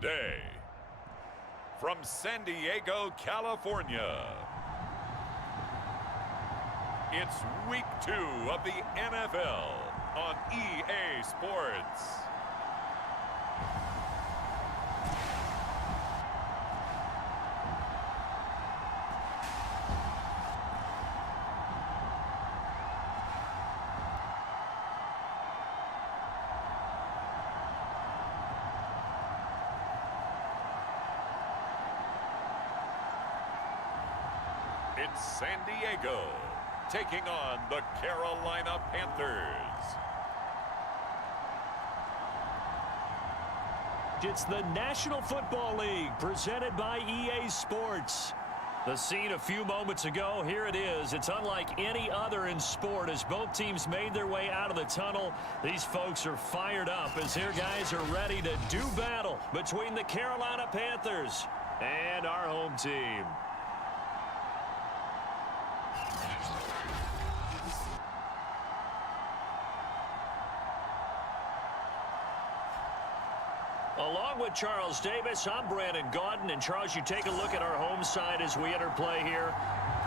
the day. From San Diego, California, it's Week 2 of the NFL on EA Sports. It's San Diego taking on the Carolina Panthers. It's the National Football League presented by EA Sports. The scene a few moments ago, here it is. It's unlike any other in sport as both teams made their way out of the tunnel. These folks are fired up as their guys are ready to do battle between the Carolina Panthers and our home team. Along with Charles Davis, I'm Brandon Gaudin. And Charles, you take a look at our home side as we enter play here.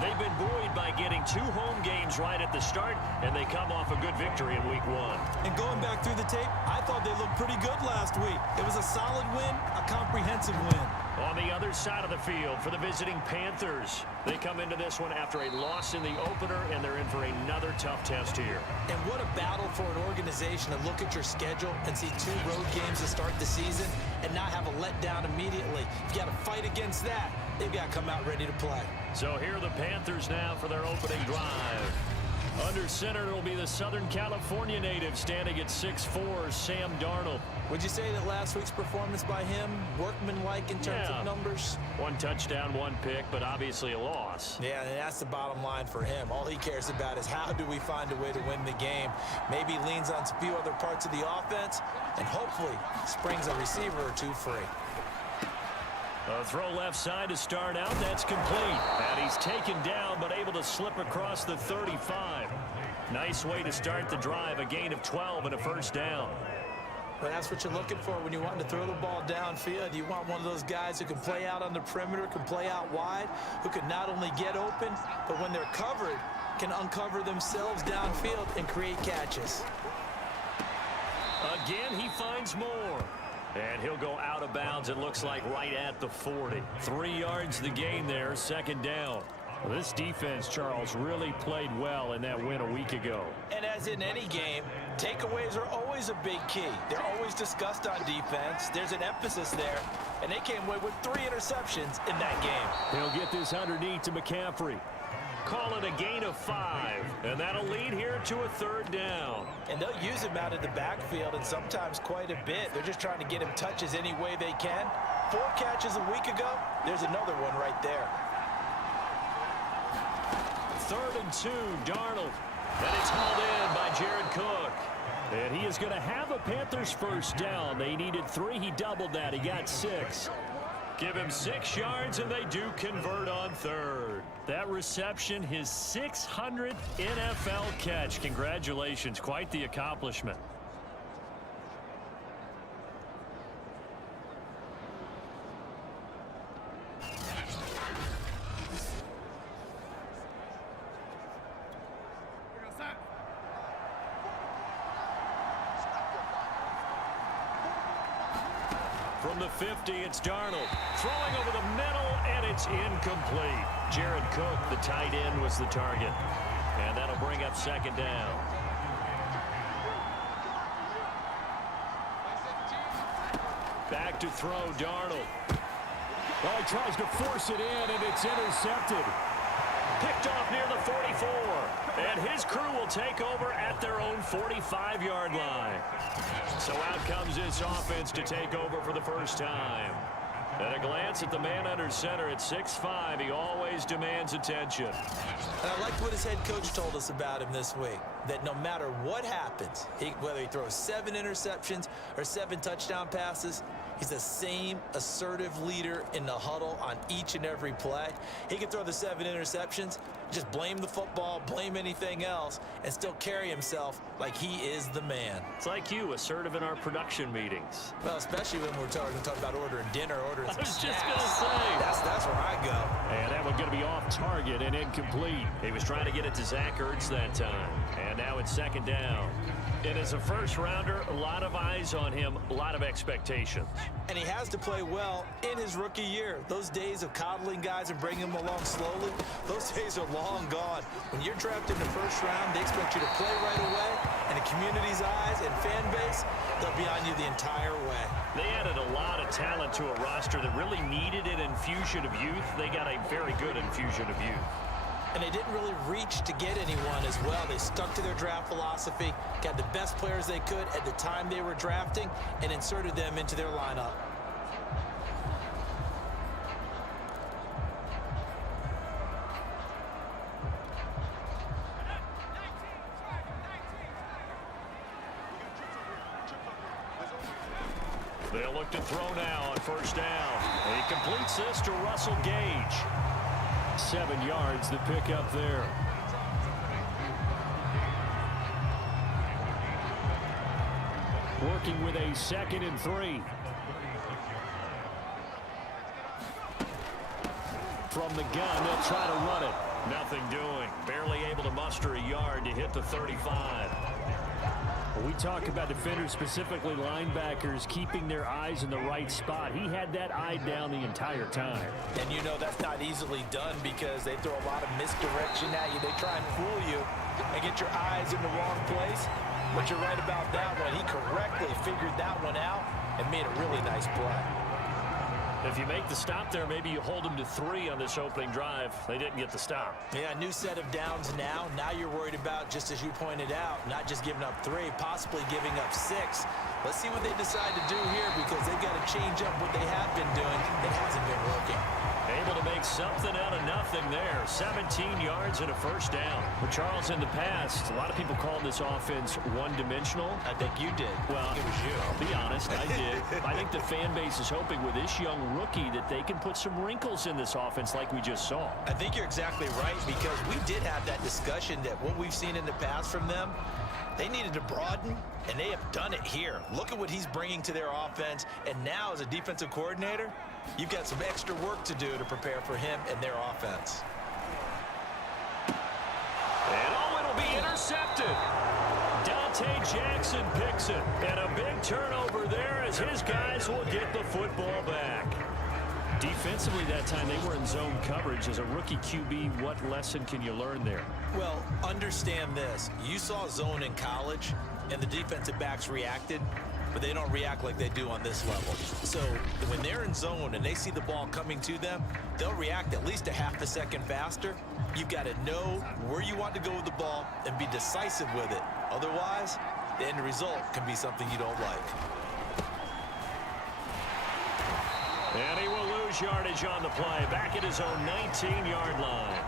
They've been buoyed by getting 2 home games right at the start, and they come off a good victory in Week 1. And going back through the tape, I thought they looked pretty good last week. It was a solid win, a comprehensive win. On the other side of the field for the visiting Panthers, they come into this one after a loss in the opener, and they're in for another tough test here. And what a battle for an organization to look at your schedule and see 2 road games to start the season and not have a letdown immediately. You got to fight against that. They've got to come out ready to play. So here are the Panthers now for their opening drive. Under center, it'll be the Southern California native standing at 6'4", Sam Darnold. Would you say that last week's performance by him, workmanlike in terms of numbers? 1 touchdown, 1 pick, but obviously a loss. Yeah, and that's the bottom line for him. All he cares about is how do we find a way to win the game. Maybe leans on a few other parts of the offense, and hopefully springs a receiver or 2 free. A throw left side to start out. That's complete. And he's taken down, but able to slip across the 35. Nice way to start the drive. A gain of 12 and a first down. Well, that's what you're looking for when you want to throw the ball downfield. You want one of those guys who can play out on the perimeter, can play out wide, who can not only get open, but when they're covered, can uncover themselves downfield and create catches. Again, he finds more. And he'll go out of bounds, it looks like, right at the 40. 3 yards the gain there, second down. Well, this defense, Charles, really played well in that win a week ago. And as in any game, takeaways are always a big key. They're always discussed on defense. There's an emphasis there, and they came away with 3 interceptions in that game. He'll get this underneath to McCaffrey. Call it a gain of 5, and that'll lead here to a 3rd down. And they'll use him out of the backfield, and sometimes quite a bit. They're just trying to get him touches any way they can. 4 catches a week ago, there's another one right there. 3rd and 2, Darnold. And it's hauled in by Jared Cook. And he is going to have a Panthers first down. They needed 3. He doubled that. He got 6. Give him 6 yards, and they do convert on 3rd. That reception, his 600th NFL catch. Congratulations. Quite the accomplishment. From the 50, it's Darnold. Throwing over the middle, and it's incomplete. Jared Cook, the tight end, was the target. And that'll bring up 2nd down. Back to throw, Darnold. Well, he tries to force it in, and it's intercepted. Picked off near the 44. And his crew will take over at their own 45-yard line. So out comes this offense to take over for the first time. At a glance at the man under center at 6'5", he always demands attention. And I liked what his head coach told us about him this week, that no matter what happens, whether he throws 7 interceptions or 7 touchdown passes, He's the same assertive leader in the huddle on each and every play. He can throw the 7 interceptions, just blame the football, blame anything else, and still carry himself like he is the man. It's like you, assertive in our production meetings. Well, especially when we're talking about ordering dinner, ordering some snacks. I was just going to say. That's where I go. And that one's going to be off target and incomplete. He was trying to get it to Zach Ertz that time. And now it's 2nd down. And as a first-rounder, a lot of eyes on him, a lot of expectations. And he has to play well in his rookie year. Those days of coddling guys and bringing them along slowly, those days are long gone. When you're drafted in the first round, they expect you to play right away. And the community's eyes and fan base, they'll be on you the entire way. They added a lot of talent to a roster that really needed an infusion of youth. They got a very good infusion of youth. And they didn't really reach to get anyone as well. They stuck to their draft philosophy, got the best players they could at the time they were drafting, and inserted them into their lineup. They'll look to throw now on 1st down. And he completes this to Russell Gage. 7 yards to pick up there. Working with a 2nd and 3. From the gun, they'll try to run it. Nothing doing. Barely able to muster a yard to hit the 35. When we talk about defenders, specifically linebackers, keeping their eyes in the right spot, he had that eye down the entire time. And you know that's not easily done because they throw a lot of misdirection at you. They try and fool you and get your eyes in the wrong place. But you're right about that one. He correctly figured that one out and made a really nice play. If you make the stop there, maybe you hold them to 3 on this opening drive. They didn't get the stop. Yeah, new set of downs now. Now you're worried about, just as you pointed out, not just giving up 3, possibly giving up 6. Let's see what they decide to do here because they've got to change up what they have been doing that hasn't been working. Able to make something out of nothing there. 17 yards and a 1st down. Well, Charles, in the past, a lot of people called this offense one-dimensional. I think you did. Well, it was you. I'll be honest, I did. I think the fan base is hoping with this young rookie that they can put some wrinkles in this offense like we just saw. I think you're exactly right because we did have that discussion that what we've seen in the past from them, they needed to broaden, and they have done it here. Look at what he's bringing to their offense, and now as a defensive coordinator, you've got some extra work to do to prepare for him and their offense. And it'll be intercepted. Dante Jackson picks it, and a big turnover there as his guys will get the football back. Defensively that time, they were in zone coverage. As a rookie QB, what lesson can you learn there? Well, understand this. You saw zone in college, and the defensive backs reacted, but they don't react like they do on this level. So when they're in zone and they see the ball coming to them, they'll react at least a half a second faster. You've got to know where you want to go with the ball and be decisive with it. Otherwise, the end result can be something you don't like. And he will lose yardage on the play, back at his own 19-yard line.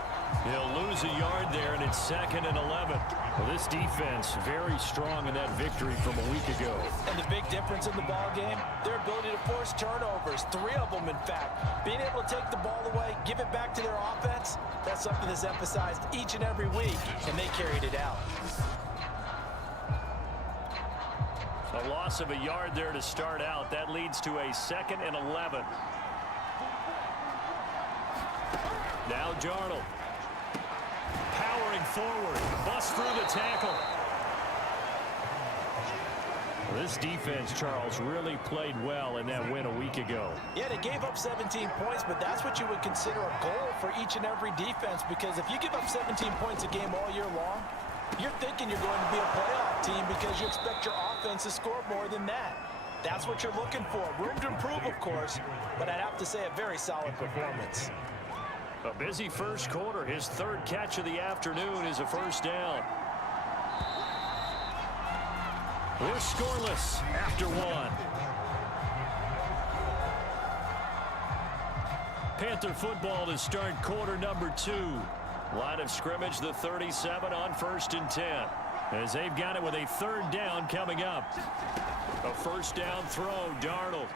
He'll lose a yard there, and it's 2nd and 11. Well, this defense very strong in that victory from a week ago. And the big difference in the ball game, their ability to force turnovers, 3 of them, in fact. Being able to take the ball away, give it back to their offense, that's something that's emphasized each and every week, and they carried it out. A loss of a yard there to start out. That leads to a 2nd and 11. Now Darnold. Powering forward. Busts through the tackle. This defense, Charles, really played well in that win a week ago. Yeah, they gave up 17 points, but that's what you would consider a goal for each and every defense, because if you give up 17 points a game all year long, you're thinking you're going to be a playoff team because you expect your offense to score more than that. That's what you're looking for. Room to improve, of course, but I'd have to say a very solid performance. A busy first quarter. His 3rd catch of the afternoon is a 1st down. We're scoreless after 1. Panther football to start quarter number 2. Line of scrimmage, the 37 on 1st and 10. as they've got it with a 3rd down coming up. A 1st down throw, Darnold.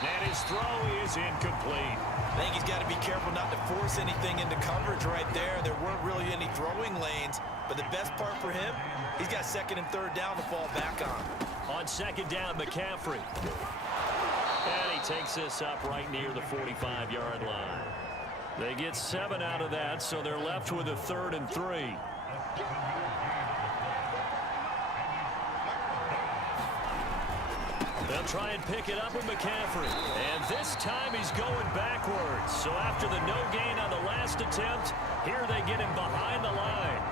And his throw is incomplete. I think he's got to be careful not to force anything into coverage right there. There weren't really any throwing lanes, but the best part for him, he's got 2nd and 3rd down to fall back on. On 2nd down, McCaffrey. And he takes this up right near the 45-yard line. They get 7 out of that, so they're left with a 3rd and 3. They'll try and pick it up with McCaffrey. And this time he's going backwards. So after the no gain on the last attempt, here they get him behind the line.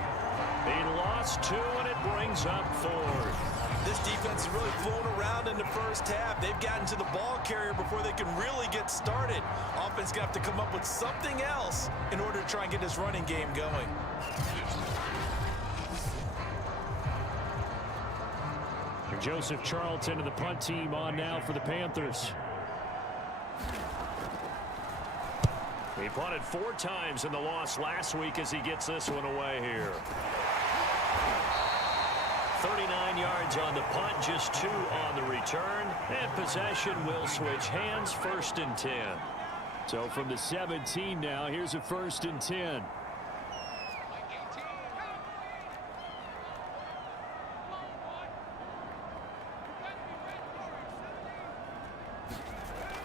He lost 2, and it brings up 4th. This defense has really flown around in the first half. They've gotten to the ball carrier before they can really get started. Offense going to have to come up with something else in order to try and get this running game going. Joseph Charlton and the punt team on now for the Panthers. He punted 4 times in the loss last week as he gets this one away here. 39 yards on the punt, just 2 on the return, and possession will switch hands, 1st and 10. So from the 17 now, here's a 1st and 10.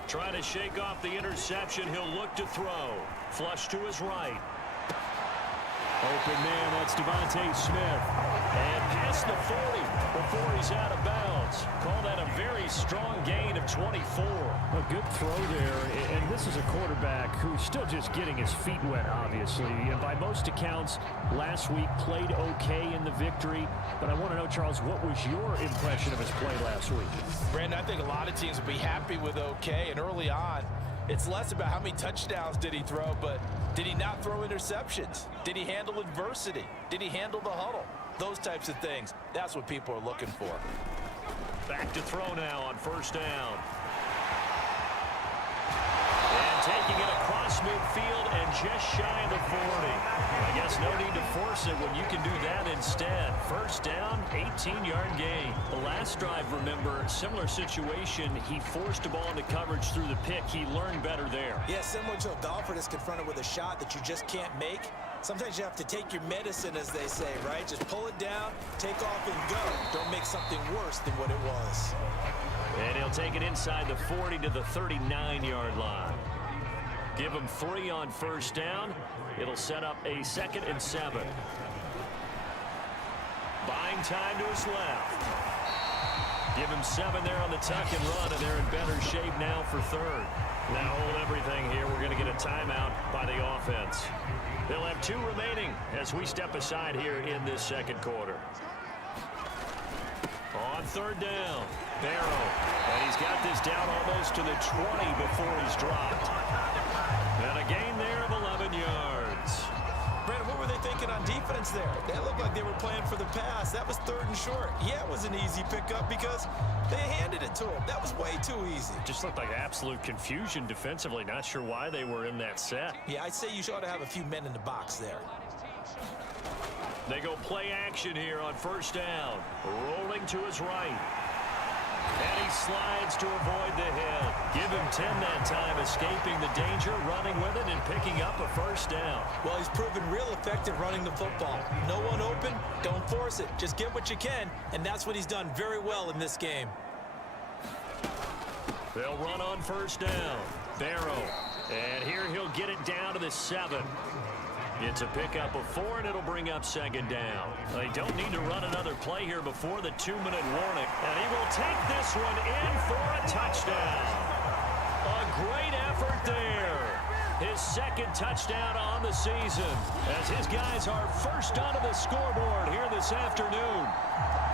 Trying to shake off the interception. He'll look to throw. Flush to his right. Open man, that's Devontae Smith. And past the 40 before he's out of bounds. Call that a very strong gain of 24. A good throw there, and this is a quarterback who's still just getting his feet wet, obviously. And by most accounts, last week played okay in the victory. But I want to know, Charles, what was your impression of his play last week? Brandon, I think a lot of teams will be happy with okay. And early on, it's less about how many touchdowns did he throw, but did he not throw interceptions? Did he handle adversity? Did he handle the huddle? Those types of things. That's what people are looking for. Back to throw now on 1st down. And taking it across midfield and just shy of the 40. I guess no need to force it when you can do that instead. 1st down, 18-yard gain. The last drive, remember, similar situation. He forced the ball into coverage through the pick. He learned better there. Yeah, similar to a golfer that's confronted with a shot that you just can't make. Sometimes you have to take your medicine, as they say, right? Just pull it down, take off, and go. Don't make something worse than what it was. And he'll take it inside the 40 to the 39-yard line. Give him 3 on 1st down. It'll set up a 2nd and 7. Buying time to his left. Give him 7 there on the tuck and run, and they're in better shape now for 3rd. Now hold everything here. We're going to get a timeout by the offense. They'll have 2 remaining as we step aside here in this 2nd quarter. On 3rd down, Barrow. And he's got this down almost to the 20 before he's dropped. And a gain there of 11 yards. Brandon, what were they thinking on defense there? They looked like they were playing for the pass. That was 3rd and short. Yeah, it was an easy pickup because they handed it to him. That was way too easy. Just looked like absolute confusion defensively. Not sure why they were in that set. Yeah, I'd say you ought to have a few men in the box there. They go play action here on 1st down. Rolling to his right. And he slides to avoid the hit. Give him 10 that time, escaping the danger, running with it, and picking up a 1st down. Well, he's proven real effective running the football. No one open, don't force it. Just get what you can, and that's what he's done very well in this game. They'll run on 1st down. Barrow. And here he'll get it down to the 7. It's a pickup of 4, and it'll bring up 2nd down. They don't need to run another play here before the 2-minute warning. And he will take this one in for a touchdown. A great effort there. His 2nd touchdown on the season as his guys are first onto the scoreboard here this afternoon.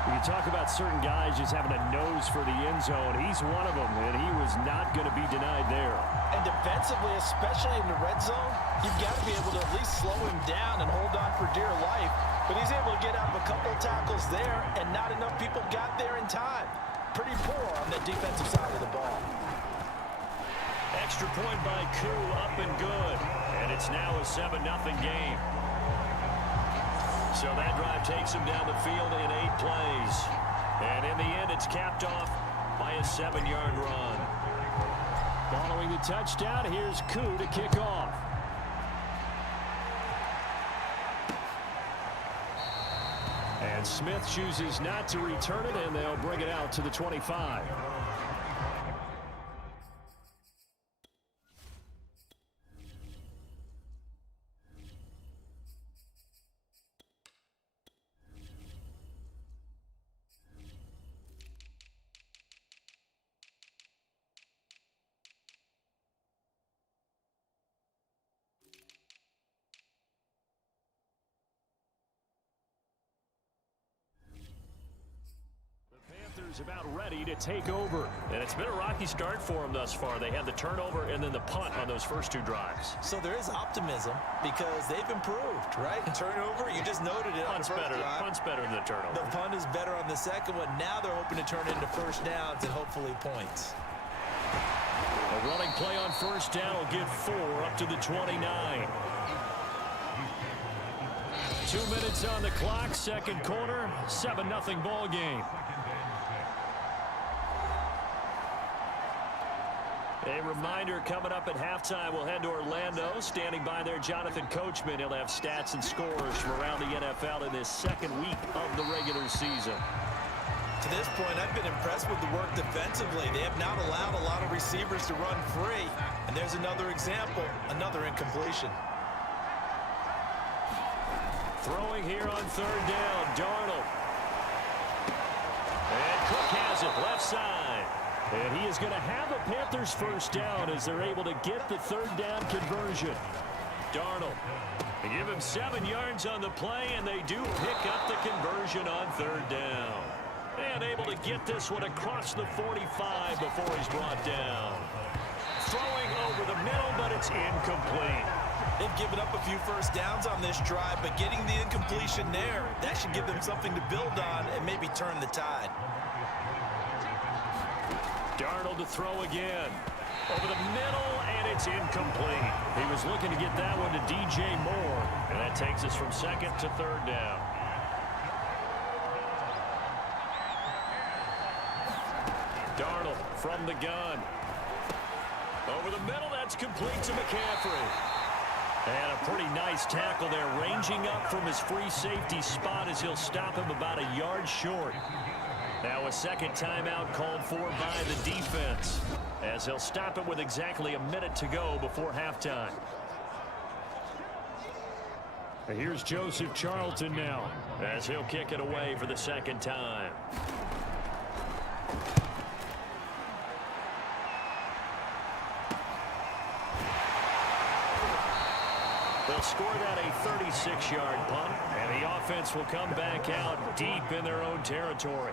You talk about certain guys just having a nose for the end zone. He's one of them, and he was not going to be denied there. And defensively, especially in the red zone, you've got to be able to at least slow him down and hold on for dear life. But he's able to get out of a couple tackles there, and not enough people got there in time. Pretty poor on the defensive side of the ball. Extra point by Koo, up and good. And it's now a 7-0 game. So that drive takes him down the field in 8 plays. And in the end, it's capped off by a 7-yard run. Following the touchdown, here's Koo to kick off. And Smith chooses not to return it, and they'll bring it out to the 25. About ready to take over. And it's been a rocky start for them thus far. They had the turnover and then the punt on those first 2 drives. So there is optimism because they've improved, right? Turnover, you just noted it. Punt's better. Punt's better than the turnover. The punt is better on the second one. Now they're hoping to turn it into first downs and hopefully points. A running play on first down will get 4 up to the 29. 2 minutes on the clock, second quarter, 7-0 ball game. A reminder coming up at halftime, we'll head to Orlando. Standing by there, Jonathan Coachman. He'll have stats and scores from around the NFL in this second week of the regular season. To this point, I've been impressed with the work defensively. They have not allowed a lot of receivers to run free. And there's another example, another incompletion. Throwing here on third down, Darnold. And Cook has it, left side. And he is going to have a Panthers first down as they're able to get the third down conversion. Darnold. They give him 7 yards on the play, and they do pick up the conversion on third down. And able to get this one across the 45 before he's brought down. Throwing over the middle, but it's incomplete. They've given up a few first downs on this drive, but getting the incompletion there, that should give them something to build on and maybe turn the tide. Darnold to throw again. Over the middle, and it's incomplete. He was looking to get that one to DJ Moore. And that takes us from second to third down. Darnold from the gun. Over the middle, that's complete to McCaffrey. And a pretty nice tackle there, ranging up from his free safety spot as he'll stop him about a yard short. Now a second timeout called for by the defense as he'll stop it with exactly a minute to go before halftime. Here's Joseph Charlton now as he'll kick it away for the second time. They'll score that a 36-yard punt, and the offense will come back out deep in their own territory.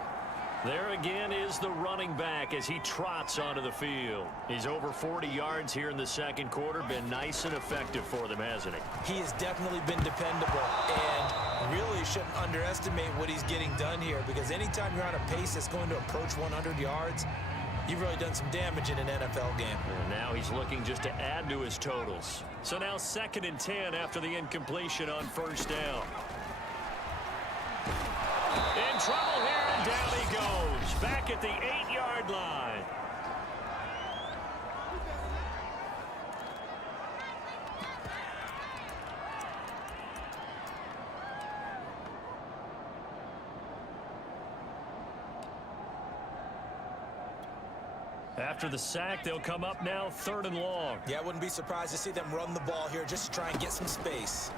There again is the running back as he trots onto the field. He's over 40 yards here in the second quarter. Been nice and effective for them, hasn't he? He has definitely been dependable, and really shouldn't underestimate what he's getting done here, because anytime you're on a pace that's going to approach 100 yards, you've really done some damage in an NFL game. And now he's looking just to add to his totals. So now 2nd and 10 after the incompletion on first down. In trouble here, and down he goes. Back at the 8-yard line. After the sack, they'll come up now 3rd and long. Yeah, I wouldn't be surprised to see them run the ball here just to try and get some space.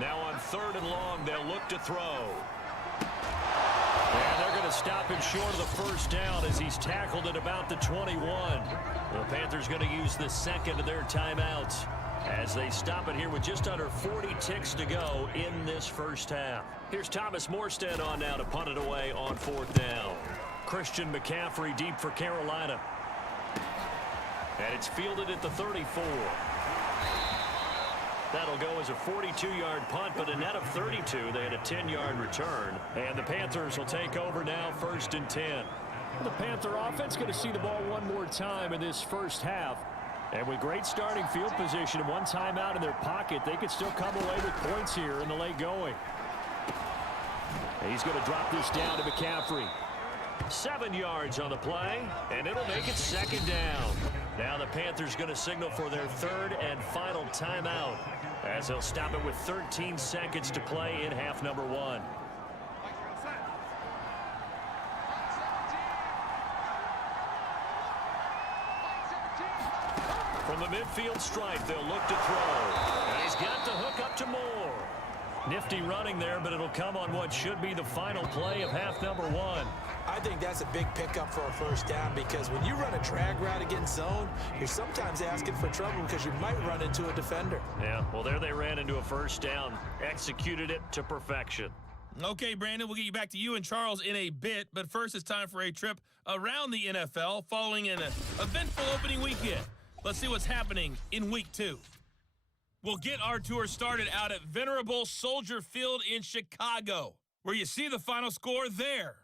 Now on 3rd and long, they'll look to throw. And they're going to stop him short of the first down as he's tackled at about the 21. The Panthers going to use the second of their timeouts as they stop it here with just under 40 ticks to go in this first half. Here's Thomas Morstead on now to punt it away on 4th down. Christian McCaffrey deep for Carolina. And it's fielded at the 34. That'll go as a 42-yard punt, but a net of 32. They had a 10-yard return. And the Panthers will take over now 1st and 10. The Panther offense going to see the ball one more time in this first half. And with great starting field position and one timeout in their pocket, they could still come away with points here in the late going. He's going to drop this down to McCaffrey. 7 yards on the play, and it'll make it second down. Now the Panthers going to signal for their third and final timeout, as they'll stop it with 13 seconds to play in half number 1. From the midfield stripe, they'll look to throw. And he's got the hook up to Moore. Nifty running there, but it'll come on what should be the final play of half number 1. I think that's a big pickup for a first down, because when you run a drag route against zone, you're sometimes asking for trouble because you might run into a defender. Yeah, well, there they ran into a first down. Executed it to perfection. Okay, Brandon, we'll get you back to you and Charles in a bit, but first it's time for a trip around the NFL following an eventful opening weekend. Let's see what's happening in Week 2. We'll get our tour started out at venerable Soldier Field in Chicago, where you see the final score there.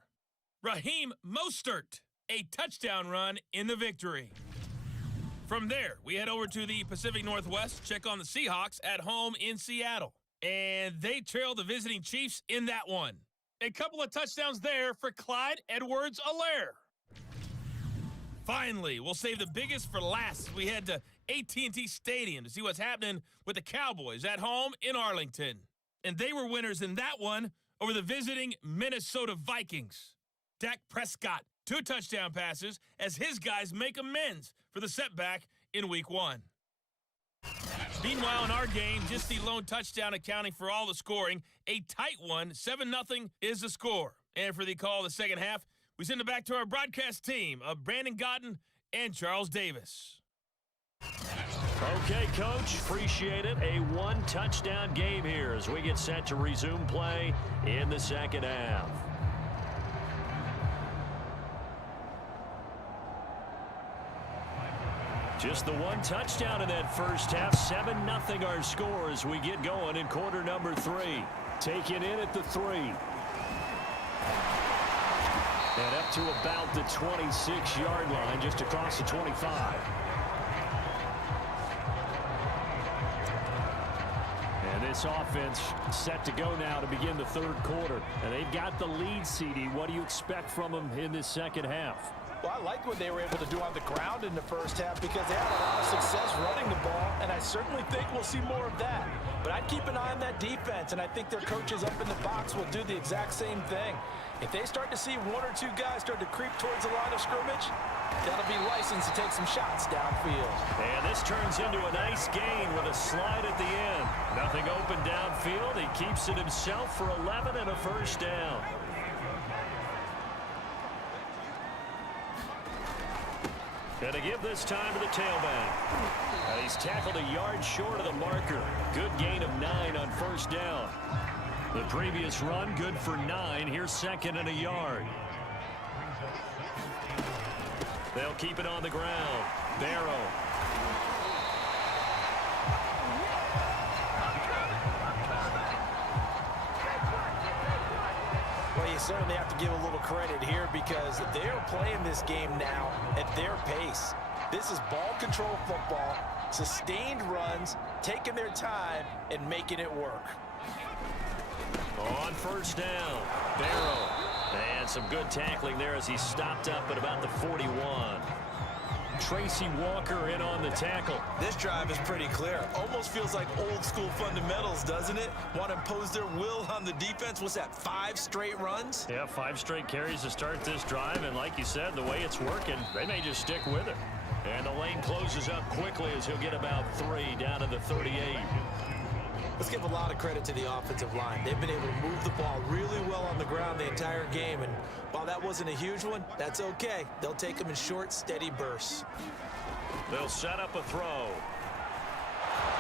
Raheem Mostert, a touchdown run in the victory. From there, we head over to the Pacific Northwest, check on the Seahawks at home in Seattle. And they trail the visiting Chiefs in that one. A couple of touchdowns there for Clyde Edwards-Helaire. Finally, we'll save the biggest for last as we head to AT&T Stadium to see what's happening with the Cowboys at home in Arlington. And they were winners in that one over the visiting Minnesota Vikings. Dak Prescott, 2 touchdown passes as his guys make amends for the setback in Week 1. Meanwhile, in our game, just the lone touchdown accounting for all the scoring. A tight one, 7-0 is the score. And for the call of the second half, we send it back to our broadcast team of Brandon Godden and Charles Davis. Okay, Coach, appreciate it. A 1-touchdown game here as we get set to resume play in the second half. Just the 1 touchdown in that first half. 7-0 our score as we get going in quarter number 3. Taken in at the 3. And up to about the 26-yard line, just across the 25. And this offense set to go now to begin the third quarter. And they've got the lead, CD. What do you expect from them in this second half? Well, I like what they were able to do on the ground in the first half because they had a lot of success running the ball, and I certainly think we'll see more of that. But I'd keep an eye on that defense, and I think their coaches up in the box will do the exact same thing. If they start to see 1 or 2 guys start to creep towards the line of scrimmage, that'll be licensed to take some shots downfield. And this turns into a nice gain with a slide at the end. Nothing open downfield. He keeps it himself for 11 and a first down. And to give this time to the tailback. And he's tackled a yard short of the marker. Good gain of 9 on first down. The previous run, good for 9. Here's second and a yard. They'll keep it on the ground. Barrow. Well, you certainly have to give a little credit here because they're playing this game now at their pace. This is ball control football, sustained runs, taking their time, and making it work. On first down, Barrow. And some good tackling there as he stopped up at about the 41. Tracy Walker in on the tackle. This drive is pretty clear. Almost feels like old school fundamentals, doesn't it? Want to impose their will on the defense. What's that, 5 straight runs? Yeah, 5 straight carries to start this drive. And like you said, the way it's working, they may just stick with it. And the lane closes up quickly as he'll get about 3 down to the 38. Let's give a lot of credit to the offensive line. They've been able to move the ball really well on the ground the entire game. And while that wasn't a huge one, that's okay. They'll take them in short, steady bursts. They'll set up a throw.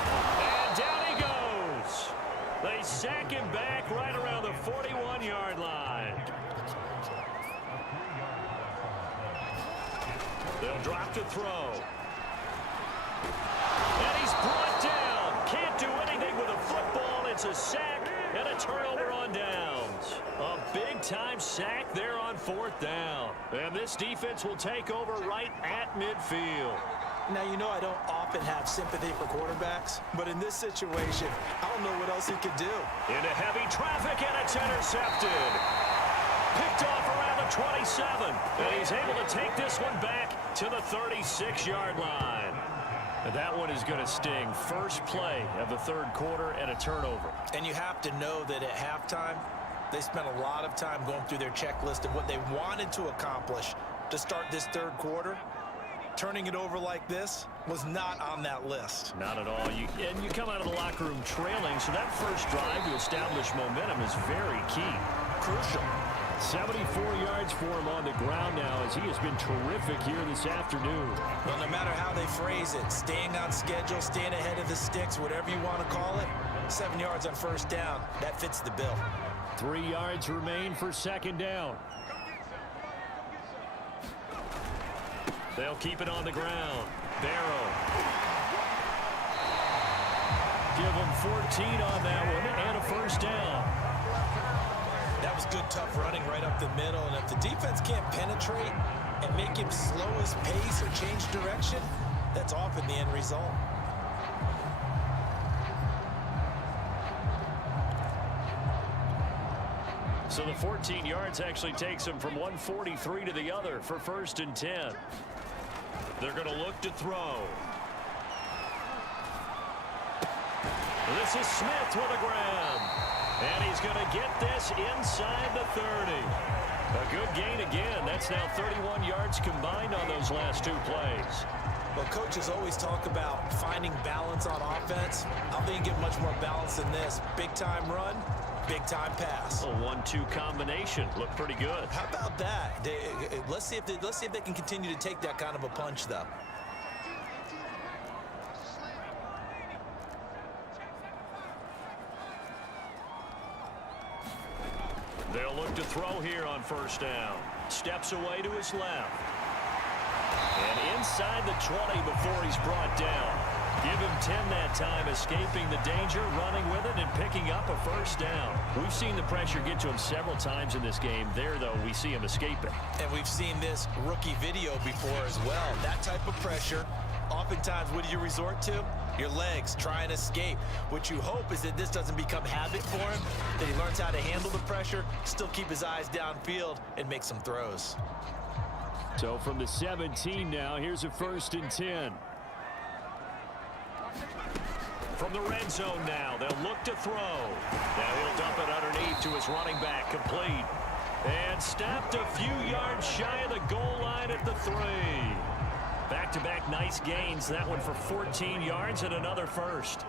And down he goes. They sack him back right around the 41-yard line. They'll drop to throw. And he's brought down. Can't do anything with a football. It's a sack and a turnover on downs. A big-time sack there on 4th down. And this defense will take over right at midfield. Now, you know I don't often have sympathy for quarterbacks, but in this situation, I don't know what else he could do. Into heavy traffic, and it's intercepted. Picked off around the 27. And he's able to take this one back to the 36-yard line. And that one is going to sting. First play of the third quarter and a turnover. And you have to know that at halftime, they spent a lot of time going through their checklist of what they wanted to accomplish to start this third quarter. Turning it over like this was not on that list. Not at all. And you come out of the locker room trailing, so that first drive to establish momentum is very key. Crucial. 74 yards for him on the ground now as he has been terrific here this afternoon. Well, no matter how they phrase it, staying on schedule, staying ahead of the sticks, whatever you want to call it, 7 yards on first down, that fits the bill. 3 yards remain for second down. They'll keep it on the ground. Barrow. Give him 14 on that one and a first down. That was good, tough running right up the middle. And if the defense can't penetrate and make him slow his pace or change direction, that's often the end result. So the 14 yards actually takes him from 143 to the other for 1st and 10. They're going to look to throw. This is Smith with a grab. And he's going to get this inside the 30. A good gain again. That's now 31 yards combined on those last 2 plays. Well, coaches always talk about finding balance on offense. I don't think you get much more balance than this. Big-time run, big-time pass. A 1-2 combination. Looked pretty good. How about that? Let's see if they can continue to take that kind of a punch, though. They'll look to throw here on first down. Steps away to his left. And inside the 20 before he's brought down. Give him 10 that time, escaping the danger, running with it, and picking up a first down. We've seen the pressure get to him several times in this game. There, though, we see him escaping. And we've seen this rookie video before as well. That type of pressure, oftentimes, what do you resort to? Your legs, try and escape. What you hope is that this doesn't become habit for him, that he learns how to handle the pressure, still keep his eyes downfield, and make some throws. So from the 17 now, here's a 1st and 10. From the red zone now, they'll look to throw. Now he'll dump it underneath to his running back, complete. And stopped a few yards shy of the goal line at the 3. Back-to-back nice gains. That one for 14 yards and another first.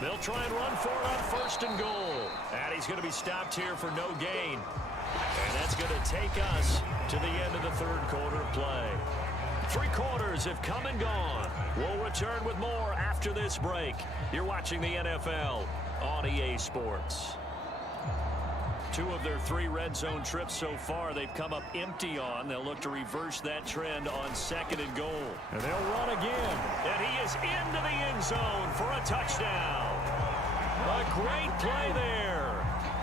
They'll try and run for it on 1st and goal. And he's going to be stopped here for no gain. And that's going to take us to the end of the third quarter play. 3 quarters have come and gone. We'll return with more after this break. You're watching the NFL on EA Sports. 2 of their 3 red zone trips so far they've come up empty on. They'll look to reverse that trend on 2nd and goal. And they'll run again. And he is into the end zone for a touchdown. A great play there.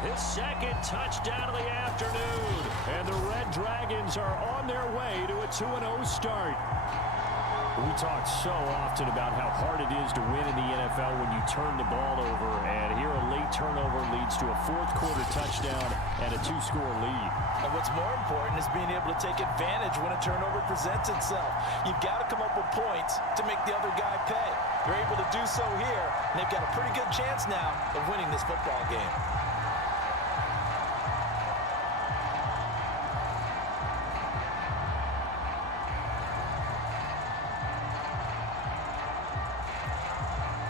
His 2nd touchdown of the afternoon. And the Red Dragons are on their way to a 2-0 start. We talk so often about how hard it is to win in the NFL when you turn the ball over. And here a late turnover leads to a 4th quarter touchdown and a 2-score lead. And what's more important is being able to take advantage when a turnover presents itself. You've got to come up with points to make the other guy pay. They're able to do so here, and they've got a pretty good chance now of winning this football game.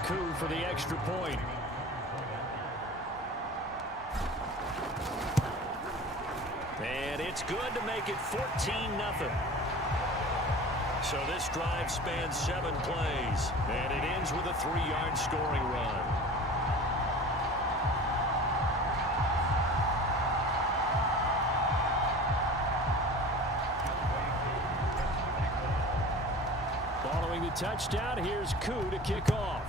Coup for the extra point. And it's good to make it 14-0. So this drive spans 7 plays, and it ends with a 3-yard scoring run. Following the touchdown, here's Coup to kick off.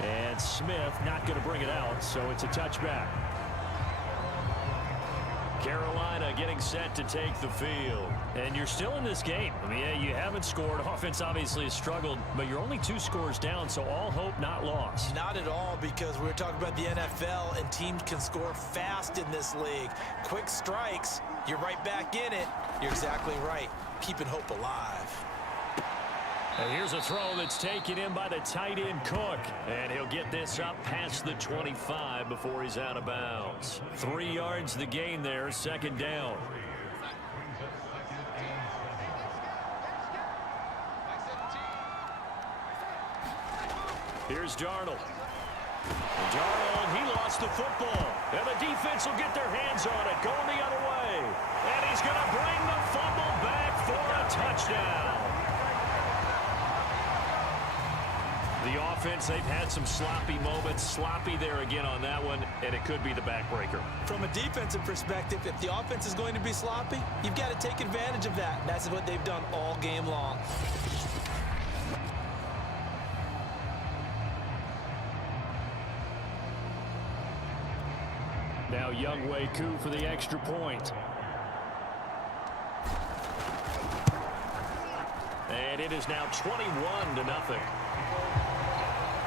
And Smith not going to bring it out, so it's a touchback. Carolina getting set to take the field. And you're still in this game. I mean, yeah, you haven't scored. Offense obviously has struggled, but you're only 2 scores down, so all hope not lost. Not at all, because we were talking about the NFL, and teams can score fast in this league. Quick strikes, you're right back in it. You're exactly right. Keeping hope alive. And here's a throw that's taken in by the tight end Cook. And he'll get this up past the 25 before he's out of bounds. 3 yards the gain there, 2nd down. Here's Darnold. Darnold, he lost the football. And the defense will get their hands on it, going the other way. And he's going to bring the fumble back for a touchdown. The offense, they've had some sloppy moments. Sloppy there again on that one, and it could be the backbreaker. From a defensive perspective, if the offense is going to be sloppy, you've got to take advantage of that. And that's what they've done all game long. Now Younghoe Koo for the extra point. And it is now 21-0.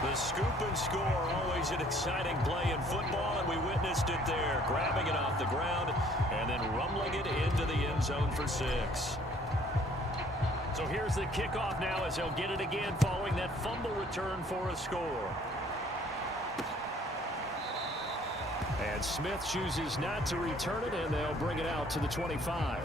The scoop and score, always an exciting play in football, and we witnessed it there, grabbing it off the ground and then rumbling it into the end zone for 6. So here's the kickoff now as they'll get it again following that fumble return for a score. And Smith chooses not to return it, and they'll bring it out to the 25.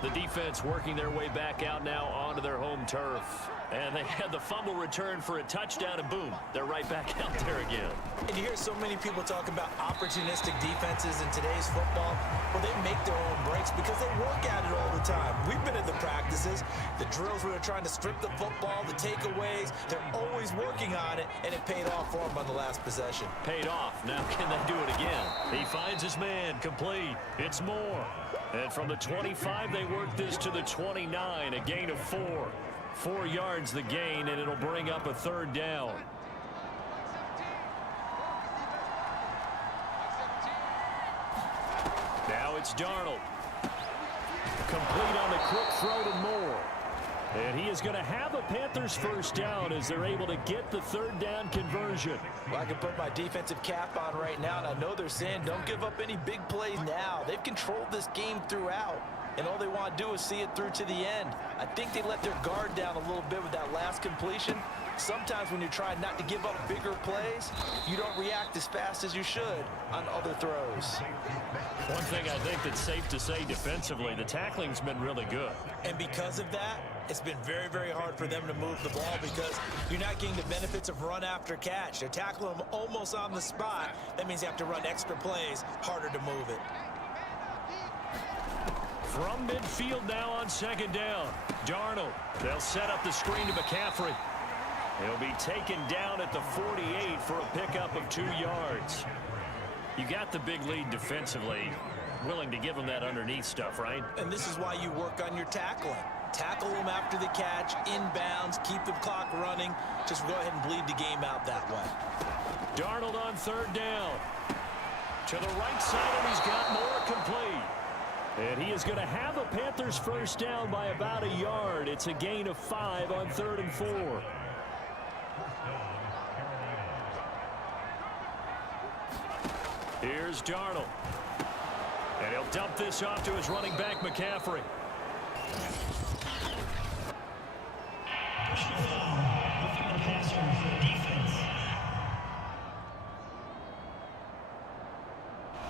The defense working their way back out now onto their home turf. And they had the fumble return for a touchdown, and boom, they're right back out there again. And you hear so many people talk about opportunistic defenses in today's football. Well, they make their own breaks because they work at it all the time. We've been at the practices, the drills where they're trying to strip the football, the takeaways. They're always working on it, and it paid off for them on the last possession. Paid off. Now can they do it again? He finds his man, complete. It's more. And from the 25, they work this to the 29, a gain of 4. 4 yards the gain, and it'll bring up a 3rd down. Now it's Darnold. Complete on the quick throw to Moore. And he is going to have a Panthers 1st down as they're able to get the 3rd down conversion. Well, I can put my defensive cap on right now, and I know they're saying don't give up any big plays now. They've controlled this game throughout, and all they want to do is see it through to the end. I think they let their guard down a little bit with that last completion. Sometimes when you're trying not to give up bigger plays, you don't react as fast as you should on other throws. One thing I think that's safe to say defensively, the tackling's been really good. And because of that, it's been very, very hard for them to move the ball because you're not getting the benefits of run after catch. They're tackling them almost on the spot. That means you have to run extra plays, harder to move it. From midfield now on 2nd down. Darnold. They'll set up the screen to McCaffrey. He'll be taken down at the 48 for a pickup of 2 yards. You got the big lead defensively. Willing to give them that underneath stuff, right? And this is why you work on your tackling. Tackle them after the catch, inbounds, keep the clock running. Just go ahead and bleed the game out that way. Darnold on 3rd down. To the right side, and he's got Moore complete. And he is going to have a Panthers 1st down by about a yard. It's a gain of 5 on 3rd and 4. Here's Darnold. And he'll dump this off to his running back, McCaffrey.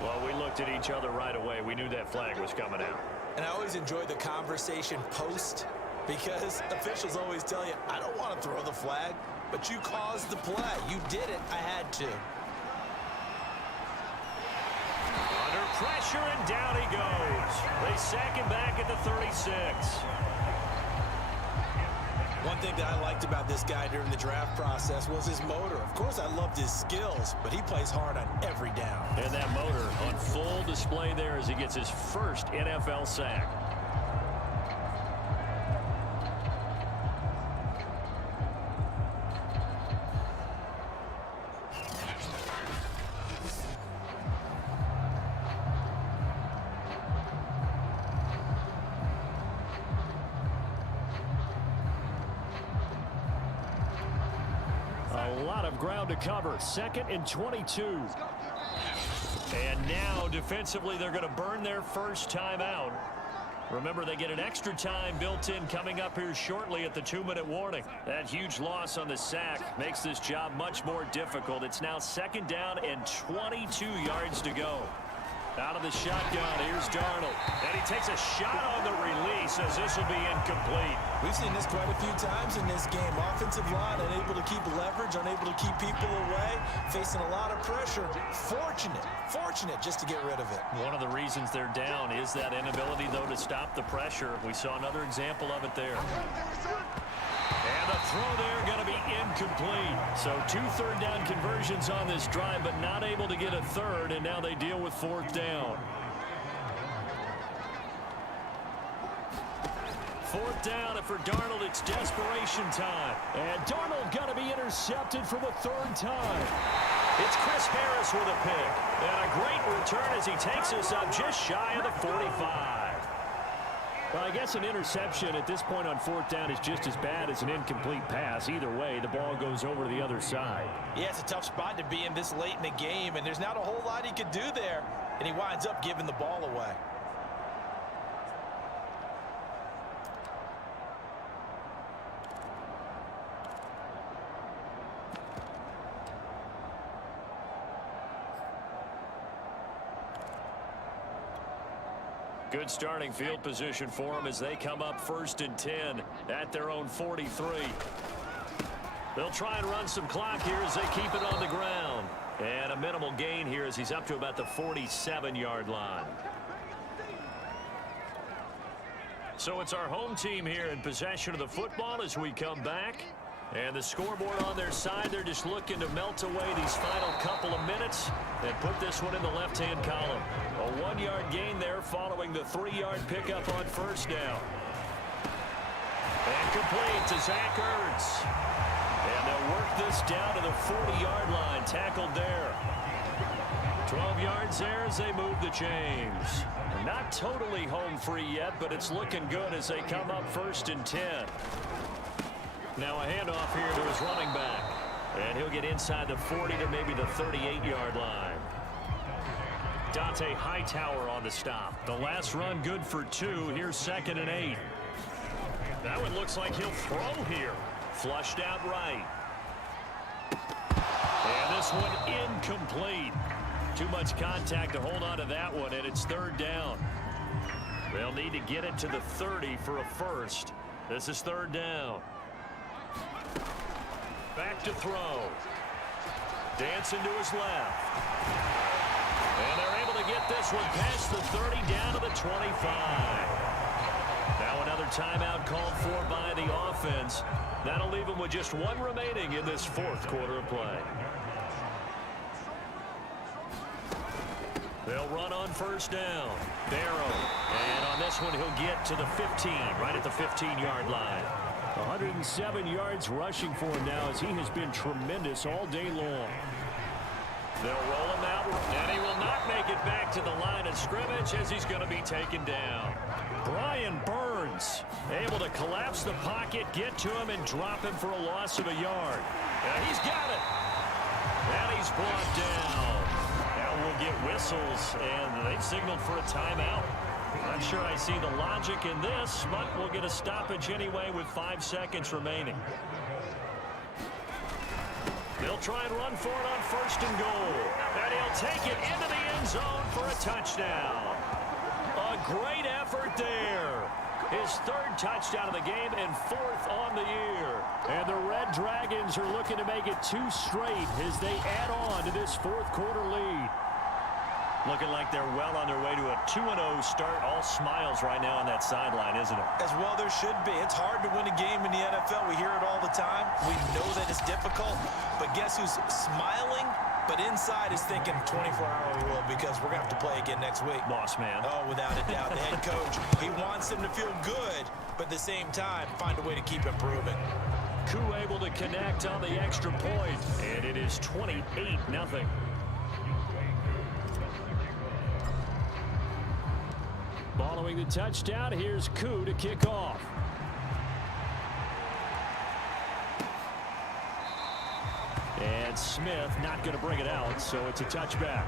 Well, we looked at each other right away. We knew that flag was coming out. And I always enjoy the conversation post because officials always tell you, I don't want to throw the flag, but you caused the play. You did it. I had to. Under pressure, and down he goes. They sack him back at the 36. One thing that I liked about this guy during the draft process was his motor. Of course, I loved his skills, but he plays hard on every down. And that motor on full display there as he gets his first NFL sack. lot of ground to cover. 2nd and 22. And now, defensively, they're going to burn their first timeout. Remember, they get an extra time built in coming up here shortly at the 2-minute warning. That huge loss on the sack makes this job much more difficult. It's now 2nd down and 22 yards to go. Out of the shotgun, here's Darnold. And he takes a shot on the release as this will be incomplete. We've seen this quite a few times in this game. Offensive line unable to keep leverage, unable to keep people away, facing a lot of pressure. Fortunate just to get rid of it. One of the reasons they're down is that inability, though, to stop the pressure. We saw another example of it there. And the throw there going to be incomplete. So 2 third-down conversions on this drive, but not able to get a third, and now they deal with 4th down. 4th down, and for Darnold, it's desperation time. And Darnold going to be intercepted for the 3rd time. It's Chris Harris with a pick. And a great return as he takes us up just shy of the 45. Well, I guess an interception at this point on 4th down is just as bad as an incomplete pass. Either way, the ball goes over to the other side. Yeah, it's a tough spot to be in this late in the game, and there's not a whole lot he could do there, and he winds up giving the ball away. Good starting field position for them as they come up 1st and 10 at their own 43. They'll try and run some clock here as they keep it on the ground. And a minimal gain here as he's up to about the 47-yard line. So it's our home team here in possession of the football as we come back. And the scoreboard on their side, they're just looking to melt away these final couple of minutes and put this one in the left-hand column. A 1-yard gain there following the 3-yard pickup on 1st down. And complete to Zach Ertz. And they'll work this down to the 40-yard line, tackled there. 12 yards there as they move the chains. Not totally home free yet, but it's looking good as they come up 1st and 10. Now a handoff here to his running back. And he'll get inside the 40 to maybe the 38-yard line. Dante Hightower on the stop. The last run good for 2. Here's 2nd and 8. That one looks like he'll throw here. Flushed out right. And this one incomplete. Too much contact to hold on to that one, and it's 3rd down. They'll need to get it to the 30 for a first. This is 3rd down. Back to throw. Dancing to his left. And they're able to get this one past the 30 down to the 25. Now another timeout called for by the offense. That'll leave them with just 1 remaining in this 4th quarter of play. They'll run on 1st down. Barrow. And on this one, he'll get to the 15, right at the 15-yard line. 107 yards rushing for him now as he has been tremendous all day long. They'll roll him out, and he will not make it back to the line of scrimmage as he's going to be taken down. Brian Burns able to collapse the pocket, get to him, and drop him for a loss of a yard. And he's got it. And he's brought down. Now we'll get whistles, and they've signaled for a timeout. Not sure I see the logic in this, but we'll get a stoppage anyway with 5 seconds remaining. They'll try and run for it on 1st and goal. And he'll take it into the end zone for a touchdown. A great effort there. His 3rd touchdown of the game and 4th on the year. And the Red Dragons are looking to make it 2 straight as they add on to this 4th quarter lead. Looking like they're well on their way to a 2-0 start. All smiles right now on that sideline, isn't it? As well there should be. It's hard to win a game in the NFL. We hear it all the time. We know that it's difficult. But guess who's smiling? But inside is thinking 24-hour rule because we're going to have to play again next week. Boss man. Oh, without a doubt. The head coach, he wants them to feel good, but at the same time, find a way to keep improving. Koo able to connect on the extra point. And it is 28-0. Following the touchdown, here's Koo to kick off. And Smith not going to bring it out, so it's a touchback.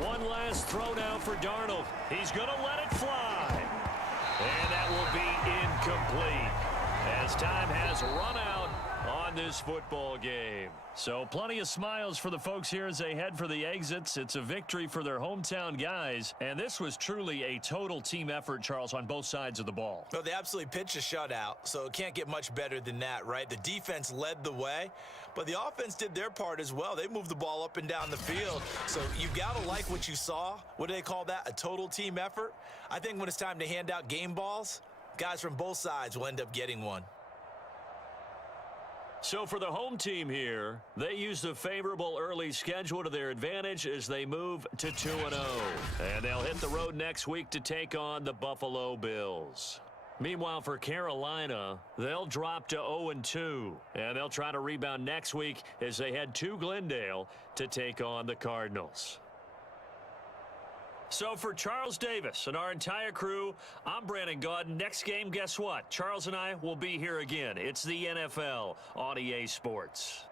One last throw now for Darnold. He's going to let it fly. And that will be incomplete as time has run out on this football game. So plenty of smiles for the folks here as they head for the exits. It's a victory for their hometown guys. And this was truly a total team effort, Charles, on both sides of the ball. Well, they absolutely pitched a shutout, so it can't get much better than that, right? The defense led the way, but the offense did their part as well. They moved the ball up and down the field. So you've got to like what you saw. What do they call that? A total team effort? I think when it's time to hand out game balls, guys from both sides will end up getting one. So for the home team here, they use the favorable early schedule to their advantage as they move to 2-0. And they'll hit the road next week to take on the Buffalo Bills. Meanwhile, for Carolina, they'll drop to 0-2. And they'll try to rebound next week as they head to Glendale to take on the Cardinals. So for Charles Davis and our entire crew, I'm Brandon Gaudin. Next game, guess what? Charles and I will be here again. It's the NFL on EA Sports.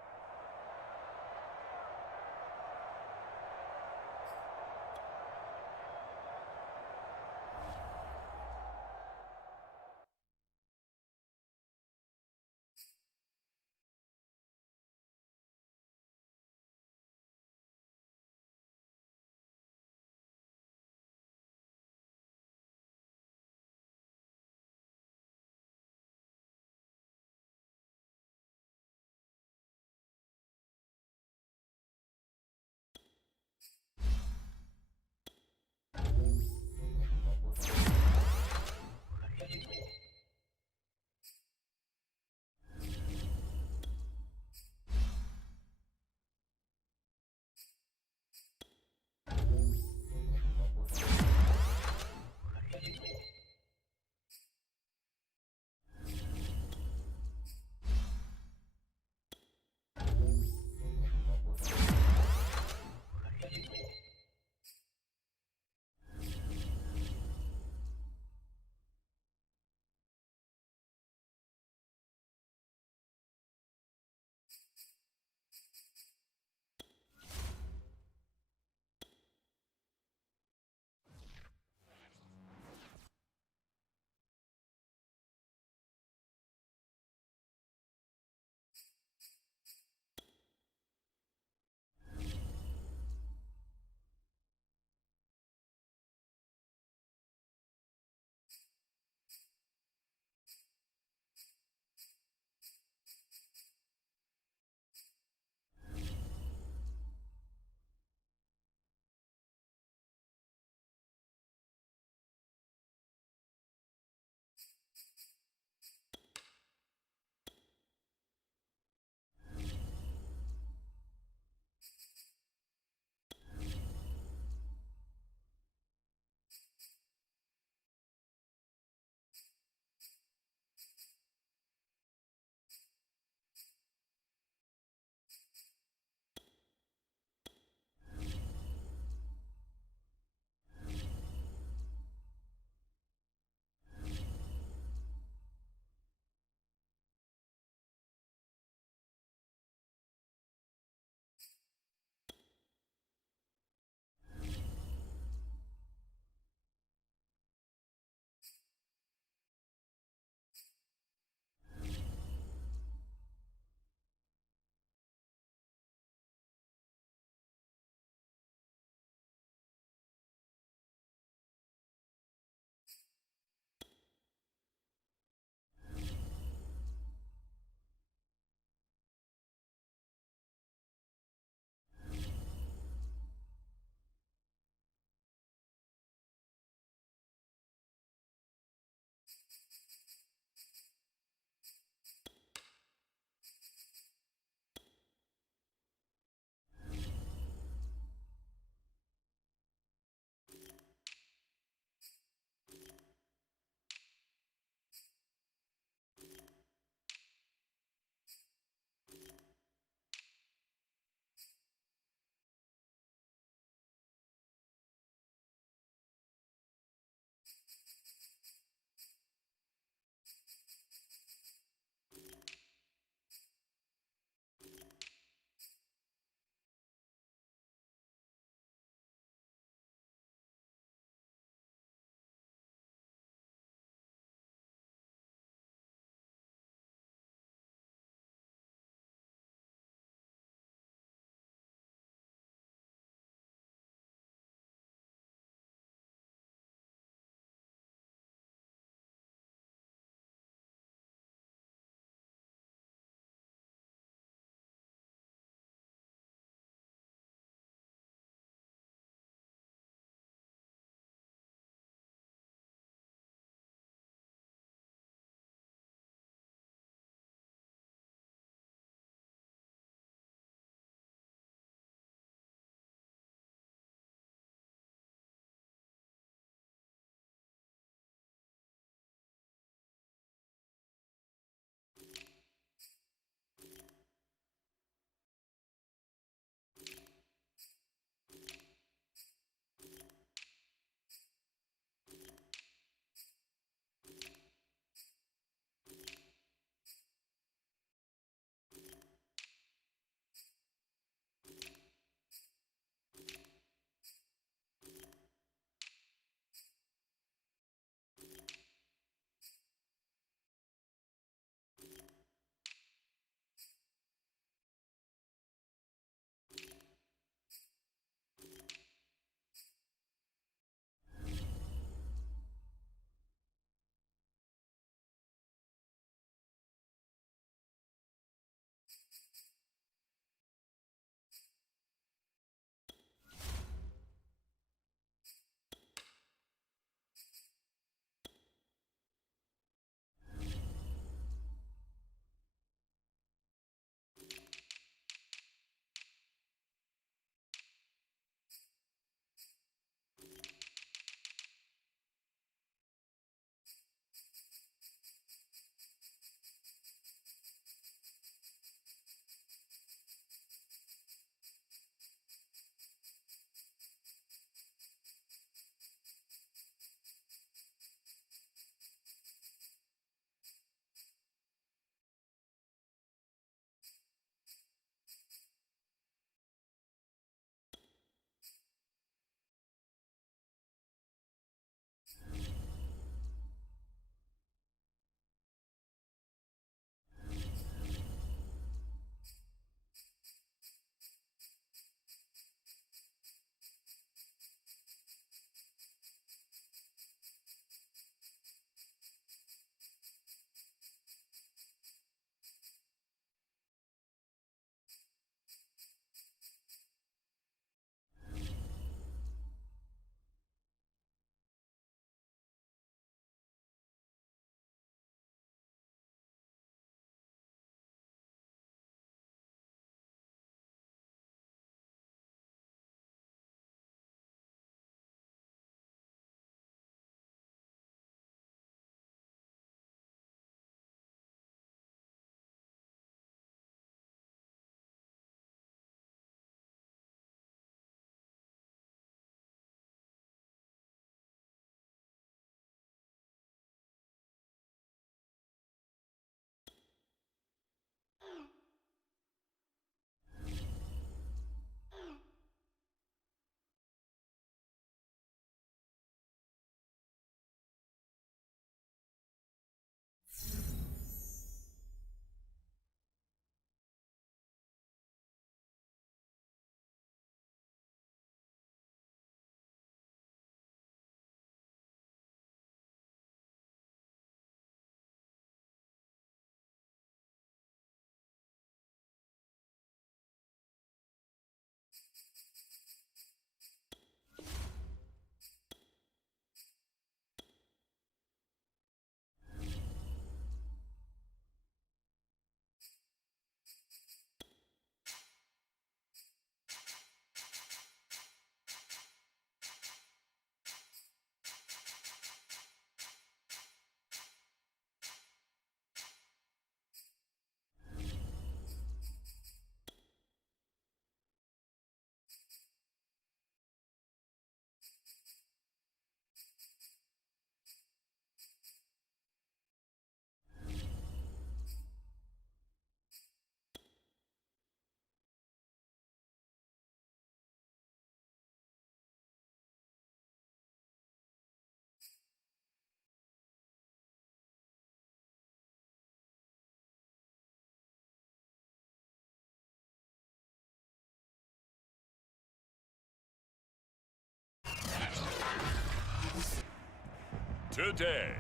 today.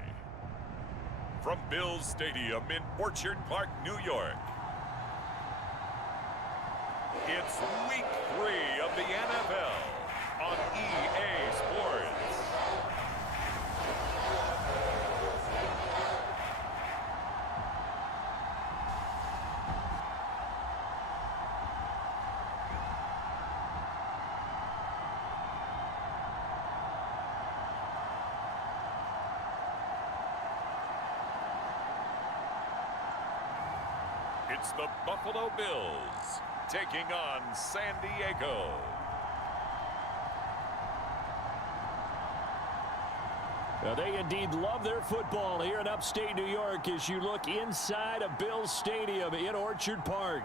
From Bills Stadium in Orchard Park, New York, it's Week 3 of the NFL on EA Sports. It's the Buffalo Bills taking on San Diego. Well, they indeed love their football here in upstate New York as you look inside of Bills Stadium in Orchard Park.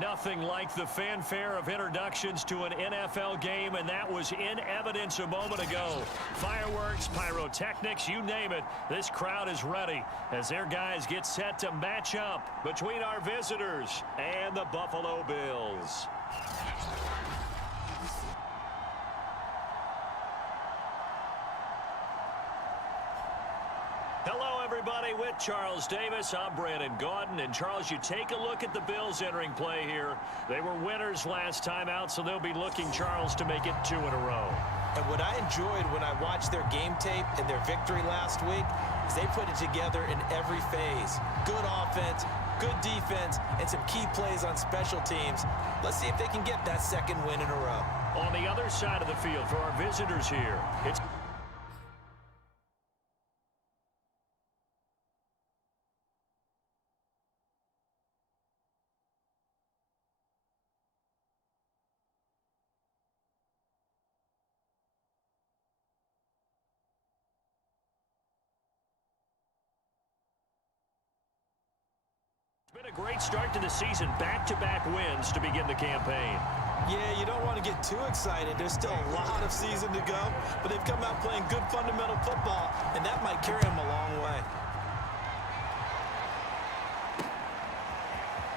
Nothing like the fanfare of introductions to an NFL game, and that was in evidence a moment ago. Fireworks, pyrotechnics, you name it. This crowd is ready as their guys get set to match up between our visitors and the Buffalo Bills. Hello, everybody. With Charles Davis, I'm Brandon Gaudin. And, Charles, you take a look at the Bills entering play here. They were winners last time out, so they'll be looking, Charles, to make it 2 in a row. And what I enjoyed when I watched their game tape and their victory last week is they put it together in every phase. Good offense, good defense, and some key plays on special teams. Let's see if they can get that second win in a row. On the other side of the field for our visitors here, it's been a great start to the season. Back-to-back wins to begin the campaign. Yeah, you don't want to get too excited. There's still a lot of season to go, but they've come out playing good fundamental football, and that might carry them a long way.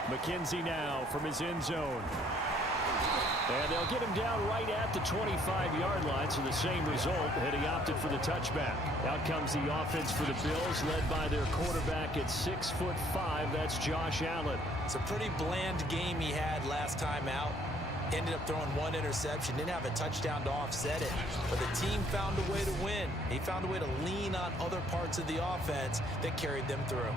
McKenzie now from his end zone. And they'll get him down right at the 25-yard line, so the same result had he opted for the touchback. Out comes the offense for the Bills, led by their quarterback at 6'5". That's Josh Allen. It's a pretty bland game he had last time out. Ended up throwing 1 interception, didn't have a touchdown to offset it. But the team found a way to win. He found a way to lean on other parts of the offense that carried them through.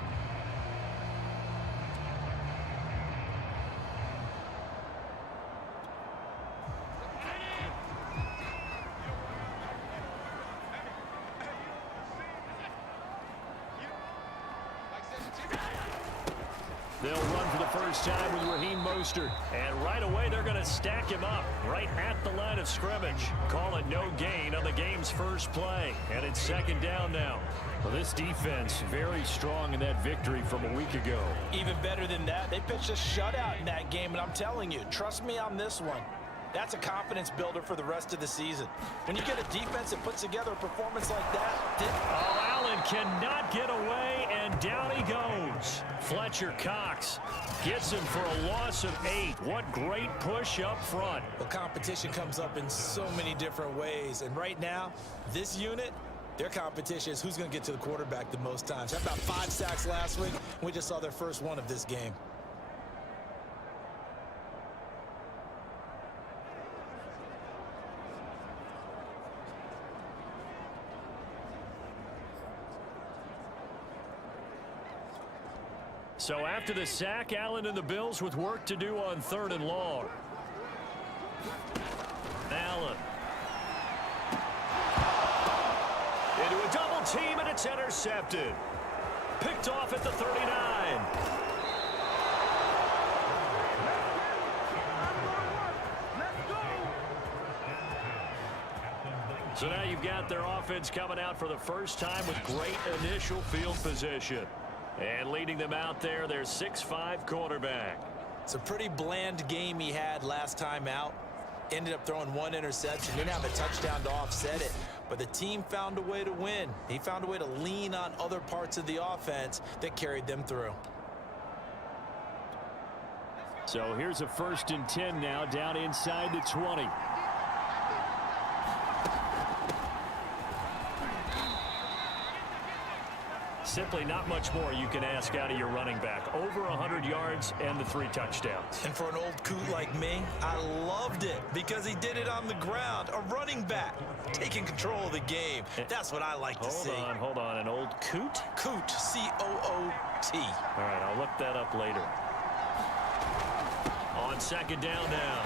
They'll run for the first time with Raheem Mostert. And right away, they're going to stack him up right at the line of scrimmage. Call it no gain on the game's first play. And it's second down now. Well, this defense very strong in that victory from a week ago. Even better than that, they pitched a shutout in that game. And I'm telling you, trust me on this one. That's a confidence builder for the rest of the season. When you get a defense that puts together a performance like that. Oh, Allen cannot get away, and down he goes. Fletcher Cox gets him for a loss of 8. What great push up front. Well, competition comes up in so many different ways. And right now, this unit, their competition is who's going to get to the quarterback the most times. Had about 5 sacks last week, and we just saw their first one of this game. So after the sack, Allen and the Bills with work to do on 3rd and long. Allen. Into a double team, and it's intercepted. Picked off at the 39. So now you've got their offense coming out for the first time with great initial field position. And leading them out there, their 6'5" quarterback. It's a pretty bland game he had last time out. Ended up throwing 1 interception. Didn't have a touchdown to offset it. But the team found a way to win. He found a way to lean on other parts of the offense that carried them through. So here's a 1st and 10 now, down inside the 20. simply not much more you can ask out of your running back. Over 100 yards and the 3 touchdowns. And for an old coot like me, I loved it because he did it on the ground. A running back taking control of the game. That's what I like to see. Hold on. An old coot? Coot, C-O-O-T. All right, I'll look that up later. On second down now,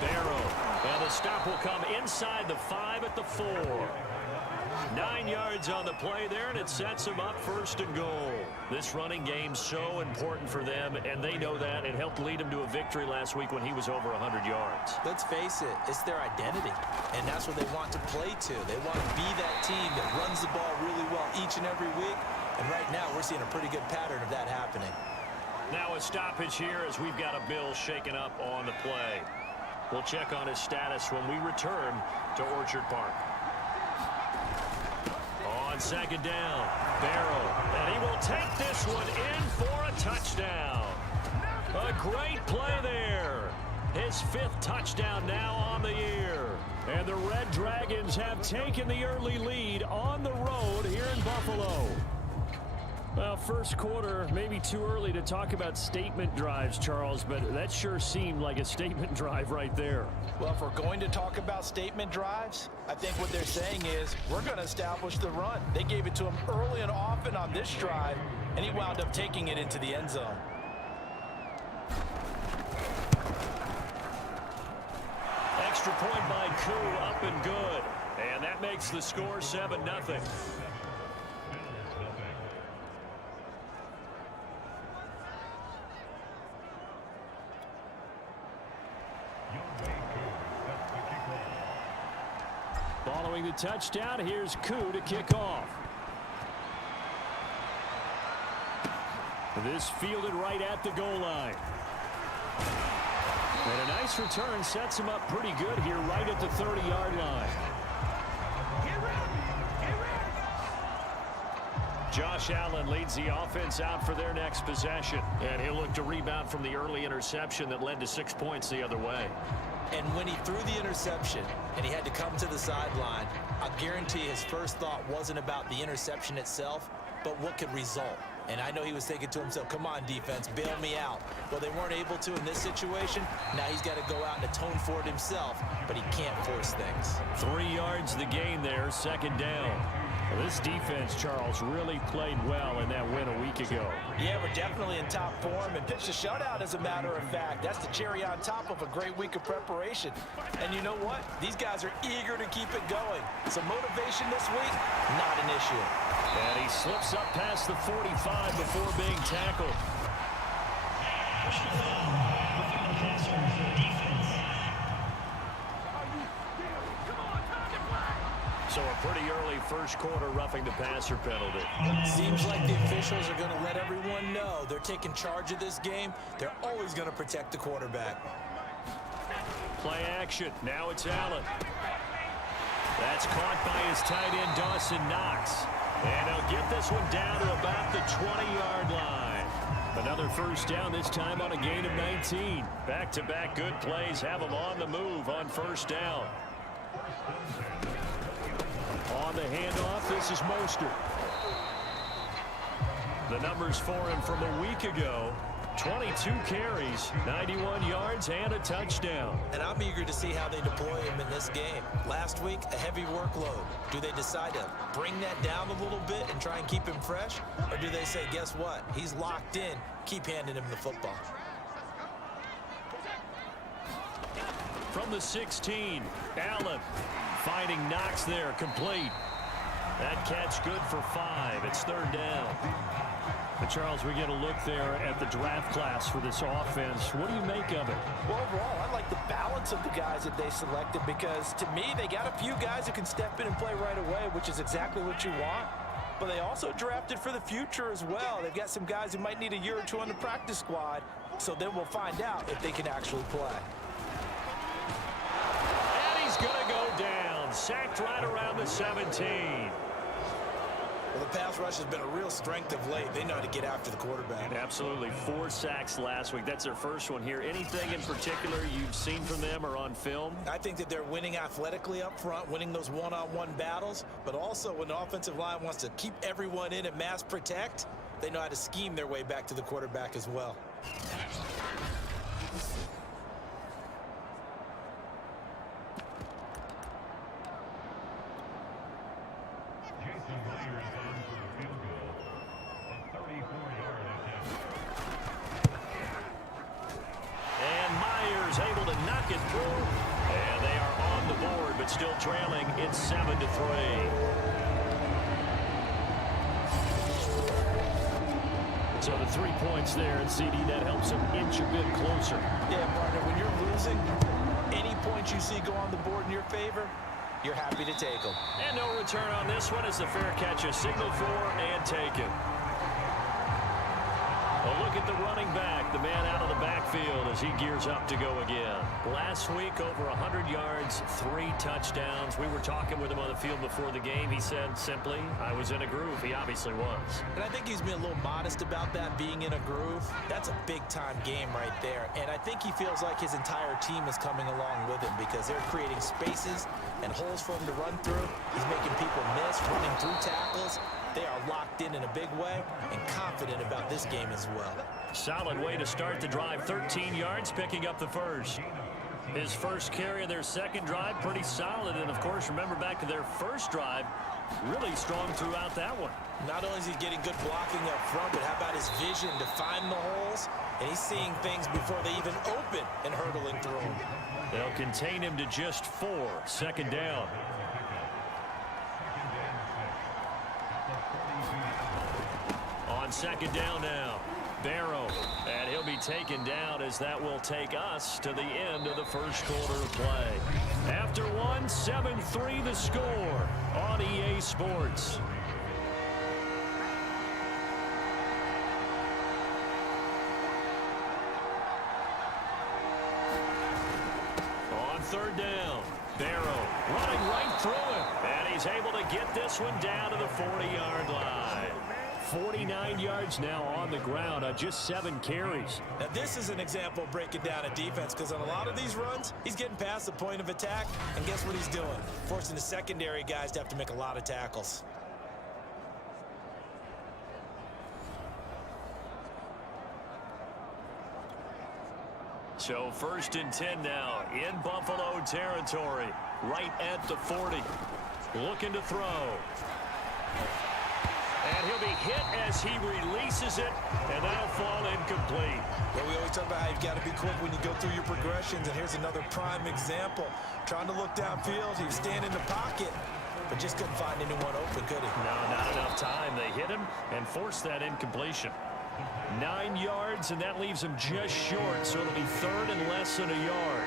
Barrow. And the stop will come inside the 5 at the 4. 9 yards on the play there, and it sets them up 1st and goal. This running game so important for them, and they know that. It helped lead them to a victory last week when he was over 100 yards. Let's face it, it's their identity, and that's what they want to play to. They want to be that team that runs the ball really well each and every week, and right now we're seeing a pretty good pattern of that happening. Now a stoppage here as we've got a Bill shaken up on the play. We'll check on his status when we return to Orchard Park. On second down, Barrow, and he will take this one in for a touchdown. A great play there. His 5th touchdown now on the year. And the Red Dragons have taken the early lead on the road here in Buffalo. Well, first quarter, maybe too early to talk about statement drives, Charles, but that sure seemed like a statement drive right there. Well, if we're going to talk about statement drives, I think what they're saying is we're going to establish the run. They gave it to him early and often on this drive, and he wound up taking it into the end zone. Extra point by Koo, up and good. And that makes the score 7-0. Following the touchdown, here's Koo to kick off. This fielded right at the goal line. And a nice return sets him up pretty good here right at the 30-yard line. Josh Allen leads the offense out for their next possession. And he'll look to rebound from the early interception that led to 6 points the other way. And when he threw the interception and he had to come to the sideline, I guarantee his first thought wasn't about the interception itself, but what could result. And I know he was thinking to himself, come on, defense, bail me out. Well, they weren't able to in this situation. Now he's got to go out and atone for it himself, but he can't force things. 3 yards the gain there, second down. Well, this defense, Charles, really played well in that win a week ago. Yeah, we're definitely in top form and pitched a shutout, as a matter of fact. That's the cherry on top of a great week of preparation. And you know what? These guys are eager to keep it going. So motivation this week, not an issue. And he slips up past the 45 before being tackled. So a pretty early first quarter roughing the passer penalty. Seems like the officials are going to let everyone know they're taking charge of this game. They're always going to protect the quarterback. Play action. Now it's Allen. That's caught by his tight end, Dawson Knox. And he'll get this one down to about the 20-yard line. Another first down, this time on a gain of 19. Back-to-back good plays have him on the move on first down. On the handoff, this is Mostert. The numbers for him from a week ago: 22 carries, 91 yards, and a touchdown. And I'm eager to see how they deploy him in this game. Last week, a heavy workload. Do they decide to bring that down a little bit and try and keep him fresh? Or do they say, guess what? He's locked in. Keep handing him the football. From the 16, Allen finding Knox there, complete. That catch good for 5. It's third down. But Charles, we get a look there at the draft class for this offense. What do you make of it? Well, overall, I like the balance of the guys that they selected because, to me, they got a few guys who can step in and play right away, which is exactly what you want. But they also drafted for the future as well. They've got some guys who might need a year or two on the practice squad, so then we'll find out if they can actually play. And he's going to go down. Sacked right around the 17. Well, the pass rush has been a real strength of late. They know how to get after the quarterback. And absolutely, 4 sacks last week. That's their first one here. Anything in particular you've seen from them or on film? I think that they're winning athletically up front, winning those one-on-one battles, but also when the offensive line wants to keep everyone in and mass protect, they know how to scheme their way back to the quarterback as well. Able to knock it through, and they are on the board, but still trailing. It's 7-3. So the 3 points there, and CD, that helps them inch a bit closer. Yeah, partner, when you're losing, any points you see go on the board in your favor, you're happy to take them. And no return on this one as the fair catch is signaled for and taken. A look at the running back, the man out of the backfield as he gears up to go again. Last week, over 100 yards, 3 touchdowns. We were talking with him on the field before the game. He said simply, I was in a groove. He obviously was. And I think he's been a little modest about that, being in a groove. That's a big-time game right there. And I think he feels like his entire team is coming along with him because they're creating spaces and holes for him to run through. He's making people miss, running through tackles. They are locked in a big way and confident about this game as well. Solid way to start the drive. 13 yards, picking up the first. His first carry of their second drive, pretty solid. And, of course, remember back to their first drive, really strong throughout that one. Not only is he getting good blocking up front, but how about his vision to find the holes? And he's seeing things before they even open and hurdling through them. They'll contain him to just 4. Second down. On second down now, Barrow, and he'll be taken down as that will take us to the end of the first quarter of play. After one, 7-3 the score on EA Sports. On third down, Barrow running right through him, and he's able to get this one down to the 40-yard line. 49 yards now on the ground on just 7 carries. Now this is an example of breaking down a defense, because on a lot of these runs, he's getting past the point of attack, and guess what he's doing? Forcing the secondary guys to have to make a lot of tackles. So 1st and 10 now in Buffalo territory, right at the 40. Looking to throw. And he'll be hit as he releases it, and that'll fall incomplete. Well, we always talk about how you've got to be quick when you go through your progressions, and here's another prime example. Trying to look downfield, he was standing in the pocket, but just couldn't find anyone open, could he? No, not enough time. They hit him and forced that incompletion. 9 yards, and that leaves him just short, so it'll be 3rd and less than a yard.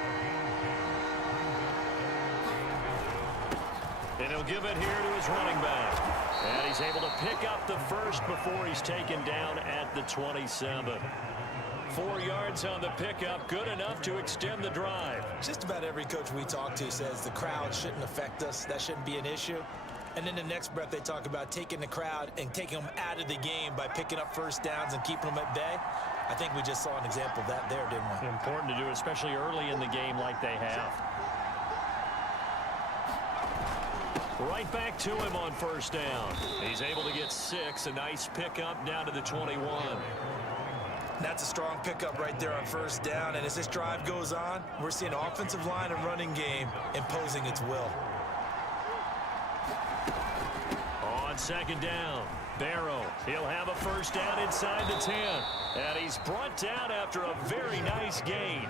And he'll give it here to his running back. And he's able to pick up the first before he's taken down at the 27. 4 yards on the pickup, good enough to extend the drive. Just about every coach we talk to says the crowd shouldn't affect us. That shouldn't be an issue. And in the next breath, they talk about taking the crowd and taking them out of the game by picking up first downs and keeping them at bay. I think we just saw an example of that there, didn't we? Important to do, especially early in the game like they have. Right back to him on first down. He's able to get 6. A nice pickup down to the 21. That's a strong pickup right there on first down. And as this drive goes on, we're seeing offensive line and running game imposing its will. On second down, Barrow. He'll have a first down inside the 10. And he's brought down after a very nice gain.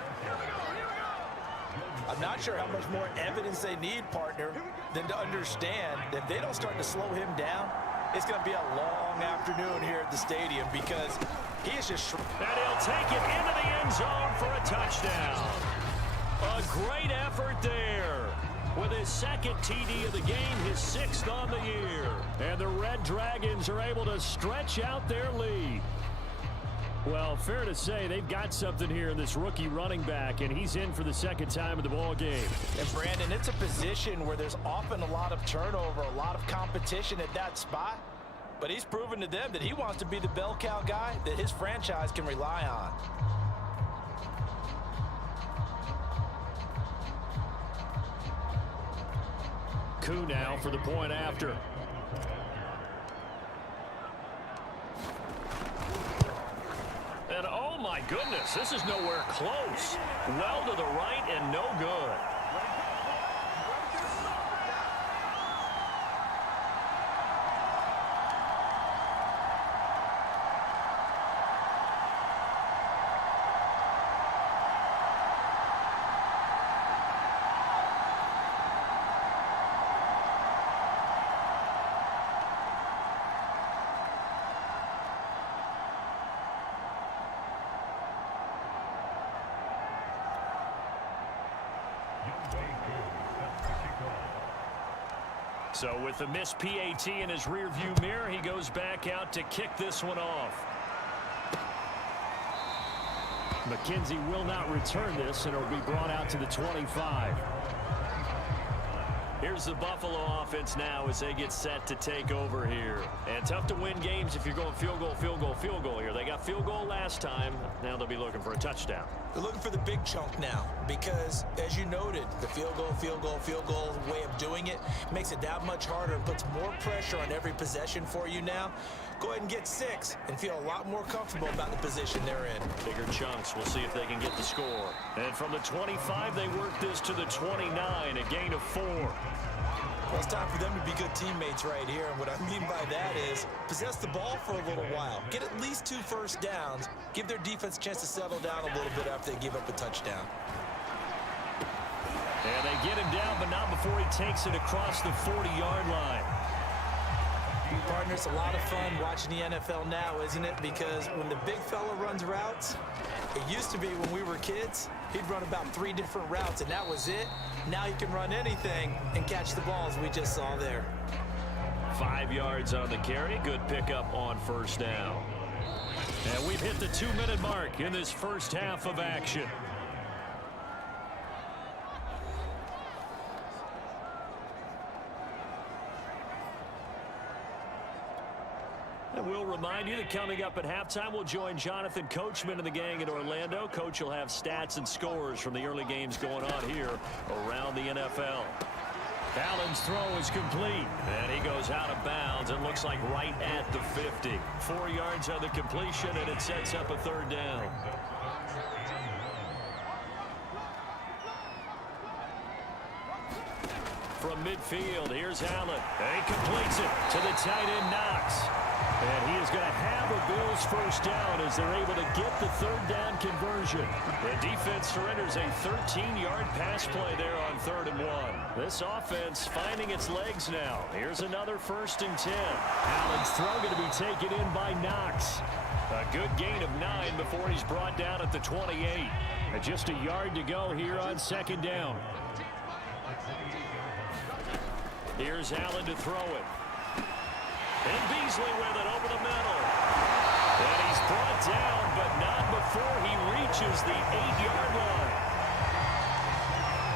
I'm not sure how much more evidence they need, partner, than to understand that if they don't start to slow him down, it's going to be a long afternoon here at the stadium, because he is just... And he'll take it into the end zone for a touchdown. A great effort there. With his second TD of the game, his 6th on the year. And the Red Dragons are able to stretch out their lead. Well, fair to say they've got something here in this rookie running back, and he's in for the second time of the ball game. And Brandon, it's a position where there's often a lot of turnover, a lot of competition at that spot. But he's proven to them that he wants to be the bell cow guy that his franchise can rely on. Koo now for the point after. And oh my goodness, this is nowhere close. Well to the right and no good. So with the missed PAT in his rearview mirror, he goes back out to kick this one off. McKenzie will not return this, and it'll be brought out to the 25. Here's the Buffalo offense now as they get set to take over here. And tough to win games if you're going field goal, field goal, field goal here. They got field goal last time. Now they'll be looking for a touchdown. They're looking for the big chunk now because, as you noted, the field goal, field goal, field goal way of doing it makes it that much harder and puts more pressure on every possession for you now. Go ahead and get 6 and feel a lot more comfortable about the position they're in. Bigger chunks. We'll see if they can get the score. And from the 25, they work this to the 29, a gain of 4. Well, it's time for them to be good teammates right here. And what I mean by that is possess the ball for a little while. Get at least 2 first downs. Give their defense a chance to settle down a little bit after they give up a touchdown. And they get him down, but not before he takes it across the 40-yard line. Partner, it's a lot of fun watching the NFL now, isn't it? Because when the big fella runs routes, it used to be when we were kids, he'd run about 3 different routes, and that was it. Now he can run anything and catch the balls we just saw there. 5 yards on the carry. Good pickup on first down. And we've hit the 2-minute mark in this first half of action. And we'll remind you that coming up at halftime, we'll join Jonathan Coachman and the gang in Orlando. Coach will have stats and scores from the early games going on here around the NFL. Allen's throw is complete, and he goes out of bounds and looks like right at the 50. 4 yards on the completion, and it sets up a 3rd down. From midfield, here's Allen. And he completes it to the tight end, Knox. And he is going to have a Bills first down as they're able to get the 3rd down conversion. The defense surrenders a 13-yard pass play there on 3rd and 1. This offense finding its legs now. Here's another 1st and 10. Allen's throw going to be taken in by Knox. A good gain of 9 before he's brought down at the 28. And just a yard to go here on 2nd down. Here's Allen to throw it. And Beasley with it over the middle. And he's brought down, but not before he reaches the 8-yard line.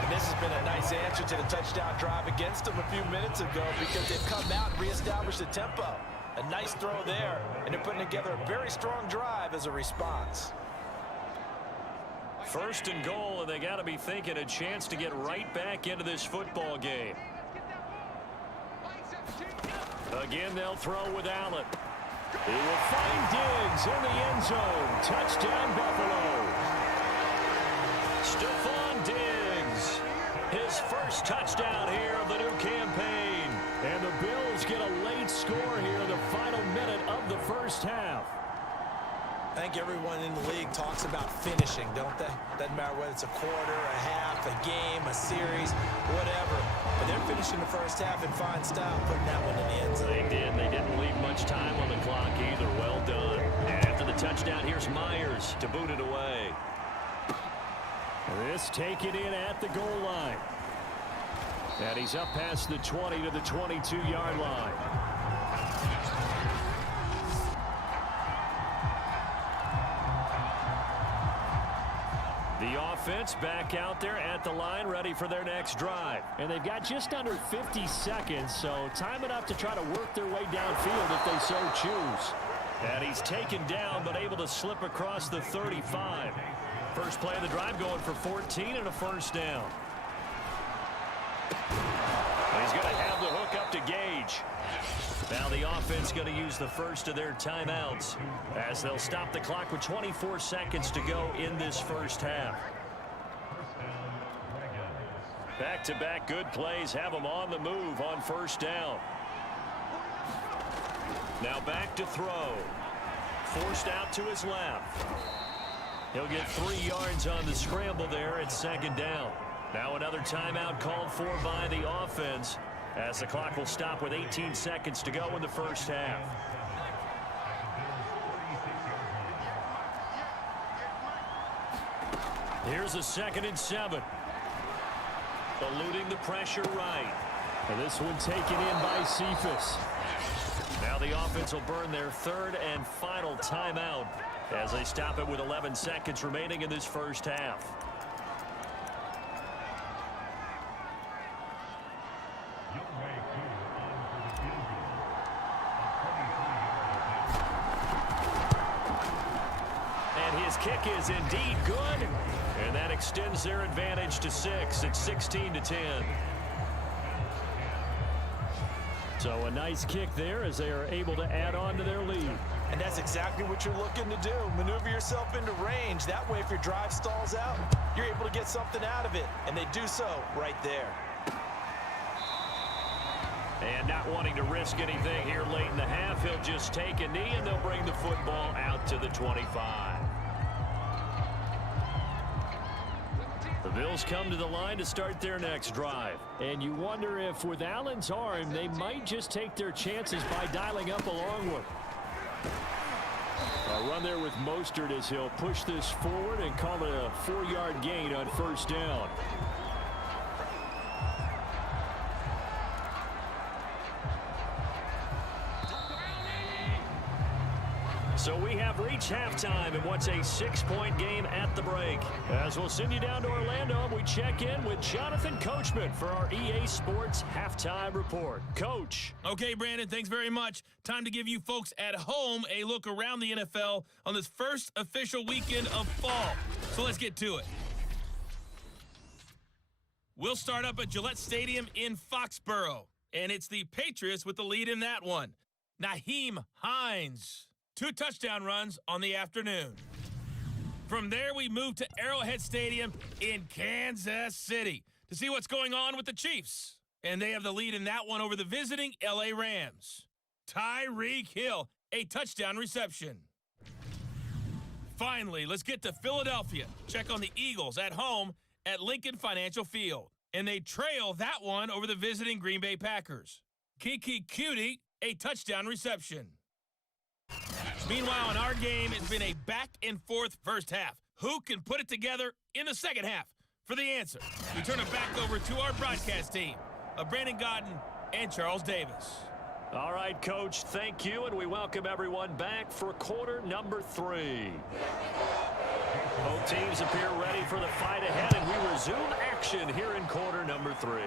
And this has been a nice answer to the touchdown drive against them a few minutes ago because they've come out and reestablished the tempo. A nice throw there, and they're putting together a very strong drive as a response. 1st and goal, and they got to be thinking a chance to get right back into this football game. Again, they'll throw with Allen. He will find Diggs in the end zone. Touchdown, Buffalo. Stephon Diggs, his first touchdown here of the new campaign. And the Bills get a late score here in the final minute of the first half. I think everyone in the league talks about finishing, don't they? Doesn't matter whether it's a quarter, a half, a game, a series, whatever. But they're finishing the first half in fine style, putting that one in the end zone. They did. They didn't leave much time on the clock either. Well done. And after the touchdown, here's Myers to boot it away. This taken in at the goal line. And he's up past the 20 to the 22-yard line. The offense back out there at the line, ready for their next drive. And they've got just under 50 seconds, so time enough to try to work their way downfield if they so choose. And he's taken down, but able to slip across the 35. First play of the drive going for 14 and a first down. And he's going to have the hook up to Gage. Now the offense going to use the first of their timeouts as they'll stop the clock with 24 seconds to go in this first half. Back-to-back good plays have them on the move on first down. Now back to throw. Forced out to his left. He'll get 3 yards on the scramble there at second down. Now another timeout called for by the offense as the clock will stop with 18 seconds to go in the first half. Here's a 2nd and 7. Eluding the pressure right. And this one taken in by Cephas. Now the offense will burn their 3rd and final timeout as they stop it with 11 seconds remaining in this first half. And his kick is indeed good, and that extends their advantage to 6. It's 16-10. So a nice kick there as they are able to add on to their lead. And that's exactly what you're looking to do. Maneuver yourself into range. That way, if your drive stalls out, you're able to get something out of it. And they do so right there. And not wanting to risk anything here late in the half, he'll just take a knee, and they'll bring the football out to the 25. The Bills come to the line to start their next drive. And you wonder if with Allen's arm, they might just take their chances by dialing up a long one. A run there with Mostert as he'll push this forward and call it a 4-yard gain on first down. So we have reached halftime in what's a 6-point game at the break. As we'll send you down to Orlando, and we check in with Jonathan Coachman for our EA Sports Halftime Report. Coach. Okay, Brandon, thanks very much. Time to give you folks at home a look around the NFL on this first official weekend of fall. So let's get to it. We'll start up at Gillette Stadium in Foxborough, and it's the Patriots with the lead in that one. Nyheim Hines. 2 touchdown runs on the afternoon. From there, we move to Arrowhead Stadium in Kansas City to see what's going on with the Chiefs. And they have the lead in that one over the visiting L.A. Rams. Tyreek Hill, a touchdown reception. Finally, let's get to Philadelphia. Check on the Eagles at home at Lincoln Financial Field. And they trail that one over the visiting Green Bay Packers. Kiki Cutie, a touchdown reception. Meanwhile, in our game, it's been a back-and-forth first half. Who can put it together in the second half? For the answer, we turn it back over to our broadcast team of Brandon Godden and Charles Davis. All right, Coach, thank you, and we welcome everyone back for quarter number 3. Both teams appear ready for the fight ahead, and we resume action here in quarter number 3.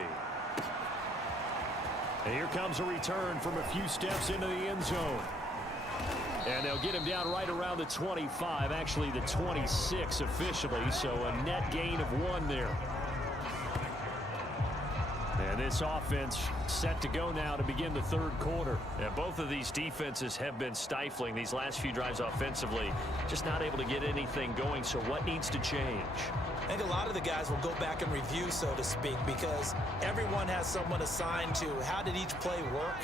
And here comes a return from a few steps into the end zone. And they'll get him down right around the 25, actually the 26 officially, so a net gain of 1 there. And this offense set to go now to begin the third quarter. Yeah, both of these defenses have been stifling these last few drives offensively, just not able to get anything going, so what needs to change? I think a lot of the guys will go back and review, so to speak, because everyone has someone assigned to how did each play work.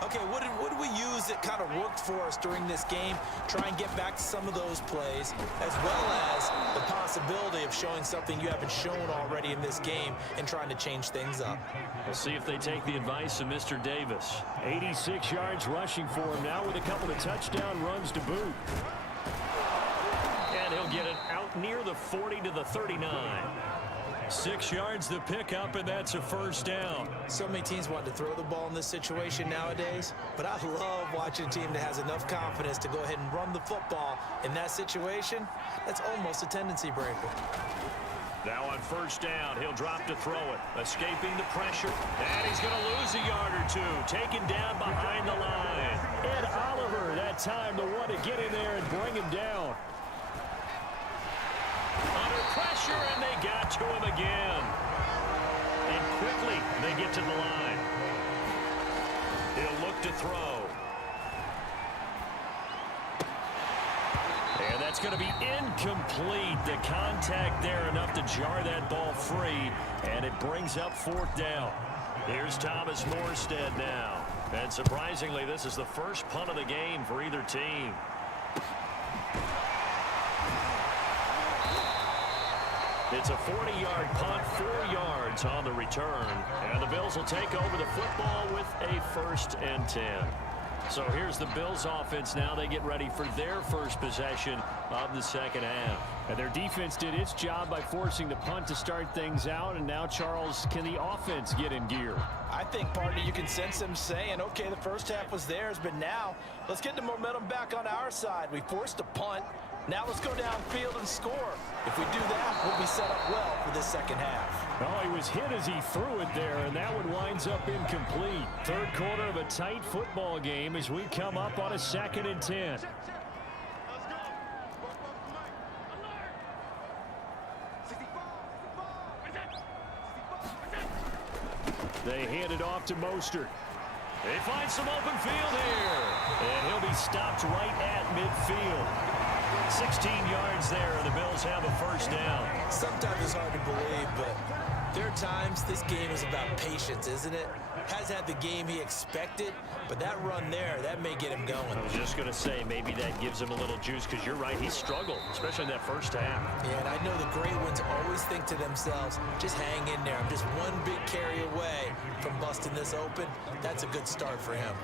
Okay, what did we use that kind of worked for us during this game? Try and get back to some of those plays, as well as the possibility of showing something you haven't shown already in this game and trying to change things up. We'll see if they take the advice of Mr. Davis. 86 yards rushing for him now with a couple of touchdown runs to boot. And he'll get it out near the 40 to the 39. 6 yards the pickup, and that's a first down. So many teams want to throw the ball in this situation nowadays, but I love watching a team that has enough confidence to go ahead and run the football in that situation. That's almost a tendency breaker. Now on first down, he'll drop to throw it. Escaping the pressure. And he's going to lose a yard or two. Taken down behind the line. Ed Oliver, that time the one to get in there and bring him down. Under pressure, and they got to him again. And quickly, they get to the line. He'll look to throw. And that's going to be incomplete. The contact there enough to jar that ball free, and it brings up fourth down. Here's Thomas Morstead now. And surprisingly, this is the first punt of the game for either team. It's a 40-yard punt, 4 yards on the return. And the Bills will take over the football with a 1st and 10. So here's the Bills offense now. They get ready for their first possession of the second half. And their defense did its job by forcing the punt to start things out. And now, Charles, can the offense get in gear? I think, partner, you can sense them saying, okay, the first half was theirs, but now let's get the momentum back on our side. We forced a punt. Now let's go downfield and score. If we do that, we'll be set up well for this second half. Oh, he was hit as he threw it there, and that one winds up incomplete. Third quarter of a tight football game as we come up on a 2nd and 10. They hand it off to Mostert. They find some open field here. And he'll be stopped right at midfield. 16 yards there, and the Bills have a first down. Sometimes it's hard to believe, but there are times this game is about patience, isn't it? Has had the game he expected, but that run there, that may get him going. I was just going to say, maybe that gives him a little juice, because you're right, he struggled, especially in that first half. Yeah, and I know the great ones always think to themselves, just hang in there. I'm just one big carry away from busting this open. That's a good start for him.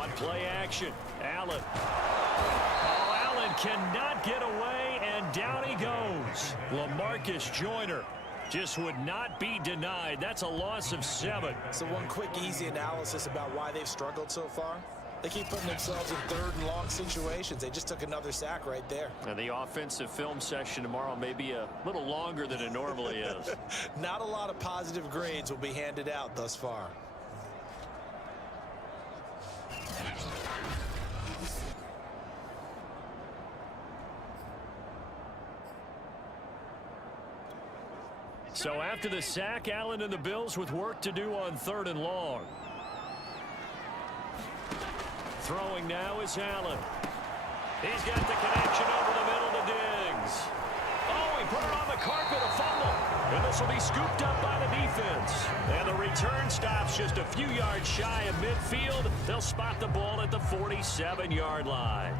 On play action, Allen. Oh, Allen cannot get away, and down he goes. LaMarcus Joyner just would not be denied. That's a loss of 7. So one quick, easy analysis about why they've struggled so far. They keep putting themselves in 3rd and long situations. They just took another sack right there. And the offensive film session tomorrow may be a little longer than it normally is. Not a lot of positive grades will be handed out thus far. So after the sack, Allen and the Bills with work to do on 3rd and long. Throwing now is Allen. He's got the connection over the middle to Diggs. Oh, he put it on the carpet, a fumble. And this will be scooped up by the defense. And the return stops just a few yards shy of midfield. They'll spot the ball at the 47-yard line.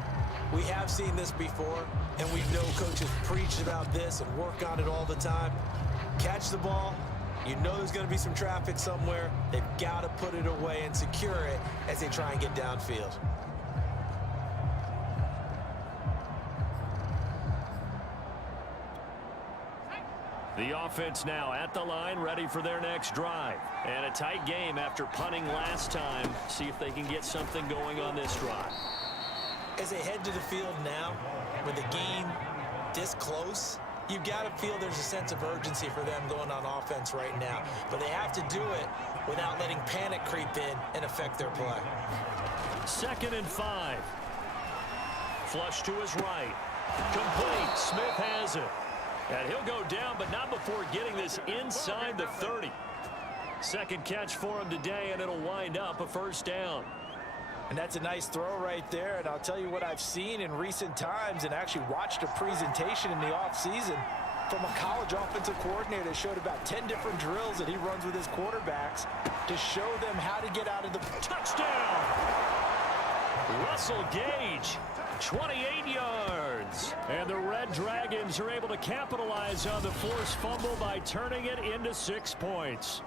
We have seen this before, and we know coaches preach about this and work on it all the time. Catch the ball. You know there's going to be some traffic somewhere. They've got to put it away and secure it as they try and get downfield. The offense now at the line, ready for their next drive. And a tight game after punting last time. See if they can get something going on this drive. As they head to the field now, with the game this close, you've got to feel there's a sense of urgency for them going on offense right now. But they have to do it without letting panic creep in and affect their play. 2nd and 5. Flush to his right. Complete. Smith has it. And he'll go down, but not before getting this inside the 30. Second catch for him today, and it'll wind up a first down. And that's a nice throw right there. And I'll tell you what I've seen in recent times and actually watched a presentation in the offseason from a college offensive coordinator that showed about 10 different drills that he runs with his quarterbacks to show them how to get out of the touchdown. Russell Gage, 28 yards. And the Red Dragons are able to capitalize on the forced fumble by turning it into 6 points.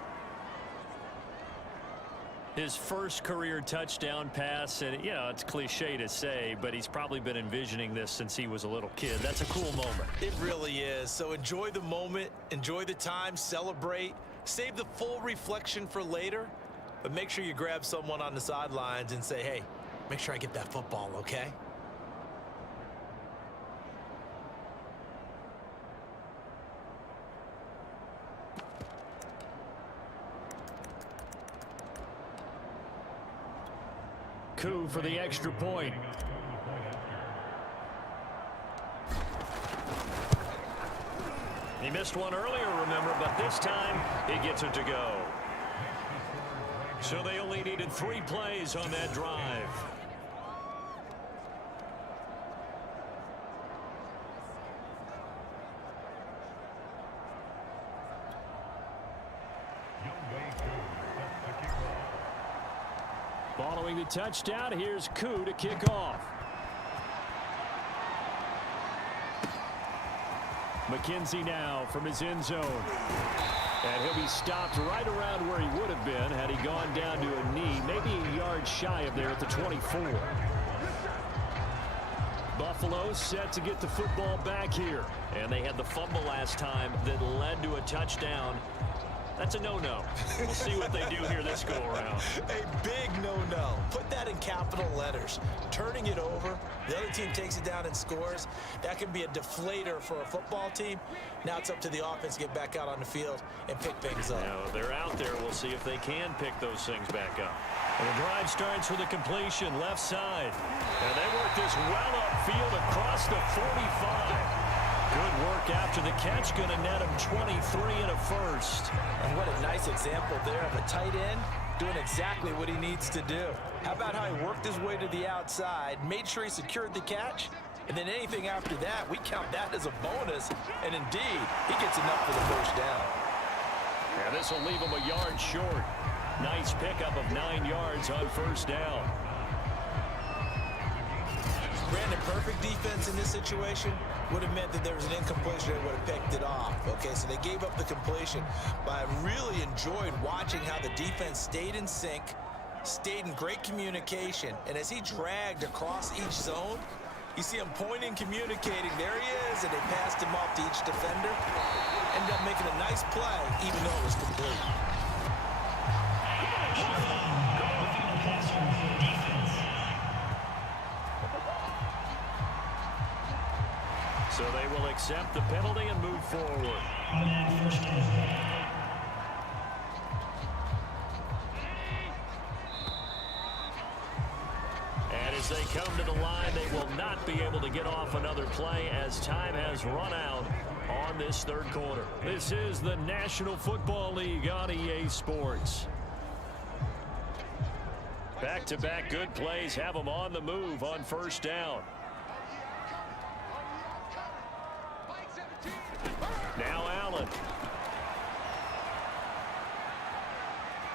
His first career touchdown pass, and, you know, it's cliche to say, but he's probably been envisioning this since he was a little kid. That's a cool moment. It really is. So enjoy the moment, enjoy the time, celebrate, save the full reflection for later, but make sure you grab someone on the sidelines and say, hey, make sure I get that football, okay? Coup for the extra point. He missed one earlier, remember, but this time he gets it to go. So they only needed 3 plays on that drive. Following the touchdown, here's Coup to kick off. McKenzie now from his end zone. And he'll be stopped right around where he would have been had he gone down to a knee, maybe a yard shy of there at the 24. Buffalo set to get the football back here. And they had the fumble last time that led to a touchdown. That's a no-no. We'll see what they do here this go-around. A big no-no. Put that in capital letters. Turning it over, the other team takes it down and scores. That can be a deflator for a football team. Now it's up to the offense to get back out on the field and pick things up. Now they're out there. We'll see if they can pick those things back up. And the drive starts with a completion left side. And they work this well upfield across the 45. Good work after the catch. Going to net him 23 and a first. And what a nice example there of a tight end doing exactly what he needs to do. How about how he worked his way to the outside, made sure he secured the catch, and then anything after that, we count that as a bonus. And indeed, he gets enough for the first down. And this will leave him a yard short. Nice pickup of 9 yards on first down. Brandon, perfect defense in this situation would have meant that there was an incompletion and would have picked it off. Okay, so they gave up the completion, but I really enjoyed watching how the defense stayed in sync, stayed in great communication, and as he dragged across each zone, you see him pointing, communicating, there he is, and they passed him off to each defender. Ended up making a nice play, even though it was complete. So they will accept the penalty and move forward. And as they come to the line, they will not be able to get off another play as time has run out on this third quarter. This is the National Football League on EA Sports. Back-to-back good plays have them on the move on first down. Now Allen.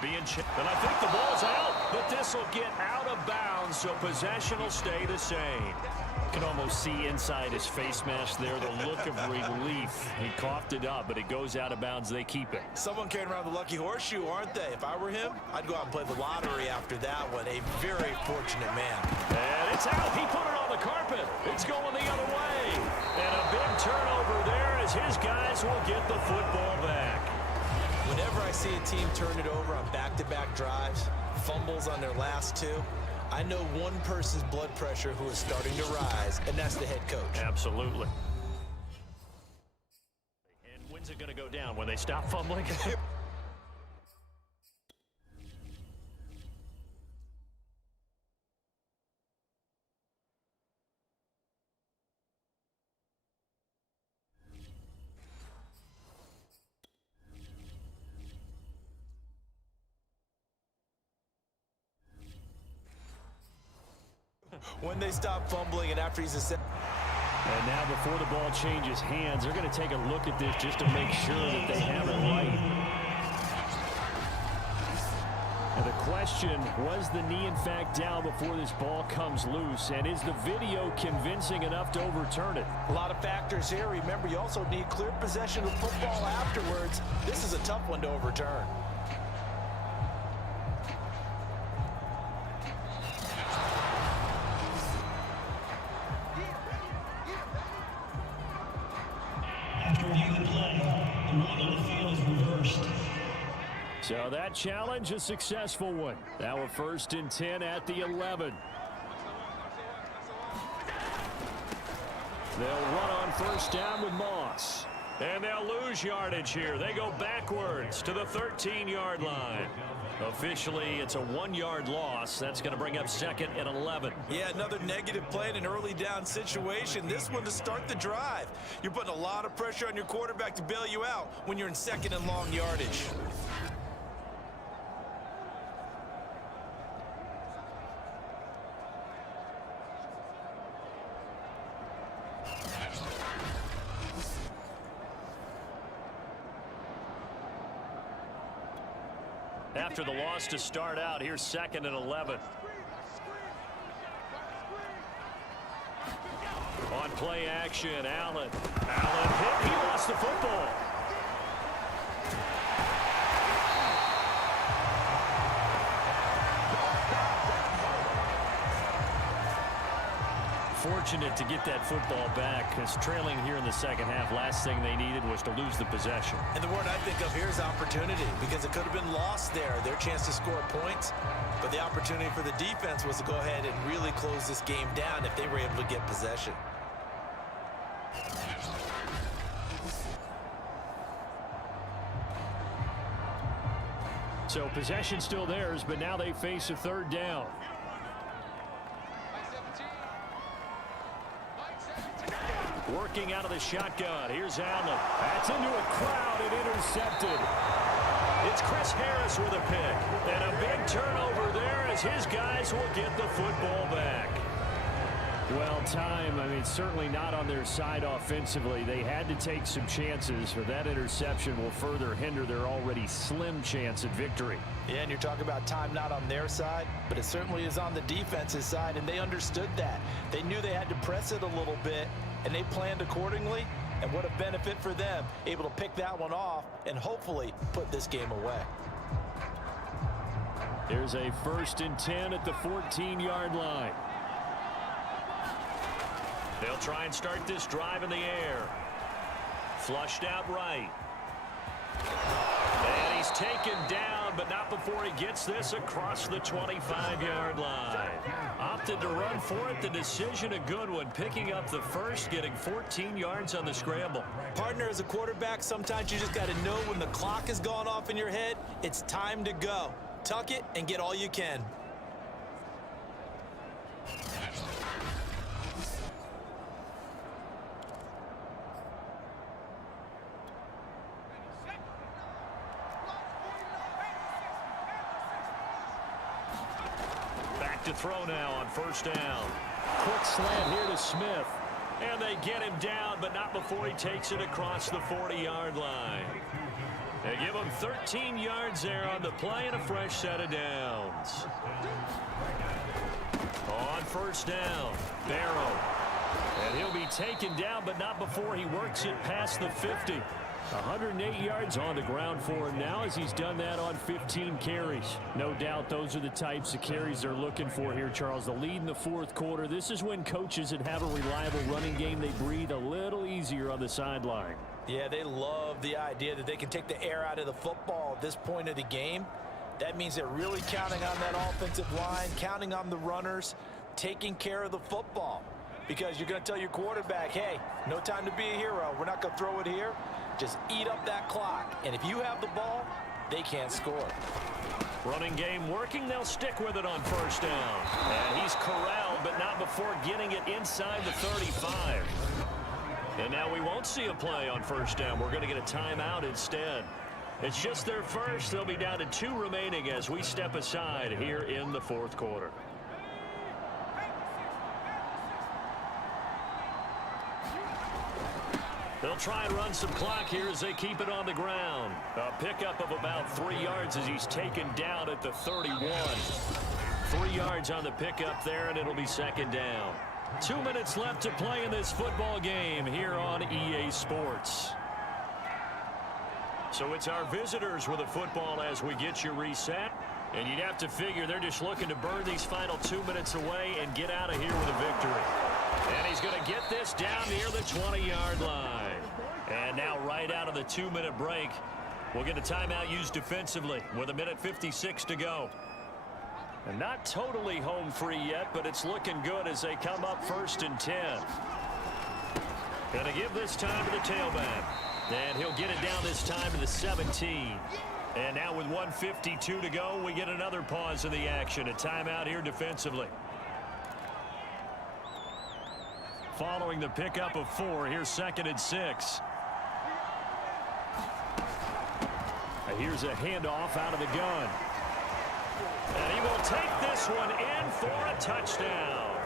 Being chipped. And I think the ball's out, but this will get out of bounds, so possession will stay the same. You can almost see inside his face mask there the look of relief. He coughed it up, but it goes out of bounds. They keep it. Someone carrying around the lucky horseshoe, aren't they? If I were him, I'd go out and play the lottery after that one. A very fortunate man. And it's out. He put it on the carpet. It's going the other way. And a big turnover there as his guys will get the football back. Whenever I see a team turn it over on back-to-back drives, fumbles on their last two, I know one person's blood pressure who is starting to rise, and that's the head coach. Absolutely. And when's it going to go down? When they stop fumbling? When they stop fumbling and after he's a And now before the ball changes hands, they're going to take a look at this just to make sure that they have it right. And the question, was the knee in fact down before this ball comes loose? And is the video convincing enough to overturn it? A lot of factors here. Remember, you also need clear possession of football afterwards. This is a tough one to overturn. So that challenge, a successful one. Now a 1st and 10 at the 11. They'll run on first down with Moss. And they'll lose yardage here. They go backwards to the 13-yard line. Officially, it's a 1-yard loss. That's going to bring up 2nd and 11. Yeah, another negative play in an early down situation. This one to start the drive. You're putting a lot of pressure on your quarterback to bail you out when you're in 2nd and long yardage. After the loss to start out, here's 2nd and 11. On play action, Allen. Allen hit. He lost the football. Fortunate to get that football back, because trailing here in the second half, last thing they needed was to lose the possession. And the word I think of here is opportunity, because it could have been lost there, their chance to score points. But the opportunity for the defense was to go ahead and really close this game down if they were able to get possession. So possession still theirs, but now they face a 3rd down. Working out of the shotgun. Here's Allen. That's into a crowd and intercepted. It's Chris Harris with a pick. And a big turnover there as his guys will get the football back. Well, time, certainly not on their side offensively. They had to take some chances, but that interception will further hinder their already slim chance at victory. Yeah, and you're talking about time not on their side, but it certainly is on the defense's side, and they understood that. They knew they had to press it a little bit, and they planned accordingly, and what a benefit for them, able to pick that one off and hopefully put this game away. There's a 1st and 10 at the 14-yard line. They'll try and start this drive in the air. Flushed out right. And he's taken down, but not before he gets this across the 25-yard line. Opted to run for it. The decision a good one. Picking up the first, getting 14 yards on the scramble. Partner, as a quarterback, sometimes you just got to know when the clock has gone off in your head, it's time to go. Tuck it and get all you can. To throw now on 1st down. Quick slant here to Smith. And they get him down, but not before he takes it across the 40-yard line. They give him 13 yards there on the play and a fresh set of downs. On 1st down, Barrow. And he'll be taken down, but not before he works it past the 50. 108 yards on the ground for him now as he's done that on 15 carries. No doubt those are the types of carries they're looking for here, Charles. The lead in the 4th quarter. This is when coaches that have a reliable running game, they breathe a little easier on the sideline. Yeah, they love the idea that they can take the air out of the football at this point of the game. That means they're really counting on that offensive line, counting on the runners, taking care of the football. Because you're going to tell your quarterback, hey, no time to be a hero. We're not going to throw it here. Just eat up that clock. And if you have the ball, they can't score. Running game working. They'll stick with it on 1st down. And he's corralled, but not before getting it inside the 35. And now we won't see a play on 1st down. We're going to get a timeout instead. It's just their first. They'll be down to 2 remaining as we step aside here in the 4th quarter. They'll try and run some clock here as they keep it on the ground. A pickup of about 3 yards as he's taken down at the 31. 3 yards on the pickup there, and it'll be 2nd down. 2 minutes left to play in this football game here on EA Sports. So it's our visitors with the football as we get you reset. And you'd have to figure they're just looking to burn these final 2 minutes away and get out of here with a victory. And he's going to get this down near the 20-yard line. And now right out of the 2-minute break, we'll get a timeout used defensively with 1:56 to go. And not totally home free yet, but it's looking good as they come up 1st and 10. Going to give this time to the tailback. And he'll get it down this time to the 17. And now with 1:52 to go, we get another pause in the action. A timeout here defensively. Following the pickup of 4, here's 2nd and 6. Here's a handoff out of the gun. And he will take this one in for a touchdown.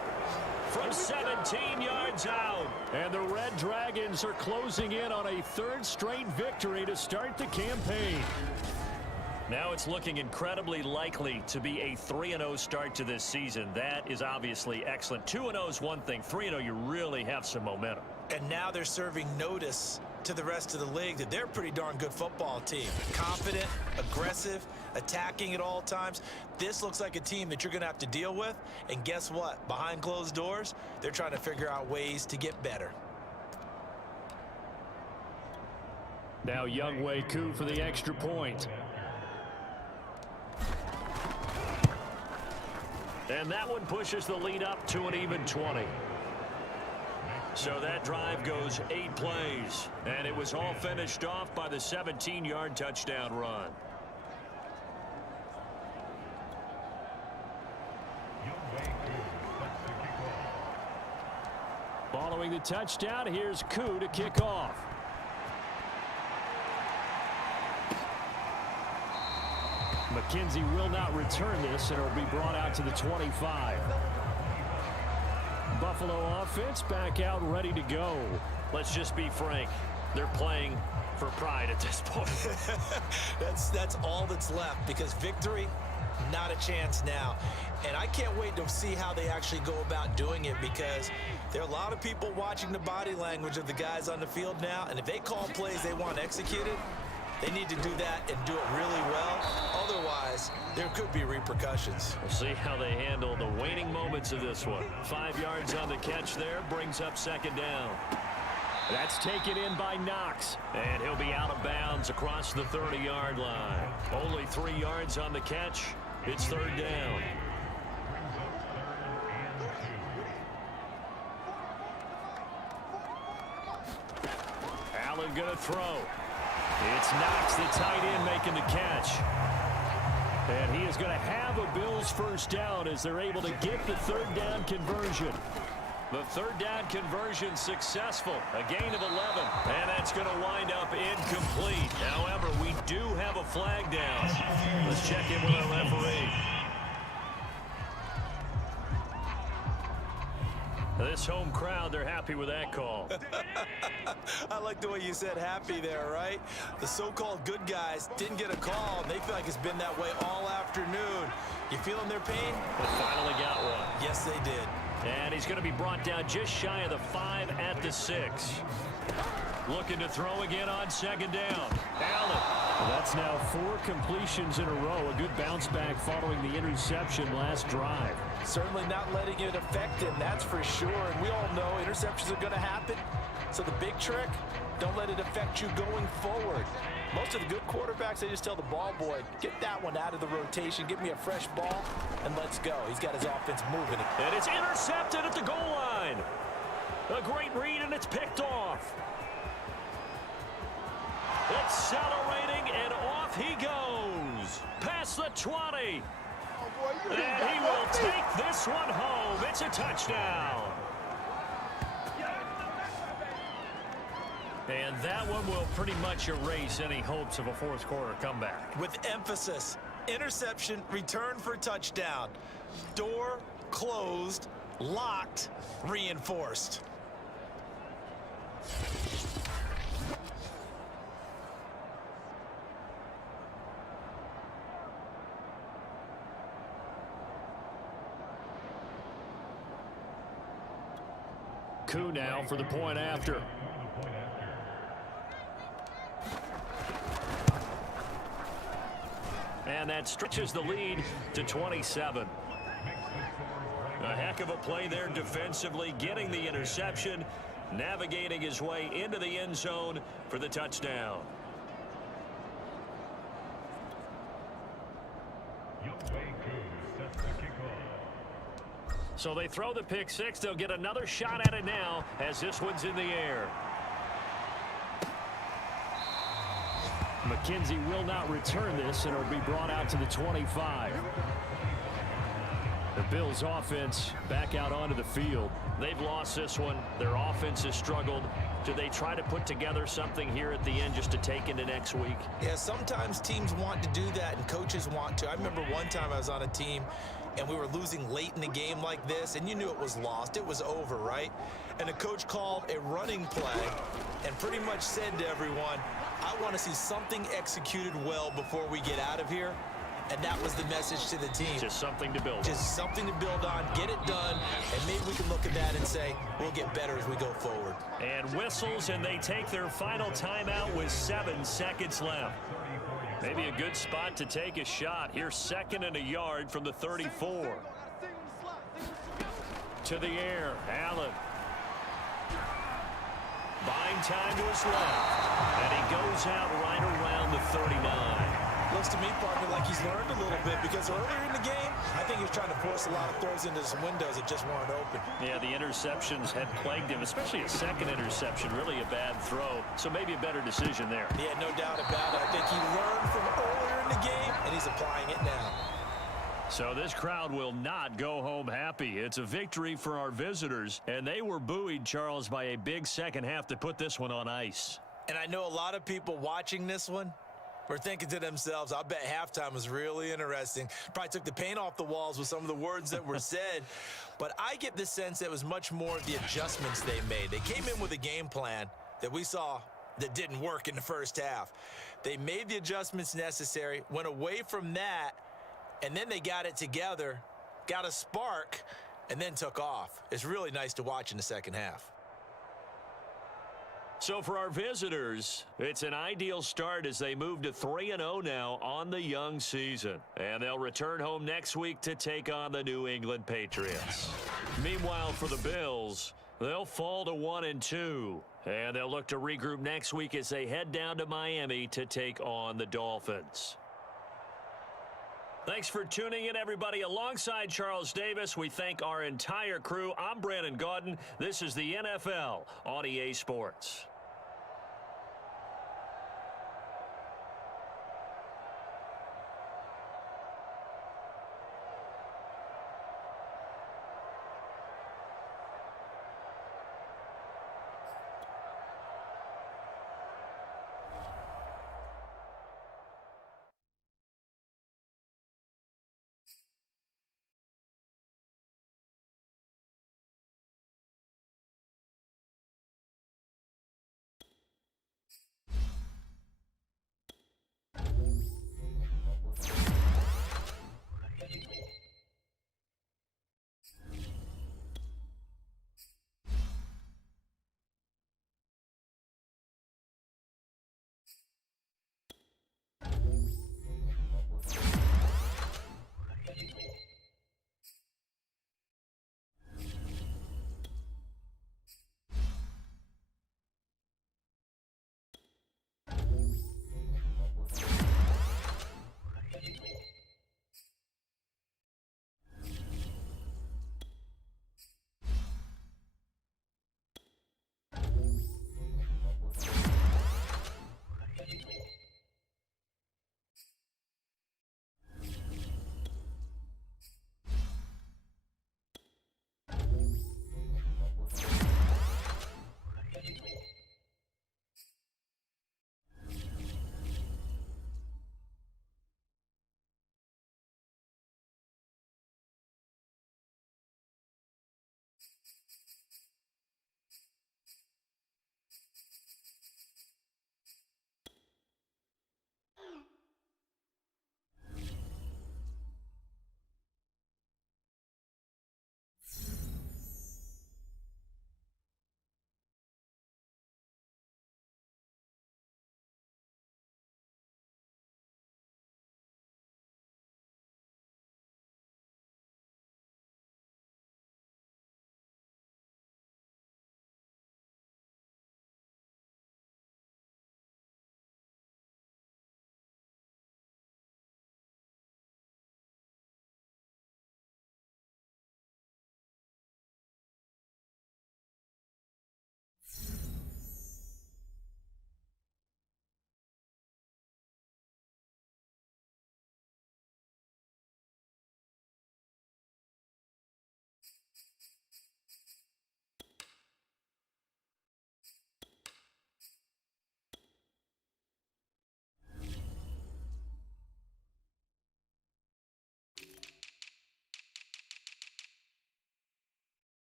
From 17 yards out. And the Red Dragons are closing in on a 3rd straight victory to start the campaign. Now it's looking incredibly likely to be a 3-0 start to this season. That is obviously excellent. 2-0 is one thing. 3-0, you really have some momentum. And now they're serving notice to the rest of the league that they're a pretty darn good football team. Confident, aggressive, attacking at all times. This looks like a team that you're going to have to deal with. And guess what? Behind closed doors, they're trying to figure out ways to get better. Now Younghoe Koo for the extra point. And that one pushes the lead up to an even 20. So that drive goes 8 plays. And it was all finished off by the 17-yard touchdown run. Following the touchdown, here's Koo to kick off. McKenzie will not return this, and it'll be brought out to the 25. Buffalo offense back out ready to go. Let's just be frank. They're playing for pride at this point. That's all that's left, because victory, not a chance now. And I can't wait to see how they actually go about doing it, because there are a lot of people watching the body language of the guys on the field now, and if they call plays they want executed, they need to do that and do it really well. Otherwise, there could be repercussions. We'll see how they handle the waning moments of this one. 5 yards on the catch there, brings up 2nd down. That's taken in by Knox. And he'll be out of bounds across the 30-yard line. Only 3 yards on the catch. It's 3rd down. Allen gonna throw. It's Knox, the tight end, making the catch. And he is going to have a Bills first down as they're able to get the 3rd down conversion. The 3rd down conversion successful. A gain of 11. And that's going to wind up incomplete. However, we do have a flag down. Let's check in with our referee. This home crowd, they're happy with that call. I like the way you said happy there, right? The so-called good guys didn't get a call, and they feel like it's been that way all afternoon. You feeling their pain? They finally got one. Yes, they did. And he's going to be brought down just shy of the 5 at the 6. Looking to throw again on 2nd down. Allen. That's now 4 completions in a row. A good bounce back following the interception last drive. Certainly not letting it affect him, that's for sure. And we all know interceptions are going to happen. So the big trick, don't let it affect you going forward. Most of the good quarterbacks, they just tell the ball boy, get that one out of the rotation, give me a fresh ball, and let's go. He's got his offense moving. And it's intercepted at the goal line. A great read, and it's picked off. Accelerating, and off he goes. Past the 20. And he will take this one home. It's a touchdown. And that one will pretty much erase any hopes of a 4th quarter comeback. With emphasis, interception, return for touchdown. Door closed, locked, reinforced. Koo now for the point after. And that stretches the lead to 27. A heck of a play there defensively, getting the interception, navigating his way into the end zone for the touchdown. So they throw the pick 6. They'll get another shot at it now as this one's in the air. McKenzie will not return this, and it'll be brought out to the 25. The Bills offense back out onto the field. They've lost this one. Their offense has struggled. Do they try to put together something here at the end just to take into next week? Yeah, sometimes teams want to do that and coaches want to. I remember one time I was on a team and we were losing late in the game like this, and you knew it was lost. It was over, right? And the coach called a running play and pretty much said to everyone, I want to see something executed well before we get out of here. And that was the message to the team. Just something to build on. Just something to build on, get it done, and maybe we can look at that and say, we'll get better as we go forward. And whistles, and they take their final timeout with 7 seconds left. Maybe a good spot to take a shot. Here's 2nd and a yard from the 34. To the air, Allen. Buying time to his left. And he goes out right around the 39. Looks to me, partner, like he's learned a little bit, because earlier in the game, I think he was trying to force a lot of throws into some windows that just weren't open. Yeah, the interceptions had plagued him, especially a second interception, really a bad throw. So maybe a better decision there. Yeah, no doubt about it. I think he learned from earlier in the game, and he's applying it now. So this crowd will not go home happy. It's a victory for our visitors, and they were buoyed, Charles, by a big second half to put this one on ice. And I know a lot of people watching this one were thinking to themselves, I bet halftime was really interesting. Probably took the paint off the walls with some of the words that were said. But I get the sense that it was much more of the adjustments they made. They came in with a game plan that we saw that didn't work in the first half. They made the adjustments necessary, went away from that, and then they got it together, got a spark, and then took off. It's really nice to watch in the second half. So for our visitors, it's an ideal start as they move to 3-0 now on the young season. And they'll return home next week to take on the New England Patriots. Meanwhile, for the Bills, they'll fall to 1-2. And they'll look to regroup next week as they head down to Miami to take on the Dolphins. Thanks for tuning in, everybody. Alongside Charles Davis, we thank our entire crew. I'm Brandon Gaudin. This is the NFL on EA Sports.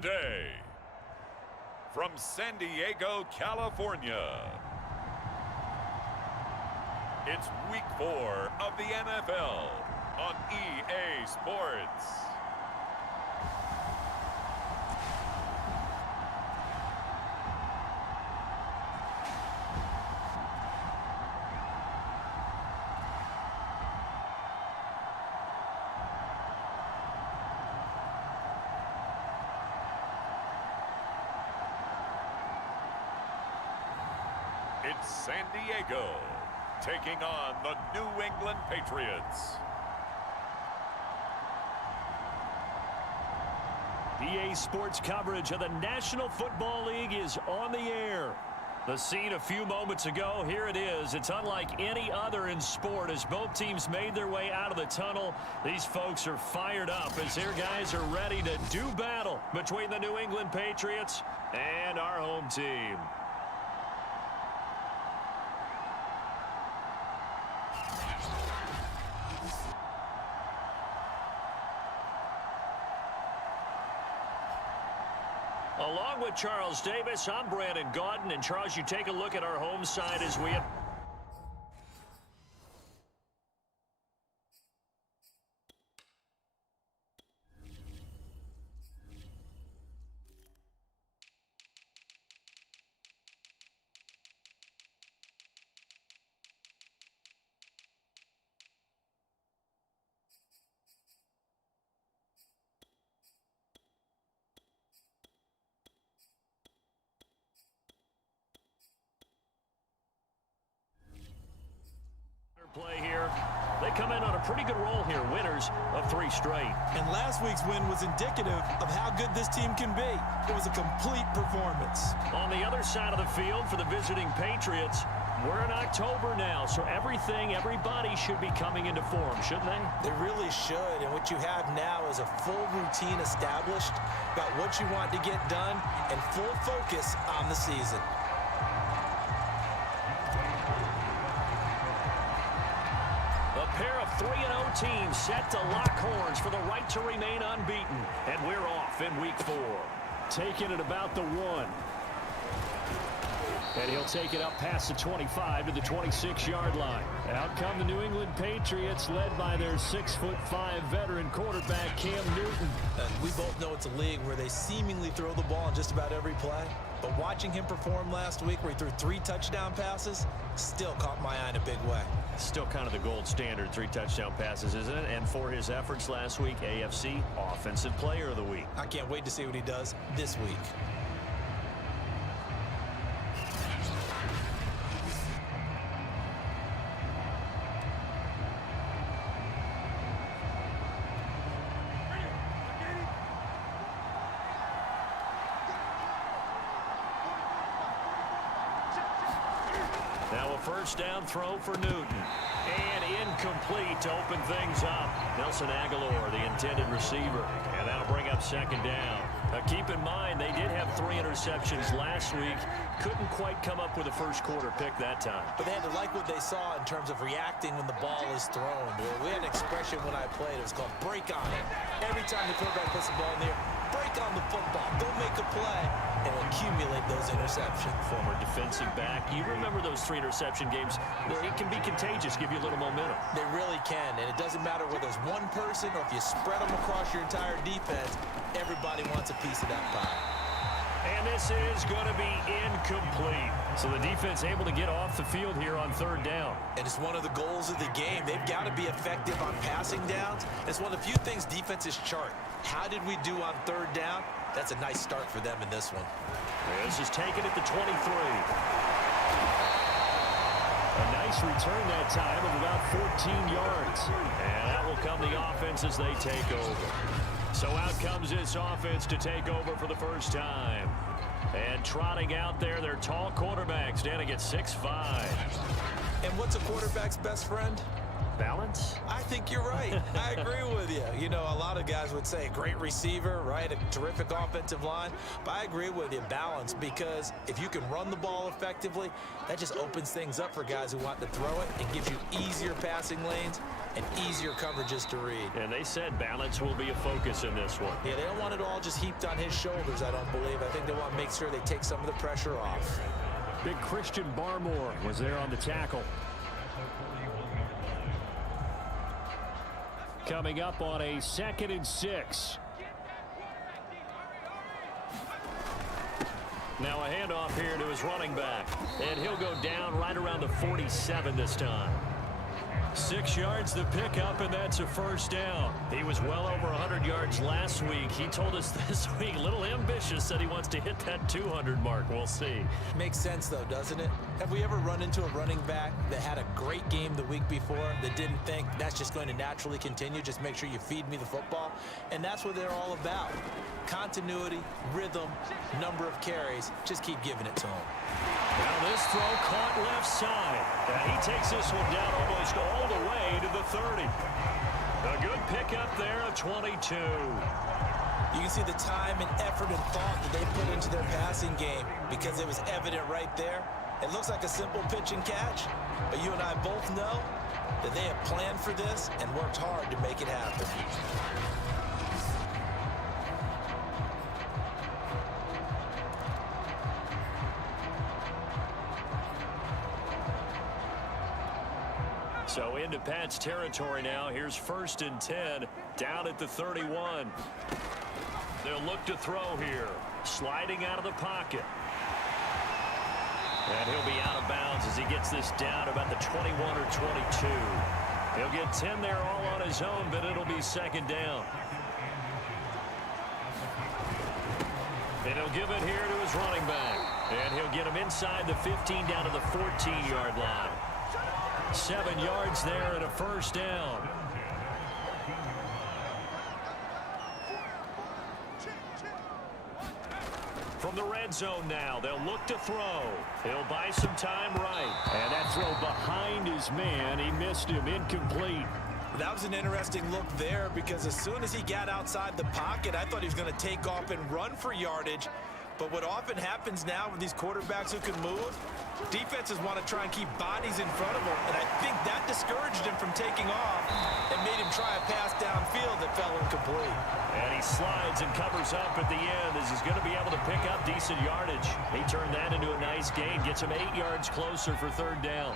today, from San Diego, California, it's Week 4 of the NFL on EA Sports. It's San Diego taking on the New England Patriots. EA Sports coverage of the National Football League is on the air. The scene a few moments ago, here it is. It's unlike any other in sport as both teams made their way out of the tunnel. These folks are fired up as their guys are ready to do battle between the New England Patriots and our home team. Along with Charles Davis, I'm Brandon Gaudin. And Charles, you take a look at our home side as we have... play here. They come in on a pretty good roll here, winners of 3 straight. And last week's win was indicative of how good this team can be. It was a complete performance. On the other side of the field for the visiting Patriots, we're in October now, so everybody should be coming into form, shouldn't they? They really should, and what you have now is a full routine established about what you want to get done and full focus on the season. Pair of 3-0 teams set to lock horns for the right to remain unbeaten. And we're off in Week 4. Taking it about the 1. And he'll take it up past the 25 to the 26-yard line. Out come the New England Patriots, led by their 6'5" veteran quarterback, Cam Newton. And we both know it's a league where they seemingly throw the ball in just about every play. But watching him perform last week where he threw 3 touchdown passes still caught my eye in a big way. Still kind of the gold standard, 3 touchdown passes, isn't it? And for his efforts last week, AFC Offensive Player of the Week. I can't wait to see what he does this week. Now a first down throw for Newton. And incomplete to open things up. Nelson Aguilar, the intended receiver. And that'll bring up 2nd down. Now keep in mind, they did have 3 interceptions last week. Couldn't quite come up with a first quarter pick that time. But they had to like what they saw in terms of reacting when the ball is thrown. We had an expression when I played. It was called break on it. Every time the quarterback puts the ball in the air, break on the football. Go make a play and accumulate those interceptions. Former defensive back. You remember those 3 interception games. It can be contagious, give you a little momentum. They really can, and it doesn't matter whether it's one person or if you spread them across your entire defense, everybody wants a piece of that pie. And this is going to be incomplete. So the defense able to get off the field here on 3rd down. And it's one of the goals of the game. They've got to be effective on passing downs. It's one of the few things defenses chart. How did we do on 3rd down? That's a nice start for them in this one. This is taken at the 23. A nice return that time of about 14 yards. And that will come the offense as they take over. So out comes this offense to take over for the first time. And trotting out there, their tall quarterback standing at 6'5". And what's a quarterback's best friend? Balance? I think you're right. I agree with you. You know, a lot of guys would say great receiver, right? A terrific offensive line. But I agree with you, balance, because if you can run the ball effectively, that just opens things up for guys who want to throw it and gives you easier passing lanes and easier coverages to read. And they said balance will be a focus in this one. Yeah, they don't want it all just heaped on his shoulders, I don't believe. I think they want to make sure they take some of the pressure off. Big Christian Barmore was there on the tackle. Coming up on a 2nd and 6. Now a handoff here to his running back. And he'll go down right around the 47 this time. 6 yards the pickup, and that's a first down. He was well over 100 yards last week. He told us this week, a little ambitious, said he wants to hit that 200 mark. We'll see. Makes sense, though, doesn't it? Have we ever run into a running back that had a great game the week before that didn't think that's just going to naturally continue? Just make sure you feed me the football. And that's what they're all about. Continuity, rhythm, number of carries. Just keep giving it to him. Now this throw caught left side. And he takes this one down almost all the way to the 30. A good pickup there of 22. You can see the time and effort and thought that they put into their passing game because it was evident right there. It looks like a simple pitch and catch, but you and I both know that they have planned for this and worked hard to make it happen. So into Pat's territory now. Here's 1st and 10 down at the 31. They'll look to throw here. Sliding out of the pocket. And he'll be out of bounds as he gets this down about the 21 or 22. He'll get 10 there all on his own, but it'll be 2nd down. And he'll give it here to his running back. And he'll get him inside the 15 down to the 14-yard line. 7 yards there and a first down. From the red zone now, they'll look to throw. He'll buy some time right. And that throw behind his man, he missed him, incomplete. That was an interesting look there because as soon as he got outside the pocket, I thought he was going to take off and run for yardage. But what often happens now with these quarterbacks who can move, defenses want to try and keep bodies in front of them, and I think that discouraged him from taking off and made him try a pass downfield that fell incomplete. And he slides and covers up at the end as he's going to be able to pick up decent yardage. He turned that into a nice gain, gets him 8 yards closer for 3rd down.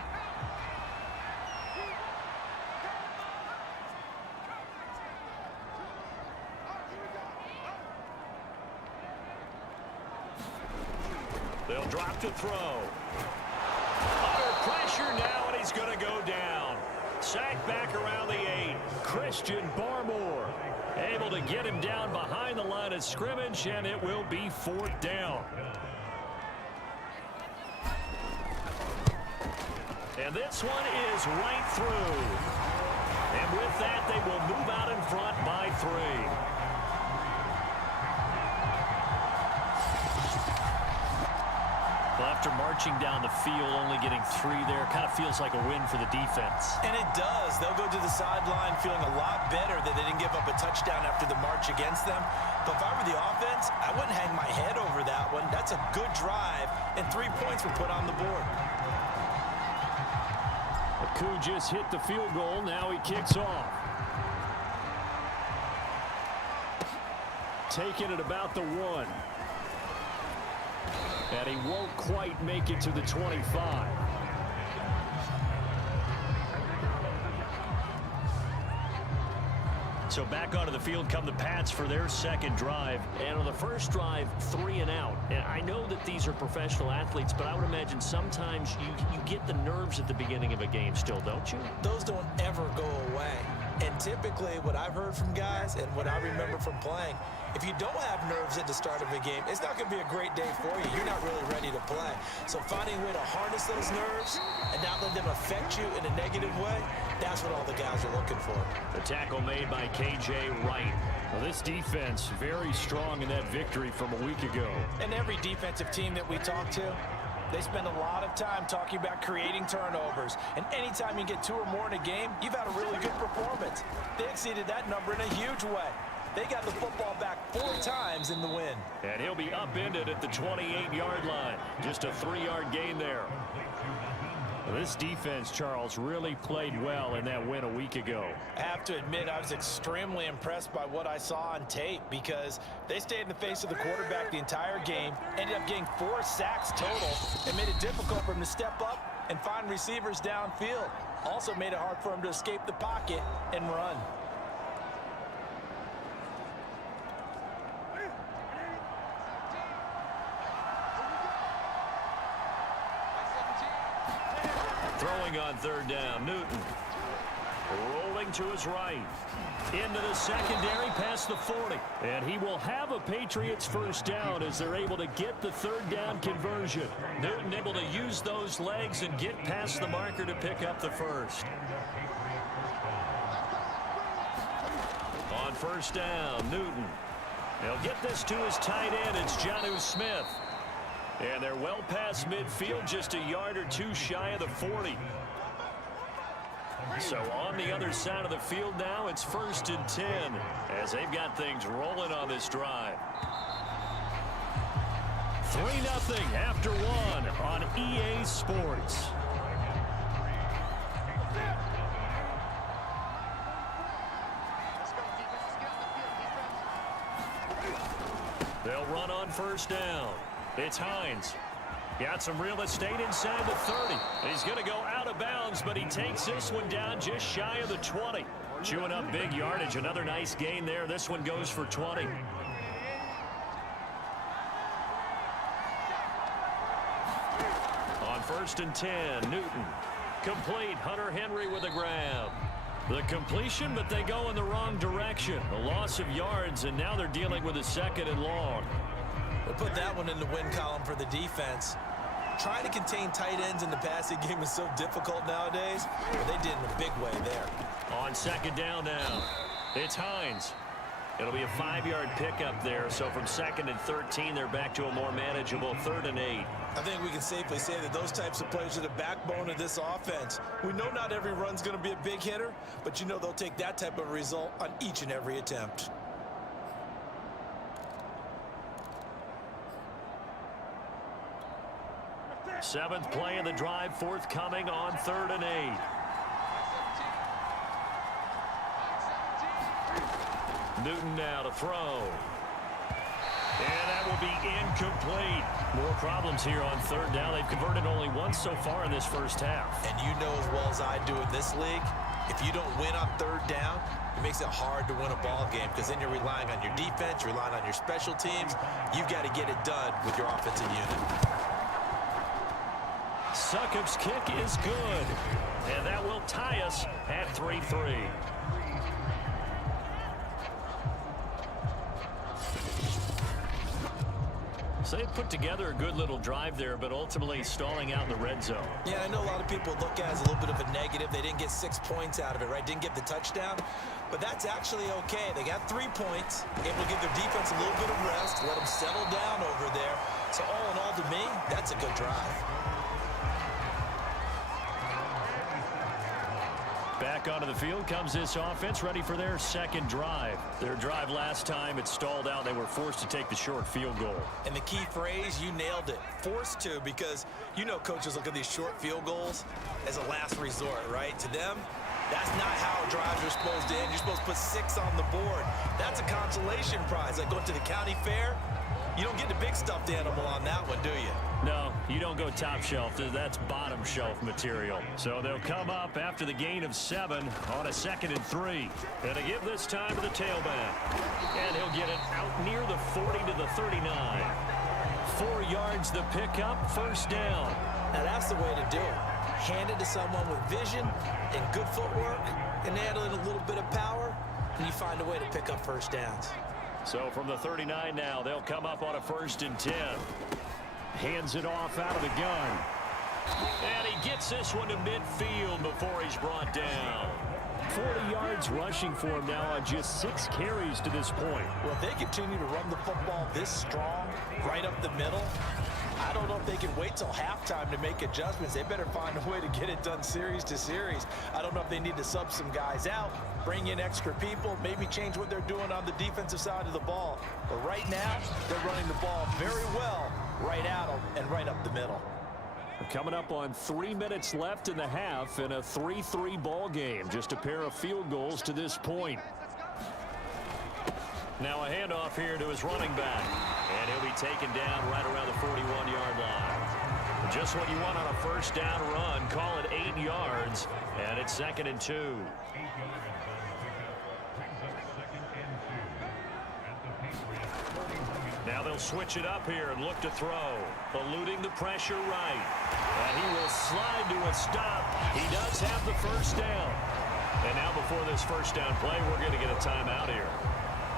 They'll drop to throw. Under pressure now, and he's going to go down. Sacked back around the 8. Christian Barmore able to get him down behind the line of scrimmage, and it will be 4th down. And this one is right through. And with that, they will move out in front by 3. After marching down the field, only getting 3 there, kind of feels like a win for the defense. And it does. They'll go to the sideline feeling a lot better that they didn't give up a touchdown after the march against them. But if I were the offense, I wouldn't hang my head over that one. That's a good drive, and 3 points were put on the board. Aku just hit the field goal. Now he kicks off. Taking it about the 1. And he won't quite make it to the 25. So back onto the field come the Pats for their 2nd drive. And on the first drive, 3 and out. And I know that these are professional athletes, but I would imagine sometimes you get the nerves at the beginning of a game still, don't you? Those don't ever go away. And typically what I've heard from guys and what I remember from playing, if you don't have nerves at the start of a game, it's not going to be a great day for you. You're not really ready to play. So finding a way to harness those nerves and not let them affect you in a negative way, that's what all the guys are looking for. The tackle made by K.J. Wright. Well, this defense very strong in that victory from a week ago. And every defensive team that we talk to, They spend a lot of time talking about creating turnovers. And anytime you get 2 or more in a game, you've had a really good performance. They exceeded that number in a huge way. They got the football back 4 times in the win. And he'll be upended at the 28-yard line. Just a 3-yard gain there. This defense, Charles, really played well in that win a week ago. I have to admit, I was extremely impressed by what I saw on tape because they stayed in the face of the quarterback the entire game, ended up getting 4 sacks total, and made it difficult for him to step up and find receivers downfield. Also made it hard for him to escape the pocket and run. Throwing on 3rd down, Newton. Rolling to his right. Into the secondary past the 40. And he will have a Patriots first down as they're able to get the 3rd down conversion. Newton able to use those legs and get past the marker to pick up the first. On 1st down, Newton. He'll get this to his tight end. It's Jonnu Smith. And they're well past midfield, just a yard or 2 shy of the 40. So on the other side of the field now, it's 1st and 10 as they've got things rolling on this drive. 3-0 after 1 on EA Sports. They'll run on 1st down. It's Hines. Got some real estate inside the 30. He's going to go out of bounds, but he takes this one down just shy of the 20. Chewing up big yardage. Another nice gain there. This one goes for 20. On 1st and 10, Newton. Complete. Hunter Henry with a grab. The completion, but they go in the wrong direction. A loss of yards, and now they're dealing with a 2nd and long. We'll put that one in the win column for the defense. Trying to contain tight ends in the passing game is so difficult nowadays, but they did in a big way there. On 2nd down now, it's Hines. It'll be a 5-yard pickup there, so from 2nd and 13, they're back to a more manageable 3rd and 8. I think we can safely say that those types of plays are the backbone of this offense. We know not every run's going to be a big hitter, but you know they'll take that type of result on each and every attempt. Seventh play of the drive forthcoming on 3rd and 8. Newton now to throw. And that will be incomplete. More problems here on 3rd down. They've converted only once so far in this first half. And you know as well as I do in this league, if you don't win on 3rd down, it makes it hard to win a ball game because then you're relying on your defense, you're relying on your special teams. You've got to get it done with your offensive unit. Succop's kick is good, and that will tie us at 3-3. So they put together a good little drive there, but ultimately stalling out in the red zone. Yeah, I know a lot of people look at it as a little bit of a negative. They didn't get 6 points out of it, right? Didn't get the touchdown. But that's actually okay. They got 3 points, able to give their defense a little bit of rest, let them settle down over there. So all in all, to me, that's a good drive. Back onto the field comes this offense, ready for their 2nd drive. Their drive last time, it stalled out. They were forced to take the short field goal. And the key phrase, you nailed it. Forced to, because you know coaches look at these short field goals as a last resort, right? To them, that's not how drives are supposed to end. You're supposed to put 6 on the board. That's a consolation prize. Like going to the county fair, you don't get the big stuffed animal on that one, do you? No, you don't go top shelf. That's bottom shelf material. So they'll come up after the gain of 7 on a 2nd and 3. And to give this time to the tailback. And he'll get it out near the 40 to the 39. 4 yards the pickup, 1st down. Now that's the way to do it. Hand it to someone with vision and good footwork, and add a little bit of power, and you find a way to pick up 1st downs. So from the 39 now, they'll come up on a 1st and 10. Hands it off out of the gun. And he gets this one to midfield before he's brought down. 40 yards rushing for him now on just 6 carries to this point. Well, if they continue to run the football this strong, right up the middle, I don't know if they can wait till halftime to make adjustments. They better find a way to get it done series to series. I don't know if they need to sub some guys out, bring in extra people, maybe change what they're doing on the defensive side of the ball. But right now, they're running the ball very well right at them and right up the middle. Coming up on 3 minutes left in the half in a 3-3 ball game. Just a pair of field goals to this point. Now a handoff here to his running back. And he'll be taken down right around the 41-yard line. Just what you want on a first down run. Call it 8 yards. And it's 2nd and 2. Now they'll switch it up here and look to throw. Eluding the pressure right. And he will slide to a stop. He does have the first down. And now before this first down play, we're going to get a timeout here.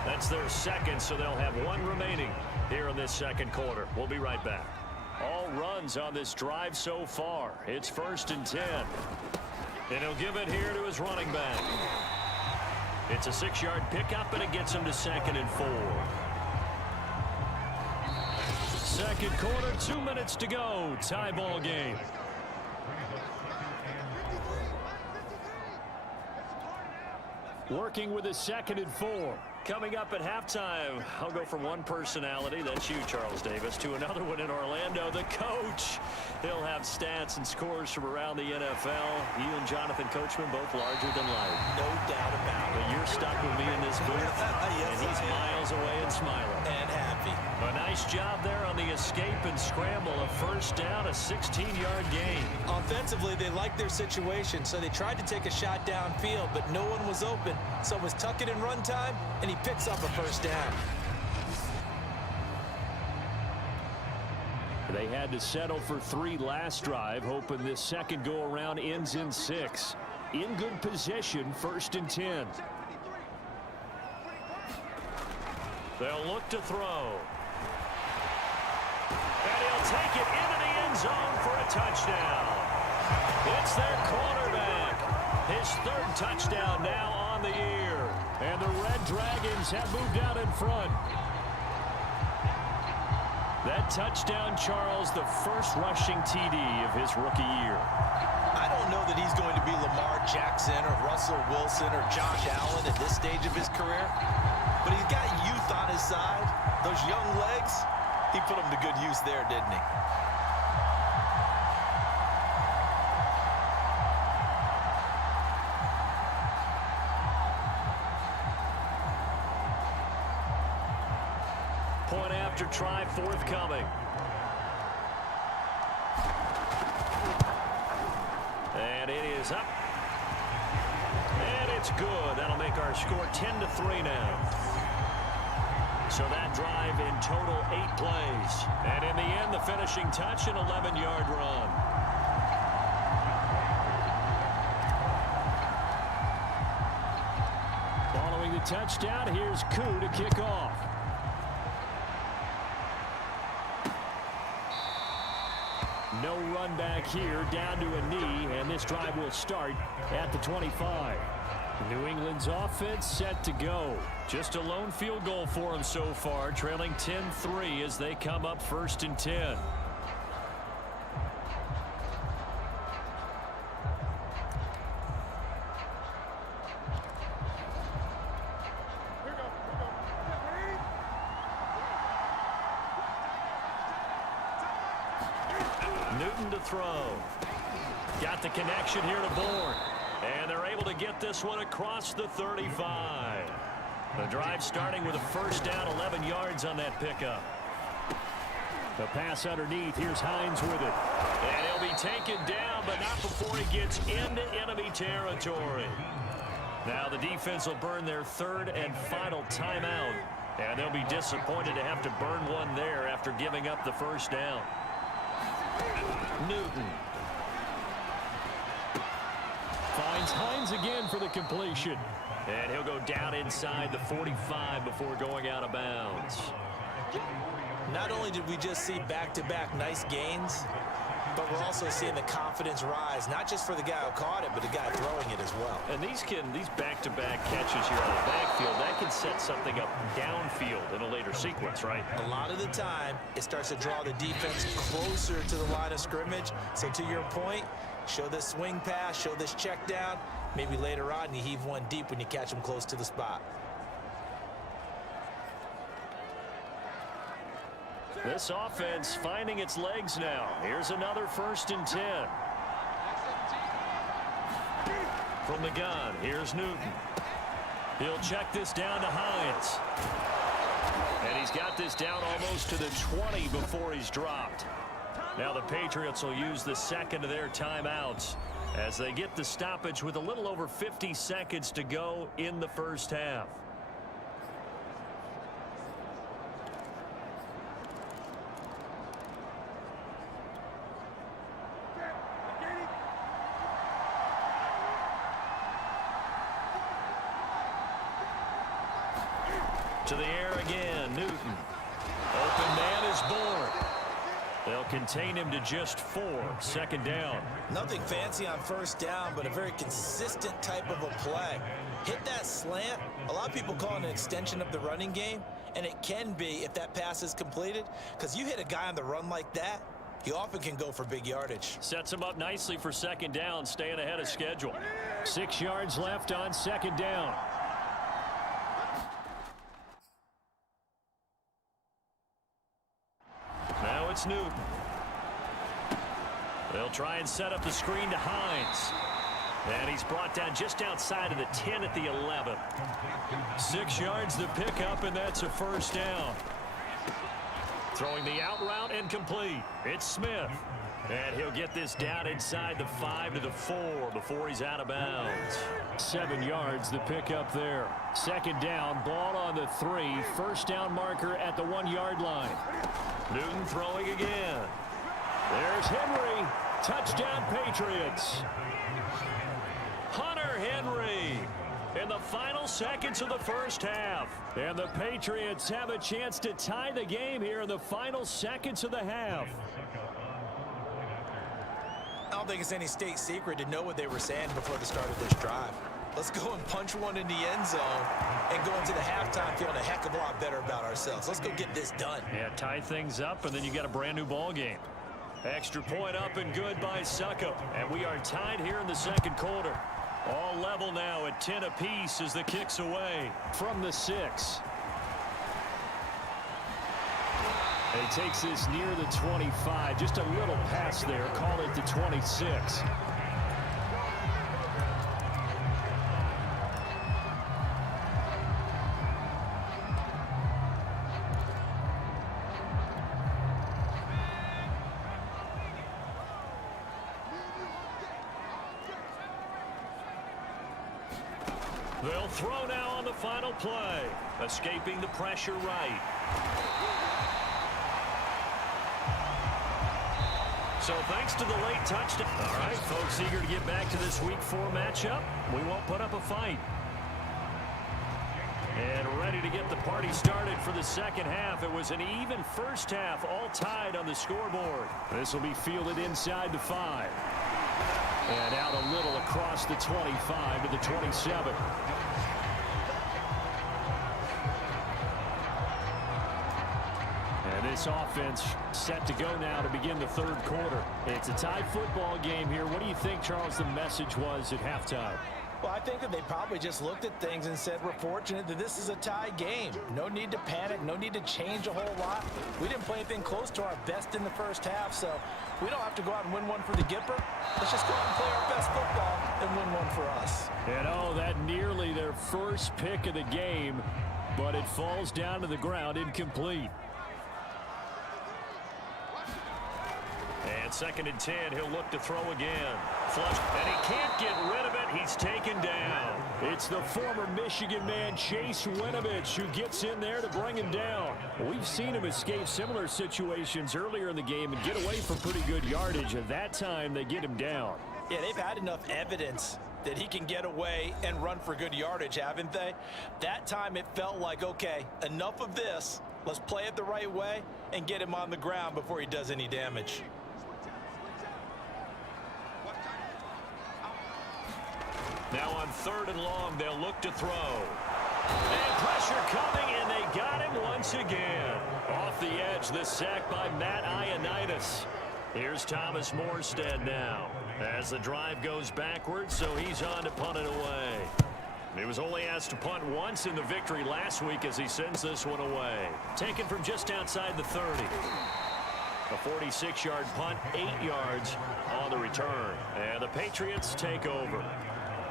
That's their second, so they'll have one remaining here in this second quarter. We'll be right back. All runs on this drive so far. It's 1st and 10. And he'll give it here to his running back. It's a 6-yard pickup, and it gets him to 2nd and 4. Second quarter, 2 minutes to go. Tie ball game. Working with a 2nd and 4. Coming up at halftime, I'll go from one personality, that's you, Charles Davis, to another one in Orlando, the coach. He'll have stats and scores from around the NFL. You and Jonathan Coachman both larger than life. No doubt about it. But you're stuck with me in this booth, yes, and he's miles away and smiling. And happy. A nice job there on the escape and scramble. A first down, a 16-yard gain. Offensively, they liked their situation, so they tried to take a shot downfield, but no one was open. So it was tuck it in run time, and he picks up a first down. They had to settle for 3 last drive, hoping this second go-around ends in 6. In good position, 1st and 10. They'll look to throw. And he'll take it into the end zone for a touchdown. It's their quarterback. His 3rd touchdown now on the year. And the Red Dragons have moved out in front. That touchdown, Charles, the first rushing TD of his rookie year. I don't know that he's going to be Lamar Jackson or Russell Wilson or Josh Allen at this stage of his career, but he's got youth on his side. Those young legs, he put them to good use there, didn't he? Point after try forthcoming. And it is up. And it's good. That'll make our score 10-3 now. So that drive in total 8 plays. And in the end, the finishing touch, an 11-yard run. Following the touchdown, here's Koo to kick off. No run back here, down to a knee, and this drive will start at the 25. New England's offense set to go. Just a lone field goal for them so far, trailing 10-3 as they come up 1st and 10. Newton to throw. Got the connection here to Bourne. And they're able to get this one across the 35. The drive starting with a first down, 11 yards on that pickup. The pass underneath. Here's Hines with it. And he'll be taken down, but not before he gets into enemy territory. Now the defense will burn their 3rd and final timeout. And they'll be disappointed to have to burn one there after giving up the first down. Newton. Finds Hines again for the completion. And he'll go down inside the 45 before going out of bounds. Not only did we just see back-to-back nice gains, But we're also seeing the confidence rise, not just for the guy who caught it, but the guy throwing it as well. And these back-to-back catches here out of the backfield, that can set something up downfield in a later sequence, right? A lot of the time, it starts to draw the defense closer to the line of scrimmage. So to your point, show this swing pass, show this check down. Maybe later on, you heave one deep when you catch them close to the spot. This offense finding its legs now. Here's another 1st and 10. From the gun, here's Newton. He'll check this down to Hines. And he's got this down almost to the 20 before he's dropped. Now the Patriots will use the second of their timeouts as they get the stoppage with a little over 50 seconds to go in the first half. To the air again, Newton. Open man is born. They'll contain him to just 4. 2nd down. Nothing fancy on 1st down, but a very consistent type of a play. Hit that slant. A lot of people call it an extension of the running game, and it can be if that pass is completed, because you hit a guy on the run like that, he often can go for big yardage. Sets him up nicely for 2nd down, staying ahead of schedule. 6 yards left on 2nd down. Now it's Newton. They'll try and set up the screen to Hines. And he's brought down just outside of the 10 at the 11. 6 yards the pickup, and that's a 1st down. Throwing the out route and complete. It's Smith. And he'll get this down inside the 5 to the 4 before he's out of bounds. 7 yards the pickup there. 2nd down, ball on the 3. 1st down marker at the 1-yard line. Newton throwing again. There's Henry. Touchdown, Patriots. Hunter Henry in the final seconds of the first half. And the Patriots have a chance to tie the game here in the final seconds of the half. I don't think it's any state secret to know what they were saying before the start of this drive. Let's go and punch one in the end zone and go into the halftime feeling a heck of a lot better about ourselves. Let's go get this done. Yeah, tie things up, and then you got a brand new ball game. Extra point up and good by Suckup. And we are tied here in the 2nd quarter. All level now at 10 apiece as the kick's away. From the 6. He takes this near the 25. Just a little pass there. Call it the 26. They'll throw now on the final play. Escaping the pressure right. So thanks to the late touchdown. All right, folks, eager to get back to this Week 4 matchup. We won't put up a fight. And ready to get the party started for the 2nd half. It was an even first half, all tied on the scoreboard. This will be fielded inside the 5. And out a little across the 25 to the 27. And this offense set to go now to begin the 3rd quarter. It's a tie football game here. What do you think, Charles, the message was at halftime? Well, I think that they probably just looked at things and said, we're fortunate that this is a tie game. No need to panic, no need to change a whole lot. We didn't play anything close to our best in the first half, so we don't have to go out and win one for the Gipper. Let's just go out and play our best football and win one for us. And oh, that nearly their first pick of the game, but it falls down to the ground incomplete. And 2nd and 10, he'll look to throw again. Flush, and he can't get rid of it. He's taken down. It's the former Michigan man, Chase Winovich, who gets in there to bring him down. We've seen him escape similar situations earlier in the game and get away from pretty good yardage. At that time, they get him down. Yeah, they've had enough evidence that he can get away and run for good yardage, haven't they? That time it felt like, okay, enough of this. Let's play it the right way and get him on the ground before he does any damage. Now on 3rd and long, they'll look to throw. And pressure coming, and they got him once again. Off the edge, the sack by Matt Ioannidis. Here's Thomas Morstead now as the drive goes backwards, so he's on to punt it away. He was only asked to punt once in the victory last week as he sends this one away. Taken from just outside the 30. A 46-yard punt, 8 yards on the return. And the Patriots take over.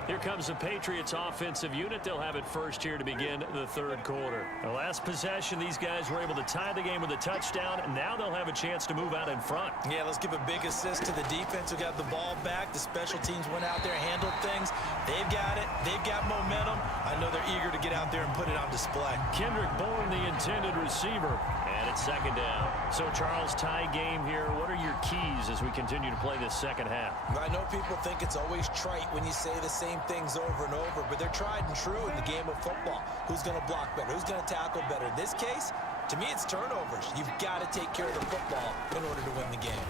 Here comes the Patriots offensive unit. They'll have it first here to begin the 3rd quarter. The last possession, these guys were able to tie the game with a touchdown, and now they'll have a chance to move out in front. Yeah, let's give a big assist to the defense who got the ball back. The special teams went out there, handled things. They've got it. They've got momentum. I know they're eager to get out there and put it on display. Kendrick Bourne, the intended receiver. And it's 2nd down. So, Charles, tie game here. What are your keys as we continue to play this second half? I know people think it's always trite when you say the same things over and over, but they're tried and true in the game of football. Who's going to block better? Who's going to tackle better? In this case, to me, it's turnovers. You've got to take care of the football in order to win the game.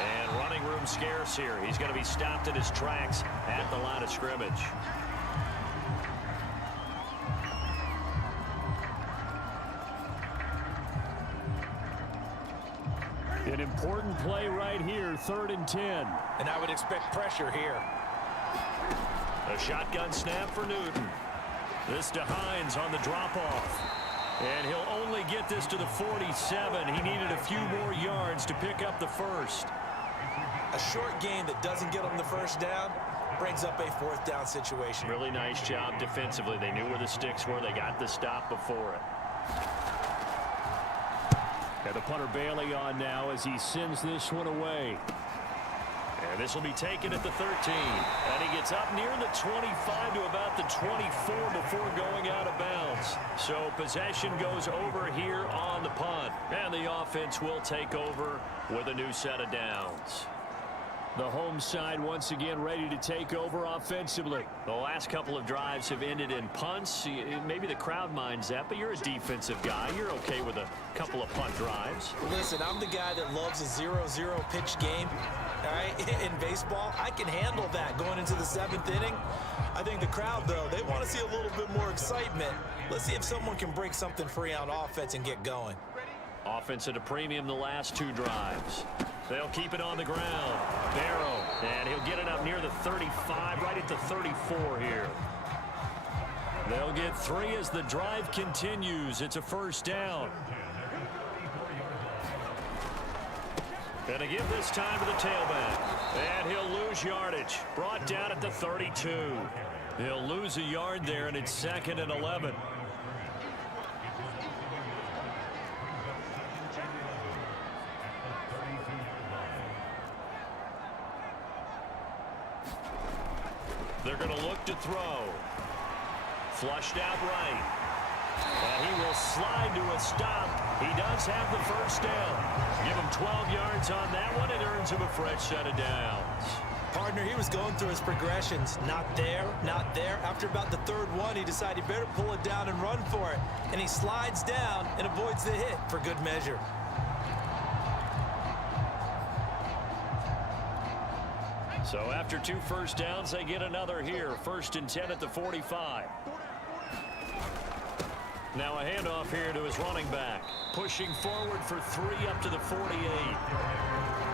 And running room scarce here. He's going to be stopped in his tracks at the line of scrimmage. An important play right here, 3rd and 10. And I would expect pressure here. A shotgun snap for Newton. This to Hines on the drop-off. And he'll only get this to the 47. He needed a few more yards to pick up the first. A short gain that doesn't get him the first down brings up a 4th down situation. Really nice job defensively. They knew where the sticks were. They got the stop before it. And the punter Bailey on now as he sends this one away. And this will be taken at the 13. And he gets up near the 25 to about the 24 before going out of bounds. So possession goes over here on the punt. And the offense will take over with a new set of downs. The home side once again ready to take over offensively. The last couple of drives have ended in punts. Maybe the crowd minds that, but you're a defensive guy. You're okay with a couple of punt drives. Listen, I'm the guy that loves a 0-0 pitch game. All right, in baseball, I can handle that going into the 7th inning. I think the crowd, though, they want to see a little bit more excitement. Let's see if someone can break something free on offense and get going. Offense at a premium the last 2 drives. They'll keep it on the ground. Barrow, and he'll get it up near the 35, right at the 34 here. They'll get 3 as the drive continues. It's a 1st down. Gonna give this time to the tailback. And he'll lose yardage. Brought down at the 32. He'll lose a yard there, and it's 2nd and 11. They're going to look to throw. Flushed out right. And he will slide to a stop. He does have the 1st down. Give him 12 yards on that one. It earns him a fresh set of downs. Partner, he was going through his progressions. Not there, not there. After about the 3rd one, he decided he better pull it down and run for it. And he slides down and avoids the hit for good measure. So after 2 1st downs, they get another here. 1st and 10 at the 45. Now a handoff here to his running back. Pushing forward for 3 up to the 48.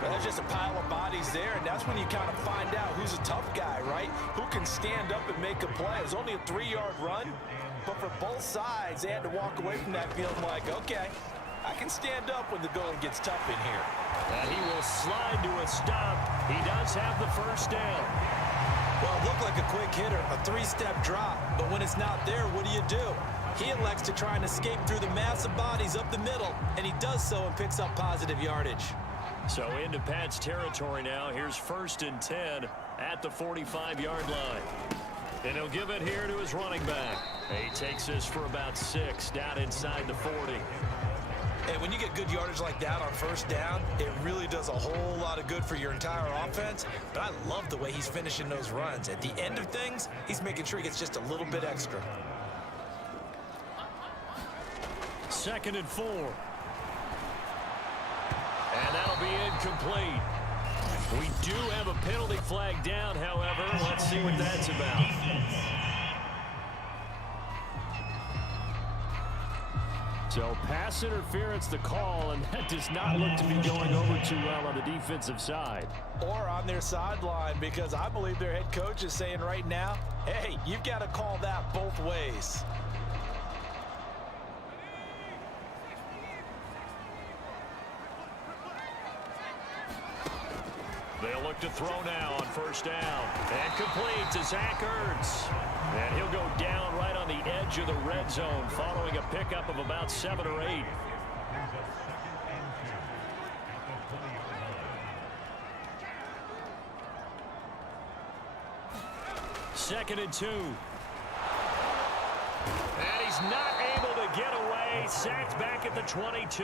Well, there's just a pile of bodies there, and that's when you kind of find out who's a tough guy, right? Who can stand up and make a play. It was only a 3-yard run, but for both sides, they had to walk away from that feeling like, okay, I can stand up when the going gets tough in here. And he will slide to a stop. He does have the 1st down. Well, it looked like a quick hitter, a 3-step drop, but when it's not there, what do? He elects to try and escape through the mass of bodies up the middle, and he does so and picks up positive yardage. So into Pat's territory now. Here's 1st and 10 at the 45-yard line. And he'll give it here to his running back. He takes this for about 6 down inside the 40. And when you get good yardage like that on 1st down, it really does a whole lot of good for your entire offense. But I love the way he's finishing those runs. At the end of things, he's making sure he gets just a little bit extra. 2nd and 4. And that'll be incomplete. We do have a penalty flag down, however. Let's see what that's about. So pass interference the call, and that does not look to be going over too well on the defensive side. Or on their sideline, because I believe their head coach is saying right now, hey, you've got to call that both ways. They'll look to throw now on first down. And complete to Zach Ertz. And he'll go down right on the edge of the red zone following a pickup of about 7 or 8. Second and 2. And he's not able to get away. Sacked back at the 22.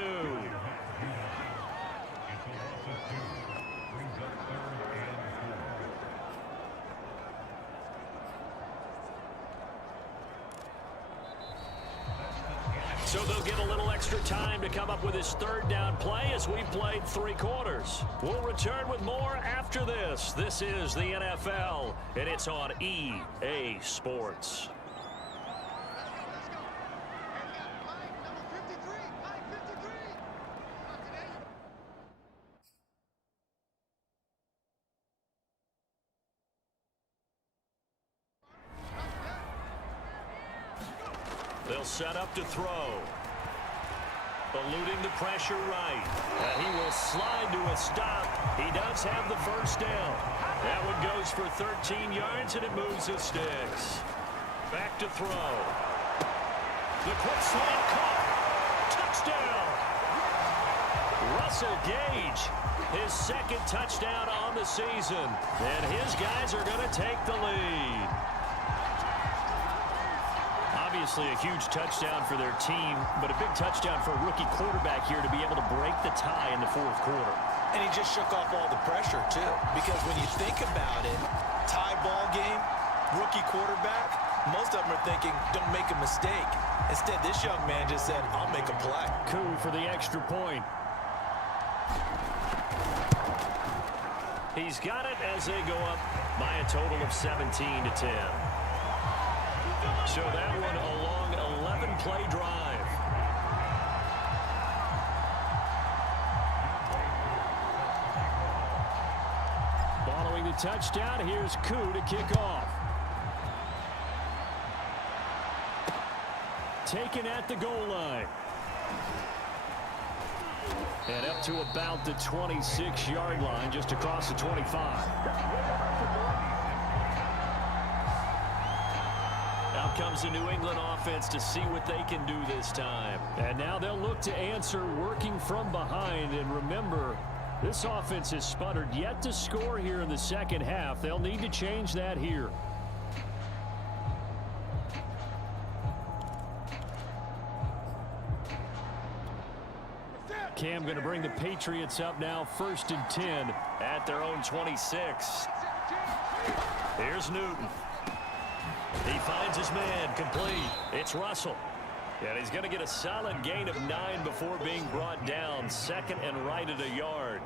So they'll get a little extra time to come up with his third down play as we've played 3 quarters. We'll return with more after this. This is the NFL, and it's on EA Sports. They'll set up to throw. Eluding the pressure right. And he will slide to a stop. He does have the first down. That one goes for 13 yards, and it moves his sticks. Back to throw. The quick slant caught. Touchdown. Russell Gage, his second touchdown on the season. And his guys are going to take the lead. Obviously a huge touchdown for their team, but a big touchdown for a rookie quarterback here to be able to break the tie in the fourth quarter. And he just shook off all the pressure, too. Because when you think about it, tie ball game, rookie quarterback, most of them are thinking, don't make a mistake. Instead, this young man just said, I'll make a play. Coup for the extra point. He's got it as they go up by a total of 17-10. So that one a long 11-play drive. Following the touchdown, here's Coup to kick off. Taken at the goal line. And up to about the 26-yard line, just across the 25. Out comes the New England offense to see what they can do this time. And now they'll look to answer working from behind. And remember, this offense has sputtered yet to score here in the second half. They'll need to change that here. Cam going to bring the Patriots up now, 1st and 10 at their own 26. Here's Newton. He finds his man, complete. It's Russell. And he's going to get a solid gain of 9 before being brought down. 2nd and right at a yard.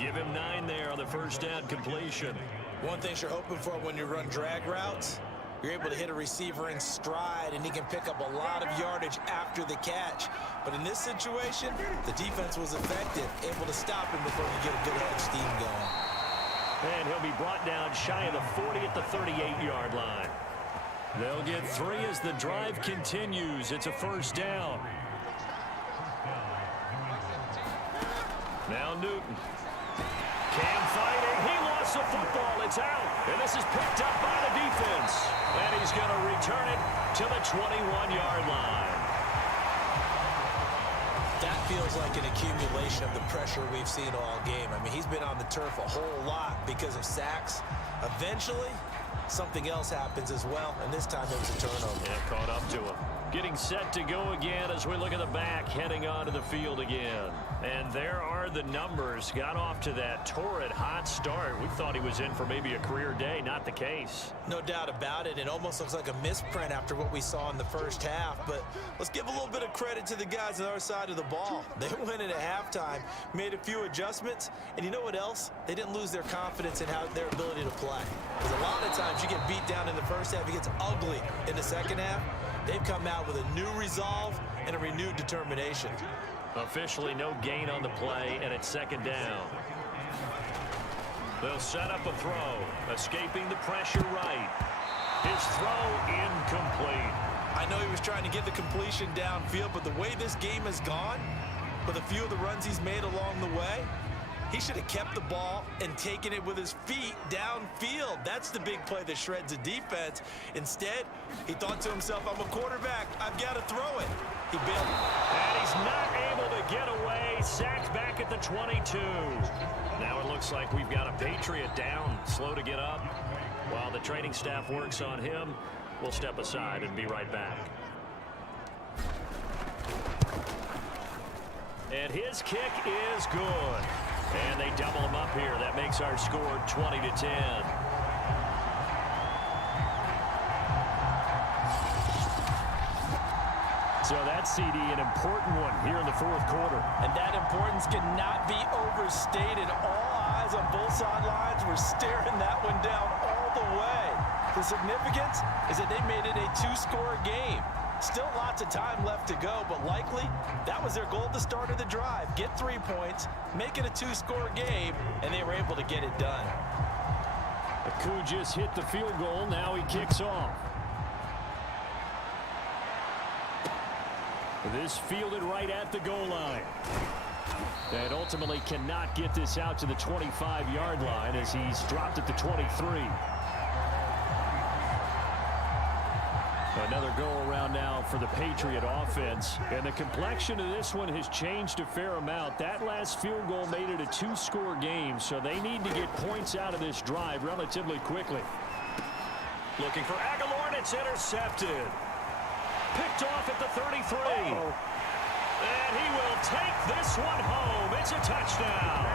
Give him 9 there on the first down completion. One thing you're hoping for when you run drag routes, you're able to hit a receiver in stride, and he can pick up a lot of yardage after the catch. But in this situation, the defense was effective, able to stop him before he get a good head of steam going. And he'll be brought down shy of the 40 at the 38-yard line. They'll get 3 as the drive continues. It's a first down. Now Newton. Cam fighting. He lost the football. It's out. And this is picked up by the defense. And he's going to return it to the 21-yard line. That feels like an accumulation of the pressure we've seen all game. I mean, he's been on the turf a whole lot because of sacks. Eventually, something else happens as well, and this time it was a turnover. And it caught up to him. Getting set to go again as we look at the back, heading onto the field again. And there are the numbers. Got off to that torrid hot start. We thought he was in for maybe a career day. Not the case. No doubt about it. It almost looks like a misprint after what we saw in the first half. But let's give a little bit of credit to the guys on our side of the ball. They went in at halftime, made a few adjustments, and you know what else? They didn't lose their confidence in their ability to play. Because a lot of times you get beat down in the first half, it gets ugly in the second half. They've come out with a new resolve and a renewed determination. Officially no gain on the play, and it's second down. They'll set up a throw, escaping the pressure right. His throw incomplete. I know he was trying to get the completion downfield, but the way this game has gone, with a few of the runs he's made along the way, he should have kept the ball and taken it with his feet downfield. That's the big play that shreds a defense. Instead, he thought to himself, I'm a quarterback. I've got to throw it. He bailed. And he's not able to get away. Sacked back at the 22. Now it looks like we've got a Patriot down, slow to get up. While the training staff works on him, we'll step aside and be right back. And his kick is good. And they double him up here. That makes our score 20-10. So that CD, an important one here in the fourth quarter. And that importance cannot be overstated. All eyes on both sidelines were staring that one down all the way. The significance is that they made it a two-score game. Still lots of time left to go, but likely that was their goal at the start of the drive. Get 3 points, make it a two-score game, and they were able to get it done. Aku just hit the field goal. Now he kicks off. This fielded right at the goal line. And ultimately cannot get this out to the 25-yard line as he's dropped at the 23. Another go-around now for the Patriot offense. And the complexion of this one has changed a fair amount. That last field goal made it a two-score game, so they need to get points out of this drive relatively quickly. Looking for Aguilar, and it's intercepted. Picked off at the 33. And he will take this one home. It's a touchdown.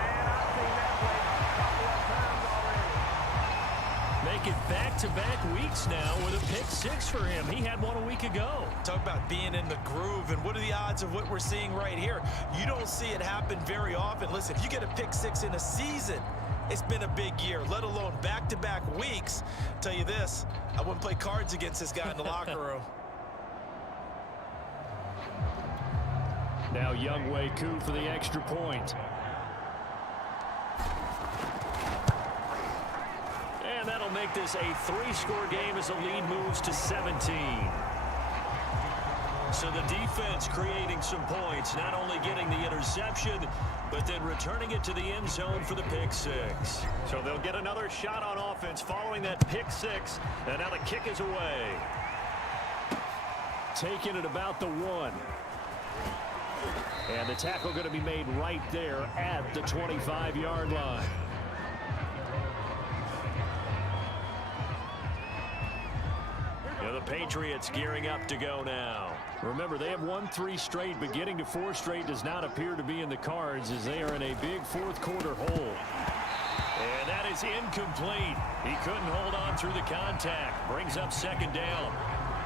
Make it back-to-back weeks now with a pick six for him. He had one a week ago. Talk about being in the groove, and what are the odds of what we're seeing right here? You don't see it happen very often. Listen, if you get a pick six in a season, it's been a big year, let alone back-to-back weeks. I'll tell you this, I wouldn't play cards against this guy in the locker room. Now Younghoe Koo for the extra point. And that'll make this a three-score game as the lead moves to 17. So the defense creating some points, not only getting the interception, but then returning it to the end zone for the pick six. So they'll get another shot on offense following that pick six, and now the kick is away. Taking it about the 1. And the tackle going to be made right there at the 25-yard line. The Patriots gearing up to go now. Remember, they have won 3 straight, but getting to 4 straight does not appear to be in the cards as they are in a big fourth quarter hole. And that is incomplete. He couldn't hold on through the contact. Brings up second down.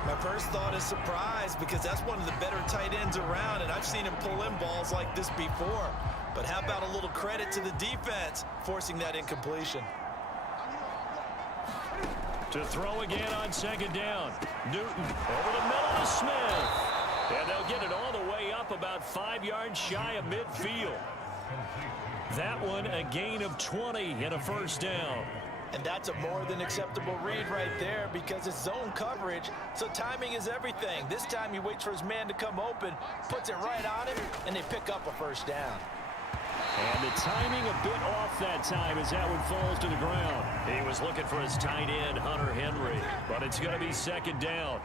My first thought is surprise, because that's one of the better tight ends around, and I've seen him pull in balls like this before. But how about a little credit to the defense forcing that incompletion? To throw again on second down. Newton over the middle to Smith. And they'll get it all the way up about 5 yards shy of midfield. That one a gain of 20 and a first down. And that's a more than acceptable read right there, because it's zone coverage, so timing is everything. This time he waits for his man to come open, puts it right on him, and they pick up a first down. And the timing a bit off that time as that one falls to the ground. He was looking for his tight end, Hunter Henry, but it's going to be second down.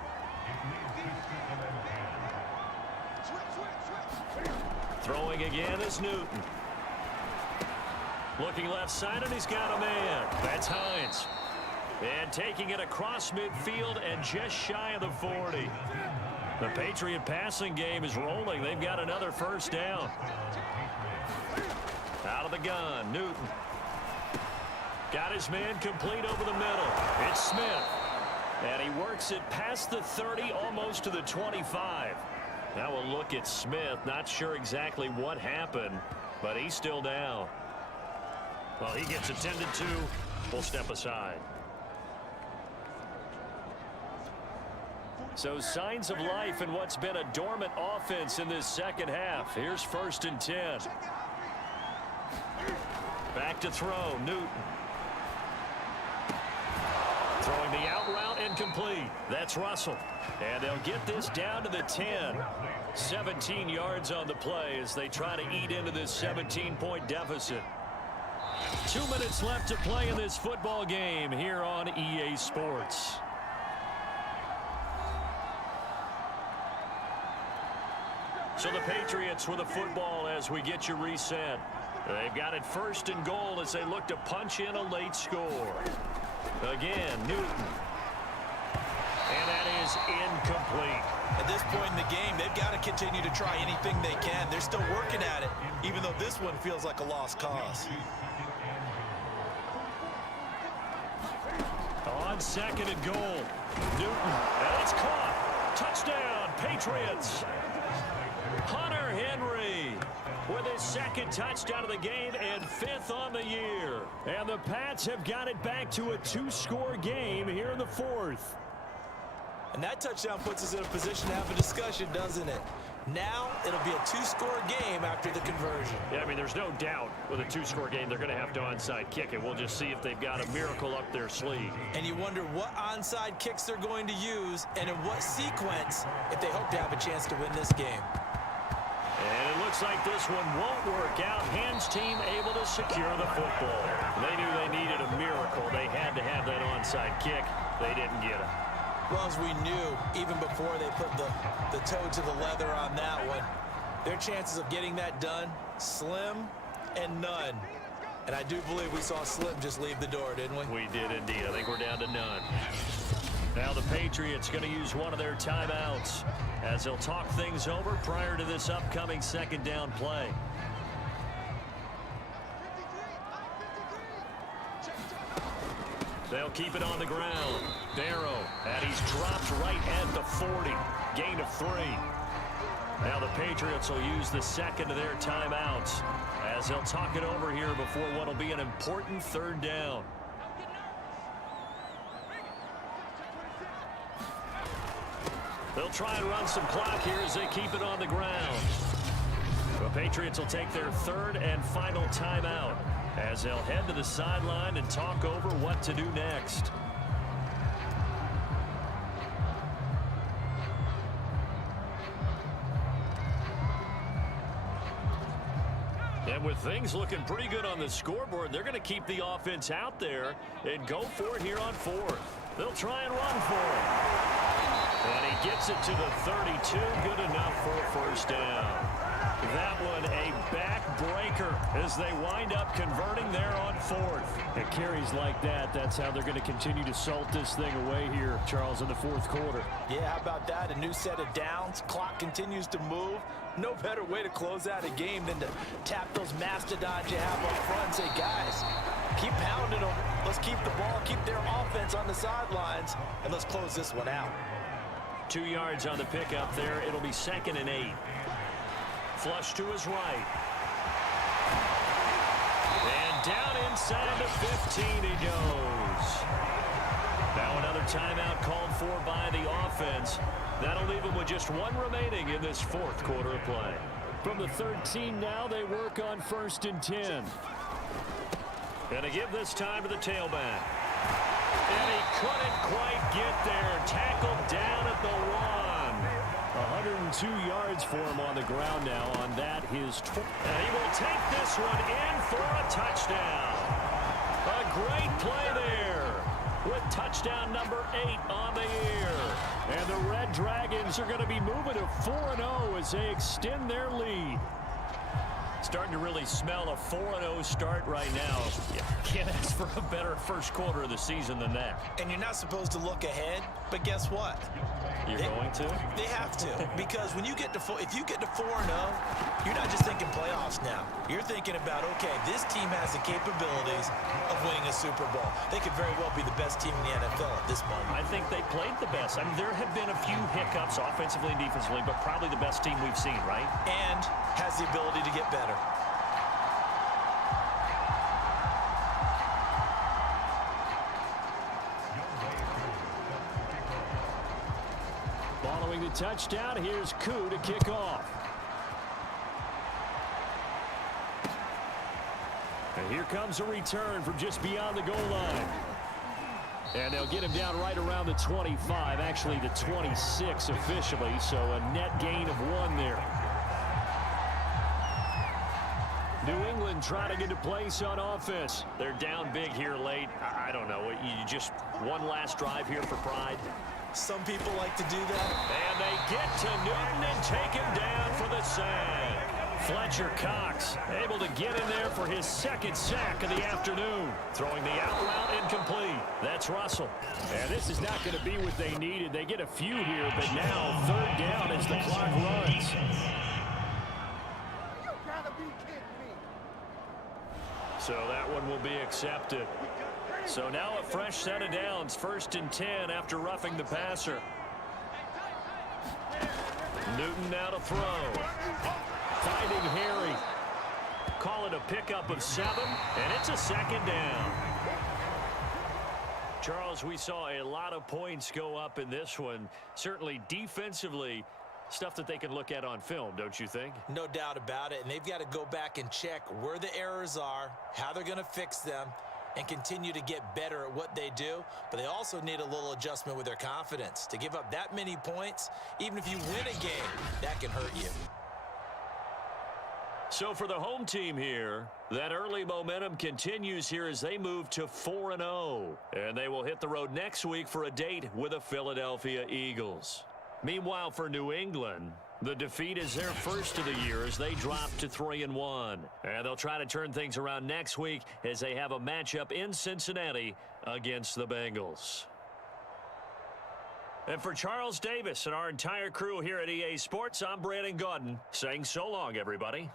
Throwing again is Newton. Looking left side, and he's got a man. That's Hines. And taking it across midfield and just shy of the 40. The Patriot passing game is rolling. They've got another first down. Out of the gun, Newton. Got his man complete over the middle. It's Smith. And he works it past the 30, almost to the 25. Now we'll look at Smith. Not sure exactly what happened, but he's still down. Well, he gets attended to. We'll step aside. So signs of life in what's been a dormant offense in this second half. Here's 1st and 10. Back to throw, Newton. Throwing the out route incomplete. That's Russell. And they'll get this down to the 10. 17 yards on the play as they try to eat into this 17-point deficit. 2 minutes left to play in this football game here on EA Sports. So the Patriots with the football as we get you reset. They've got it 1st and goal as they look to punch in a late score. Again, Newton. And that is incomplete. At this point in the game, they've got to continue to try anything they can. They're still working at it, even though this one feels like a lost cause. On 2nd and goal, Newton. And it's caught. Touchdown, Patriots. Hunter Henry with his 2nd touchdown of the game and 5th on the year. And the Pats have got it back to a 2-score game here in the 4th. And that touchdown puts us in a position to have a discussion, doesn't it? Now it'll be a 2-score game after the conversion. Yeah, I mean, there's no doubt with a 2-score game they're going to have to onside kick it. We'll just see if they've got a miracle up their sleeve. And you wonder what onside kicks they're going to use and in what sequence if they hope to have a chance to win this game. And it looks like this one won't work out. Hans team able to secure the football. They knew they needed a miracle. They had to have that onside kick. They didn't get it. Well, as we knew, even before they put the toe to the leather on that one, their chances of getting that done, slim and none. And I do believe we saw Slim just leave the door, didn't we? We did indeed. I think we're down to none. Now the Patriots going to use one of their timeouts as they'll talk things over prior to this upcoming 2nd down play. They'll keep it on the ground. Darrow, and he's dropped right at the 40. Gain of 3. Now the Patriots will use the 2nd of their timeouts as they'll talk it over here before what will be an important 3rd down. They'll try and run some clock here as they keep it on the ground. The Patriots will take their 3rd and final timeout as they'll head to the sideline and talk over what to do next. And with things looking pretty good on the scoreboard, they're going to keep the offense out there and go for it here on 4th. They'll try and run for it. And he gets it to the 32. Good enough for a 1st down. That one a backbreaker as they wind up converting there on 4th. At carries like that, that's how they're going to continue to salt this thing away here, Charles, in the 4th quarter. Yeah, how about that? A new set of downs. Clock continues to move. No better way to close out a game than to tap those mastodons you have up front and say, guys, keep pounding them. Let's keep the ball, keep their offense on the sidelines, and let's close this one out. 2 yards on the pickup there. It'll be 2nd and 8. Flush to his right. And down inside the 15 he goes. Now another timeout called for by the offense. That'll leave them with just 1 remaining in this 4th quarter of play. From the 13 now, they work on 1st and 10. Gonna give this time to the tailback. And he couldn't quite get there. Tackled down at the 1. 102 yards for him on the ground now on that. And he will take this one in for a touchdown. A great play there with touchdown number 8 on the year. And the Red Dragons are going to be moving to 4-0 as they extend their lead. Starting to really smell a 4-0 start right now. Yeah, can't ask for a better 1st quarter of the season than that. And you're not supposed to look ahead. But guess what? You're going to? They have to, because when you get to if you get to 4-0, you're not just thinking playoffs now. You're thinking about, okay, this team has the capabilities of winning a Super Bowl. They could very well be the best team in the NFL at this moment. I think they played the best. I mean, there have been a few hiccups offensively and defensively, but probably the best team we've seen, right? And has the ability to get better. Following the touchdown, here's Koo to kick off. And here comes a return from just beyond the goal line. And they'll get him down right around the 25, actually the 26 officially, so a net gain of 1 there. New England trying to get to place on offense. They're down big here late. I don't know. You just one last drive here for pride. Some people like to do that. And they get to Newton and take him down for the sack. Fletcher Cox able to get in there for his second sack of the afternoon. Throwing the out route incomplete. That's Russell. And this is not going to be what they needed. They get a few here, but now 3rd down as the clock runs. So that one will be accepted. So now a fresh set of downs, 1st and 10 after roughing the passer. Newton now to throw. Finding Harry. Call it a pickup of 7, and it's a 2nd down. Charles, we saw a lot of points go up in this one. Certainly defensively, stuff that they can look at on film, don't you think? No doubt about it, and they've got to go back and check where the errors are, how they're going to fix them, and continue to get better at what they do. But they also need a little adjustment with their confidence. To give up that many points, even if you win a game, that can hurt you. So for the home team here, that early momentum continues here as they move to 4-0. And they will hit the road next week for a date with the Philadelphia Eagles. Meanwhile, for New England, the defeat is their first of the year as they drop to 3-1. And they'll try to turn things around next week as they have a matchup in Cincinnati against the Bengals. And for Charles Davis and our entire crew here at EA Sports, I'm Brandon Gaudin saying so long, everybody.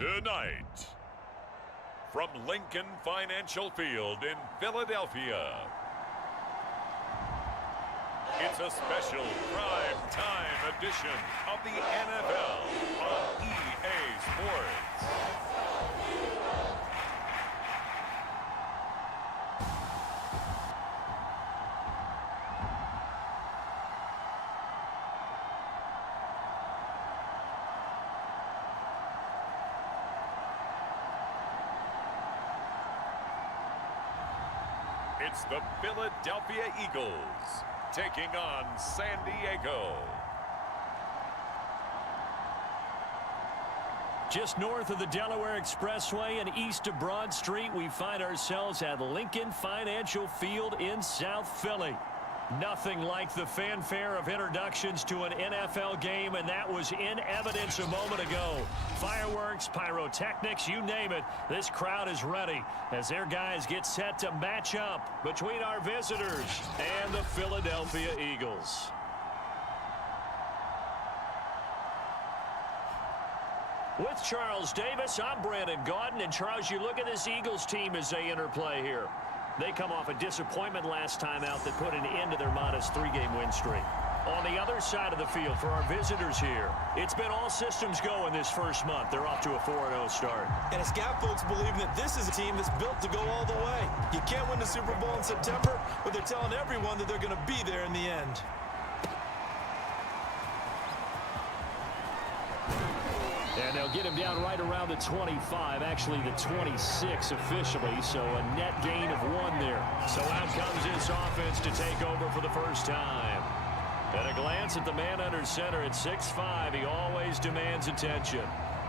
Tonight, from Lincoln Financial Field in Philadelphia, it's a special prime time edition of the NFL on EA Sports. It's the Philadelphia Eagles taking on San Diego. Just north of the Delaware Expressway and east of Broad Street, we find ourselves at Lincoln Financial Field in South Philly. Nothing like the fanfare of introductions to an NFL game, and that was in evidence a moment ago. Fireworks, pyrotechnics, you name it. This crowd is ready as their guys get set to match up between our visitors and the Philadelphia Eagles. With Charles Davis, I'm Brandon Gaudin. And Charles, you look at this Eagles team as they interplay here. They come off a disappointment last time out that put an end to their modest 3-game win streak. On the other side of the field for our visitors here, it's been all systems go in this first month. They're off to a 4-0 start. And it's got folks believing that this is a team that's built to go all the way. You can't win the Super Bowl in September, but they're telling everyone that they're going to be there in the end. And they'll get him down right around the 25, actually the 26 officially, so a net gain of 1 there. So out comes this offense to take over for the first time. At a glance at the man under center at 6'5", he always demands attention.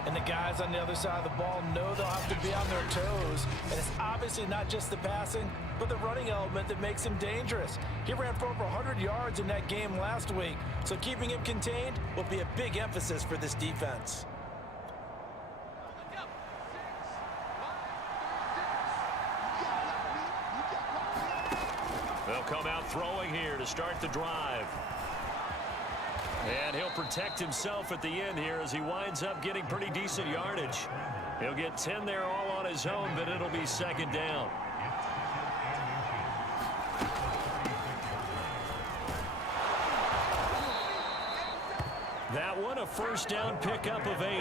And the guys on the other side of the ball know they'll have to be on their toes. And it's obviously not just the passing, but the running element that makes him dangerous. He ran for over 100 yards in that game last week, so keeping him contained will be a big emphasis for this defense. They'll come out throwing here to start the drive. And he'll protect himself at the end here as he winds up getting pretty decent yardage. He'll get 10 there all on his own, but it'll be second down. That one a first down pickup of 8.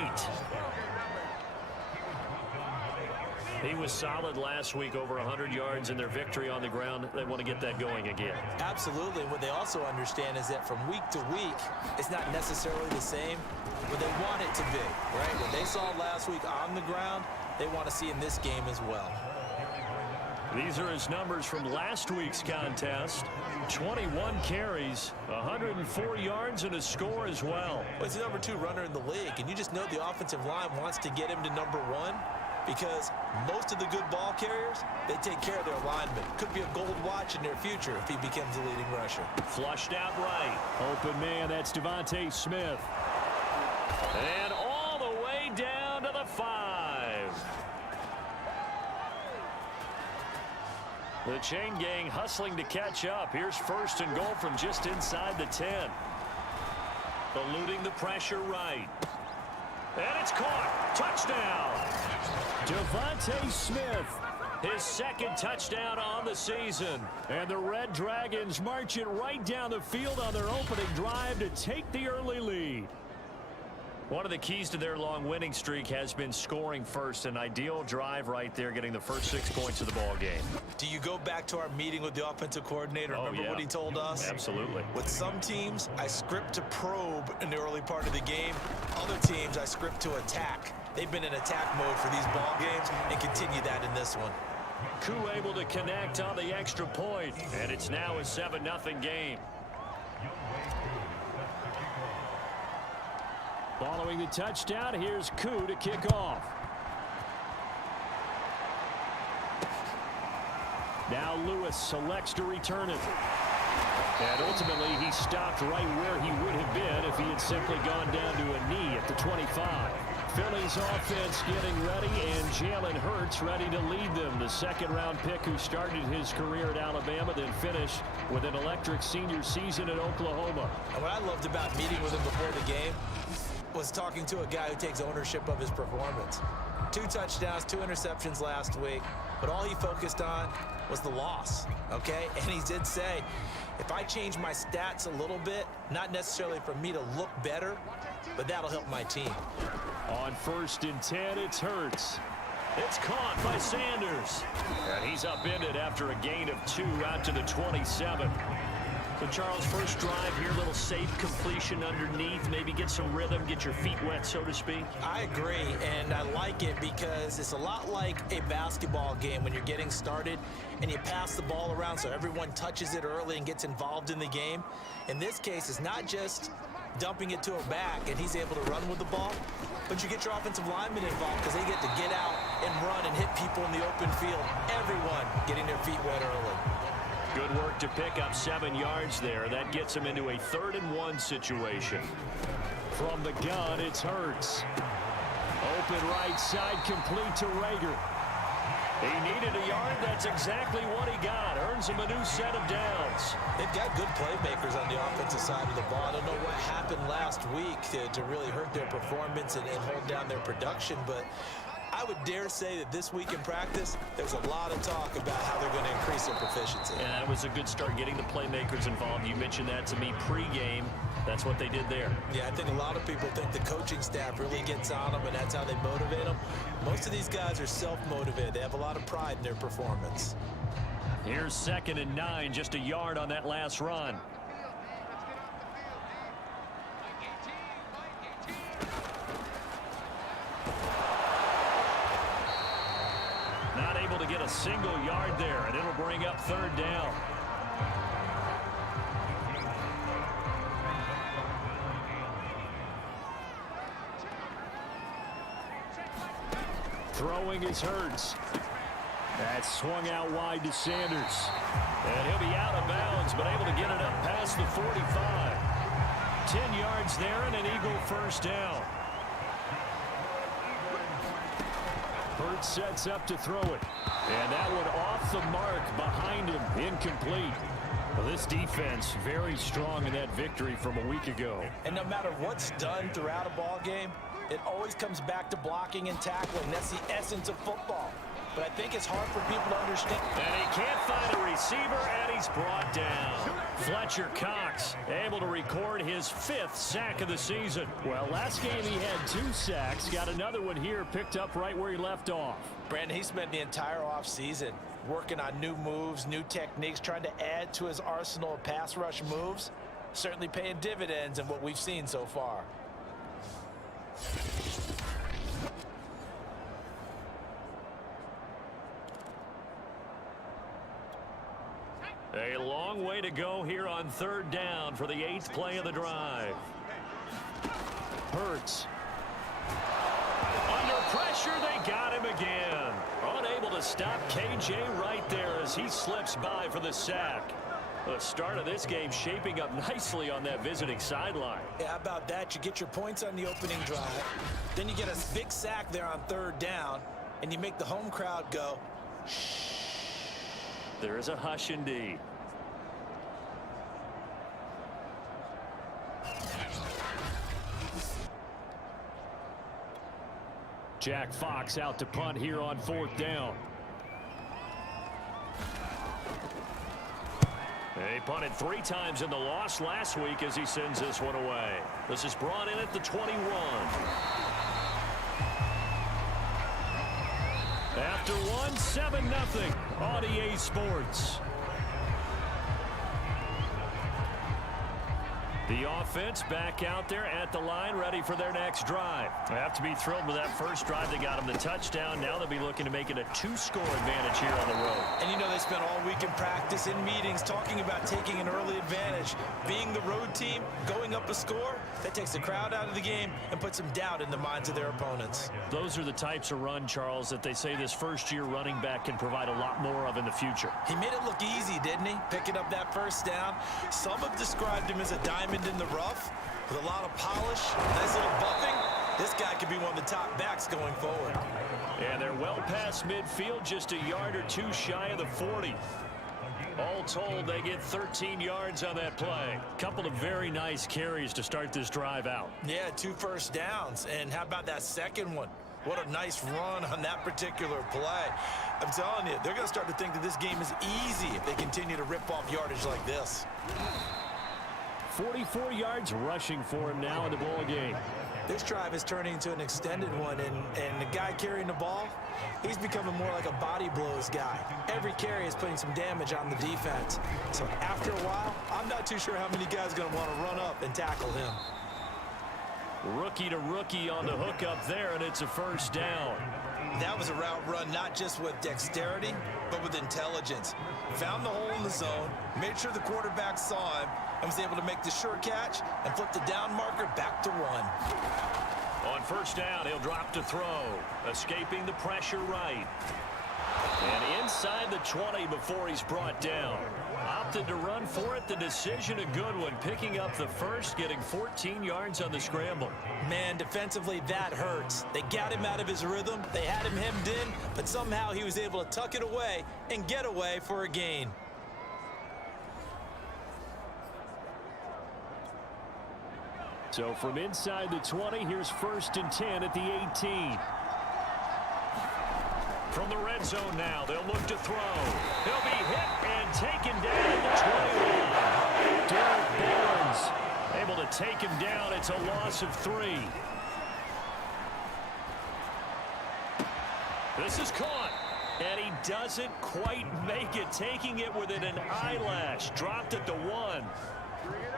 He was solid last week, over 100 yards in their victory on the ground. They want to get that going again. Absolutely. What they also understand is that from week to week, it's not necessarily the same, but they want it to be, right? What they saw last week on the ground, they want to see in this game as well. These are his numbers from last week's contest. 21 carries, 104 yards, and a score as well. Well, he's the #2 runner in the league, and you just know the offensive line wants to get him to #1 because most of the good ball carriers, they take care of their linemen. Could be a gold watch in their future if he becomes the leading rusher. Flushed out right. Open man, that's Devontae Smith. And all the way down to the 5. The chain gang hustling to catch up. Here's first and goal from just inside the 10. Eluding the pressure right. And it's caught. Touchdown. Devontae Smith, his second touchdown on the season. And the Red Dragons march it right down the field on their opening drive to take the early lead. One of the keys to their long winning streak has been scoring first. An ideal drive right there, getting the first 6 points of the ball game. Do you go back to our meeting with the offensive coordinator? Remember what he told us? Absolutely. With some teams, I script to probe in the early part of the game. Other teams, I script to attack. They've been in attack mode for these ball games and continue that in this one. Koo able to connect on the extra point, and it's now a 7-0 game. Following the touchdown, here's Koo to kick off. Now Lewis selects to return it. And ultimately, he stopped right where he would have been if he had simply gone down to a knee at the 25. Philly's offense getting ready, and Jalen Hurts ready to lead them. The second-round pick who started his career at Alabama, then finished with an electric senior season at Oklahoma. And what I loved about meeting with him before the game, was talking to a guy who takes ownership of his performance. 2 touchdowns, 2 interceptions last week, but all he focused on was the loss, okay? And he did say, if I change my stats a little bit, not necessarily for me to look better, but that'll help my team. On 1st and 10, it's Hurts. It's caught by Sanders. And he's upended after a gain of 2 out to the 27. So, Charles, first drive here, little safe completion underneath, maybe get some rhythm, get your feet wet, so to speak. I agree, and I like it because it's a lot like a basketball game when you're getting started and you pass the ball around so everyone touches it early and gets involved in the game. In this case, it's not just dumping it to a back and he's able to run with the ball, but you get your offensive linemen involved because they get to get out and run and hit people in the open field. Everyone getting their feet wet early. Good work to pick up 7 yards there. That gets him into a 3rd and 1 situation. From the gun, it's Hurts. Open right side, complete to Rager. He needed a yard. That's exactly what he got. Earns him a new set of downs. They've got good playmakers on the offensive side of the ball. I don't know what happened last week to really hurt their performance and hold down their production, but I would dare say that this week in practice, there's a lot of talk about how they're going to increase their proficiency. And that was a good start, getting the playmakers involved. You mentioned that to me pregame. That's what they did there. Yeah, I think a lot of people think the coaching staff really gets on them, and that's how they motivate them. Most of these guys are self-motivated. They have a lot of pride in their performance. Here's 2nd and 9, just a yard on that last run. Not able to get a single yard there, and it'll bring up 3rd down. Throwing is Hurts. That's swung out wide to Sanders. And he'll be out of bounds, but able to get it up past the 45. 10 yards there and an Eagle 1st down. Hurts sets up to throw it. And that one off the mark behind him. Incomplete. Well, this defense very strong in that victory from a week ago. And no matter what's done throughout a ball game, it always comes back to blocking and tackling. That's the essence of football. But I think it's hard for people to understand. And he can't find a receiver, and he's brought down. Fletcher Cox able to record his 5th sack of the season. Well, last game he had 2 sacks. Got another one here, picked up right where he left off. Brandon, he spent the entire offseason working on new moves, new techniques, trying to add to his arsenal of pass rush moves. Certainly paying dividends in what we've seen so far. A long way to go here on 3rd down for the 8th play of the drive. Hurts. Under pressure, they got him again. Unable to stop KJ right there as he slips by for the sack. The start of this game shaping up nicely on that visiting sideline. Yeah, how about that? You get your points on the opening drive. Then you get a big sack there on 3rd down, and you make the home crowd go, shh. There is a hush indeed. Jack Fox out to punt here on 4th down. He punted 3 times in the loss last week as he sends this one away. This is brought in at the 21. After 1, 7-0 on EA Sports. The offense back out there at the line, ready for their next drive. They have to be thrilled with that first drive. They got them the touchdown. Now they'll be looking to make it a 2-score advantage here on the road. And you know they spent all week in practice, in meetings, talking about taking an early advantage. Being the road team, going up a score, that takes the crowd out of the game and puts some doubt in the minds of their opponents. Those are the types of run, Charles, that they say this first-year running back can provide a lot more of in the future. He made it look easy, didn't he? Picking up that first down. Some have described him as a diamond in the rough with a lot of polish, nice little buffing. This guy could be one of the top backs going forward. And they're well past midfield, just a yard or 2 shy of the 40. All told, they get 13 yards on that play. Couple of very nice carries to start this drive out. Yeah, 2 first downs. And how about that second one? What a nice run on that particular play. I'm telling you, they're going to start to think that this game is easy if they continue to rip off yardage like this. 44 yards rushing for him now in the ball game. This drive is turning into an extended one, and the guy carrying the ball, he's becoming more like a body blows guy. Every carry is putting some damage on the defense. So after a while, I'm not too sure how many guys are going to want to run up and tackle him. Rookie to rookie on the hook up there, and it's a first down. That was a route run not just with dexterity, but with intelligence. Found the hole in the zone, made sure the quarterback saw him, and was able to make the sure catch and flip the down marker back to 1. On first down, he'll drop to throw, escaping the pressure right. And inside the 20 before he's brought down. Opted to run for it. The decision a good one. Picking up the first, getting 14 yards on the scramble. Man, defensively, that hurts. They got him out of his rhythm. They had him hemmed in, but somehow he was able to tuck it away and get away for a gain. So from inside the 20, here's 1st and 10 at the 18. From the red zone now, they'll look to throw. He'll be hit and taken down at the 21. Derek Barnes able to take him down. It's a loss of 3. This is caught. And he doesn't quite make it, taking it within an eyelash. Dropped at the 1.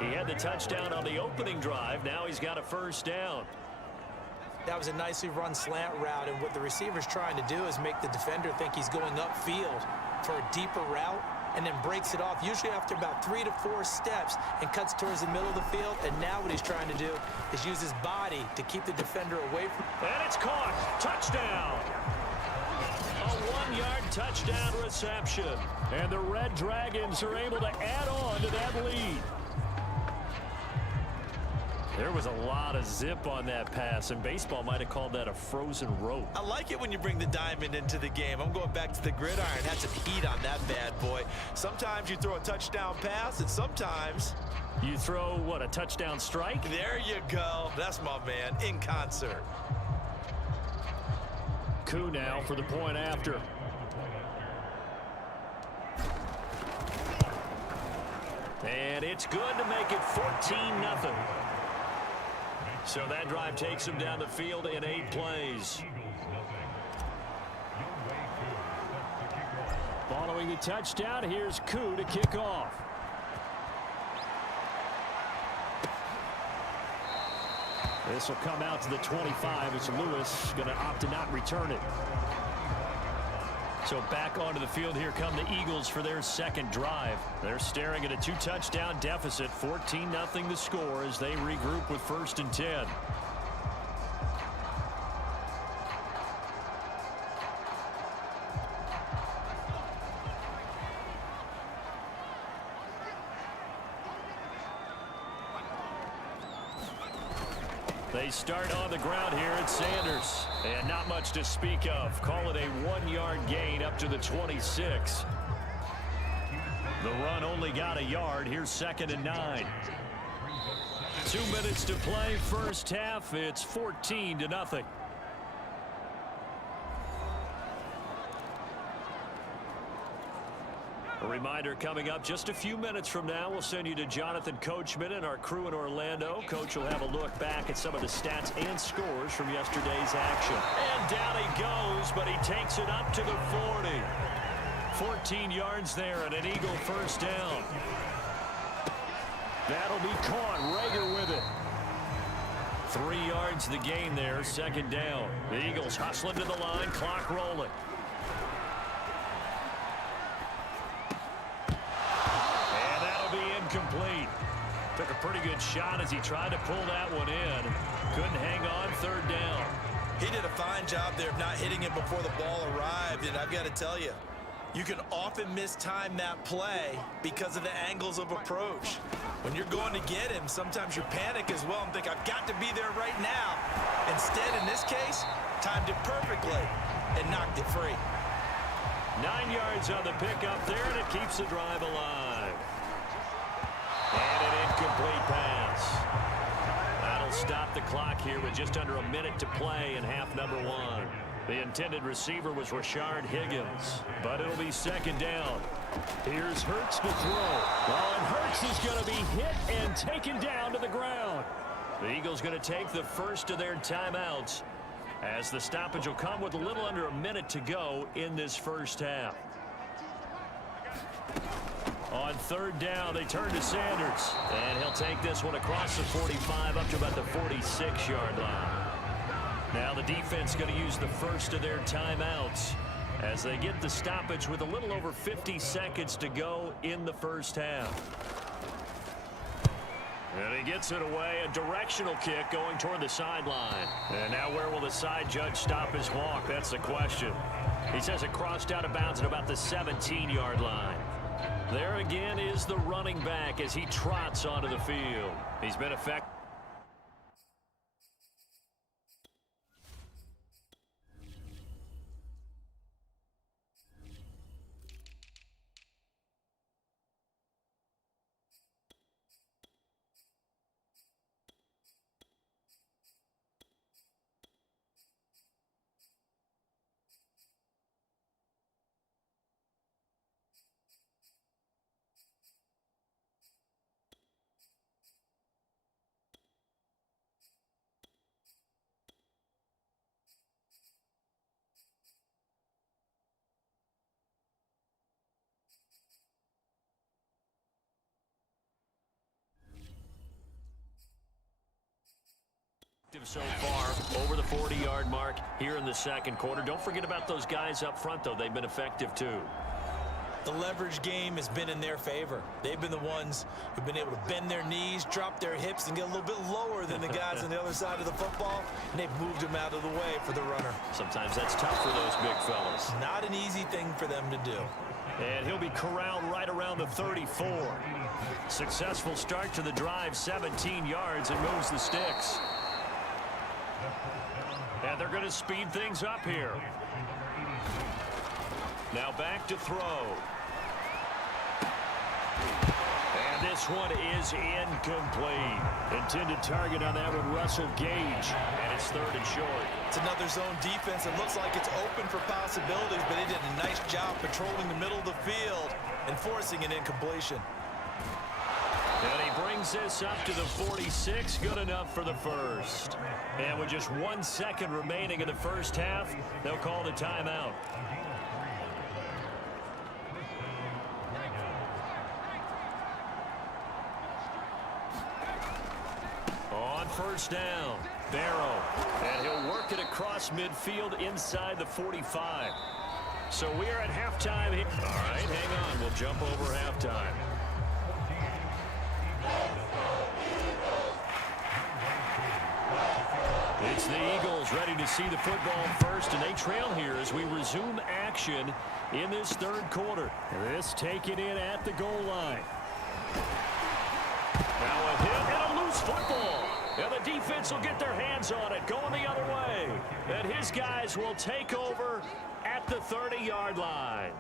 He had the touchdown on the opening drive. Now he's got a first down. That was a nicely run slant route, and what the receiver's trying to do is make the defender think he's going upfield for a deeper route and then breaks it off, usually after about 3 to 4 steps, and cuts towards the middle of the field. And now what he's trying to do is use his body to keep the defender away from. And it's caught. Touchdown. A 1-yard touchdown reception. And the Red Dragons are able to add on to that lead. There was a lot of zip on that pass, and baseball might have called that a frozen rope. I like it when you bring the diamond into the game. I'm going back to the gridiron. Had some heat on that bad boy. Sometimes you throw a touchdown pass, and sometimes you throw, what, a touchdown strike? There you go. That's my man, in concert. Coup now for the point after. And it's good to make it 14-0. So that drive takes him down the field in 8 plays. Following the touchdown, here's Coup to kick off. This will come out to the 25 as Lewis going to opt to not return it. So back onto the field, here come the Eagles for their second drive. They're staring at a 2-touchdown deficit, 14-0 the score as they regroup with 1st and 10. They start on the ground here at Sanders. And not much to speak of. Call it a 1-yard gain up to the 26. The run only got a yard. Here's 2nd and 9. 2 minutes to play first half. It's 14-0. A reminder coming up just a few minutes from now, we'll send you to Jonathan Coachman and our crew in Orlando. Coach will have a look back at some of the stats and scores from yesterday's action. And down he goes, but he takes it up to the 40. 14 yards there and an Eagle first down. That'll be caught. Rager with it. 3 yards the gain there, 2nd down. The Eagles hustling to the line, clock rolling. Complete. Took a pretty good shot as he tried to pull that one in. Couldn't hang on, 3rd down. He did a fine job there of not hitting it before the ball arrived, and I've got to tell you, you can often mistime that play because of the angles of approach. When you're going to get him, sometimes you panic as well and think, I've got to be there right now. Instead, in this case, timed it perfectly and knocked it free. 9 yards on the pickup there, and it keeps the drive alive. And an incomplete pass. That'll stop the clock here with just under a minute to play in half number 1. The intended receiver was Rashard Higgins, but it'll be second down. Here's Hurts to throw. Well, and Hurts is going to be hit and taken down to the ground. The Eagles going to take the first of their timeouts as the stoppage will come with a little under a minute to go in this first half. On third down, they turn to Sanders, and he'll take this one across the 45 up to about the 46-yard line. Now the defense going to use the first of their timeouts as they get the stoppage with a little over 50 seconds to go in the first half. And he gets it away, a directional kick going toward the sideline. And now where will the side judge stop his walk? That's the question. He says it crossed out of bounds at about the 17-yard line. There again is the running back as he trots onto the field. He's been effective. So far over the 40-yard mark here in the second quarter. Don't forget about those guys up front, though. They've been effective, too. The leverage game has been in their favor. They've been the ones who've been able to bend their knees, drop their hips, and get a little bit lower than the guys on the other side of the football, and they've moved them out of the way for the runner. Sometimes that's tough for those big fellas. Not an easy thing for them to do. And he'll be corralled right around the 34. Successful start to the drive, 17 yards, and moves the sticks. And they're going to speed things up here. Now back to throw. And this one is incomplete. Intended target on that one, Russell Gage. And it's third and short. It's another zone defense. It looks like it's open for possibilities, but they did a nice job patrolling the middle of the field and forcing an incompletion. And he brings this up to the 46, good enough for the first. And with just 1 second remaining in the first half, they'll call the timeout. On first down, Barrow. And he'll work it across midfield inside the 45. So we are at halftime here. All right, hang on. We'll jump over halftime. It's the Eagles ready to see the football first, and they trail here as we resume action in this third quarter. This taken in at the goal line. Now a hit and a loose football. And the defense will get their hands on it, going the other way. And his guys will take over at the 30-yard line.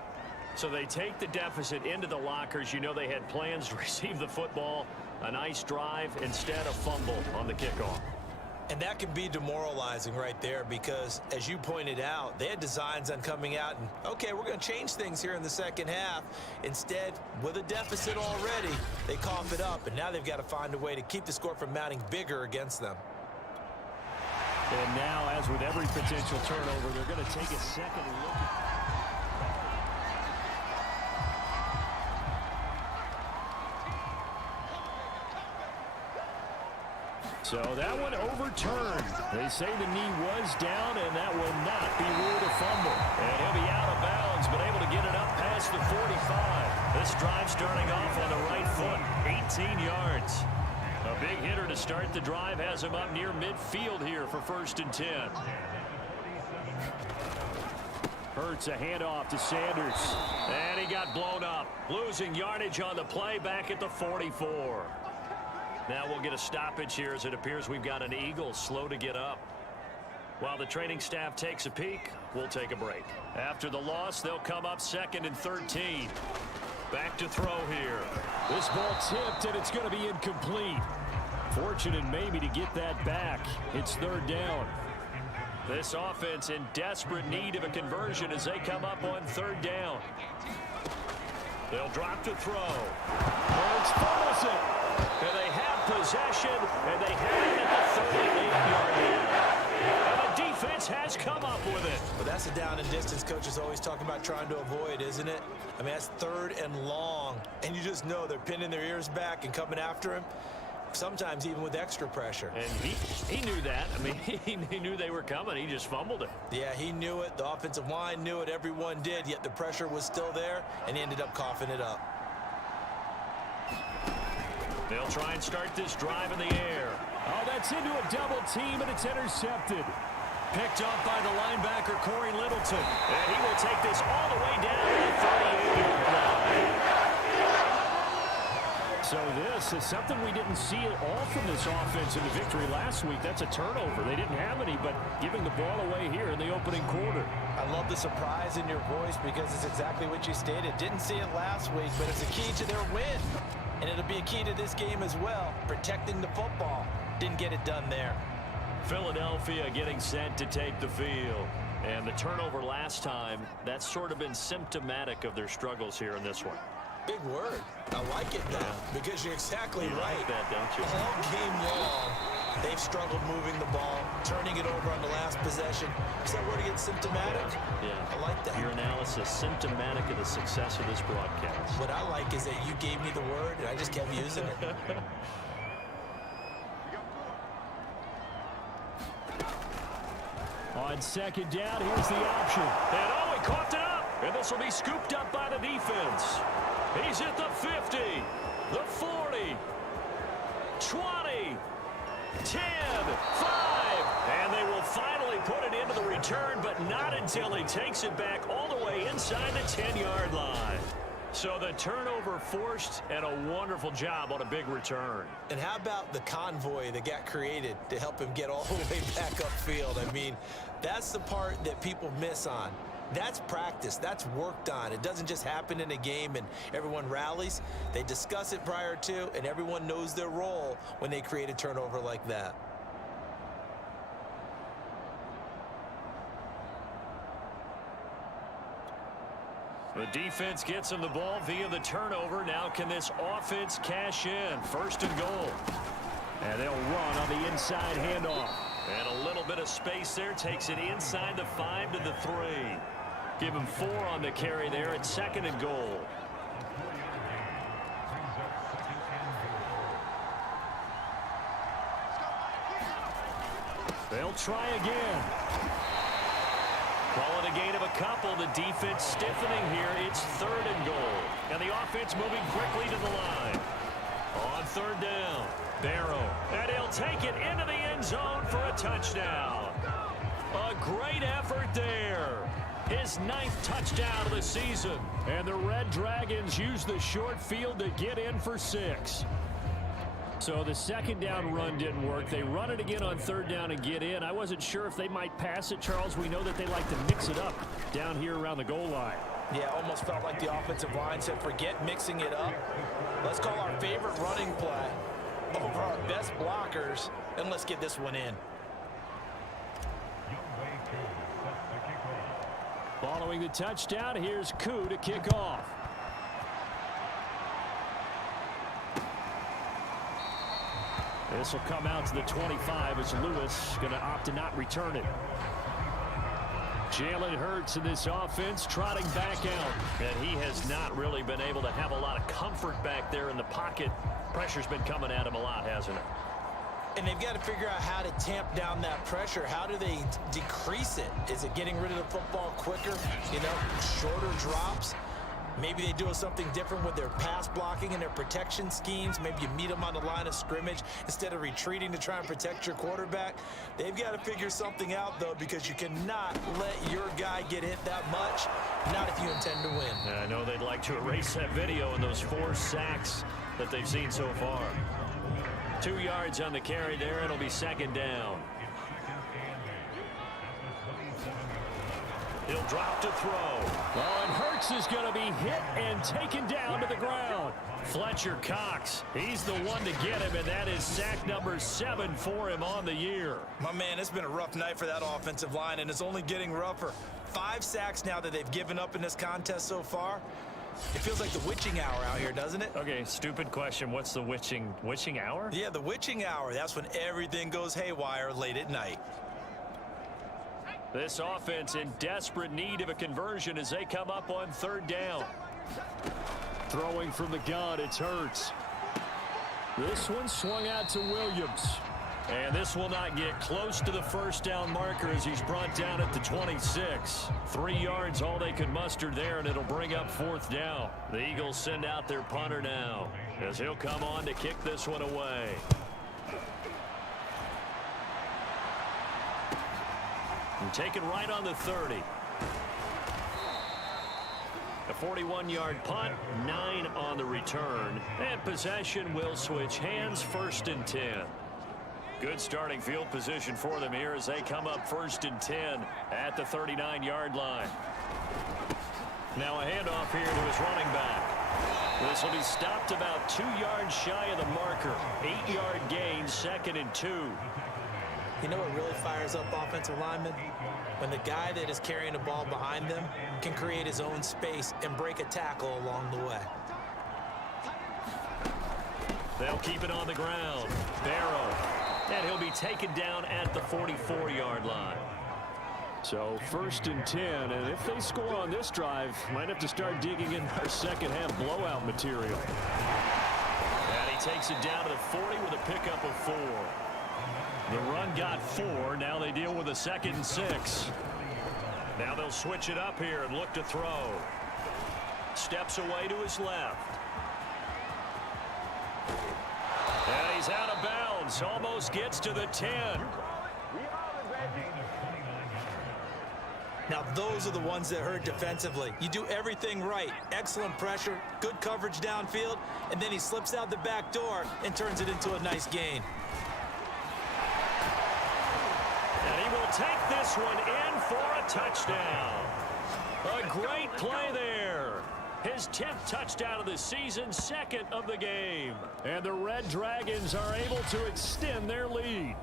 So they take the deficit into the lockers. You know they had plans to receive the football. A nice drive, instead a fumble on the kickoff. And that can be demoralizing right there because, as you pointed out, they had designs on coming out and, okay, we're going to change things here in the second half. Instead, with a deficit already, they cough it up, and now they've got to find a way to keep the score from mounting bigger against them. And now, as with every potential turnover, they're going to take a second look at So that one overturned. They say the knee was down, and that will not be ruled a fumble. And he'll be out of bounds, but able to get it up past the 45. This drive starting off on the right foot, 18 yards. A big hitter to start the drive has him up near midfield here for 1st and 10. Hurts a handoff to Sanders. And he got blown up. Losing yardage on the play back at the 44. Now we'll get a stoppage here as it appears we've got an Eagle slow to get up. While the training staff takes a peek, we'll take a break. After the loss, they'll come up 2nd and 13. Back to throw here. This ball tipped, and it's going to be incomplete. Fortunate maybe to get that back. It's 3rd down. This offense in desperate need of a conversion as they come up on 3rd down. They'll drop to throw. Hurts fumbles it. And they have possession, and they have it at the 38-yard line. And the defense has come up with it. Well, that's a down and distance coach is always talking about trying to avoid, isn't it? I mean, that's 3rd and long, and you just know they're pinning their ears back and coming after him, sometimes even with extra pressure. And he knew that. I mean, he knew they were coming. He just fumbled it. Yeah, he knew it. The offensive line knew it. Everyone did, yet the pressure was still there, and he ended up coughing it up. They'll try and start this drive in the air. Oh, that's into a double team, and it's intercepted. Picked up by the linebacker, Corey Littleton. And he will take this all the way down to the 38-yard line. So this is something we didn't see at all from this offense in the victory last week. That's a turnover. They didn't have any, but giving the ball away here in the opening quarter. I love the surprise in your voice because it's exactly what you stated. Didn't see it last week, but it's a key to their win. And it'll be a key to this game as well, protecting the football. Didn't get it done there. Philadelphia getting set to take the field. And the turnover last time, that's sort of been symptomatic of their struggles here in this one. Big word. I like it now because you're exactly right. Like that, don't you? All game long, they've struggled moving the ball, turning it over on the last possession. Is that word again, symptomatic? Yeah. I like that. Your analysis, symptomatic of the success of this broadcast. What I like is that you gave me the word and I just kept using it. On 2nd down, here's the option. And oh, he coughed it up. And this will be scooped up by the defense. He's at the 50, the 40, 20, 10, 5. And they will finally put it into the return, but not until he takes it back all the way inside the 10-yard line. So the turnover forced, and a wonderful job on a big return. And how about the convoy that got created to help him get all the way back upfield? I mean, that's the part that people miss on. That's practice. That's worked on. It doesn't just happen in a game and everyone rallies. They discuss it prior to, and everyone knows their role when they create a turnover like that. The defense gets him the ball via the turnover. Now can this offense cash in? 1st and goal. And they'll run on the inside handoff. And a little bit of space there. Takes it inside the 5 to the 3. Give him 4 on the carry there at 2nd and goal. They'll try again. Call it a gain of a couple. The defense stiffening here. It's 3rd and goal. And the offense moving quickly to the line. On 3rd down, Barrow. And he'll take it into the end zone for a touchdown. A great effort there. His 9th touchdown of the season. And the Red Dragons use the short field to get in for 6. So the 2nd down run didn't work. They run it again on 3rd down and get in. I wasn't sure if they might pass it, Charles. We know that they like to mix it up down here around the goal line. Yeah, almost felt like the offensive line said, forget mixing it up. Let's call our favorite running play over our best blockers, and let's get this one in. Following the touchdown, here's Koo to kick off. This will come out to the 25 as Lewis going to opt to not return it. Jalen Hurts in this offense trotting back out. And he has not really been able to have a lot of comfort back there in the pocket. Pressure's been coming at him a lot, hasn't it? And they've got to figure out how to tamp down that pressure. How do they decrease it? Is it getting rid of the football quicker? You know, shorter drops? Maybe they do something different with their pass blocking and their protection schemes. Maybe you meet them on the line of scrimmage instead of retreating to try and protect your quarterback. They've got to figure something out, though, because you cannot let your guy get hit that much, not if you intend to win. I know they'd like to erase that video and those 4 sacks that they've seen so far. 2 yards on the carry there. It'll be 2nd down. He'll drop to throw. Oh, and Hurts is going to be hit and taken down to the ground. Fletcher Cox, he's the one to get him, and that is sack number 7 for him on the year. My man, it's been a rough night for that offensive line, and it's only getting rougher. 5 sacks now that they've given up in this contest so far. It feels like the witching hour out here, doesn't it? Okay, stupid question. What's the witching hour? Yeah, the witching hour. That's when everything goes haywire late at night. This offense in desperate need of a conversion as they come up on 3rd down. Throwing from the gun, it's Hurts. This one swung out to Williams. And this will not get close to the 1st down marker as he's brought down at the 26. 3 yards all they could muster there, and it'll bring up 4th down. The Eagles send out their punter now as he'll come on to kick this one away. And taken right on the 30. A 41-yard punt, 9 on the return. And possession will switch hands, 1st and 10. Good starting field position for them here as they come up 1st and 10 at the 39-yard line. Now a handoff here to his running back. This will be stopped about 2 yards shy of the marker. 8-yard gain, 2nd and 2. You know what really fires up offensive linemen? When the guy that is carrying the ball behind them can create his own space and break a tackle along the way. They'll keep it on the ground. Barrow. And he'll be taken down at the 44-yard line. So 1st and 10, and if they score on this drive, might have to start digging in our second-half blowout material. And he takes it down to the 40 with a pickup of 4. The run got 4. Now they deal with a 2nd and 6. Now they'll switch it up here and look to throw. Steps away to his left. And he's out of bounds. Almost gets to the 10. Now, those are the ones that hurt defensively. You do everything right. Excellent pressure, good coverage downfield, and then he slips out the back door and turns it into a nice gain. And he will take this one in for a touchdown. A great play there. His 10th touchdown of the season, 2nd of the game. And the Red Dragons are able to extend their lead.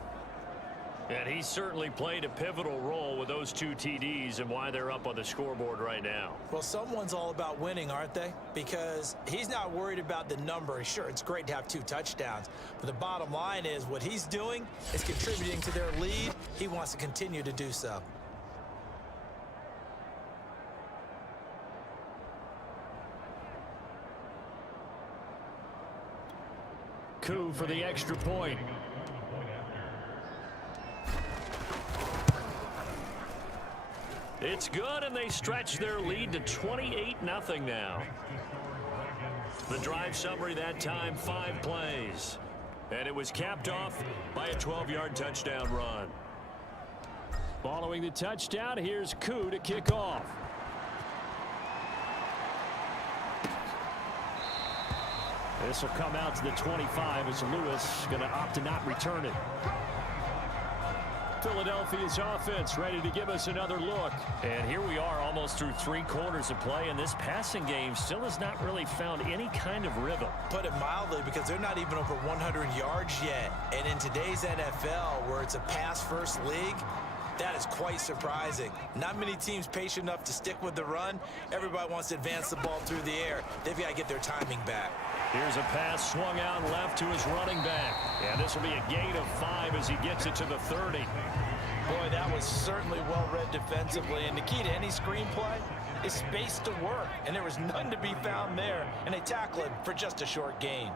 And he certainly played a pivotal role with those 2 TDs and why they're up on the scoreboard right now. Well, someone's all about winning, aren't they? Because he's not worried about the number. Sure, it's great to have 2 touchdowns. But the bottom line is what he's doing is contributing to their lead. He wants to continue to do so. Coup for the extra point. It's good, and they stretch their lead to 28-0 now. The drive summary that time, 5 plays. And it was capped off by a 12-yard touchdown run. Following the touchdown, here's Coup to kick off. This will come out to the 25 as Lewis going to opt to not return it. Philadelphia's offense ready to give us another look. And here we are almost through 3 quarters of play, and this passing game still has not really found any kind of rhythm. Put it mildly, because they're not even over 100 yards yet. And in today's NFL, where it's a pass-first league, that is quite surprising. Not many teams patient enough to stick with the run. Everybody wants to advance the ball through the air. They've got to get their timing back. Here's a pass swung out left to his running back. And this will be a gain of 5 as he gets it to the 30. Boy, that was certainly well-read defensively. And the key to any screenplay is space to work. And there was none to be found there. And they tackle it for just a short gain.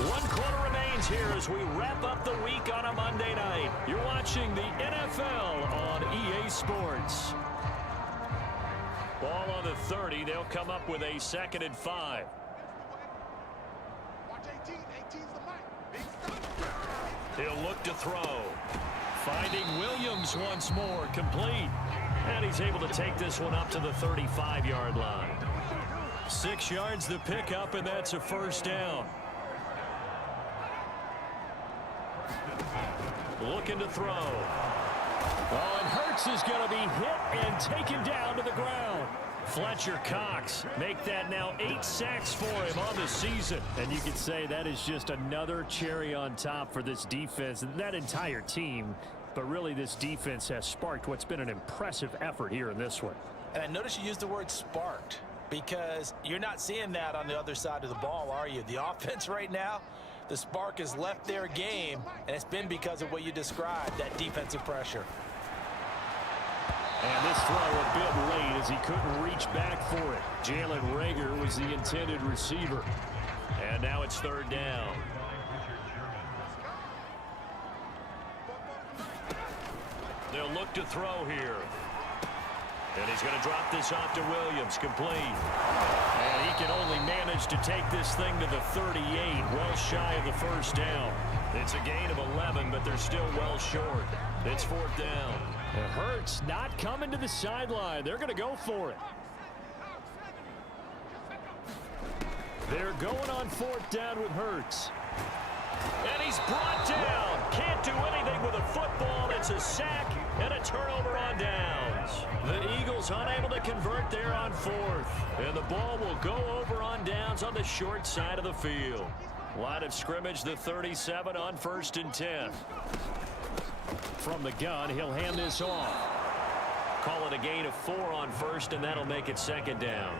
1 quarter remains here as we wrap up the week on a Monday night. You're watching the NFL on EA Sports. Ball on the 30. They'll come up with a 2nd and 5. He'll look to throw. Finding Williams once more, complete. And he's able to take this one up to the 35-yard line. 6 yards the pickup, and that's a 1st down. looking to throw. Oh, and Hurts is going to be hit and taken down to the ground. Fletcher Cox make that now 8 sacks for him on the season. And you could say that is just another cherry on top for this defense and that entire team. But really, this defense has sparked what's been an impressive effort here in this one. And I notice you used the word sparked because you're not seeing that on the other side of the ball, are you? The offense right now, the spark has left their game, and it's been because of what you described, that defensive pressure. And this throw a bit late as he couldn't reach back for it. Jalen Reagor was the intended receiver. And now it's 3rd down. They'll look to throw here. And he's going to drop this off to Williams, complete. And he can only manage to take this thing to the 38, well shy of the 1st down. It's a gain of 11, but they're still well short. It's 4th down. It hurts not coming to the sideline. They're going to go for it. They're going on 4th down with Hurts. And he's brought down. Can't do anything with a football. It's a sack and a turnover on downs. The Eagles unable to convert there on 4th. And the ball will go over on downs on the short side of the field. Line of scrimmage, the 37 on 1st and 10. From the gun, he'll hand this off. Call it a gain of 4 on 1st, and that'll make it 2nd down.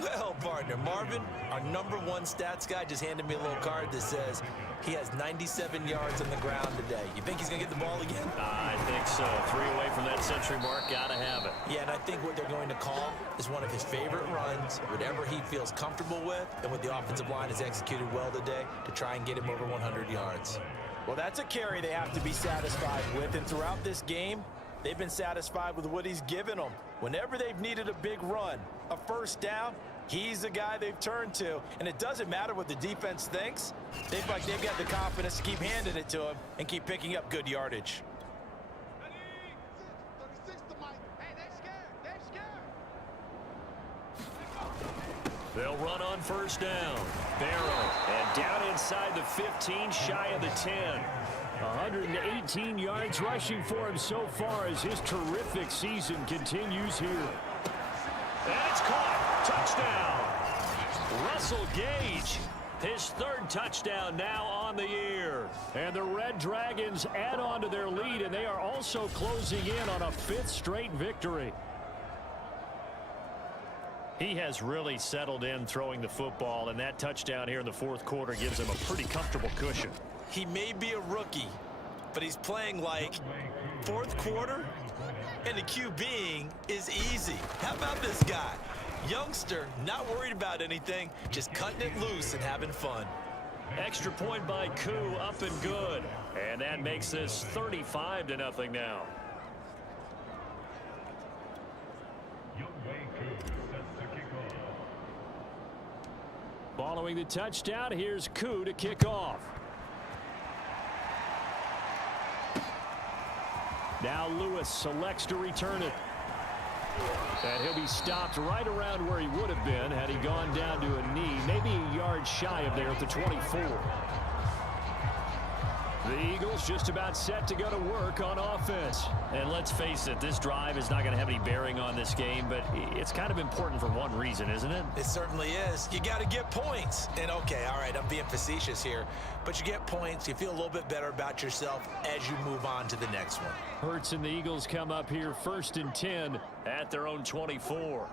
Well, partner, Marvin, our #1 stats guy, just handed me a little card that says he has 97 yards on the ground today. You think he's going to get the ball again? I think so. 3 away from that century mark. Got to have it. Yeah, and I think what they're going to call is one of his favorite runs, whatever he feels comfortable with, and what the offensive line has executed well today to try and get him over 100 yards. Well, that's a carry they have to be satisfied with, and throughout this game, they've been satisfied with what he's given them. Whenever they've needed a big run, a 1st down, he's the guy they've turned to. And it doesn't matter what the defense thinks. They've got the confidence to keep handing it to him and keep picking up good yardage. They'll run on 1st down. Barrow, and down inside the 15, shy of the 10. 118 yards rushing for him so far as his terrific season continues here. And it's caught. Touchdown. Russell Gage, his 3rd touchdown now on the year. And the Red Dragons add on to their lead, and they are also closing in on a 5th straight victory. He has really settled in throwing the football, and that touchdown here in the 4th quarter gives him a pretty comfortable cushion. He may be a rookie, but he's playing like 4th quarter, and the QBing is easy. How about this guy? Youngster, not worried about anything, just cutting it loose and having fun. Extra point by Koo, up and good. And that makes this 35-0 now. Following the touchdown, here's Koo to kick off. Now Lewis selects to return it. And he'll be stopped right around where he would have been had he gone down to a knee, maybe a yard shy of there at the 24. The Eagles just about set to go to work on offense. And let's face it, this drive is not going to have any bearing on this game, but it's kind of important for one reason, isn't it? It certainly is. You got to get points. And okay, all right, I'm being facetious here, but you get points, you feel a little bit better about yourself as you move on to the next one. Hurts and the Eagles come up here 1st and 10 at their own 24.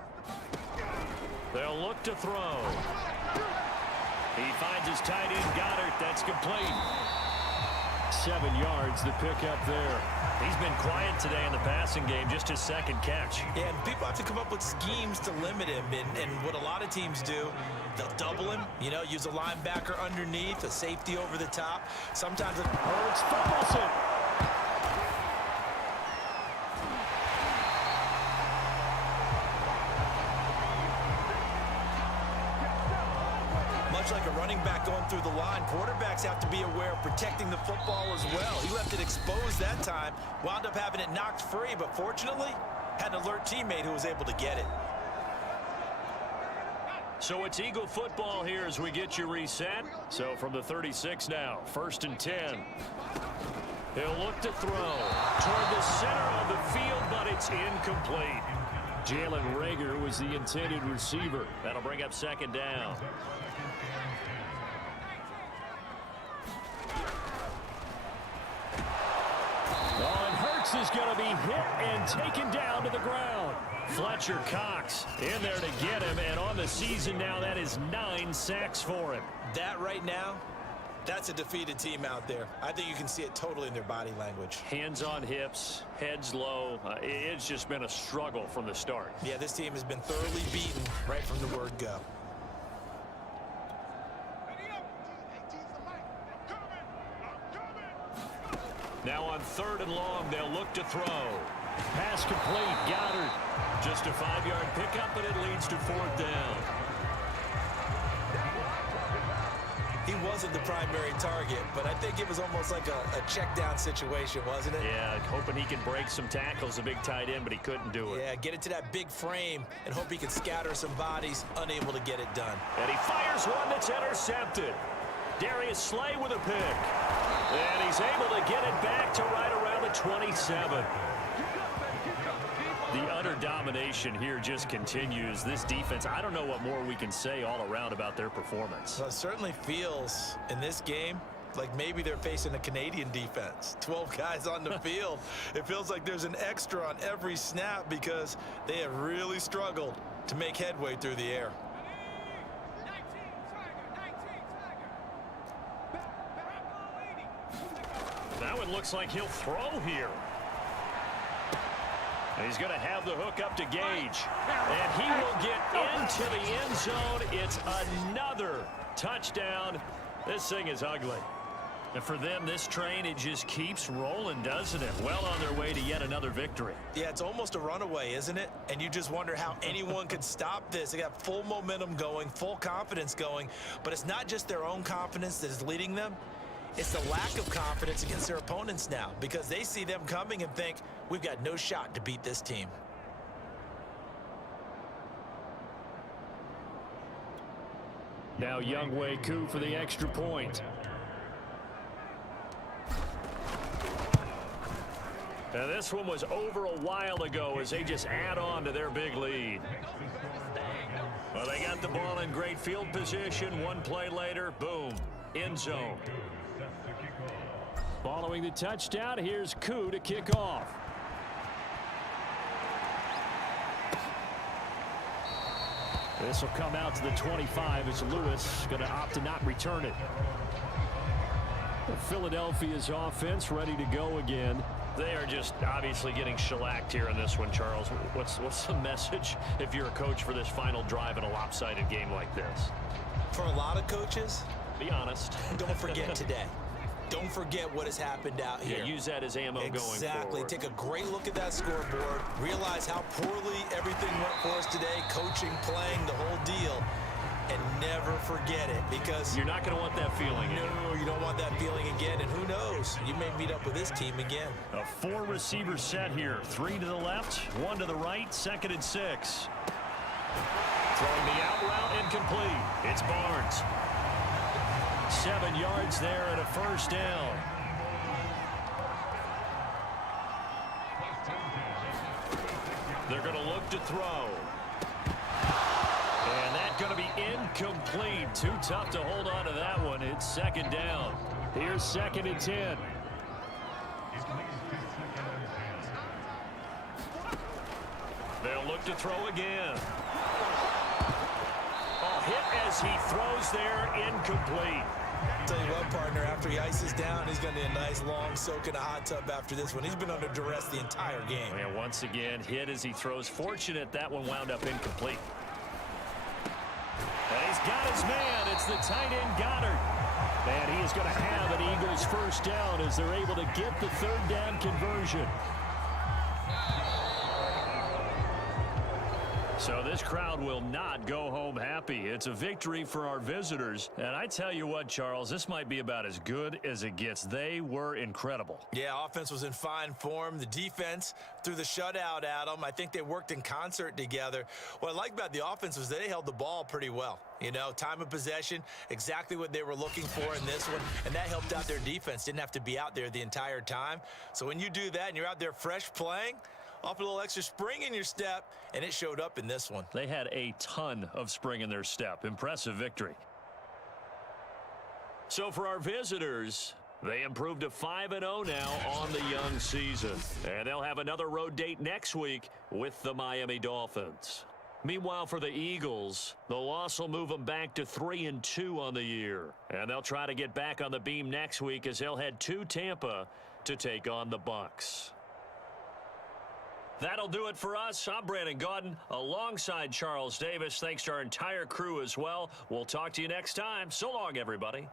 They'll look to throw. He finds his tight end, Goddard. That's complete. 7 yards, the pickup there. He's been quiet today in the passing game, just his 2nd catch. Yeah, and people have to come up with schemes to limit him, and what a lot of teams do, they'll double him, you know, use a linebacker underneath, a safety over the top. Sometimes it Hurts fumbles it. Much like a running back going through the line, quarterbacks have to be aware of protecting the football as well. He left it exposed that time, wound up having it knocked free, but fortunately, had an alert teammate who was able to get it. So it's Eagle football here as we get you reset. So from the 36 now, 1st and 10. He'll look to throw toward the center of the field, but it's incomplete. Jalen Reagor was the intended receiver. That'll bring up second down. Oh, and Hurts is going to be hit and taken down to the ground. Fletcher Cox in there to get him, and on the season now, that is 9 sacks for him. That right now, that's a defeated team out there. I think you can see it totally in their body language. Hands on hips, heads low. It's just been a struggle from the start. Yeah, this team has been thoroughly beaten right from the word go. Now on 3rd and long, they'll look to throw. Pass complete, Goddard. Just a 5-yard pickup, and it leads to 4th down. He wasn't the primary target, but I think it was almost like a check down situation, wasn't it? Yeah, hoping he can break some tackles, a big tight end, but he couldn't do it. Yeah, get it to that big frame and hope he can scatter some bodies, unable to get it done. And he fires one that's intercepted. Darius Slay with a pick. And he's able to get it back to right around the 27. The utter domination here just continues. This defense, I don't know what more we can say all around about their performance. Well, it certainly feels in this game like maybe they're facing a Canadian defense. 12 guys on the field. It feels like there's an extra on every snap because they have really struggled to make headway through the air. That one looks like he'll throw here. And he's going to have the hook up to Gage. And he will get into the end zone. It's another touchdown. This thing is ugly. And for them, this train, it just keeps rolling, doesn't it? Well on their way to yet another victory. Yeah, it's almost a runaway, isn't it? And you just wonder how anyone could stop this. They got full momentum going, full confidence going. But it's not just their own confidence that is leading them. It's the lack of confidence against their opponents now because they see them coming and think, we've got no shot to beat this team. Now Younghoe Koo for the extra point. Now this one was over a while ago as they just add on to their big lead. Well, they got the ball in great field position. One play later, boom, end zone. Following the touchdown, here's Koo to kick off. This will come out to the 25 as Lewis going to opt to not return it. Philadelphia's offense ready to go again. They are just obviously getting shellacked here in this one, Charles. What's the message if you're a coach for this final drive in a lopsided game like this? For a lot of coaches, be honest. Don't forget today. Don't forget what has happened out here. Yeah, use that as ammo going forward. Exactly. Take a great look at that scoreboard. Realize how poorly everything went for us today. Coaching, playing, the whole deal. And never forget it because you're not going to want that feeling again. No, you don't want that feeling again. And who knows? You may meet up with this team again. A 4-receiver set here. 3 to the left, 1 to the right, 2nd and 6. Throwing the out route incomplete. It's Barnes. 7 yards there and a first down. They're going to look to throw. And that's going to be incomplete. Too tough to hold on to that one. It's 2nd down. Here's 2nd and 10. They'll look to throw again. Oh, hit as he throws there, incomplete. Tell you what, partner, after he ices down, he's going to need a nice long soak in a hot tub after this one. He's been under duress the entire game. And once again, hit as he throws. Fortunate that one wound up incomplete. And he's got his man. It's the tight end, Goddard. And he is going to have an Eagles first down as they're able to get the 3rd down conversion. So this crowd will not go home happy. It's a victory for our visitors. And I tell you what, Charles, this might be about as good as it gets. They were incredible. Yeah, offense was in fine form. The defense threw the shutout at them. I think they worked in concert together. What I like about the offense was they held the ball pretty well. You know, time of possession, exactly what they were looking for in this one, and that helped out their defense. Didn't have to be out there the entire time. So when you do that and you're out there fresh playing, off a little extra spring in your step, and it showed up in this one. They had a ton of spring in their step. Impressive victory. So for our visitors, they improved to 5-0 now on the young season. And they'll have another road date next week with the Miami Dolphins. Meanwhile, for the Eagles, the loss will move them back to 3-2 on the year. And they'll try to get back on the beam next week as they'll head to Tampa to take on the Bucs. That'll do it for us. I'm Brandon Gaudin alongside Charles Davis. Thanks to our entire crew as well. We'll talk to you next time. So long, everybody.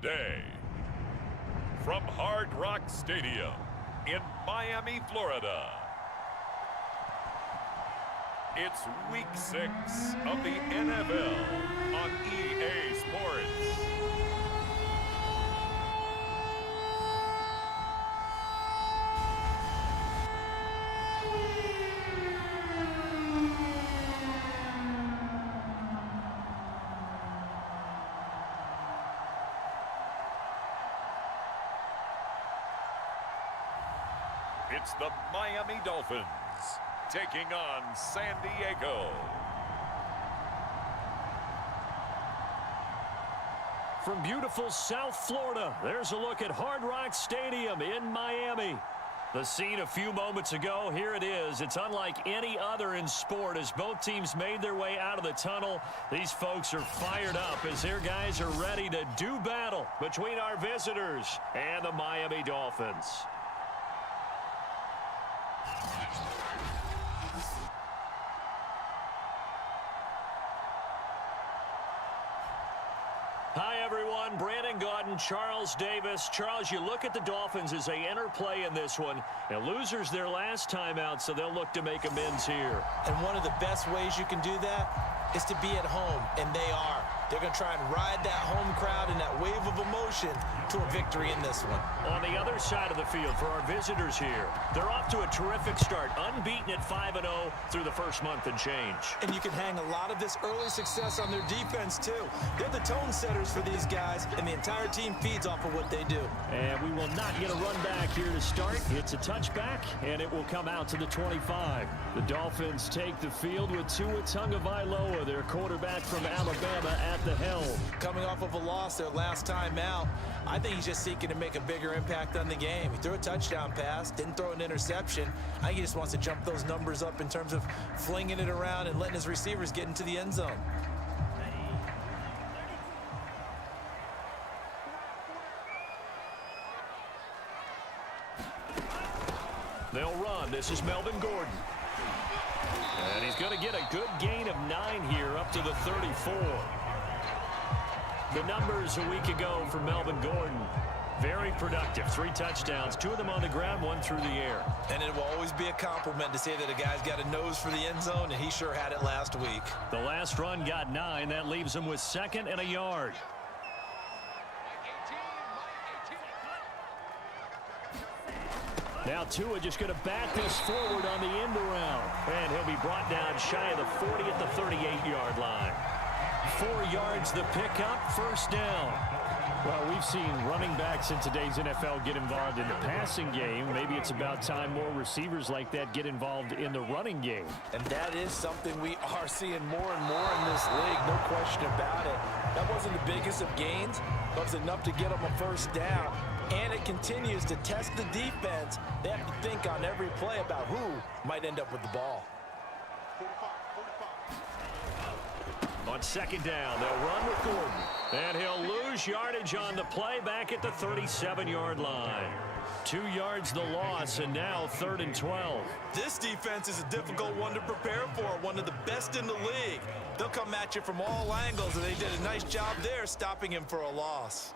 today, from Hard Rock Stadium in Miami, Florida, it's Week 6 of the NFL on EA Sports. It's the Miami Dolphins taking on San Diego. From beautiful South Florida, there's a look at Hard Rock Stadium in Miami. The scene a few moments ago, here it is. It's unlike any other in sport as both teams made their way out of the tunnel. These folks are fired up as their guys are ready to do battle between our visitors and the Miami Dolphins. Hi, everyone. Brandon Gaudin, Charles Davis. Charles, you look at the Dolphins as they enter play in this one. And losers their last time out, so they'll look to make amends here. And one of the best ways you can do that is to be at home, and they are. They're going to try and ride that home crowd and that wave of emotion to a victory in this one. On the other side of the field for our visitors here, they're off to a terrific start, unbeaten at 5-0 through the first month and change. And you can hang a lot of this early success on their defense, too. They're the tone setters for these guys, and the entire team feeds off of what they do. And we will not get a run back here to start. It's a touchback, and it will come out to the 25. The Dolphins take the field with Tua Tagovailoa, their quarterback from Alabama, at the helm. Coming off of a loss their last time out, I think he's just seeking to make a bigger impact on the game. He threw a touchdown pass, didn't throw an interception. I think he just wants to jump those numbers up in terms of flinging it around and letting his receivers get into the end zone. They'll run. This is Melvin Gordon. And he's going to get a good gain of 9 here up to the 34. The numbers a week ago for Melvin Gordon, very productive. 3 touchdowns, 2 of them on the ground, 1 through the air. And it will always be a compliment to say that a guy's got a nose for the end zone, and he sure had it last week. The last run got 9. That leaves him with 2nd and a yard. Now Tua just going to bat this forward on the end around. And he'll be brought down shy of the 40 at the 38-yard line. 4 yards the pickup, first down. Well, we've seen running backs in today's NFL get involved in the passing game. Maybe it's about time more receivers like that get involved in the running game. And that is something we are seeing more and more in this league, no question about it. That wasn't the biggest of gains, but it was enough to get them a first down. And it continues to test the defense. They have to think on every play about who might end up with the ball. On 2nd down, they'll run with Gordon. And he'll lose yardage on the play back at the 37-yard line. 2 yards the loss, and now 3rd and 12. This defense is a difficult one to prepare for, one of the best in the league. They'll come at you from all angles, and they did a nice job there stopping him for a loss.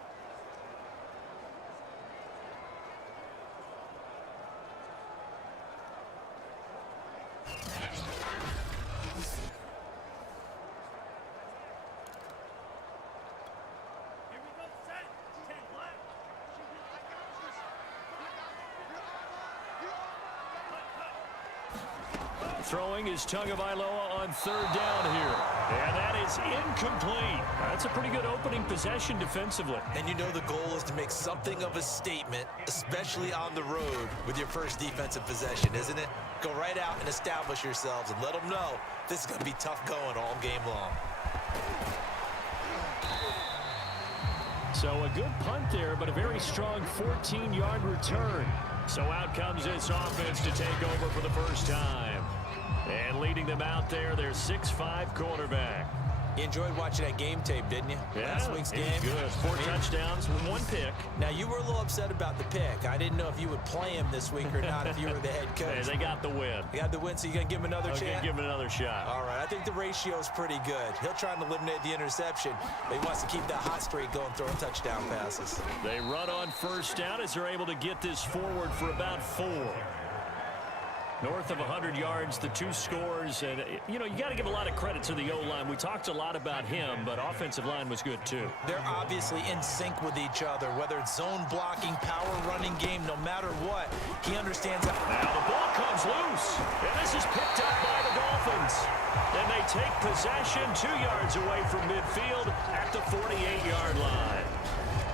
Throwing is Tagovailoa on 3rd down here. And that is incomplete. That's a pretty good opening possession defensively. And you know the goal is to make something of a statement, especially on the road with your first defensive possession, isn't it? Go right out and establish yourselves and let them know this is going to be tough going all game long. So a good punt there, but a very strong 14-yard return. So out comes this offense to take over for the first time. And leading them out there, their 6'5" quarterback. You enjoyed watching that game tape, didn't you? Yeah, Last week's game. it was good. 4 touchdowns with 1 pick. Now, you were a little upset about the pick. I didn't know if you would play him this week or not if you were the head coach. Hey, they got the win. You got the win, so you're going to give him another chance? I'm going to give him another shot. All right, I think the ratio is pretty good. He'll try and eliminate the interception, but he wants to keep that hot streak going, throwing touchdown passes. They run on first down as they're able to get this forward for about 4. North of 100 yards, the 2 scores. And, you know, you got to give a lot of credit to the O-line. We talked a lot about him, but offensive line was good, too. They're obviously in sync with each other, whether it's zone blocking, power running game, no matter what. He understands that. Now the ball comes loose, and this is picked up by the Dolphins. And they take possession 2 yards away from midfield at the 48-yard line.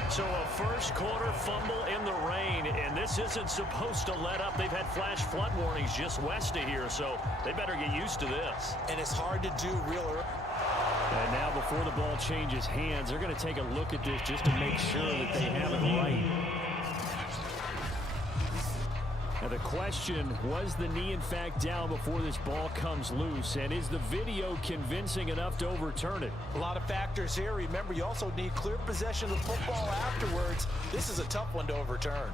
So a first quarter fumble in the rain, and this isn't supposed to let up. They've had flash flood warnings just west of here, so they better get used to this. And it's hard to do real early. And now before the ball changes hands, they're going to take a look at this just to make sure that they have it right. Now the question, was the knee in fact down before this ball comes loose? And is the video convincing enough to overturn it? A lot of factors here. Remember, you also need clear possession of the football afterwards. This is a tough one to overturn.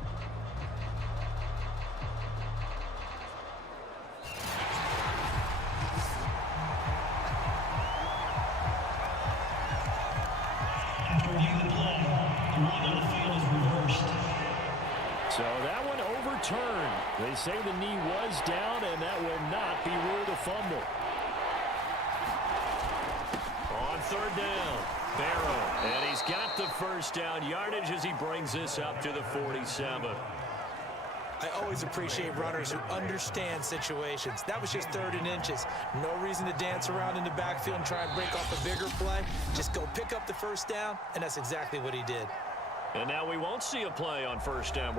So that one overturned. They say the knee was down, and that will not be ruled a fumble. On third down, Barrow. And he's got the first down yardage as he brings this up to the 47. I always appreciate runners who understand situations. That was just 3rd and inches. No reason to dance around in the backfield and try and break off a bigger play. Just go pick up the first down, and that's exactly what he did. And now we won't see a play on first down.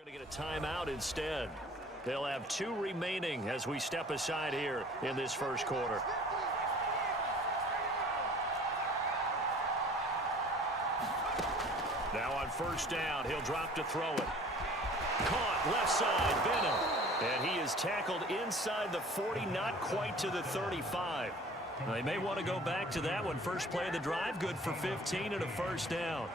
We're going to get a timeout instead. They'll have 2 remaining as we step aside here in this first quarter. Now on first down, he'll drop to throw it. Caught left side, Benham. And he is tackled inside the 40, not quite to the 35. They may want to go back to that one. First play of the drive, good for 15 and a first down.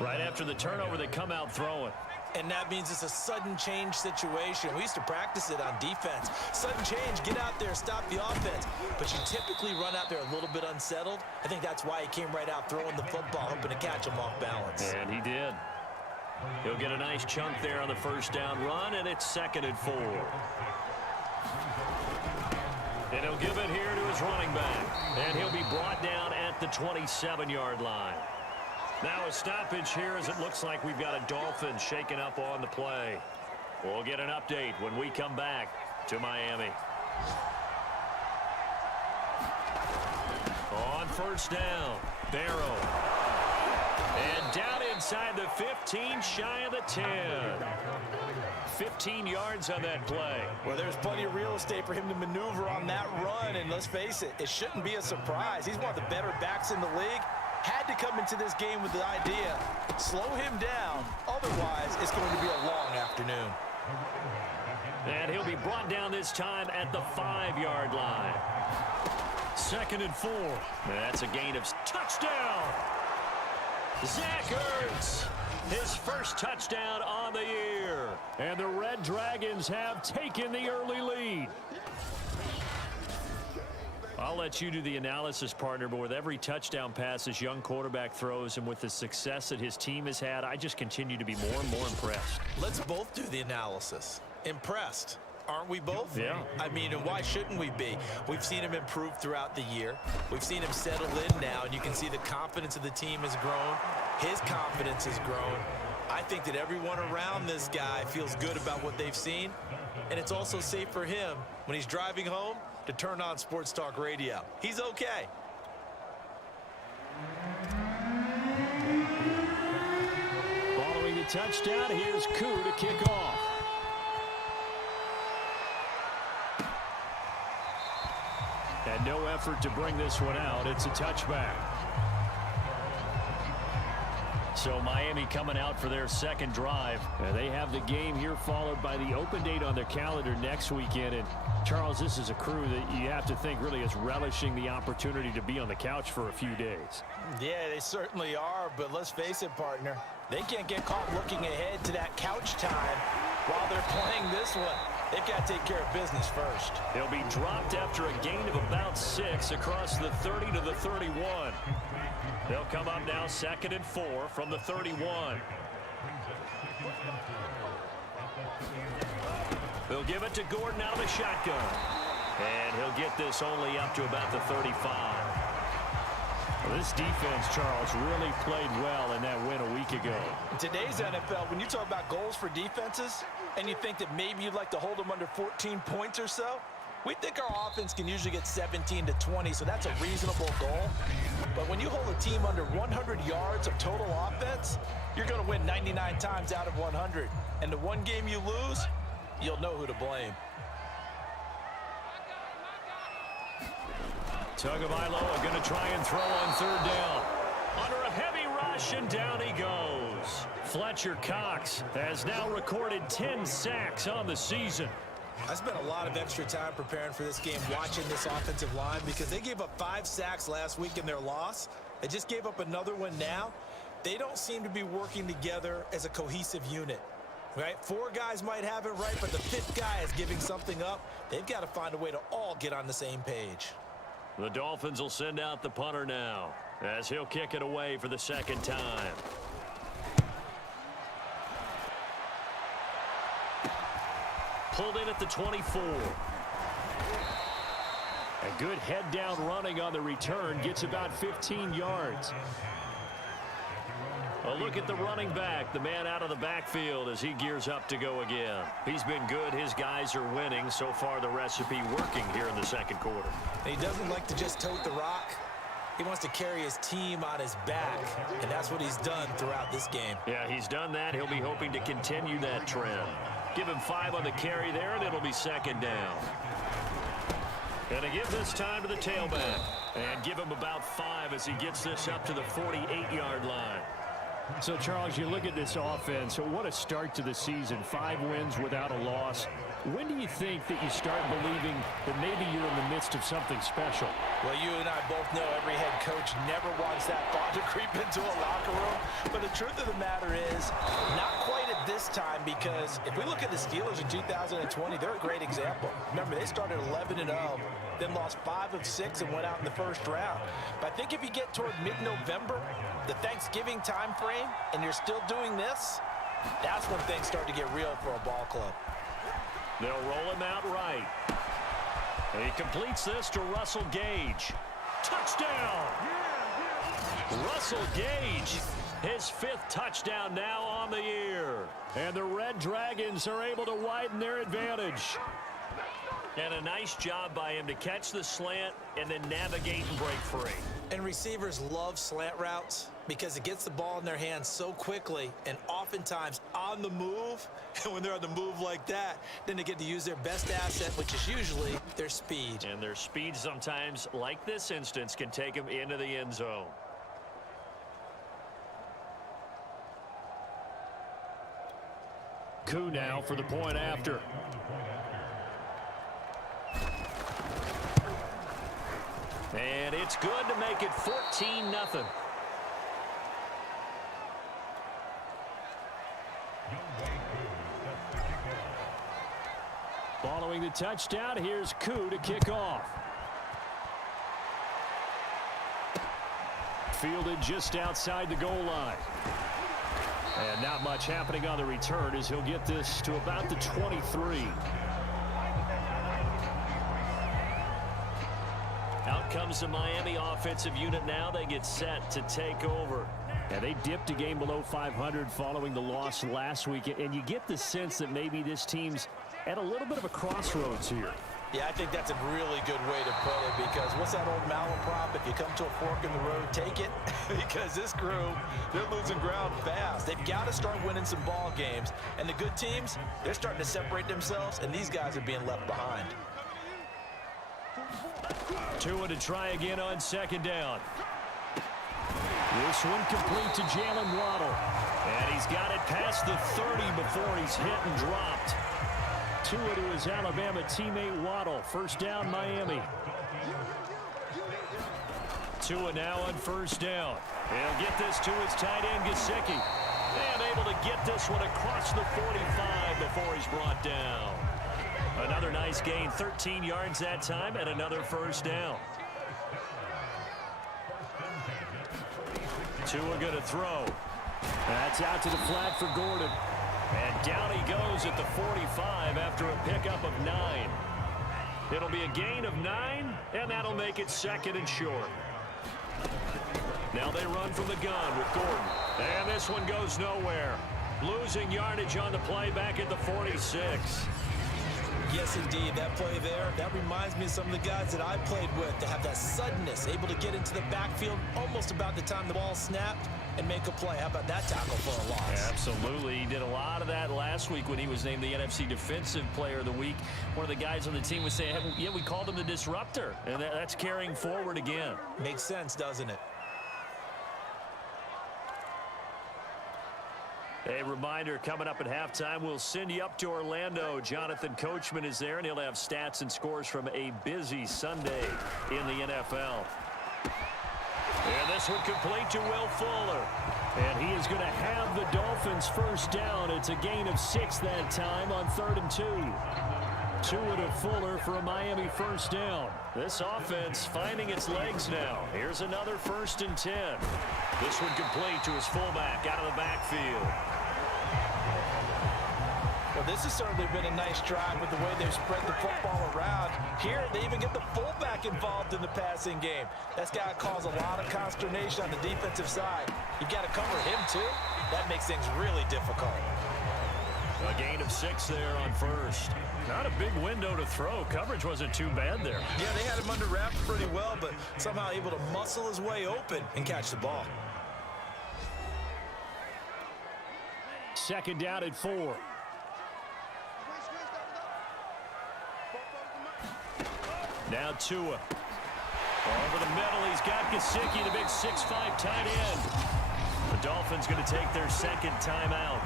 Right after the turnover, they come out throwing. And that means it's a sudden change situation. We used to practice it on defense. Sudden change, get out there, stop the offense. But you typically run out there a little bit unsettled. I think that's why he came right out throwing the football, hoping to catch him off balance. And he did. He'll get a nice chunk there on the first down run, and it's 2nd and 4. And he'll give it here to his running back. And he'll be brought down at the 27-yard line. Now a stoppage here as it looks like we've got a Dolphin shaken up on the play. We'll get an update when we come back to Miami. On first down, Barrow. And down inside the 15, shy of the 10. 15 yards on that play. Well, there's plenty of real estate for him to maneuver on that run, and let's face it, it shouldn't be a surprise. He's one of the better backs in the league. Had to come into this game with the idea, slow him down, otherwise it's going to be a long afternoon. And he'll be brought down this time at the 5-yard line. 2nd and 4. That's a gain of touchdown. Zach Ertz, his first touchdown on the year. And the Red Dragons have taken the early lead. I'll let you do the analysis, partner, but with every touchdown pass this young quarterback throws and with the success that his team has had, I just continue to be more and more impressed. Let's both do the analysis. Impressed. Aren't we both? Yeah. I mean, and why shouldn't we be? We've seen him improve throughout the year. We've seen him settle in now, and you can see the confidence of the team has grown. His confidence has grown. I think that everyone around this guy feels good about what they've seen, and it's also safe for him when he's driving home to turn on Sports Talk Radio. He's okay. Following the touchdown, here's Koo to kick off. And no effort to bring this one out. It's a touchback. So Miami coming out for their second drive. And they have the game here followed by the open date on their calendar next weekend. And Charles, this is a crew that you have to think really is relishing the opportunity to be on the couch for a few days. Yeah, they certainly are, but let's face it, partner. They can't get caught looking ahead to that couch time while they're playing this one. They've got to take care of business first. They'll be dropped after a gain of about 6 across the 30 to the 31. They'll come up now 2nd and 4 from the 31. They'll give it to Gordon out of a shotgun. And he'll get this only up to about the 35. Well, this defense, Charles, really played well in that win a week ago. In today's NFL, when you talk about goals for defenses, and you think that maybe you'd like to hold them under 14 points or so, we think our offense can usually get 17 to 20, so that's a reasonable goal. But when you hold a team under 100 yards of total offense, you're going to win 99 times out of 100. And the one game you lose, you'll know who to blame. Tagovailoa going to try and throw on 3rd down. Under a heavy rush, and down he goes. Fletcher Cox has now recorded 10 sacks on the season. I spent a lot of extra time preparing for this game watching this offensive line because they gave up 5 sacks last week in their loss. They just gave up another one now. They don't seem to be working together as a cohesive unit. Right? 4 guys might have it right, but the 5th guy is giving something up. They've got to find a way to all get on the same page. The Dolphins will send out the punter now as he'll kick it away for the 2nd time. Pulled in at the 24. A good head down running on the return, gets about 15 yards. A look at the running back, the man out of the backfield as he gears up to go again. He's been good. His guys are winning. So far, the recipe working here in the 2nd quarter. He doesn't like to just tote the rock. He wants to carry his team on his back, and that's what he's done throughout this game. Yeah, he's done that. He'll be hoping to continue that trend. Give him 5 on the carry there, and it'll be 2nd down. And to give this time to the tailback. And give him about 5 as he gets this up to the 48-yard line. So, Charles, you look at this offense, what a start to the season. 5 wins without a loss. When do you think that you start believing that maybe you're in the midst of something special? Well, you and I both know every head coach never wants that thought to creep into a locker room. But the truth of the matter is, not quite at this time, because if we look at the Steelers in 2020, they're a great example. Remember, they started 11-0, then lost 5 of 6 and went out in the 1st round. But I think if you get toward mid-November, the Thanksgiving time frame, and you're still doing this, that's when things start to get real for a ball club. They'll roll him out right. And he completes this to Russell Gage. Touchdown! Russell Gage, his 5th touchdown now on the year. And the Red Dragons are able to widen their advantage. And a nice job by him to catch the slant and then navigate and break free. And receivers love slant routes because it gets the ball in their hands so quickly and oftentimes on the move. And when they're on the move like that, then they get to use their best asset, which is usually their speed. And their speed sometimes, like this instance, can take them into the end zone. Koo now for the point after. And it's good to make it 14-0. Following the touchdown, here's Koo to kick off. fielded just outside the goal line. And not much happening on the return as he'll get this to about the 23. Out comes the Miami offensive unit now. They get set to take over. And they dipped a game below 500 following the loss last week. And you get the sense that maybe this team's at a little bit of a crossroads here. Yeah, I think that's a really good way to put it, because what's that old malaprop? If you come to a fork in the road, take it. Because this crew, they're losing ground fast. They've got to start winning some ball games. And the good teams, they're starting to separate themselves, and these guys are being left behind. Tua to try again on second down. This one complete to Jalen Waddle. And he's got it past the 30 before he's hit and dropped. Tua to his Alabama teammate Waddle. First down, Miami. Tua now on first down. He'll get this to his tight end, Gesicki. And able to get this one across the 45 before he's brought down. Another nice gain, 13 yards that time, and another first down. Tua going to throw. That's out to the flat for Gordon. And down he goes at the 45 after a pickup of 9. It'll be a gain of 9, and that'll make it second and short. Now they run from the gun with Gordon. And this one goes nowhere. Losing yardage on the play back at the 46. Yes, indeed. That play there, that reminds me of some of the guys that I played with that have that suddenness, able to get into the backfield almost about the time the ball snapped and make a play. How about that tackle for a loss? Absolutely. He did a lot of that last week when he was named the NFC Defensive Player of the Week. One of the guys on the team was saying, hey, yeah, we called him the disruptor. And that's carrying forward again. Makes sense, doesn't it? A reminder, coming up at halftime, we'll send you up to Orlando. Jonathan Coachman is there, and he'll have stats and scores from a busy Sunday in the NFL. And this one complete to Will Fuller. And he is going to have the Dolphins first down. It's a gain of 6 that time on 3rd and 2. Tua to Fuller for a Miami first down. This offense finding its legs now. Here's another 1st and 10. This one complete to his fullback out of the backfield. Well, this has certainly been a nice drive with the way they've spread the football around. Here, they even get the fullback involved in the passing game. That's got to cause a lot of consternation on the defensive side. You've got to cover him, too. That makes things really difficult. A gain of 6 there on first. Not a big window to throw. Coverage wasn't too bad there. Yeah, they had him under wraps pretty well, but somehow able to muscle his way open and catch the ball. Second down at 4. Now Tua. Over the middle, he's got Gesicki, the big 6'5" tight end. The Dolphins going to take their second timeout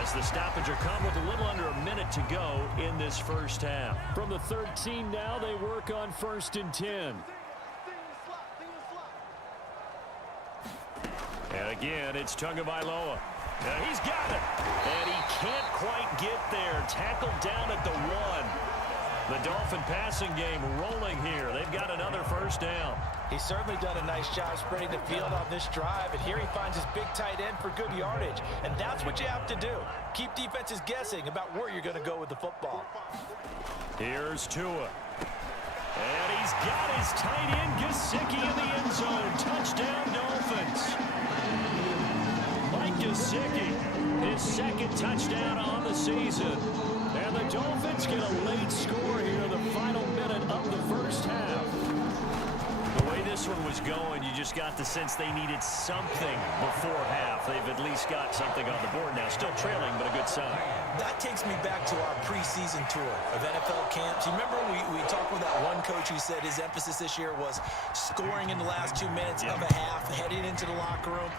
as the stoppage will come with a little under a minute to go in this first half. From the 13 now, they work on 1st and 10. And again, it's Tagovailoa. Now he's got it. And he can't quite get there. Tackled down at the 1. The Dolphin passing game rolling here. They've got another first down. He's certainly done a nice job spreading the field on this drive, and here he finds his big tight end for good yardage. And that's what you have to do. Keep defenses guessing about where you're going to go with the football. Here's Tua. And he's got his tight end Gesicki in the end zone. Touchdown, Dolphins. Mike Gesicki, his second touchdown on the season. And the Dolphins get a late score here in the final minute of the first half. The way this one was going, you just got the sense they needed something before half. They've at least got something on the board now. Still trailing, but a good sign. That takes me back to our preseason tour of NFL camps. You remember we talked with that one coach who said his emphasis this year was scoring in the last 2 minutes of a half, heading into the locker room.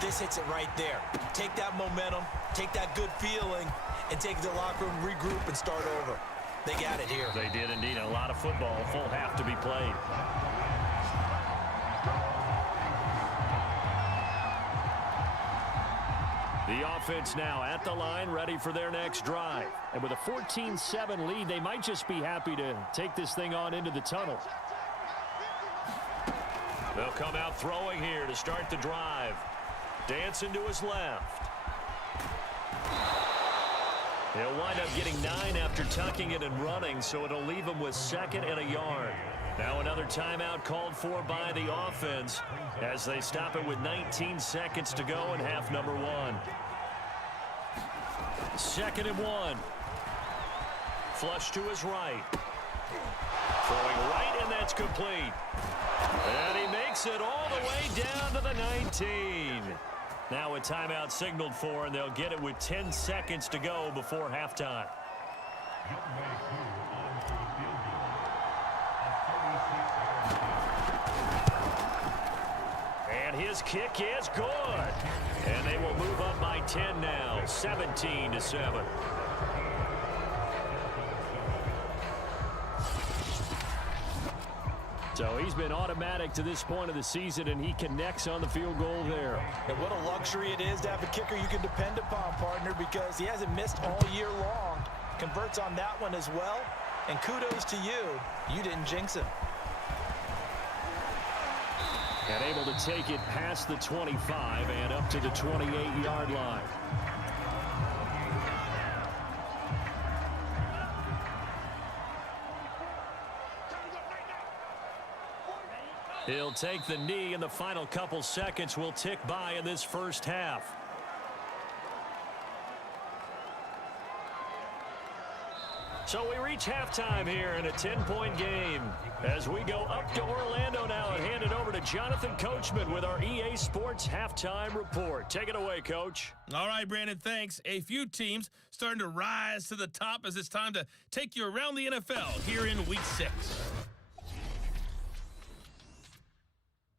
This hits it right there. Take that momentum, take that good feeling, and take the locker room, regroup, and start over. They got it here. They did indeed. A lot of football, a full half to be played. The offense now at the line, ready for their next drive. And with a 14-7 lead, they might just be happy to take this thing on into the tunnel. They'll come out throwing here to start the drive. Dancing to his left. He'll wind up getting 9 after tucking it and running, so it'll leave him with 2nd and a yard. Now another timeout called for by the offense as they stop it with 19 seconds to go in half number 1. 2nd and 1. Flush to his right. Throwing right, and that's complete. And he makes it all the way down to the 19. Now a timeout signaled for, and they'll get it with 10 seconds to go before halftime. And his kick is good. And they will move up by 10 now, 17-7. So he's been automatic to this point of the season, and he connects on the field goal there. And what a luxury it is to have a kicker you can depend upon, partner, because he hasn't missed all year long. Converts on that one as well. And kudos to you. You didn't jinx him. And able to take it past the 25 and up to the 28-yard line. He'll take the knee, and the final couple seconds will tick by in this first half. So we reach halftime here in a 10-point game as we go up to Orlando now and hand it over to Jonathan Coachman with our EA Sports Halftime Report. Take it away, Coach. All right, Brandon, thanks. A few teams starting to rise to the top as it's time to take you around the NFL here in Week 6.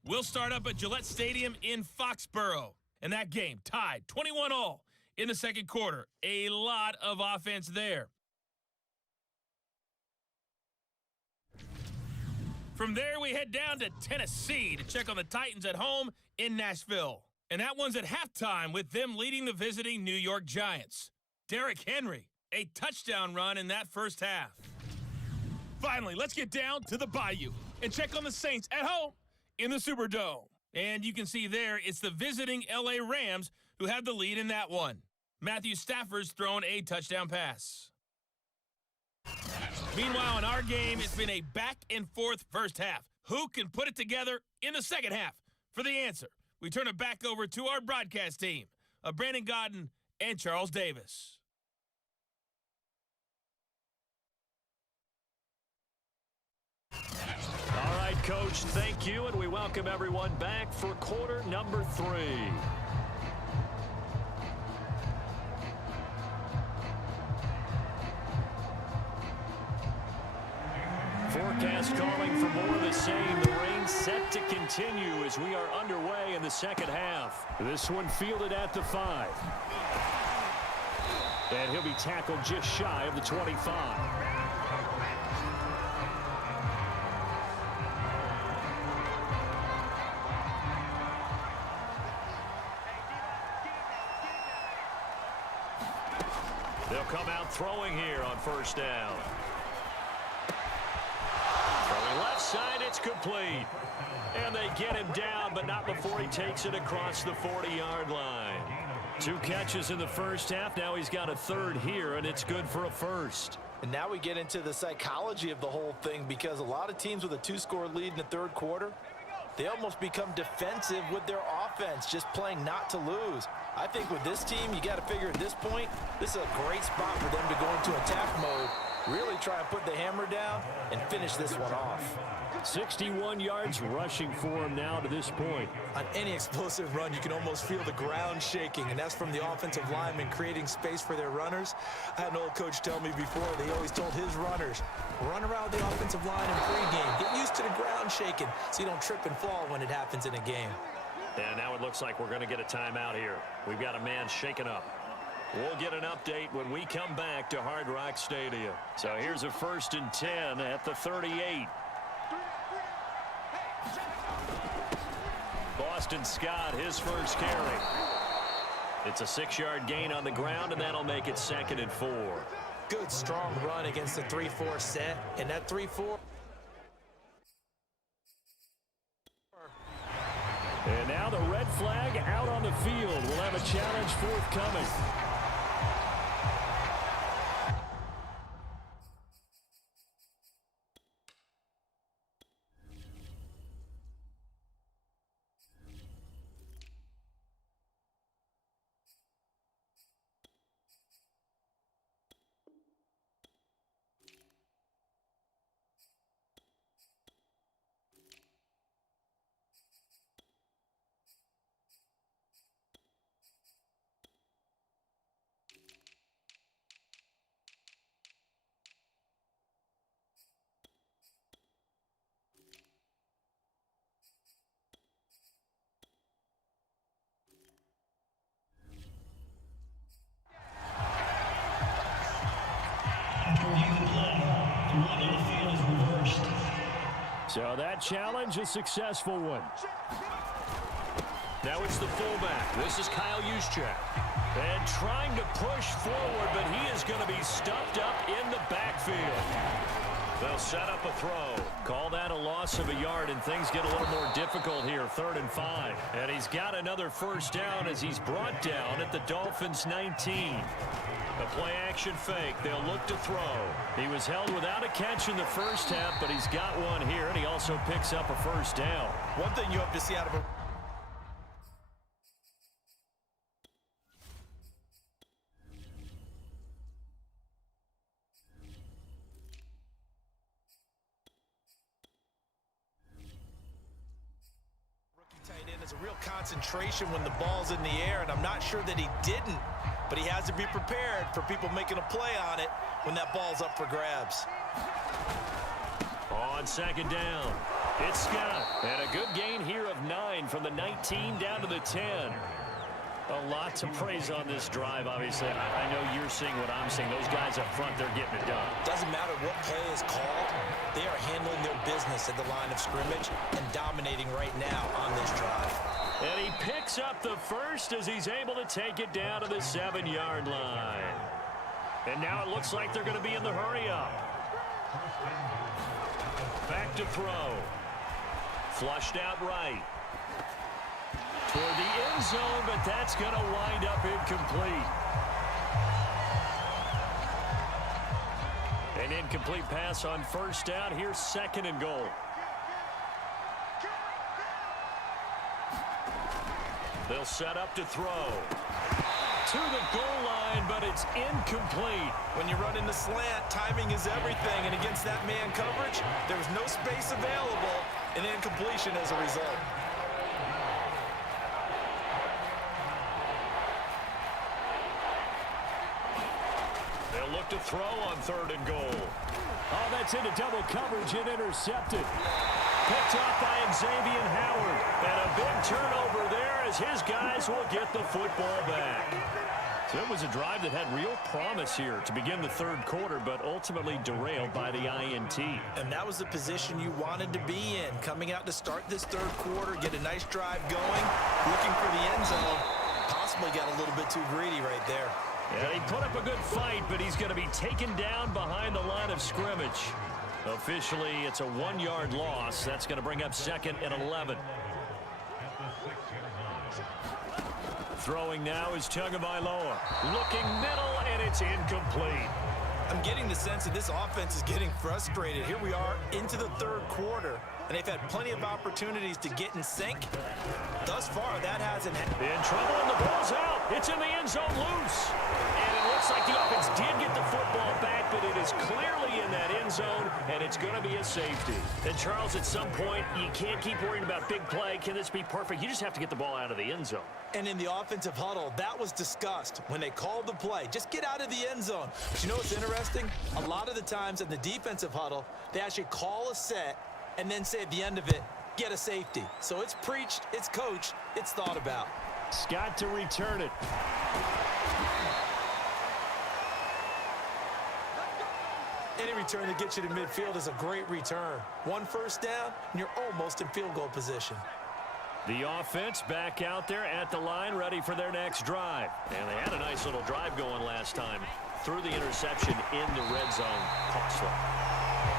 We'll start up at Gillette Stadium in Foxborough. And that game tied 21-all in the second quarter. A lot of offense there. From there, we head down to Tennessee to check on the Titans at home in Nashville. And that one's at halftime with them leading the visiting New York Giants. Derrick Henry, a touchdown run in that first half. Finally, let's get down to the Bayou and check on the Saints at home in the Superdome. And you can see there, it's the visiting L.A. Rams who have the lead in that one. Matthew Stafford's thrown a touchdown pass. Meanwhile, in our game, it's been a back-and-forth first half. Who can put it together in the second half? For the answer, we turn it back over to our broadcast team of Brandon Godden and Charles Davis. All right, Coach, thank you, and we welcome everyone back for quarter number 3. Forecast calling for more of the same. The rain set to continue as we are underway in the second half. This one fielded at the 5. And he'll be tackled just shy of the 25. They'll come out throwing here on first down. Throwing left side, it's complete. And they get him down, but not before he takes it across the 40-yard line. 2 catches in the first half. Now he's got a third here, and it's good for a first. And now we get into the psychology of the whole thing, because a lot of teams with a 2-score lead in the third quarter, they almost become defensive with their offense, just playing not to lose. I think with this team, you got to figure at this point, this is a great spot for them to go into attack mode, really try and put the hammer down and finish this one off. 61 yards rushing for him now to this point. On any explosive run, you can almost feel the ground shaking, and that's from the offensive linemen creating space for their runners. I had an old coach tell me before, they always told his runners, run around the offensive line in pregame. Get used to the ground shaking so you don't trip and fall when it happens in a game. And now it looks like we're going to get a timeout here. We've got a man shaken up. We'll get an update when we come back to Hard Rock Stadium. So here's a 1st and 10 at the 38. Boston Scott, his first carry. It's a 6-yard gain on the ground, and that'll make it 2nd and 4. Good, strong run against the 3-4 set, and that 3-4 And now the red flag out on the field. We'll have a challenge forthcoming. So that challenge, a successful one. Now it's the fullback. This is Kyle Juszczyk. And trying to push forward, but he is going to be stuffed up in the backfield. They'll set up a throw. Call that a loss of a yard, and things get a little more difficult here, 3rd and 5. And he's got another first down as he's brought down at the Dolphins' 19. The play-action fake. They'll look to throw. He was held without a catch in the first half, but he's got one here, and he also picks up a first down. One thing you hope to see out of a tight end is a real concentration when the ball's in the air, and I'm not sure that he didn't, but he has to be prepared for people making a play on it when that ball's up for grabs. On 2nd down, it's Scott, and a good gain here of 9 from the 19 down to the 10. A lot to praise on this drive, obviously. I know you're seeing what I'm seeing. Those guys up front, they're getting it done. Doesn't matter what play is called. They are handling their business at the line of scrimmage and dominating right now on this drive. And he picks up the first as he's able to take it down to the 7-yard line. And now it looks like they're going to be in the hurry-up. Back to throw. Flushed out right. Toward the end zone, but that's going to wind up incomplete. An incomplete pass on first down. Here's 2nd and goal. They'll set up to throw. To the goal line, but it's incomplete. When you run in the slant, timing is everything, and against that man coverage, there was no space available, and incompletion as a result. They'll look to throw on 3rd and goal. Oh, that's into double coverage and intercepted. Picked off by Xavier Howard. And a big turnover there as his guys will get the football back. So it was a drive that had real promise here to begin the 3rd quarter, but ultimately derailed by the INT. And that was the position you wanted to be in, coming out to start this 3rd quarter, get a nice drive going, looking for the end zone. Possibly got a little bit too greedy right there. Yeah, he put up a good fight, but he's going to be taken down behind the line of scrimmage. Officially, it's a 1-yard loss. That's going to bring up 2nd and 11. Throwing now is Tagovailoa. Looking middle, and it's incomplete. I'm getting the sense that this offense is getting frustrated. Here we are into the 3rd quarter, and they've had plenty of opportunities to get in sync. Thus far, that hasn't happened. In trouble, and the ball's out. It's in the end zone loose. And it looks like the offense did get the football back, but it is clearly in that end zone, and it's going to be a safety. And, Charles, at some point, you can't keep worrying about big play. Can this be perfect? You just have to get the ball out of the end zone. And in the offensive huddle, that was discussed when they called the play. Just get out of the end zone. But you know what's interesting? A lot of the times in the defensive huddle, they actually call a set and then say at the end of it, get a safety. So it's preached, it's coached, it's thought about. Scott to return it. Any return that gets you to midfield is a great return. 1 first down, and you're almost in field goal position. The offense back out there at the line, ready for their next drive. And they had a nice little drive going last time. Threw the interception in the red zone. Costly.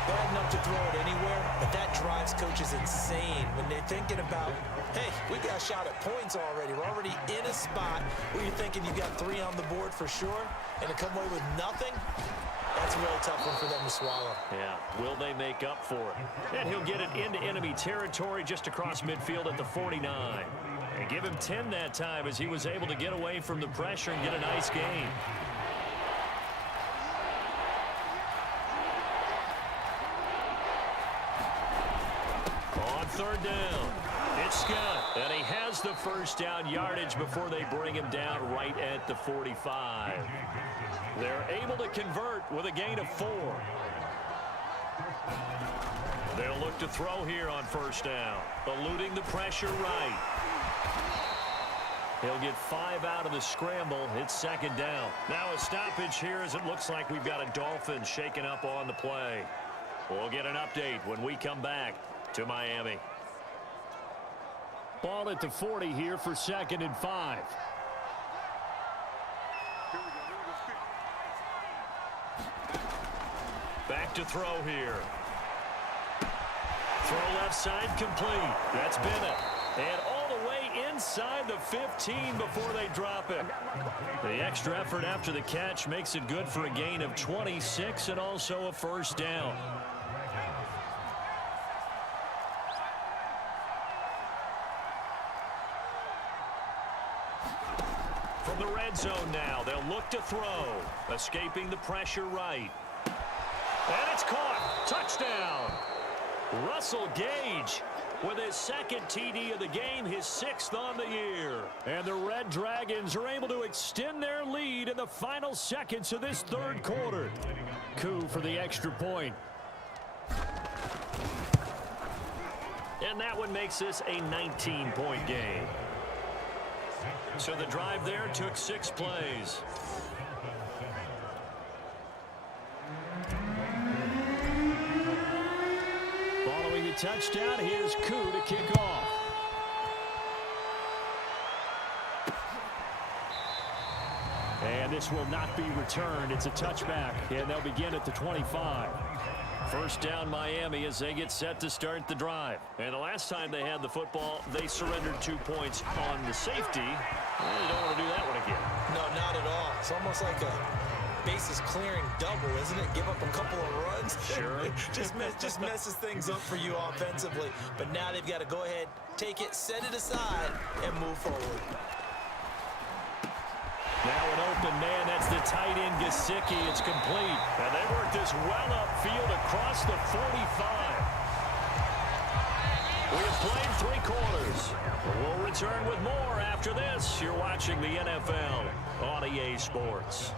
bad enough to throw it anywhere, but that drives coaches insane when they're thinking about, hey, we got a shot at points already. We're already in a spot where you're thinking you got 3 on the board for sure, and to come away with nothing, that's a really tough one for them to swallow. Yeah, will they make up for it? And he'll get it into enemy territory just across midfield at the 49. And give him 10 that time as he was able to get away from the pressure and get a nice gain. On third down, it's Scott, and he has the first down yardage before they bring him down right at the 45. They're able to convert with a gain of 4. They'll look to throw here on first down, eluding the pressure right. He'll get 5 out of the scramble. It's second down. Now a stoppage here as it looks like we've got a Dolphin shaking up on the play. We'll get an update when we come back to Miami. Ball at the 40 here for 2nd and 5. Back to throw here. Throw left side complete. That's Bennett. And all the way inside the 15 before they drop it. The extra effort after the catch makes it good for a gain of 26 and also a first down. From the red zone now, they'll look to throw. Escaping the pressure right. And it's caught. Touchdown. Russell Gage with his 2nd TD of the game, his 6th on the year. And the Red Dragons are able to extend their lead in the final seconds of this 3rd quarter. Coup for the extra point. And that one makes this a 19-point game. So the drive there took 6 plays. Following the touchdown, here's Coup to kick off. And this will not be returned. It's a touchback, and they'll begin at the 25. First down Miami as they get set to start the drive. And the last time they had the football, they surrendered 2 points on the safety. Well, you don't want to do that one again. No, not at all. It's almost like a bases clearing double, isn't it? Give up a couple of runs. Sure. just messes things up for you offensively. But now they've got to go ahead, take it, set it aside, and move forward. Now an open man, that's the tight end Gesicki. It's complete. And they work this well upfield across the 45. We have played 3 quarters. We'll return with more after this. You're watching the NFL on EA Sports.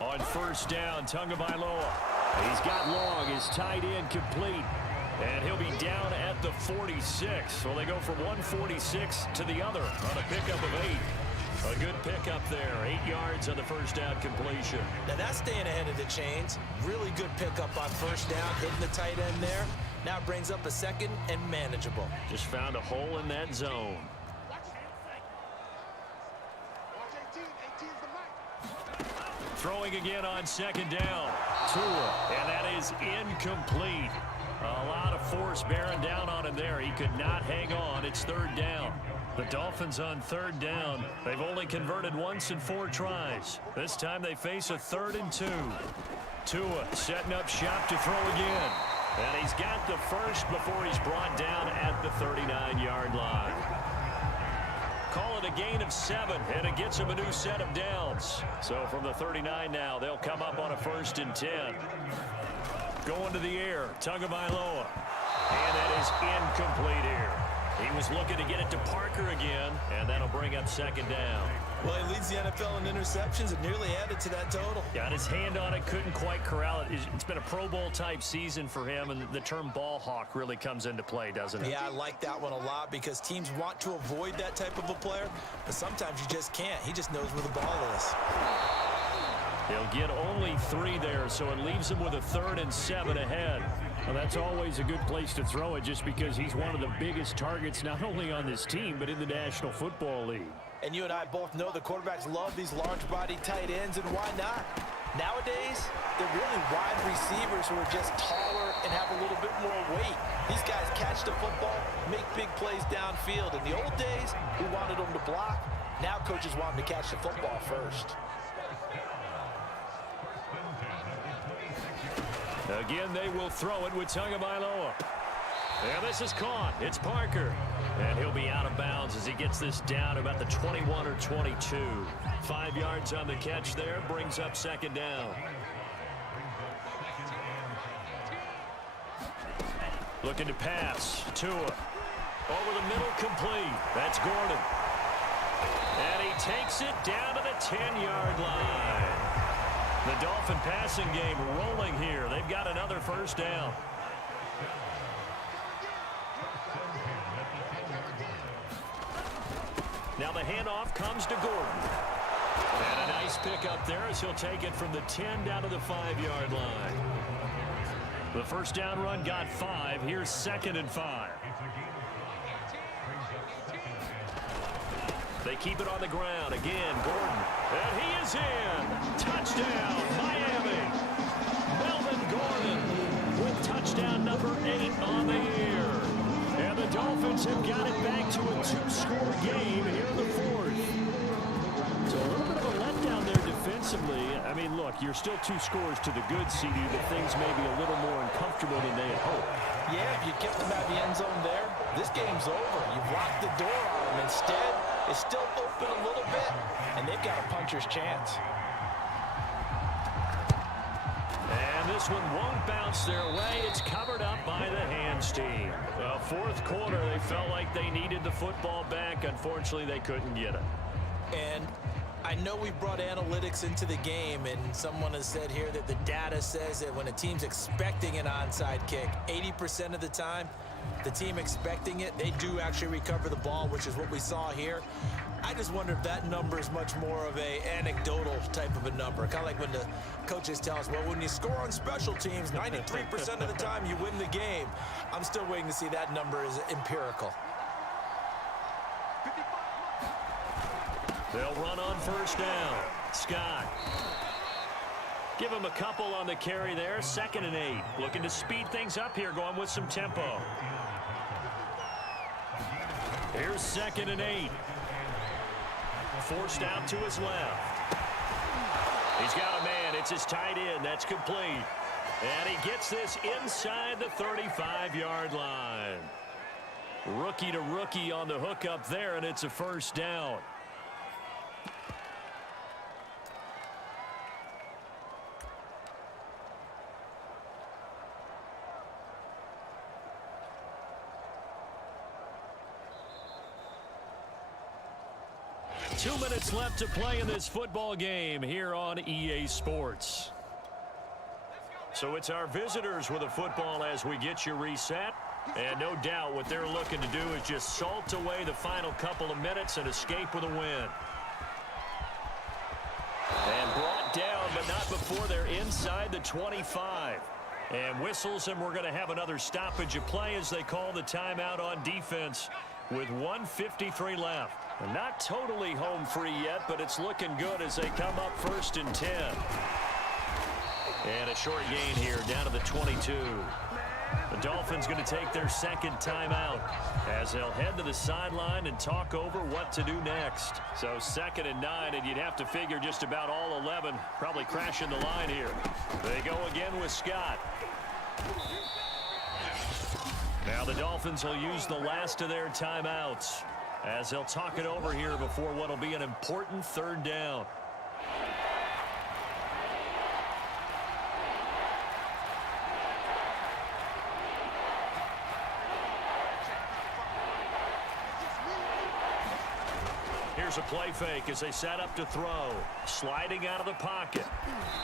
On first down, Tagovailoa. He's got long, his tight end complete. And he'll be down at the 46. Well, they go from 146 to the other on a pickup of 8. A good pickup there. 8 yards on the first down completion. Now that's staying ahead of the chains. Really good pickup on first down, hitting the tight end there. Now it brings up a 2nd and manageable. Just found a hole in that zone. Throwing again on 2nd down. Tua, and that is incomplete. A lot of force bearing down on him there. He could not hang on. It's 3rd down. The Dolphins on 3rd down. They've only converted once in 4 tries. This time they face a 3rd and 2. Tua setting up shop to throw again. And he's got the first before he's brought down at the 39-yard line. Call it a gain of 7, and it gets him a new set of downs. So from the 39 now, they'll come up on a 1st and 10. Going to the air, Tagovailoa. And that is incomplete here. He was looking to get it to Parker again, and that'll bring up 2nd down. Well, he leads the NFL in interceptions and nearly added to that total. Got his hand on it, couldn't quite corral it. It's been a Pro Bowl-type season for him, and the term ball hawk really comes into play, doesn't it? Yeah, I like that one a lot because teams want to avoid that type of a player, but sometimes you just can't. He just knows where the ball is. They'll get only 3 there, so it leaves him with a 3rd and 7 ahead. Well, that's always a good place to throw it just because he's one of the biggest targets not only on this team but in the National Football League. And you and I both know the quarterbacks love these large-bodied tight ends, and why not? Nowadays, they're really wide receivers who are just taller and have a little bit more weight. These guys catch the football, make big plays downfield. In the old days, we wanted them to block. Now coaches want them to catch the football first. Again, they will throw it with Tagovailoa. And this is caught. It's Parker. And he'll be out of bounds as he gets this down about the 21 or 22. 5 yards on the catch there. Brings up second down. Looking to pass. Tua. Over the middle, complete. That's Gordon. And he takes it down to the 10-yard line. The Dolphin passing game rolling here. They've got another first down. Now the handoff comes to Gordon. And a nice pickup there as he'll take it from the 10 down to the 5-yard line. The first down run got 5. Here's 2nd and 5. They keep it on the ground. Again, Gordon. And he is in. Touchdown, Miami. Melvin Gordon with touchdown number 8 on the year. And the Dolphins have got it back to a 2-score game here in the 4th. So a little bit of a letdown there defensively. I mean, look, you're still 2 scores to the good, CD, but things may be a little more uncomfortable than they had hoped. Yeah, if you kept them out of the end zone there, this game's over. You've locked the door on them. Instead, it's still open a little bit, and they've got a puncher's chance. And this one won't bounce their way. It's covered up by the hands team. Well, 4th quarter, they felt like they needed the football back. Unfortunately, they couldn't get it. And I know we brought analytics into the game, and someone has said here that the data says that when a team's expecting an onside kick, 80% of the time, the team expecting it, they do actually recover the ball, which is what we saw here. I just wonder if that number is much more of a anecdotal type of a number. Kind of like when the coaches tell us, well, when you score on special teams, 93% of the time you win the game. I'm still waiting to see that number is empirical. They'll run on first down. Scott. Give him a couple on the carry there. 2nd and 8. Looking to speed things up here, going with some tempo. Here's 2nd and 8. Forced out to his left. He's got a man. It's his tight end. That's complete. And he gets this inside the 35-yard line. Rookie to rookie on the hookup there, and it's a first down. Two minutes left to play in this football game here on EA Sports. So it's our visitors with a football as we get you reset. And no doubt what they're looking to do is just salt away the final couple of minutes and escape with a win. And brought down, but not before they're inside the 25. And whistles, and we're going to have another stoppage of play as they call the timeout on defense with 1:53 left. Not totally home free yet, but it's looking good as they come up 1st and 10. And a short gain here down to the 22. The Dolphins going to take their 2nd timeout as they'll head to the sideline and talk over what to do next. So 2nd and 9, and you'd have to figure just about all 11 probably crashing the line here. They go again with Scott. Now the Dolphins will use the last of their timeouts as they'll talk it over here before what will be an important 3rd down. Here's a play fake as they set up to throw. Sliding out of the pocket.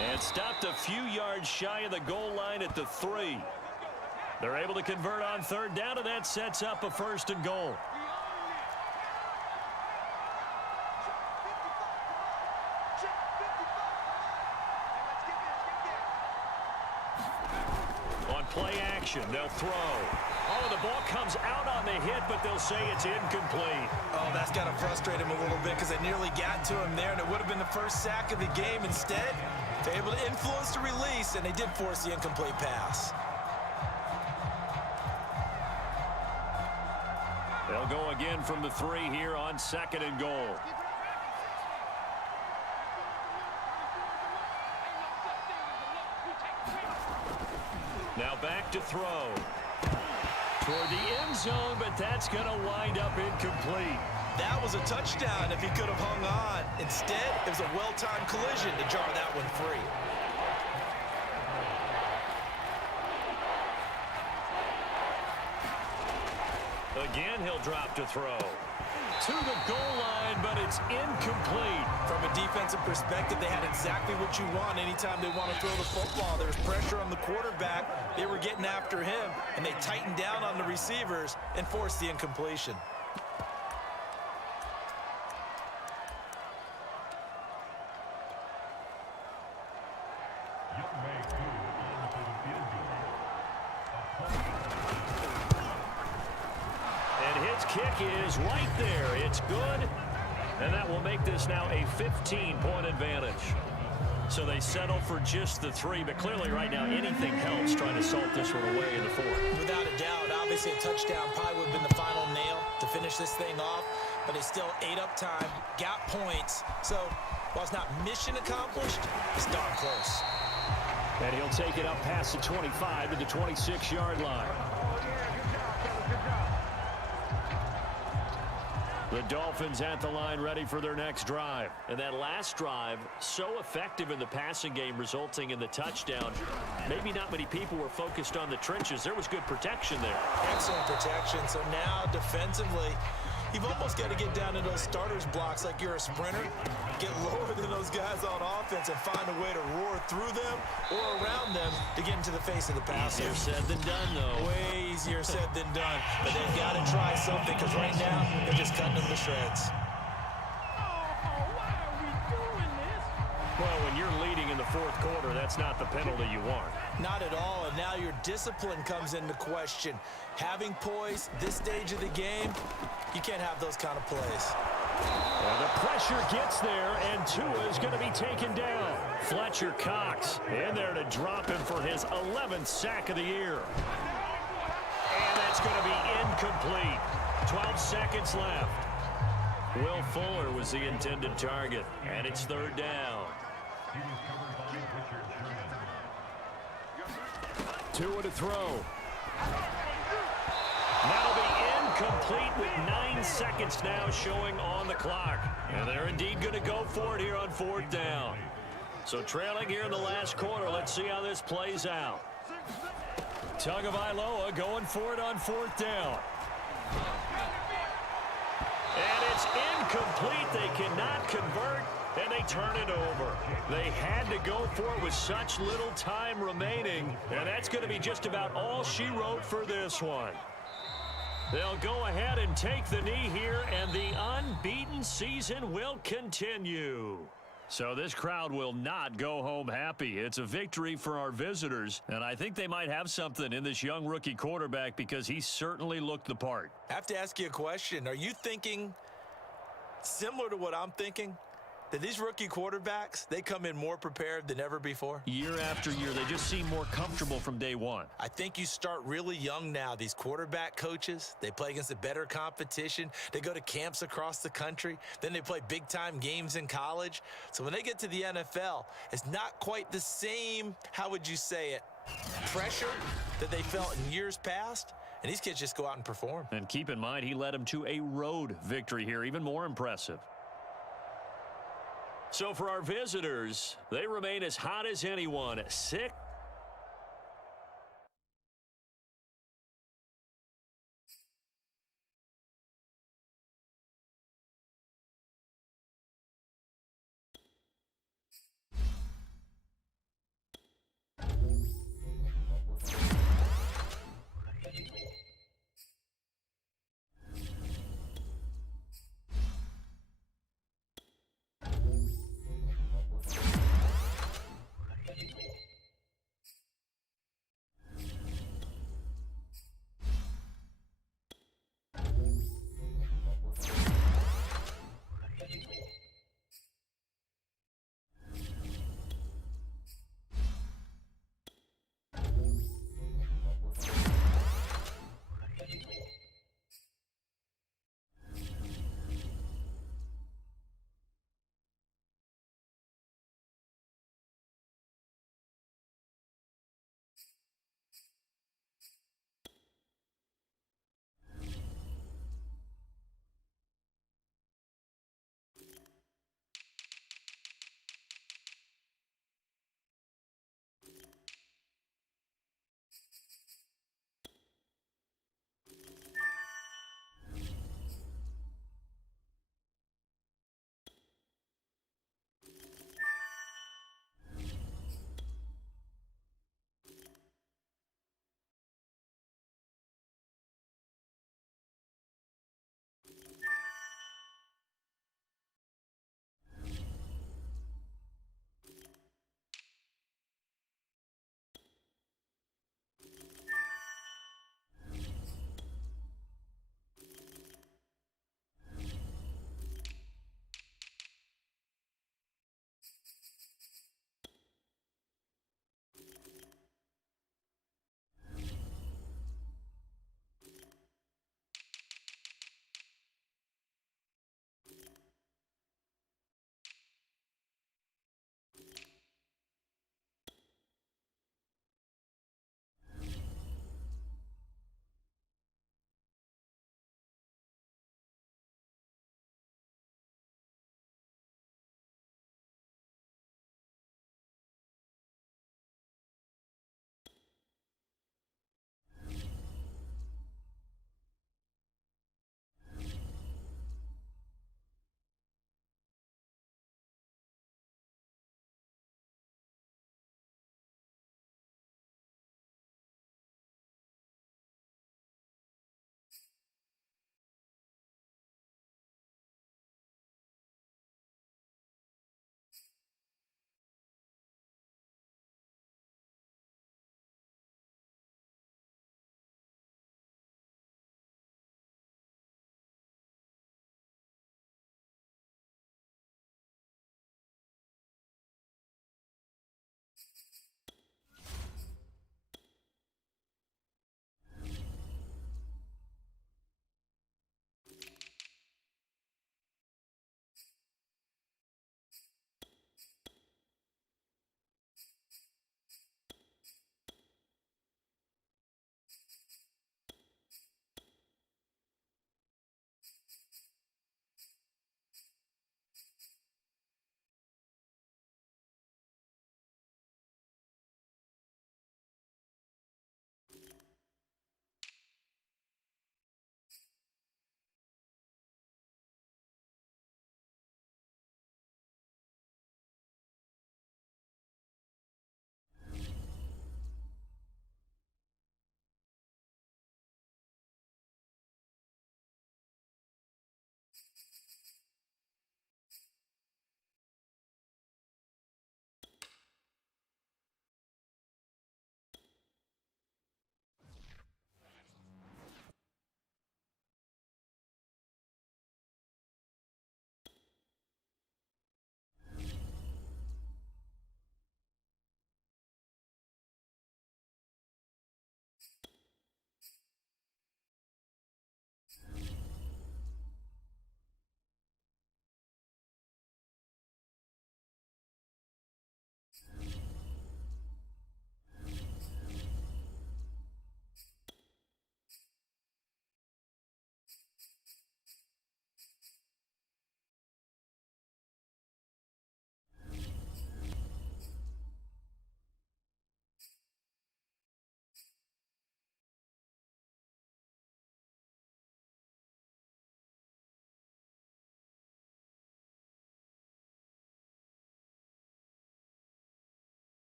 And stopped a few yards shy of the goal line at the 3. They're able to convert on 3rd down, and that sets up a 1st and goal. On play action, they'll throw. Oh, the ball comes out on the hit, but they'll say it's incomplete. Oh, that's got to frustrate him a little bit because they nearly got to him there, and it would have been the first sack of the game. Instead, they're able to influence the release, and they did force the incomplete pass. They'll go again from the 3 here on 2nd and goal. Now back to throw. Toward the end zone, but that's going to wind up incomplete. That was a touchdown if he could have hung on. Instead, it was a well-timed collision to jar that one free. Again, he'll drop to throw. To the goal line, but it's incomplete. From a defensive perspective, they had exactly what you want anytime they want to throw the football. There was pressure on the quarterback. They were getting after him, and they tightened down on the receivers and forced the incompletion. Kick is right there. It's good. And that will make this now a 15-point advantage. So they settle for just the 3, but clearly right now anything helps trying to salt this one away in the 4th. Without a doubt, obviously a touchdown probably would have been the final nail to finish this thing off, but they still ate up time, got points. So while it's not mission accomplished, it's darn close. And he'll take it up past the 25 to the 26-yard line. The Dolphins at the line ready for their next drive. And that last drive, so effective in the passing game, resulting in the touchdown. Maybe not many people were focused on the trenches. There was good protection there. Excellent protection. So now defensively, you've almost got to get down to those starters blocks like you're a sprinter. Get lower than those guys on offense and find a way to roar through them or around them to get into the face of the passer. Easier said than done, though. Way easier said than done. But they've got to try something because right now they're just cutting them to shreds. Well, when you're leading in the 4th quarter, that's not the penalty you want. Not at all, and now your discipline comes into question. Having poise this stage of the game, you can't have those kind of plays. Well, the pressure gets there, and Tua is going to be taken down. Fletcher Cox in there to drop him for his 11th sack of the year. And that's going to be incomplete. 12 seconds left. Will Fuller was the intended target, and it's 3rd down. Tua to throw. That'll be incomplete with 9 seconds now showing on the clock. And they're indeed going to go for it here on 4th down. So trailing here in the last quarter, let's see how this plays out. Tagovailoa going for it on 4th down. And it's incomplete. They cannot convert, and they turn it over. They had to go for it with such little time remaining, and that's going to be just about all she wrote for this one. They'll go ahead and take the knee here, and the unbeaten season will continue. So this crowd will not go home happy. It's a victory for our visitors, and I think they might have something in this young rookie quarterback because he certainly looked the part. I have to ask you a question. Are you thinking similar to what I'm thinking? That these rookie quarterbacks, they come in more prepared than ever before? Year after year, they just seem more comfortable from day one. I think you start really young now. These quarterback coaches, they play against a better competition. They go to camps across the country. Then they play big-time games in college. So when they get to the NFL, it's not quite the same, how would you say it, pressure that they felt in years past. And these kids just go out and perform. And keep in mind, he led them to a road victory here, even more impressive. So for our visitors, they remain as hot as anyone. 6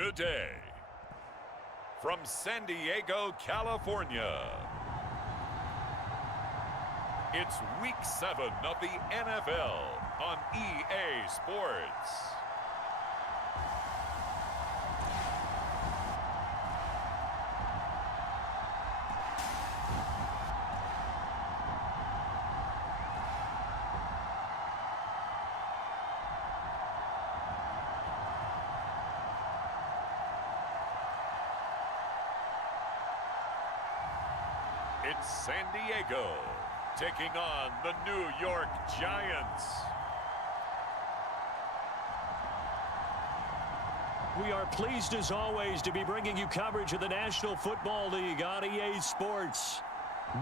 today. From San Diego, California, it's Week 7 of the NFL on EA Sports. It's San Diego taking on the New York Giants. We are pleased as always to be bringing you coverage of the National Football League on EA Sports.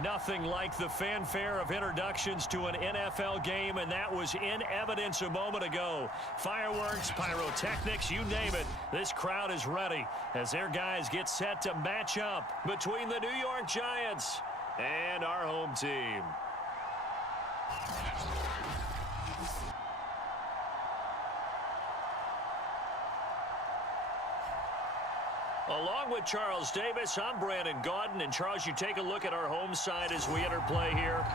Nothing like the fanfare of introductions to an NFL game, and that was in evidence a moment ago. Fireworks, pyrotechnics, you name it. This crowd is ready as their guys get set to match up between the New York Giants and our home team. Along with Charles Davis, I'm Brandon Gaudin. And Charles, you take a look at our home side as we enter play here.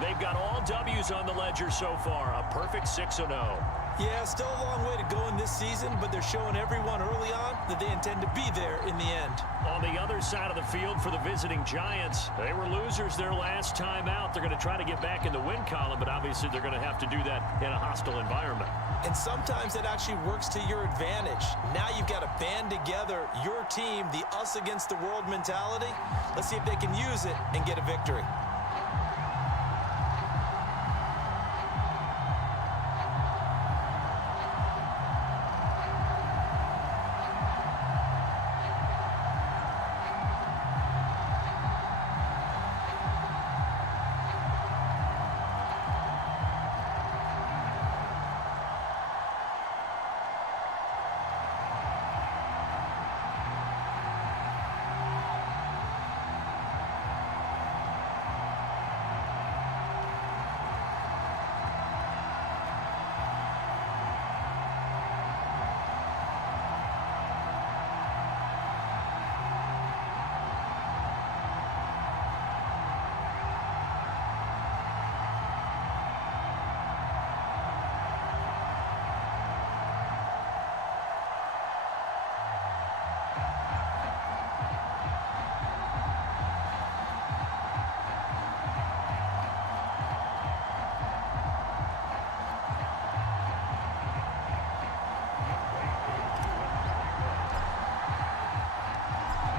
They've got all W's on the ledger so far, a perfect 6-0. Yeah, still a long way to go in this season, but they're showing everyone early on that they intend to be there in the end. On the other side of the field for the visiting Giants, they were losers their last time out. They're going to try to get back in the win column, but obviously they're going to have to do that in a hostile environment. And sometimes that actually works to your advantage. Now you've got to band together your team, the us against the world mentality. Let's see if they can use it and get a victory.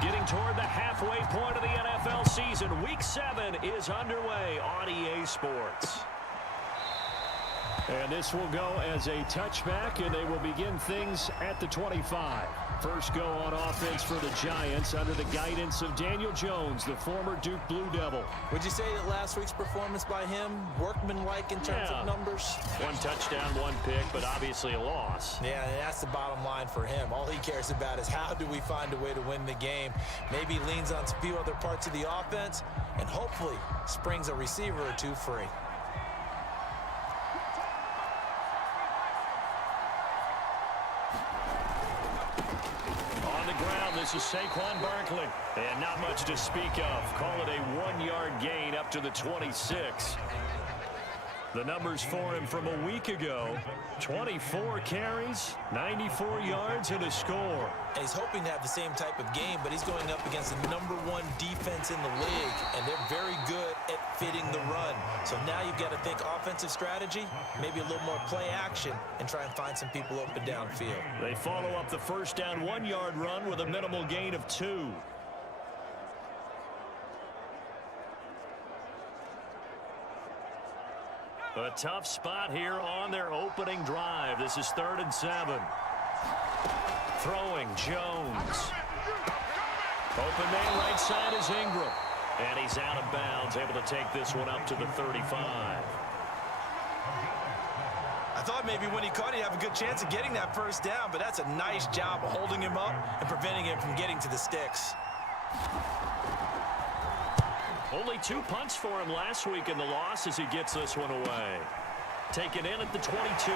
Getting toward the halfway point of the NFL season, Week 7 is underway on EA Sports. And this will go as a touchback, and they will begin things at the 25. First go on offense for the Giants under the guidance of Daniel Jones, the former Duke Blue Devil. Would you say that last week's performance by him, workmanlike in terms of numbers? One touchdown, one pick, but obviously a loss. Yeah, and that's the bottom line for him. All he cares about is how do we find a way to win the game. Maybe leans on a few other parts of the offense, and hopefully springs a receiver or two free. This is Saquon Barkley, and not much to speak of. Call it a 1-yard gain up to the 26. The numbers for him from a week ago: 24 carries, 94 yards, and a score. And he's hoping to have the same type of game, but he's going up against the #1 defense in the league, and they're very good at fitting the run. So now you've got to think offensive strategy, maybe a little more play action, and try and find some people open downfield. They follow up the first down 1-yard run with a minimal gain of 2. A tough spot here on their opening drive. This is 3rd and 7. Throwing, Jones. Open man right side is Ingram. And he's out of bounds, able to take this one up to the 35. I thought maybe when he caught it, he'd have a good chance of getting that first down, but that's a nice job of holding him up and preventing him from getting to the sticks. Only 2 punts for him last week in the loss as he gets this one away. Taken in at the 22.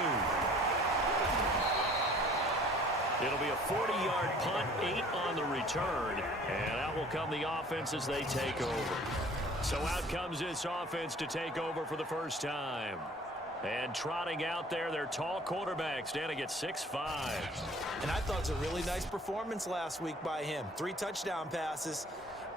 It'll be a 40-yard punt, 8 on the return, and out will come the offense as they take over. So out comes this offense to take over for the first time. And trotting out there, their tall quarterback standing at 6'5". And I thought it was a really nice performance last week by him. 3 touchdown passes.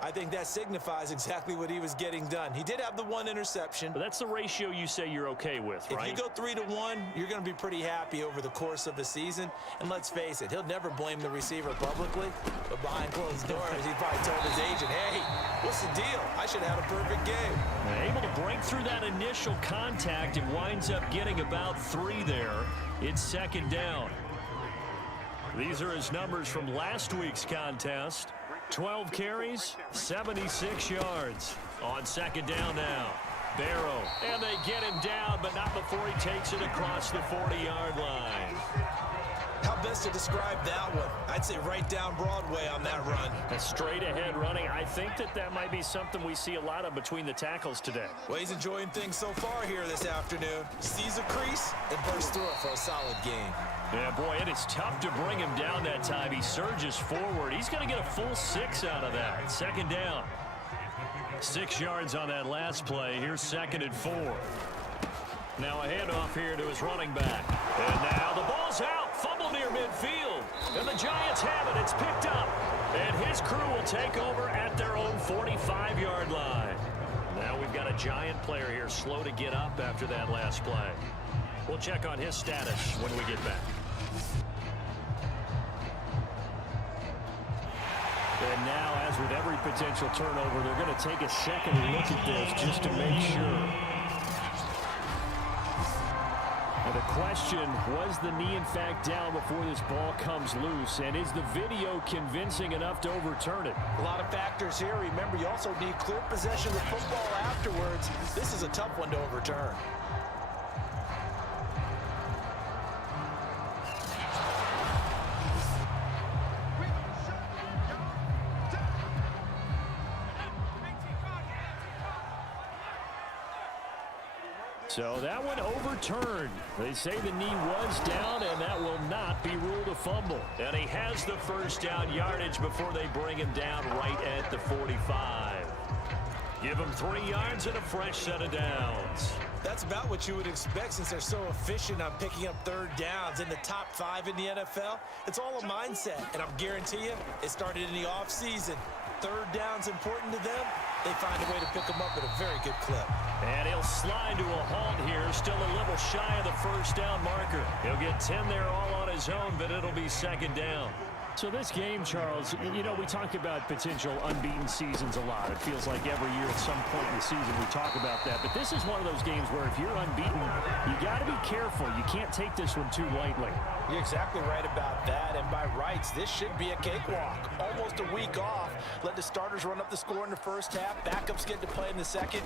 I think that signifies exactly what he was getting done. He did have the 1 interception. But that's the ratio you say you're okay with, right? If you go 3-1, you're going to be pretty happy over the course of the season. And let's face it, he'll never blame the receiver publicly. But behind closed doors, he probably told his agent, hey, what's the deal? I should have had a perfect game. Able to break through that initial contact and winds up getting about 3 there. It's second down. These are his numbers from last week's contest. 12 carries, 76 yards. On second down now. Barrow, and they get him down, but not before he takes it across the 40-yard line. How best to describe that one? I'd say right down Broadway on that run. A straight-ahead running. I think that might be something we see a lot of between the tackles today. Well, he's enjoying things so far here this afternoon. Sees a crease and bursts through it for a solid game. Yeah, boy, it is tough to bring him down that time. He surges forward. He's going to get a full 6 out of that. Second down. 6 yards on that last play. Here's 2nd and 4. Now a handoff here to his running back. And now the ball's out. Fumble near midfield. And the Giants have it. It's picked up. And his crew will take over at their own 45-yard line. Now we've got a Giant player here slow to get up after that last play. We'll check on his status when we get back. And now, as with every potential turnover, they're going to take a second look at this just to make sure. And the question, was the knee in fact down before this ball comes loose? And is the video convincing enough to overturn it? A lot of factors here. Remember, you also need clear possession of the football afterwards. This is a tough one to overturn. So that one overturned. They say the knee was down, and that will not be ruled a fumble. And he has the first down yardage before they bring him down right at the 45. Give him 3 yards and a fresh set of downs. That's about what you would expect since they're so efficient on picking up 3rd downs in the top 5 in the NFL. It's all a mindset, and I'm guarantee you it started in the offseason. 3rd down's important to them. They find a way to pick them up at a very good clip. And he'll slide to a halt here, still a little shy of the first down marker. He'll get 10 there all on his own, but it'll be second down. So this game, Charles, you know, we talk about potential unbeaten seasons a lot. It feels like every year at some point in the season we talk about that. But this is one of those games where if you're unbeaten, you got to be careful. You can't take this one too lightly. You're exactly right about that. And by rights, this should be a cakewalk. Almost a week off. Let the starters run up the score in the first half. Backups get to play in the second.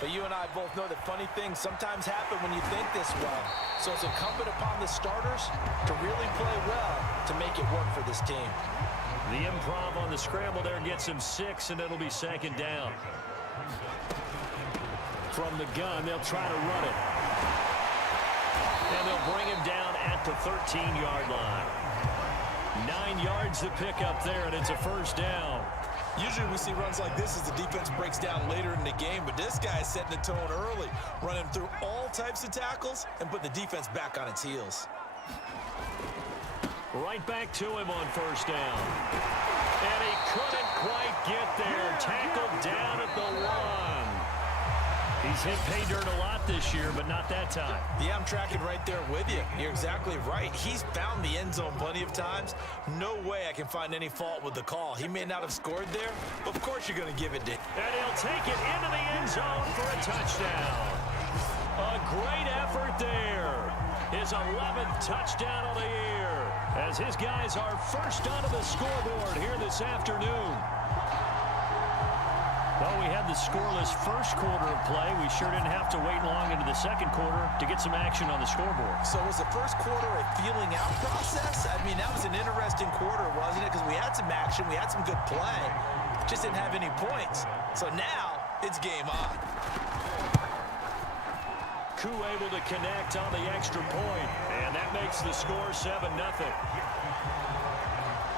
But you and I both know that funny things sometimes happen when you think this well. So it's incumbent upon the starters to really play well to make it work for this team. The improv on the scramble there gets him 6, and it'll be second down. From the gun, they'll try to run it. And they'll bring him down at the 13-yard line. 9 yards to pick up there, and it's a first down. Usually we see runs like this as the defense breaks down later in the game, but this guy is setting the tone early, running through all types of tackles and put the defense back on its heels. Right back to him on first down. And he couldn't quite get there. Tackled down at the 1. He's hit pay dirt a lot this year, but not that time. Yeah, I'm tracking right there with you. You're exactly right. He's found the end zone plenty of times. No way I can find any fault with the call. He may not have scored there, but of course you're going to give it to him. And he'll take it into the end zone for a touchdown. A great effort there. His 11th touchdown of the year, as his guys are first onto the scoreboard here this afternoon. Well, we had the scoreless first quarter of play. We sure didn't have to wait long into the second quarter to get some action on the scoreboard. So was the first quarter a feeling out process? I mean, that was an interesting quarter, wasn't it? Because we had some action, we had some good play, just didn't have any points. So now it's game on. Koo able to connect on the extra point, and that makes the score 7-0.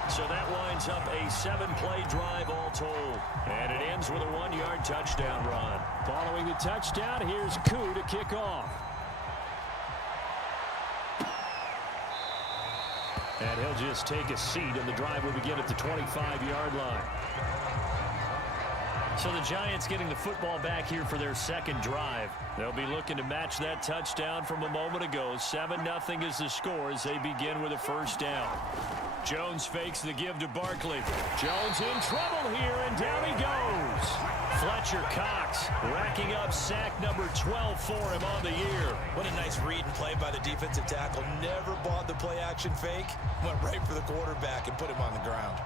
So that winds up a 7-play drive all told. And it ends with a 1-yard touchdown run. Following the touchdown, here's Koo to kick off. And he'll just take a seat, and the drive will begin at the 25-yard line. So the Giants getting the football back here for their second drive. They'll be looking to match that touchdown from a moment ago. 7-0 is the score as they begin with a first down. Jones fakes the give to Barkley. Jones in trouble here, and down he goes. Fletcher Cox racking up sack number 12 for him on the year. What a nice read and play by the defensive tackle. Never bought the play-action fake. Went right for the quarterback and put him on the ground.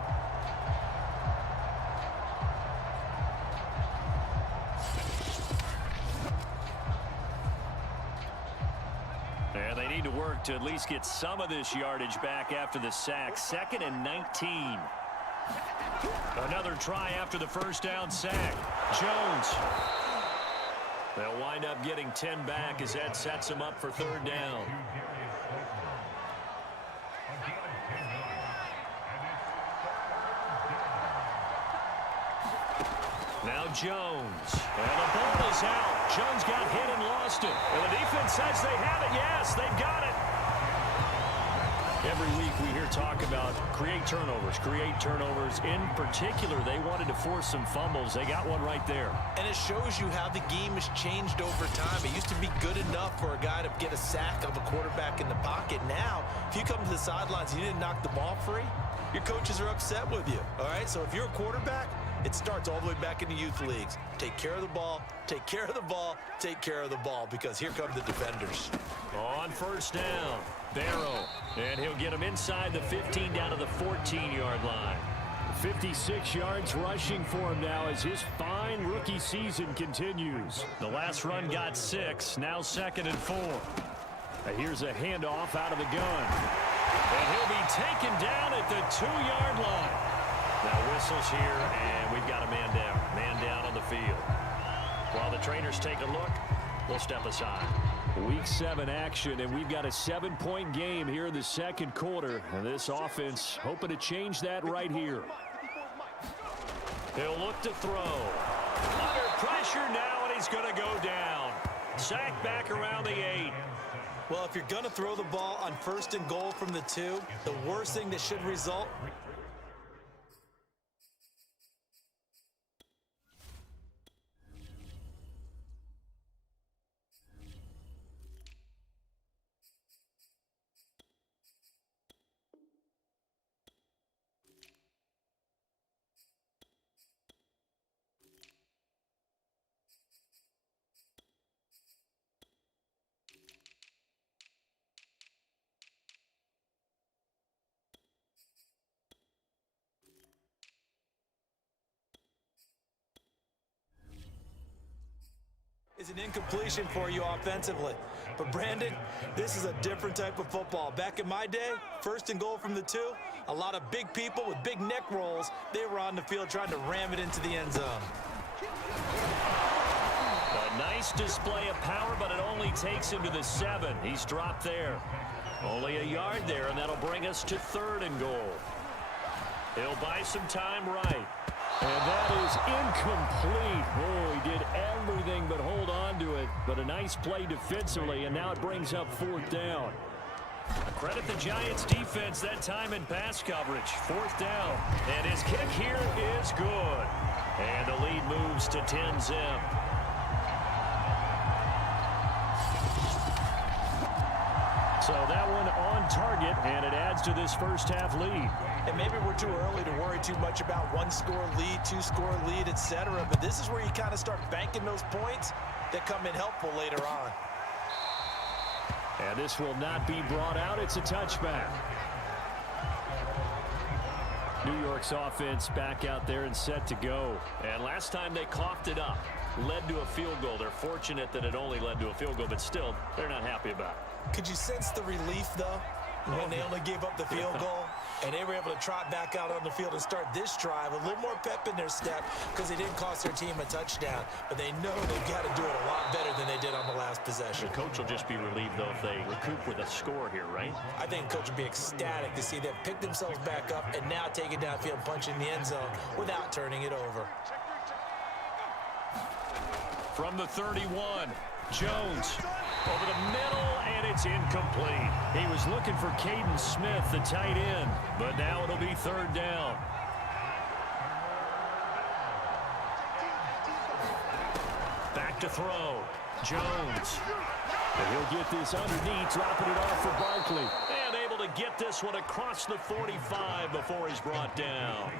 And they need to work to at least get some of this yardage back after the sack. 2nd and 19. Another try after the first down sack. Jones. They'll wind up getting 10 back as that sets them up for third down. Now Jones. And the ball is out. Jones got hit and lost it. And the defense says they have it. Yes, they've got it. Every week we hear talk about create turnovers. In particular, they wanted to force some fumbles. They got one right there. And it shows you how the game has changed over time. It used to be good enough for a guy to get a sack of a quarterback in the pocket. Now, if you come to the sidelines and you didn't knock the ball free, your coaches are upset with you. All right, so if you're a quarterback, it starts all the way back in the youth leagues. Take care of the ball, take care of the ball, take care of the ball, because here come the defenders. On first down, Barrow. And he'll get him inside the 15 down to the 14-yard line. 56 yards rushing for him now as his fine rookie season continues. The last run got 6, now 2nd and 4. Here's a handoff out of the gun. And he'll be taken down at the 2-yard line. Now whistles here, and we've got a man down. Man down on the field. While the trainers take a look, we'll step aside. Week 7 action, and we've got a 7-point game here in the second quarter. And this offense hoping to change that right here. He'll look to throw. Under pressure now, and he's going to go down. Sack back around the 8. Well, if you're going to throw the ball on 1st and goal from the 2, the worst thing that should result is an incompletion for you offensively. But Brandon, this is a different type of football. Back in my day, 1st and goal from the 2, a lot of big people with big neck rolls, they were on the field trying to ram it into the end zone. A nice display of power, but it only takes him to the 7. He's dropped there. Only a yard there, and that'll bring us to 3rd and goal. He'll buy some time right. And that is incomplete. Oh, he did everything but hold on to it. But a nice play defensively, and now it brings up 4th down. Credit the Giants defense that time in pass coverage. 4th down. And his kick here is good. And the lead moves to 10-zip. So that one on target, and it adds to this first half lead. And maybe we're too early to worry too much about 1-score lead, 2-score lead, etc. But this is where you kind of start banking those points that come in helpful later on. And this will not be brought out. It's a touchback. New York's offense back out there and set to go. And last time they coughed it up, led to a field goal. They're fortunate that it only led to a field goal, but still, they're not happy about it. Could you sense the relief, though? when they only gave up the field goal, and they were able to trot back out on the field and start this drive. A little more pep in their step because they didn't cost their team a touchdown, but they know they've got to do it a lot better than they did on the last possession. The coach will just be relieved, though, if they recoup with a score here, right? I think coach would be ecstatic to see them pick themselves back up and now take it downfield and punch in the end zone without turning it over. From the 31, Jones over the middle, and it's incomplete. He was looking for Caden Smith, the tight end, but now it'll be third down. Back to throw. Jones. And he'll get this underneath, dropping it off for Barkley. And able to get this one across the 45 before he's brought down.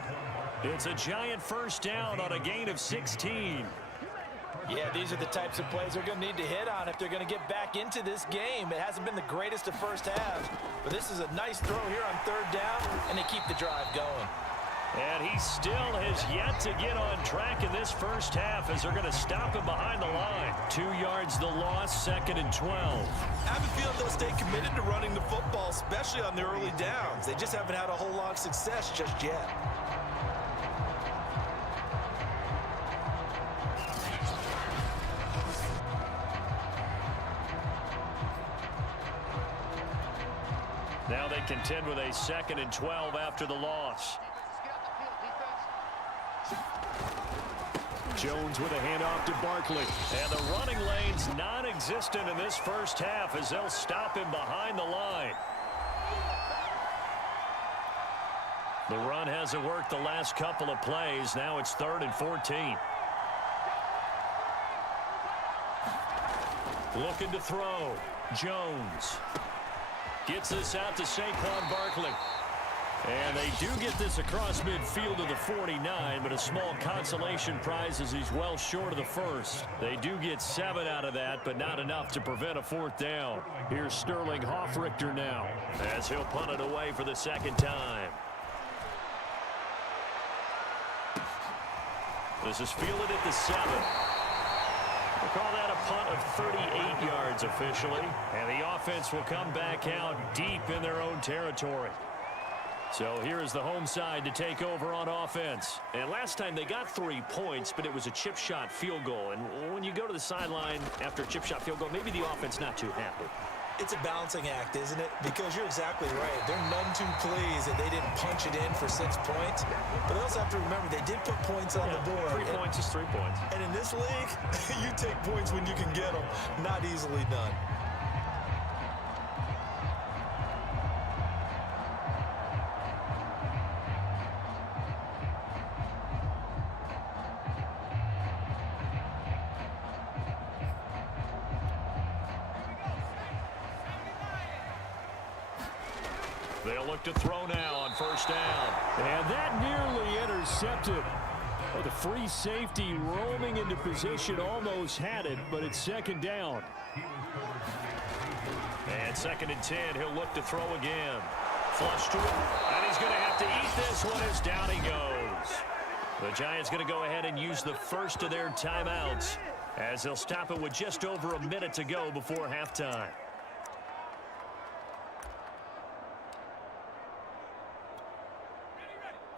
It's a giant first down on a gain of 16. Yeah, these are the types of plays they're going to need to hit on if they're going to get back into this game. It hasn't been the greatest of first halves, but this is a nice throw here on third down, and they keep the drive going. And he still has yet to get on track in this first half as they're going to stop him behind the line. 2 yards the loss, 2nd and 12. I have a feeling they'll stay committed to running the football, especially on the early downs. They just haven't had a whole lot of success just yet. Now they contend with a 2nd and 12 after the loss. Jones with a handoff to Barkley. And the running lane's non-existent in this first half as they'll stop him behind the line. The run hasn't worked the last couple of plays. Now it's 3rd and 14. Looking to throw. Jones. Gets this out to Saquon Barkley. And they do get this across midfield to the 49, but a small consolation prize as he's well short of the first. They do get 7 out of that, but not enough to prevent a 4th down. Here's Sterling Hoffrichter now as he'll punt it away for the 2nd time. This is fielded at the 7. We'll call that a punt of 38 yards officially. And the offense will come back out deep in their own territory. So here is the home side to take over on offense. And last time they got 3 points, but it was a chip shot field goal. And when you go to the sideline after a chip shot field goal, maybe the offense not too happy. It's a balancing act, isn't it? Because you're exactly right. They're none too pleased that they didn't punch it in for 6 points. But they also have to remember they did put points on the board. 3 points is 3 points. And in this league, you take points when you can get them. Not easily done. They'll look to throw now on first down. And that nearly intercepted. Oh, the free safety roaming into position almost had it, but it's 2nd down. And 2nd and 10, he'll look to throw again. Flush to him, and he's going to have to eat this one as down he goes. The Giants going to go ahead and use the first of their timeouts as they'll stop it with just over a minute to go before halftime.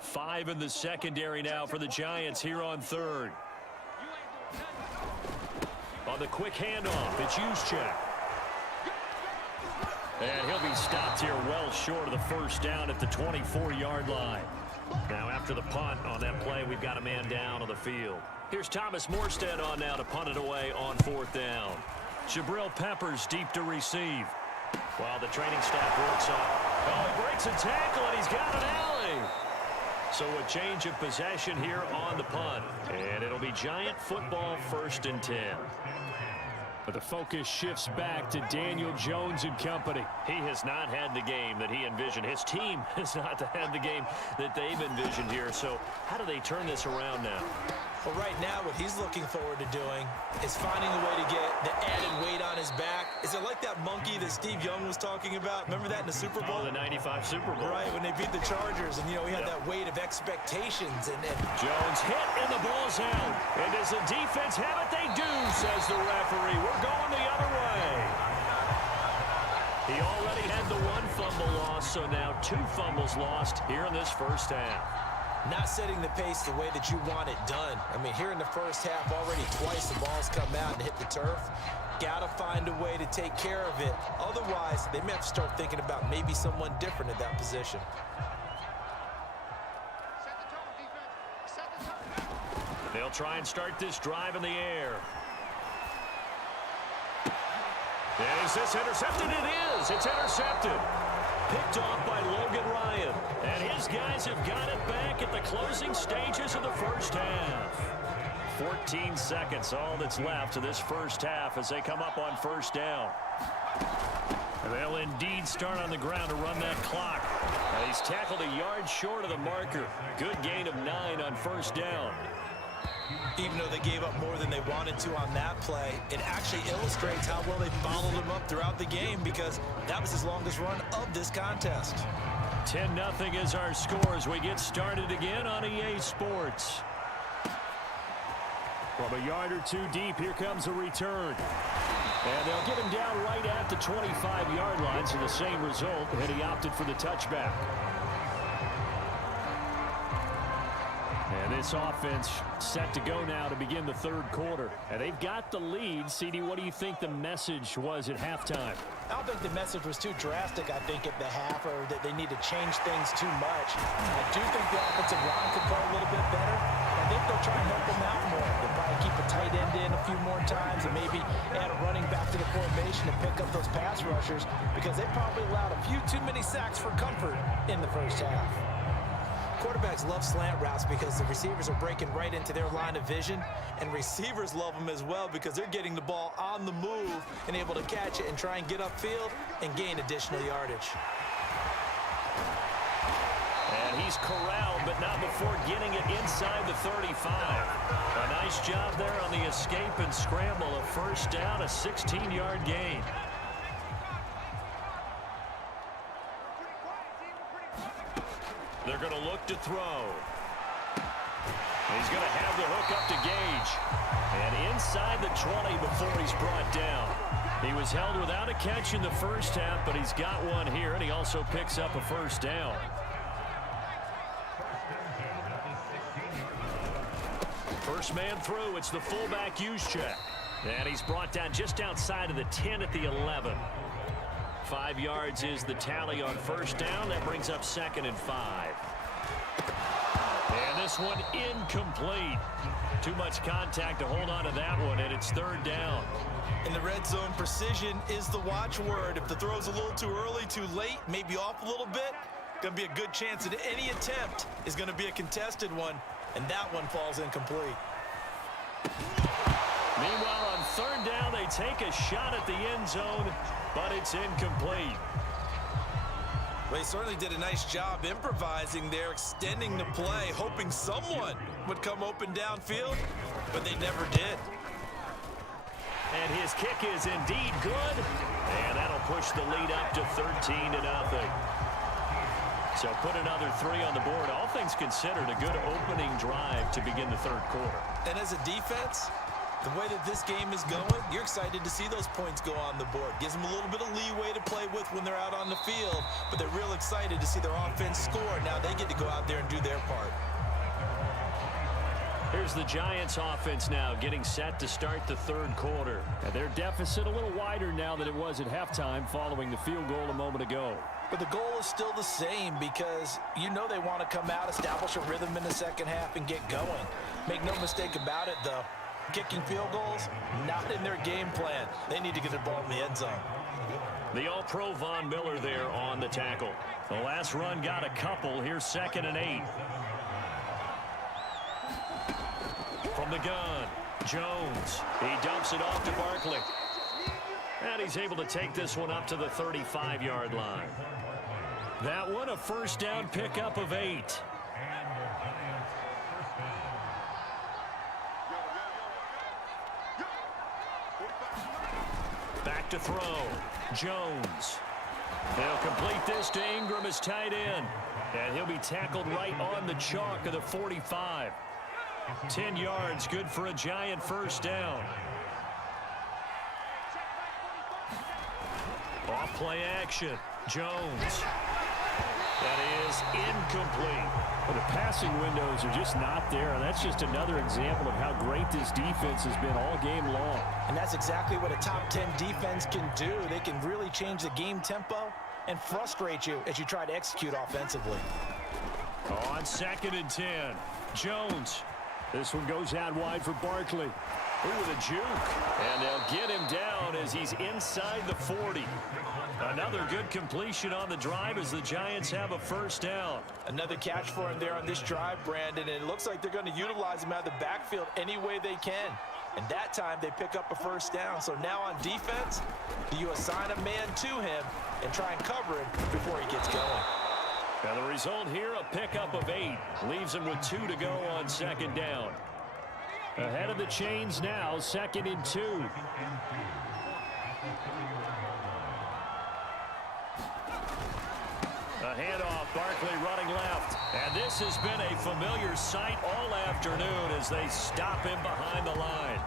Five in the secondary now for the Giants here on 3rd. On the quick handoff, it's Juszczyk. And he'll be stopped here well short of the first down at the 24-yard line. Now after the punt on that play, we've got a man down on the field. Here's Thomas Morstead on now to punt it away on 4th down. Jabril Peppers deep to receive. While the training staff works on. Oh, he breaks a tackle and he's got an alley. So a change of possession here on the punt. And it'll be Giant football 1st and 10. But the focus shifts back to Daniel Jones and company. He has not had the game that he envisioned. His team has not had the game that they've envisioned here. So how do they turn this around now? Well, right now, what he's looking forward to doing is finding a way to get the added weight on his back. Is it like that monkey that Steve Young was talking about? Remember that in the Super Bowl? Oh, the 95 Super Bowl. Right, when they beat the Chargers, and, you know, he had that weight of expectations. And Jones hit, and the ball's out. And does the defense have it? They do, says the referee. We're going the other way. He already had the one fumble loss, so now 2 fumbles lost here in this first half. Not setting the pace the way that you want it done. I mean, here in the first half, already twice the ball's come out and hit the turf. Got to find a way to take care of it. Otherwise, they may have to start thinking about maybe someone different at that position. They'll try and start this drive in the air. Is this intercepted? It is. It's intercepted. Picked off by Logan Ryan. And his guys have got it back at the closing stages of the first half. 14 seconds, all that's left of this first half as they come up on first down. They'll indeed start on the ground to run that clock. He's tackled a yard short of the marker. Good gain of 9 on first down. Even though they gave up more than they wanted to on that play, it actually illustrates how well they followed him up throughout the game, because that was his longest run of this contest. 10-0 is our score as we get started again on EA Sports. From a yard or 2 deep, here comes a return. And they'll get him down right at the 25-yard line, so the same result, and he opted for the touchback. And this offense set to go now to begin the third quarter. And they've got the lead. CD, what do you think the message was at halftime? I don't think the message was too drastic, I think, at the half, or that they need to change things too much. I do think the offensive line could play a little bit better. I think they'll try and help them out more. They'll probably keep a tight end in a few more times and maybe add a running back to the formation to pick up those pass rushers, because they probably allowed a few too many sacks for comfort in the first half. Quarterbacks love slant routes because the receivers are breaking right into their line of vision, and receivers love them as well because they're getting the ball on the move and able to catch it and try and get upfield and gain additional yardage. And he's corralled, but not before getting it inside the 35. A nice job there on the escape and scramble. A first down, a 16-yard gain. They're going to look to throw. He's going to have the hook up to Gage. And inside the 20 before he's brought down. He was held without a catch in the first half, but he's got one here, and he also picks up a first down. First man through, it's the fullback Juszczyk. And he's brought down just outside of the 10 at the 11. 5 yards is the tally on first down. That brings up 2nd and 5. And this one incomplete. Too much contact to hold on to that one, and it's 3rd down. In the red zone, precision is the watchword. If the throw's a little too early, too late, maybe off a little bit, going to be a good chance that any attempt is going to be a contested one, and that one falls incomplete. Meanwhile, on 3rd down, they take a shot at the end zone, but it's incomplete. Well, he certainly did a nice job improvising there, extending the play, hoping someone would come open downfield, but they never did. And his kick is indeed good, and that'll push the lead up to 13-0. So put another 3 on the board. All things considered, a good opening drive to begin the third quarter. And as a defense, the way that this game is going, you're excited to see those points go on the board. Gives them a little bit of leeway to play with when they're out on the field, but they're real excited to see their offense score. Now they get to go out there and do their part. Here's the Giants offense now getting set to start the third quarter. And their deficit a little wider now than it was at halftime following the field goal a moment ago. But the goal is still the same, because you know they want to come out, establish a rhythm in the second half, and get going. Make no mistake about it, though. Kicking field goals, not in their game plan. They need to get the ball in the end zone. The All-Pro Von Miller there on the tackle. The last run got a couple. Here's 2nd and 8. From the gun, Jones. He dumps it off to Barkley. And he's able to take this one up to the 35-yard line. That one a first down pickup of 8. Back to throw. Jones. They'll complete this to Ingram as tight end. And he'll be tackled right on the chalk of the 45. 10 yards, good for a Giant first down. Off play action. Jones. That is incomplete. Well, the passing windows are just not there. And that's just another example of how great this defense has been all game long. And that's exactly what a top 10 defense can do. They can really change the game tempo and frustrate you as you try to execute offensively. On 2nd and 10, Jones. This one goes out wide for Barkley. Ooh, with a juke. And they'll get him down as he's inside the 40. Another good completion on the drive as the Giants have a first down. Another catch for him there on this drive, Brandon, and it looks like they're going to utilize him out of the backfield any way they can. And that time they pick up a first down. So now on defense, do you assign a man to him and try and cover him before he gets going? Now the result here, a pickup of 8. Leaves him with 2 to go on 2nd down. Ahead of the chains now, 2nd and 2. A handoff, Barkley running left. And this has been a familiar sight all afternoon as they stop him behind the line.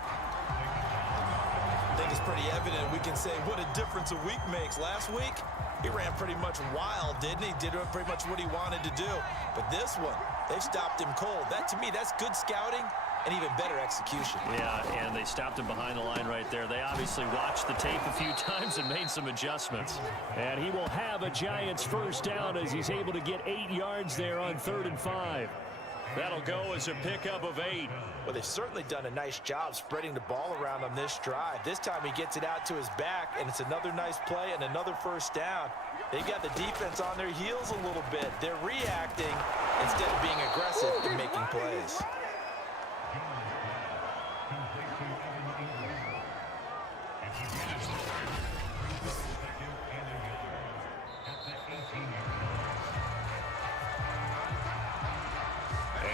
I think it's pretty evident. We can say what a difference a week makes. Last week, he ran pretty much wild, didn't he? Did pretty much what he wanted to do. But this one, they've stopped him cold. That, to me, that's good scouting and even better execution. Yeah, and they stopped him behind the line right there. They obviously watched the tape a few times and made some adjustments. And he will have a Giants first down as he's able to get 8 yards there on 3rd and 5. That'll go as a pickup of 8. Well, they've certainly done a nice job spreading the ball around on this drive. This time he gets it out to his back, and it's another nice play and another first down. They've got the defense on their heels a little bit. They're reacting instead of being aggressive in making plays.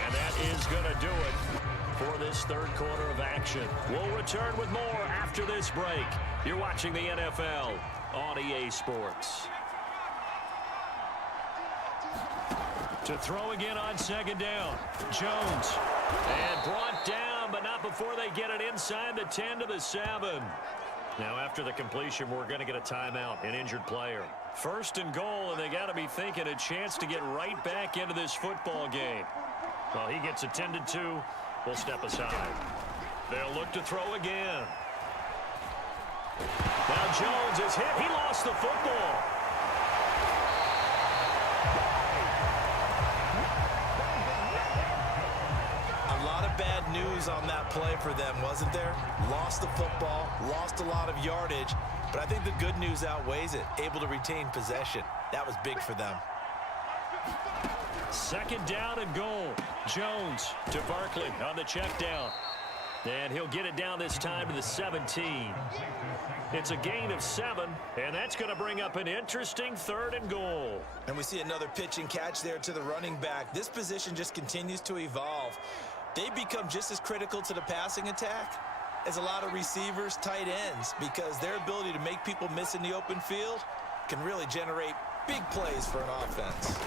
And that is going to do it for this 3rd quarter of action. We'll return with more after this break. You're watching the NFL on EA Sports. To throw again on 2nd down. Jones. And brought down, but not before they get it inside the 10 to the 7. Now after the completion, we're going to get a timeout, an injured player. 1st and goal, and they got to be thinking a chance to get right back into this football game. Well, he gets attended to. We'll step aside. They'll look to throw again. Now Jones is hit. He lost the football. A lot of bad news on that play for them, wasn't there? Lost the football, lost a lot of yardage, but I think the good news outweighs it. Able to retain possession. That was big for them. 2nd down and goal. Jones to Barkley on the check down. And he'll get it down this time to the 17. It's a gain of 7, and that's going to bring up an interesting 3rd and goal. And we see another pitch and catch there to the running back. This position just continues to evolve. They become just as critical to the passing attack as a lot of receivers, tight ends, because their ability to make people miss in the open field can really generate big plays for an offense.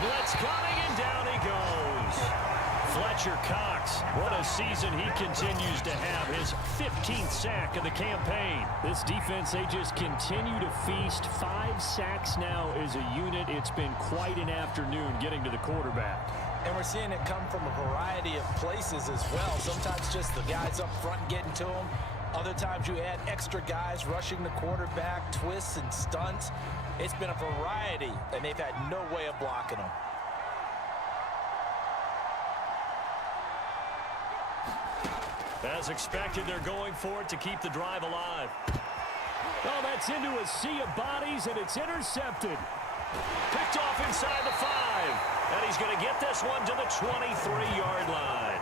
Blitz coming, and down he goes. Fletcher Cox, what a season he continues to have. His 15th sack of the campaign. This defense, they just continue to feast. 5 sacks now as a unit. It's been quite an afternoon getting to the quarterback. And we're seeing it come from a variety of places as well. Sometimes just the guys up front getting to him. Other times you add extra guys rushing the quarterback, twists and stunts. It's been a variety, and they've had no way of blocking them. As expected, they're going for it to keep the drive alive. Oh, that's into a sea of bodies, and it's intercepted. Picked off inside the 5. And he's going to get this one to the 23-yard line.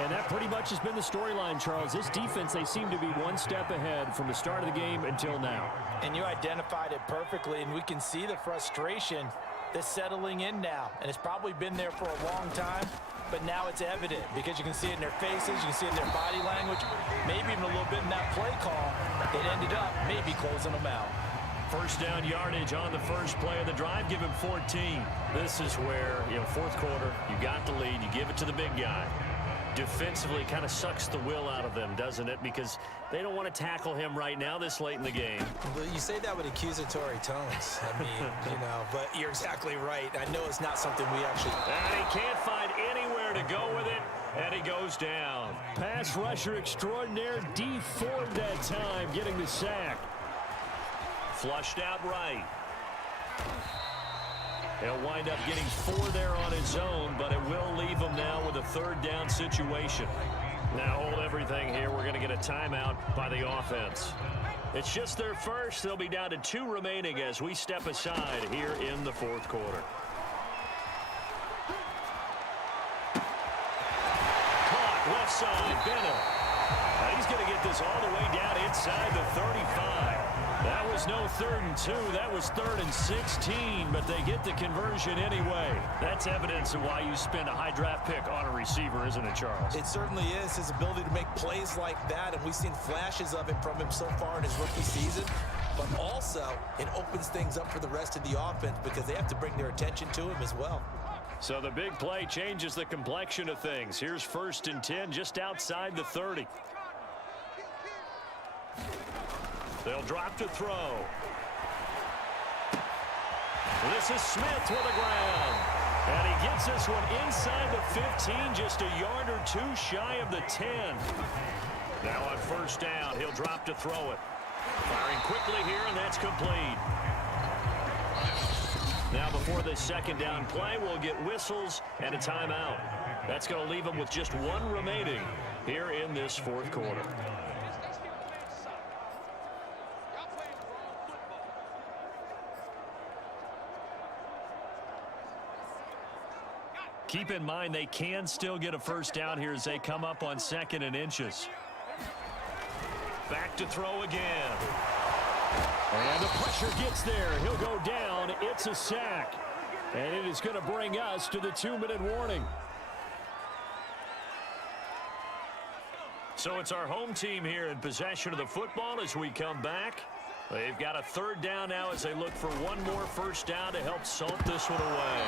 And that pretty much has been the storyline, Charles. This defense, they seem to be one step ahead from the start of the game until now. And you identified it perfectly, and we can see the frustration that's settling in now. And it's probably been there for a long time, but now it's evident because you can see it in their faces, you can see it in their body language, maybe even a little bit in that play call that ended up maybe closing them out. First down yardage on the first play of the drive, give him 14. This is where, 4th quarter, you got the lead, you give it to the big guy. defensively kind of sucks the will out of them, doesn't it? Because they don't want to tackle him right now this late in the game. Well, you say that with accusatory tones. I mean, but you're exactly right. I know it's not something we actually... And he can't find anywhere to go with it, and he goes down. Pass rusher extraordinaire, D Ford that time, getting the sack. Flushed out right. He'll wind up getting 4 there on his own, but it will leave him now with a 3rd down situation. Now hold everything here. We're going to get a timeout by the offense. It's just their first. They'll be down to 2 remaining as we step aside here in the 4th quarter. Caught left side, Bennett. Now he's going to get this all the way down inside the 35. That was no 3rd and 2. That was 3rd and 16, but they get the conversion anyway. That's evidence of why you spend a high draft pick on a receiver, isn't it, Charles? It certainly is, his ability to make plays like that, and we've seen flashes of it from him so far in his rookie season. But also, it opens things up for the rest of the offense because they have to bring their attention to him as well. So the big play changes the complexion of things. Here's 1st and 10 just outside the 30. They'll drop to throw. This is Smith with the ground. And he gets this one inside the 15, just a yard or 2 shy of the 10. Now on 1st down, he'll drop to throw it. Firing quickly here, and that's complete. Now before this 2nd down play, we'll get whistles and a timeout. That's going to leave him with just 1 remaining here in this 4th quarter. Keep in mind they can still get a 1st down here as they come up on 2nd and inches. Back to throw again. And the pressure gets there. He'll go down. It's a sack. And it is going to bring us to the 2-minute warning. So it's our home team here in possession of the football as we come back. They've got a 3rd down now as they look for 1 more 1st down to help salt this one away.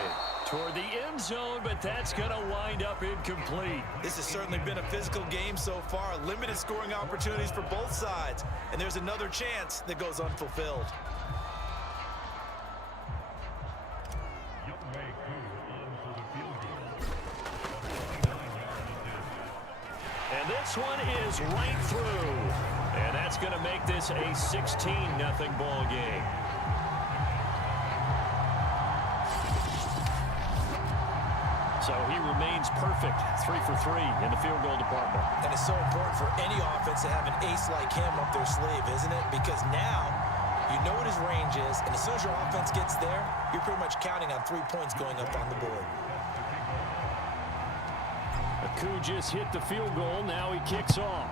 Toward the end zone, but that's going to wind up incomplete. This has certainly been a physical game so far. Limited scoring opportunities for both sides. And there's another chance that goes unfulfilled. And this one is right through. And that's going to make this a 16-0 ball game. So he remains perfect, 3 for 3 in the field goal department. And it's so important for any offense to have an ace like him up their sleeve, isn't it? Because now you know what his range is, and as soon as your offense gets there, you're pretty much counting on 3 points going up on the board. Aku just hit the field goal. Now he kicks off.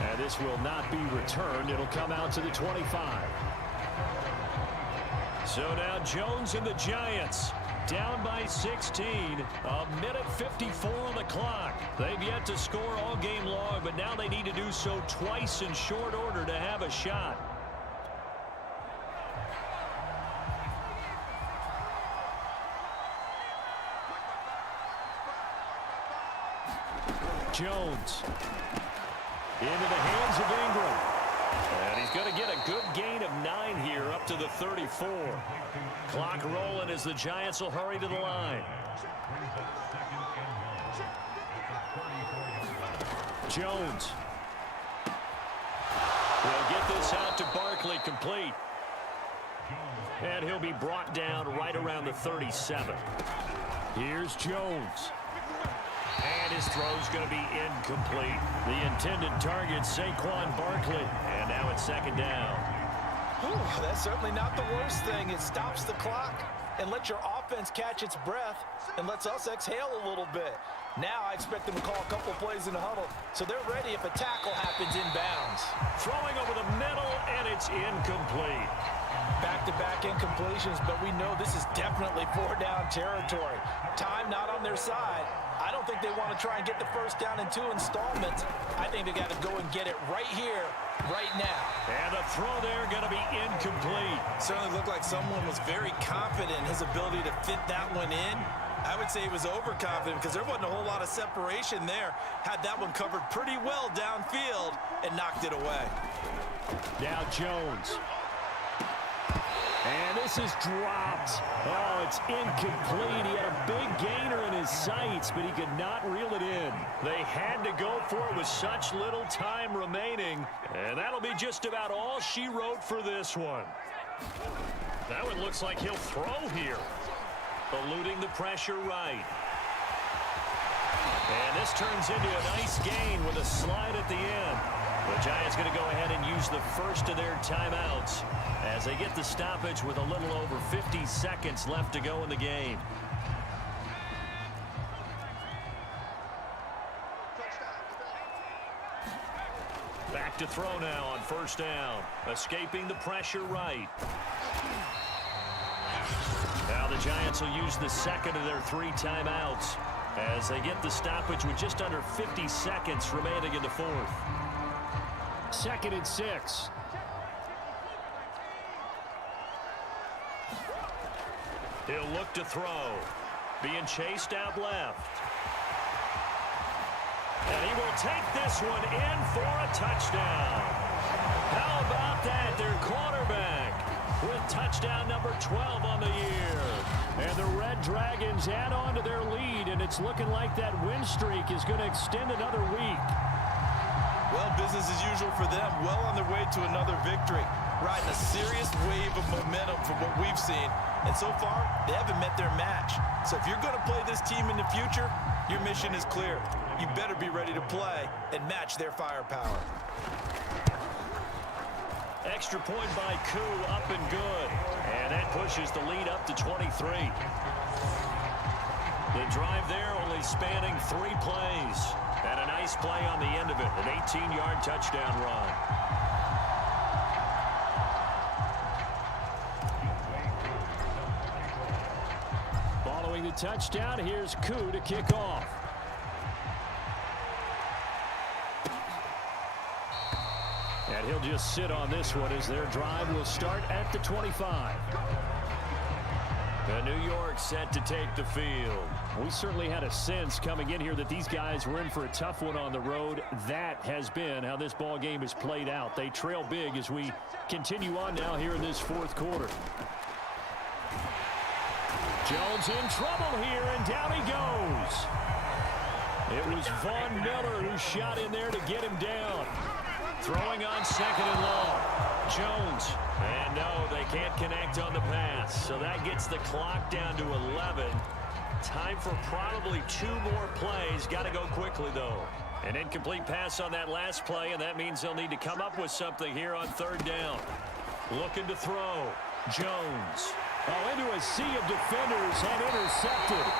And this will not be returned. It'll come out to the 25. So now Jones and the Giants down by 16. A minute 54 on the clock. They've yet to score all game long, but now they need to do so twice in short order to have a shot. Jones. Into the hands of Ingram. And he's going to get a good gain of 9 here up to the 34. Clock rolling as the Giants will hurry to the line. Jones. We'll get this out to Barkley complete. And he'll be brought down right around the 37. Here's Jones. And his throw's going to be incomplete. The intended target, Saquon Barkley. And now it's 2nd down. Whew, that's certainly not the worst thing. It stops the clock and lets your offense catch its breath and lets us exhale a little bit. Now I expect them to call a couple plays in the huddle, so they're ready if a tackle happens inbounds. Throwing over the middle, and it's incomplete. Back-to-back incompletions, but we know this is definitely 4-down territory. Time not on their side. I don't think think they want to try and get the first down in 2 installments. I think they got to go and get it right here, right now. And the throw there going to be incomplete. Certainly looked like someone was very confident in his ability to fit that one in. I would say he was overconfident because there wasn't a whole lot of separation there. Had that one covered pretty well downfield and knocked it away. Now Jones. And this is dropped. Oh, it's incomplete. He had a big gainer in his sights, but he could not reel it in. They had to go for it with such little time remaining. And that'll be just about all she wrote for this one. That one looks like he'll throw here. Eluding the pressure right. And this turns into a nice gain with a slide at the end. The Giants going to go ahead and use the first of their timeouts as they get the stoppage with a little over 50 seconds left to go in the game. Back to throw now on first down. Escaping the pressure right. Now the Giants will use the second of their 3 timeouts as they get the stoppage with just under 50 seconds remaining in the fourth. 2nd and 6. He'll look to throw. Being chased out left. And he will take this one in for a touchdown. How about that? Their quarterback with touchdown number 12 on the year. And the Red Dragons add on to their lead, and it's looking like that win streak is going to extend another week. Well, business as usual for them. Well on their way to another victory. Riding a serious wave of momentum from what we've seen. And so far, they haven't met their match. So if you're going to play this team in the future, your mission is clear. You better be ready to play and match their firepower. Extra point by Koo, up and good. And that pushes the lead up to 23. The drive there only spanning 3 plays. And a nice play on the end of it, an 18-yard touchdown run. Following the touchdown, here's Koo to kick off. And he'll just sit on this one as their drive will start at the 25. And New York set to take the field. We certainly had a sense coming in here that these guys were in for a tough one on the road. That has been how this ball game has played out. They trail big as we continue on now here in this 4th quarter. Jones in trouble here, and down he goes. It was Von Miller who shot in there to get him down. Throwing on 2nd and long. Jones. And no, they can't connect on the pass. So that gets the clock down to 11. Time for probably 2 more plays. Got to go quickly, though. An incomplete pass on that last play, and that means they'll need to come up with something here on 3rd down. Looking to throw. Jones. Oh, into a sea of defenders and intercepted.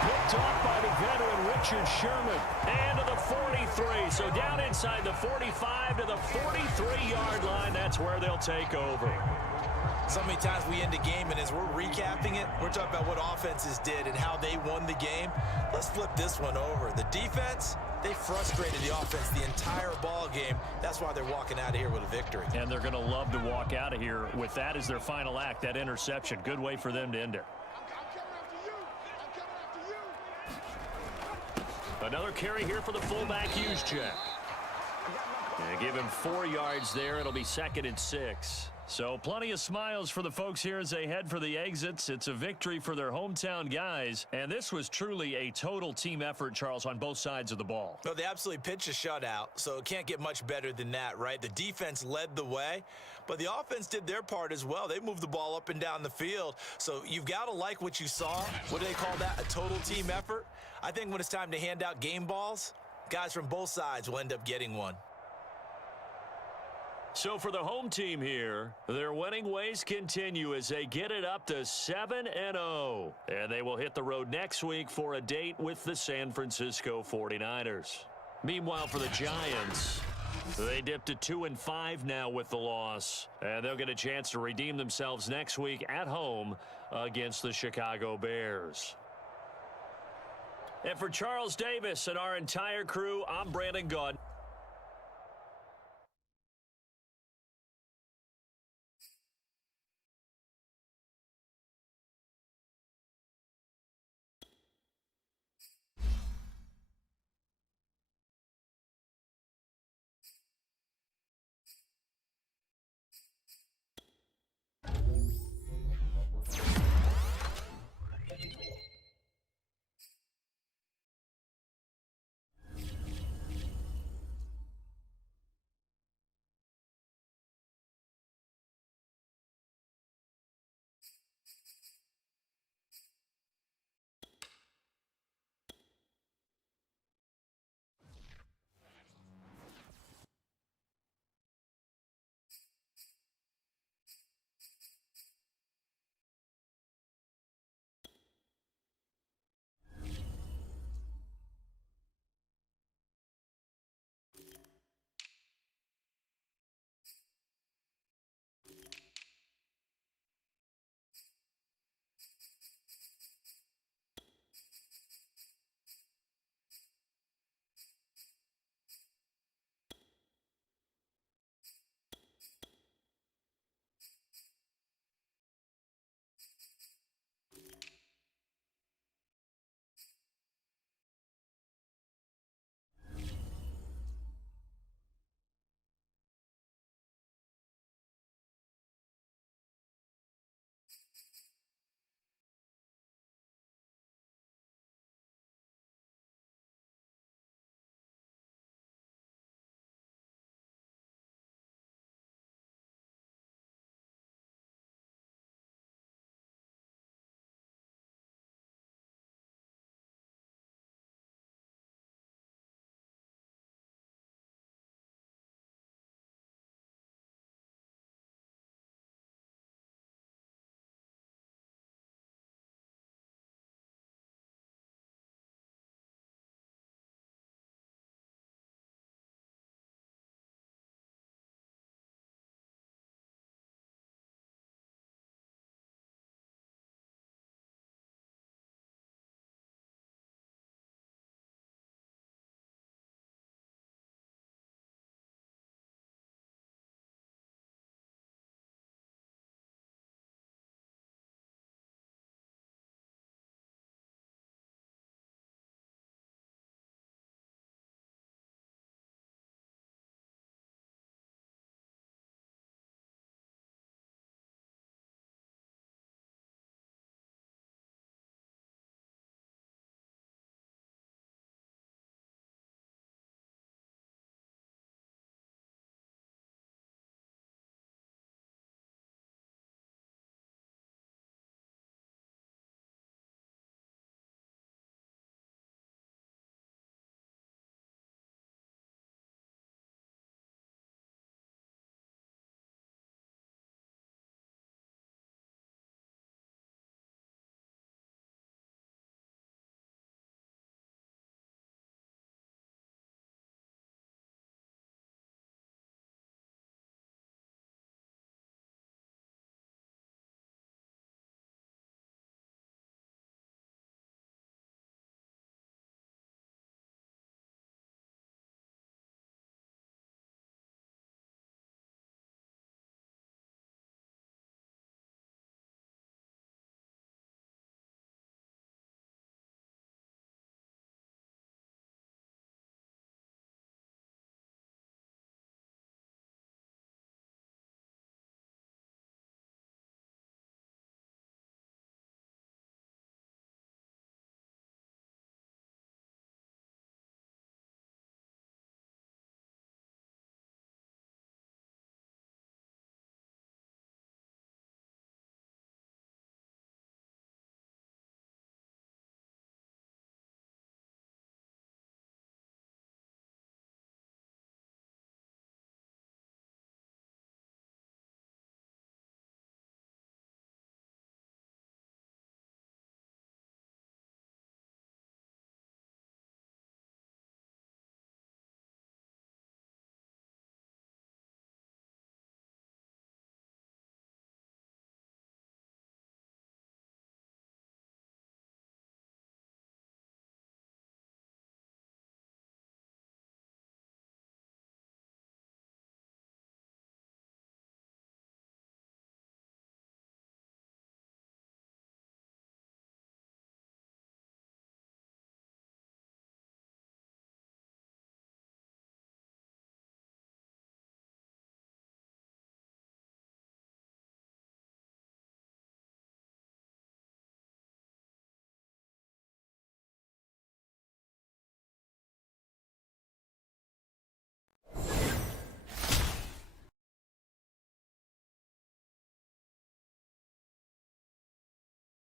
Picked off by the veteran Richard Sherman. And to the 43. So down inside the 45 to the 43-yard line. That's where they'll take over. So many times we end a game, and as we're recapping it, we're talking about what offenses did and how they won the game. Let's flip this one over. The defense, they frustrated the offense the entire ball game. That's why they're walking out of here with a victory. And they're going to love to walk out of here with that as their final act, that interception. Good way for them to end it. Another carry here for the fullback Juszczyk. And give him 4 yards there. It'll be 2nd and 6. So plenty of smiles for the folks here as they head for the exits. It's a victory for their hometown guys. And this was truly a total team effort, Charles, on both sides of the ball. Well, they absolutely pitched a shutout, so it can't get much better than that, right? The defense led the way, but the offense did their part as well. They moved the ball up and down the field. So you've got to like what you saw. What do they call that? A total team effort? I think when it's time to hand out game balls, guys from both sides will end up getting one. So for the home team here, their winning ways continue as they get it up to 7-0. And they will hit the road next week for a date with the San Francisco 49ers. Meanwhile, for the Giants, they dipped to 2-5 now with the loss. And they'll get a chance to redeem themselves next week at home against the Chicago Bears. And for Charles Davis and our entire crew, I'm Brandon Gaud.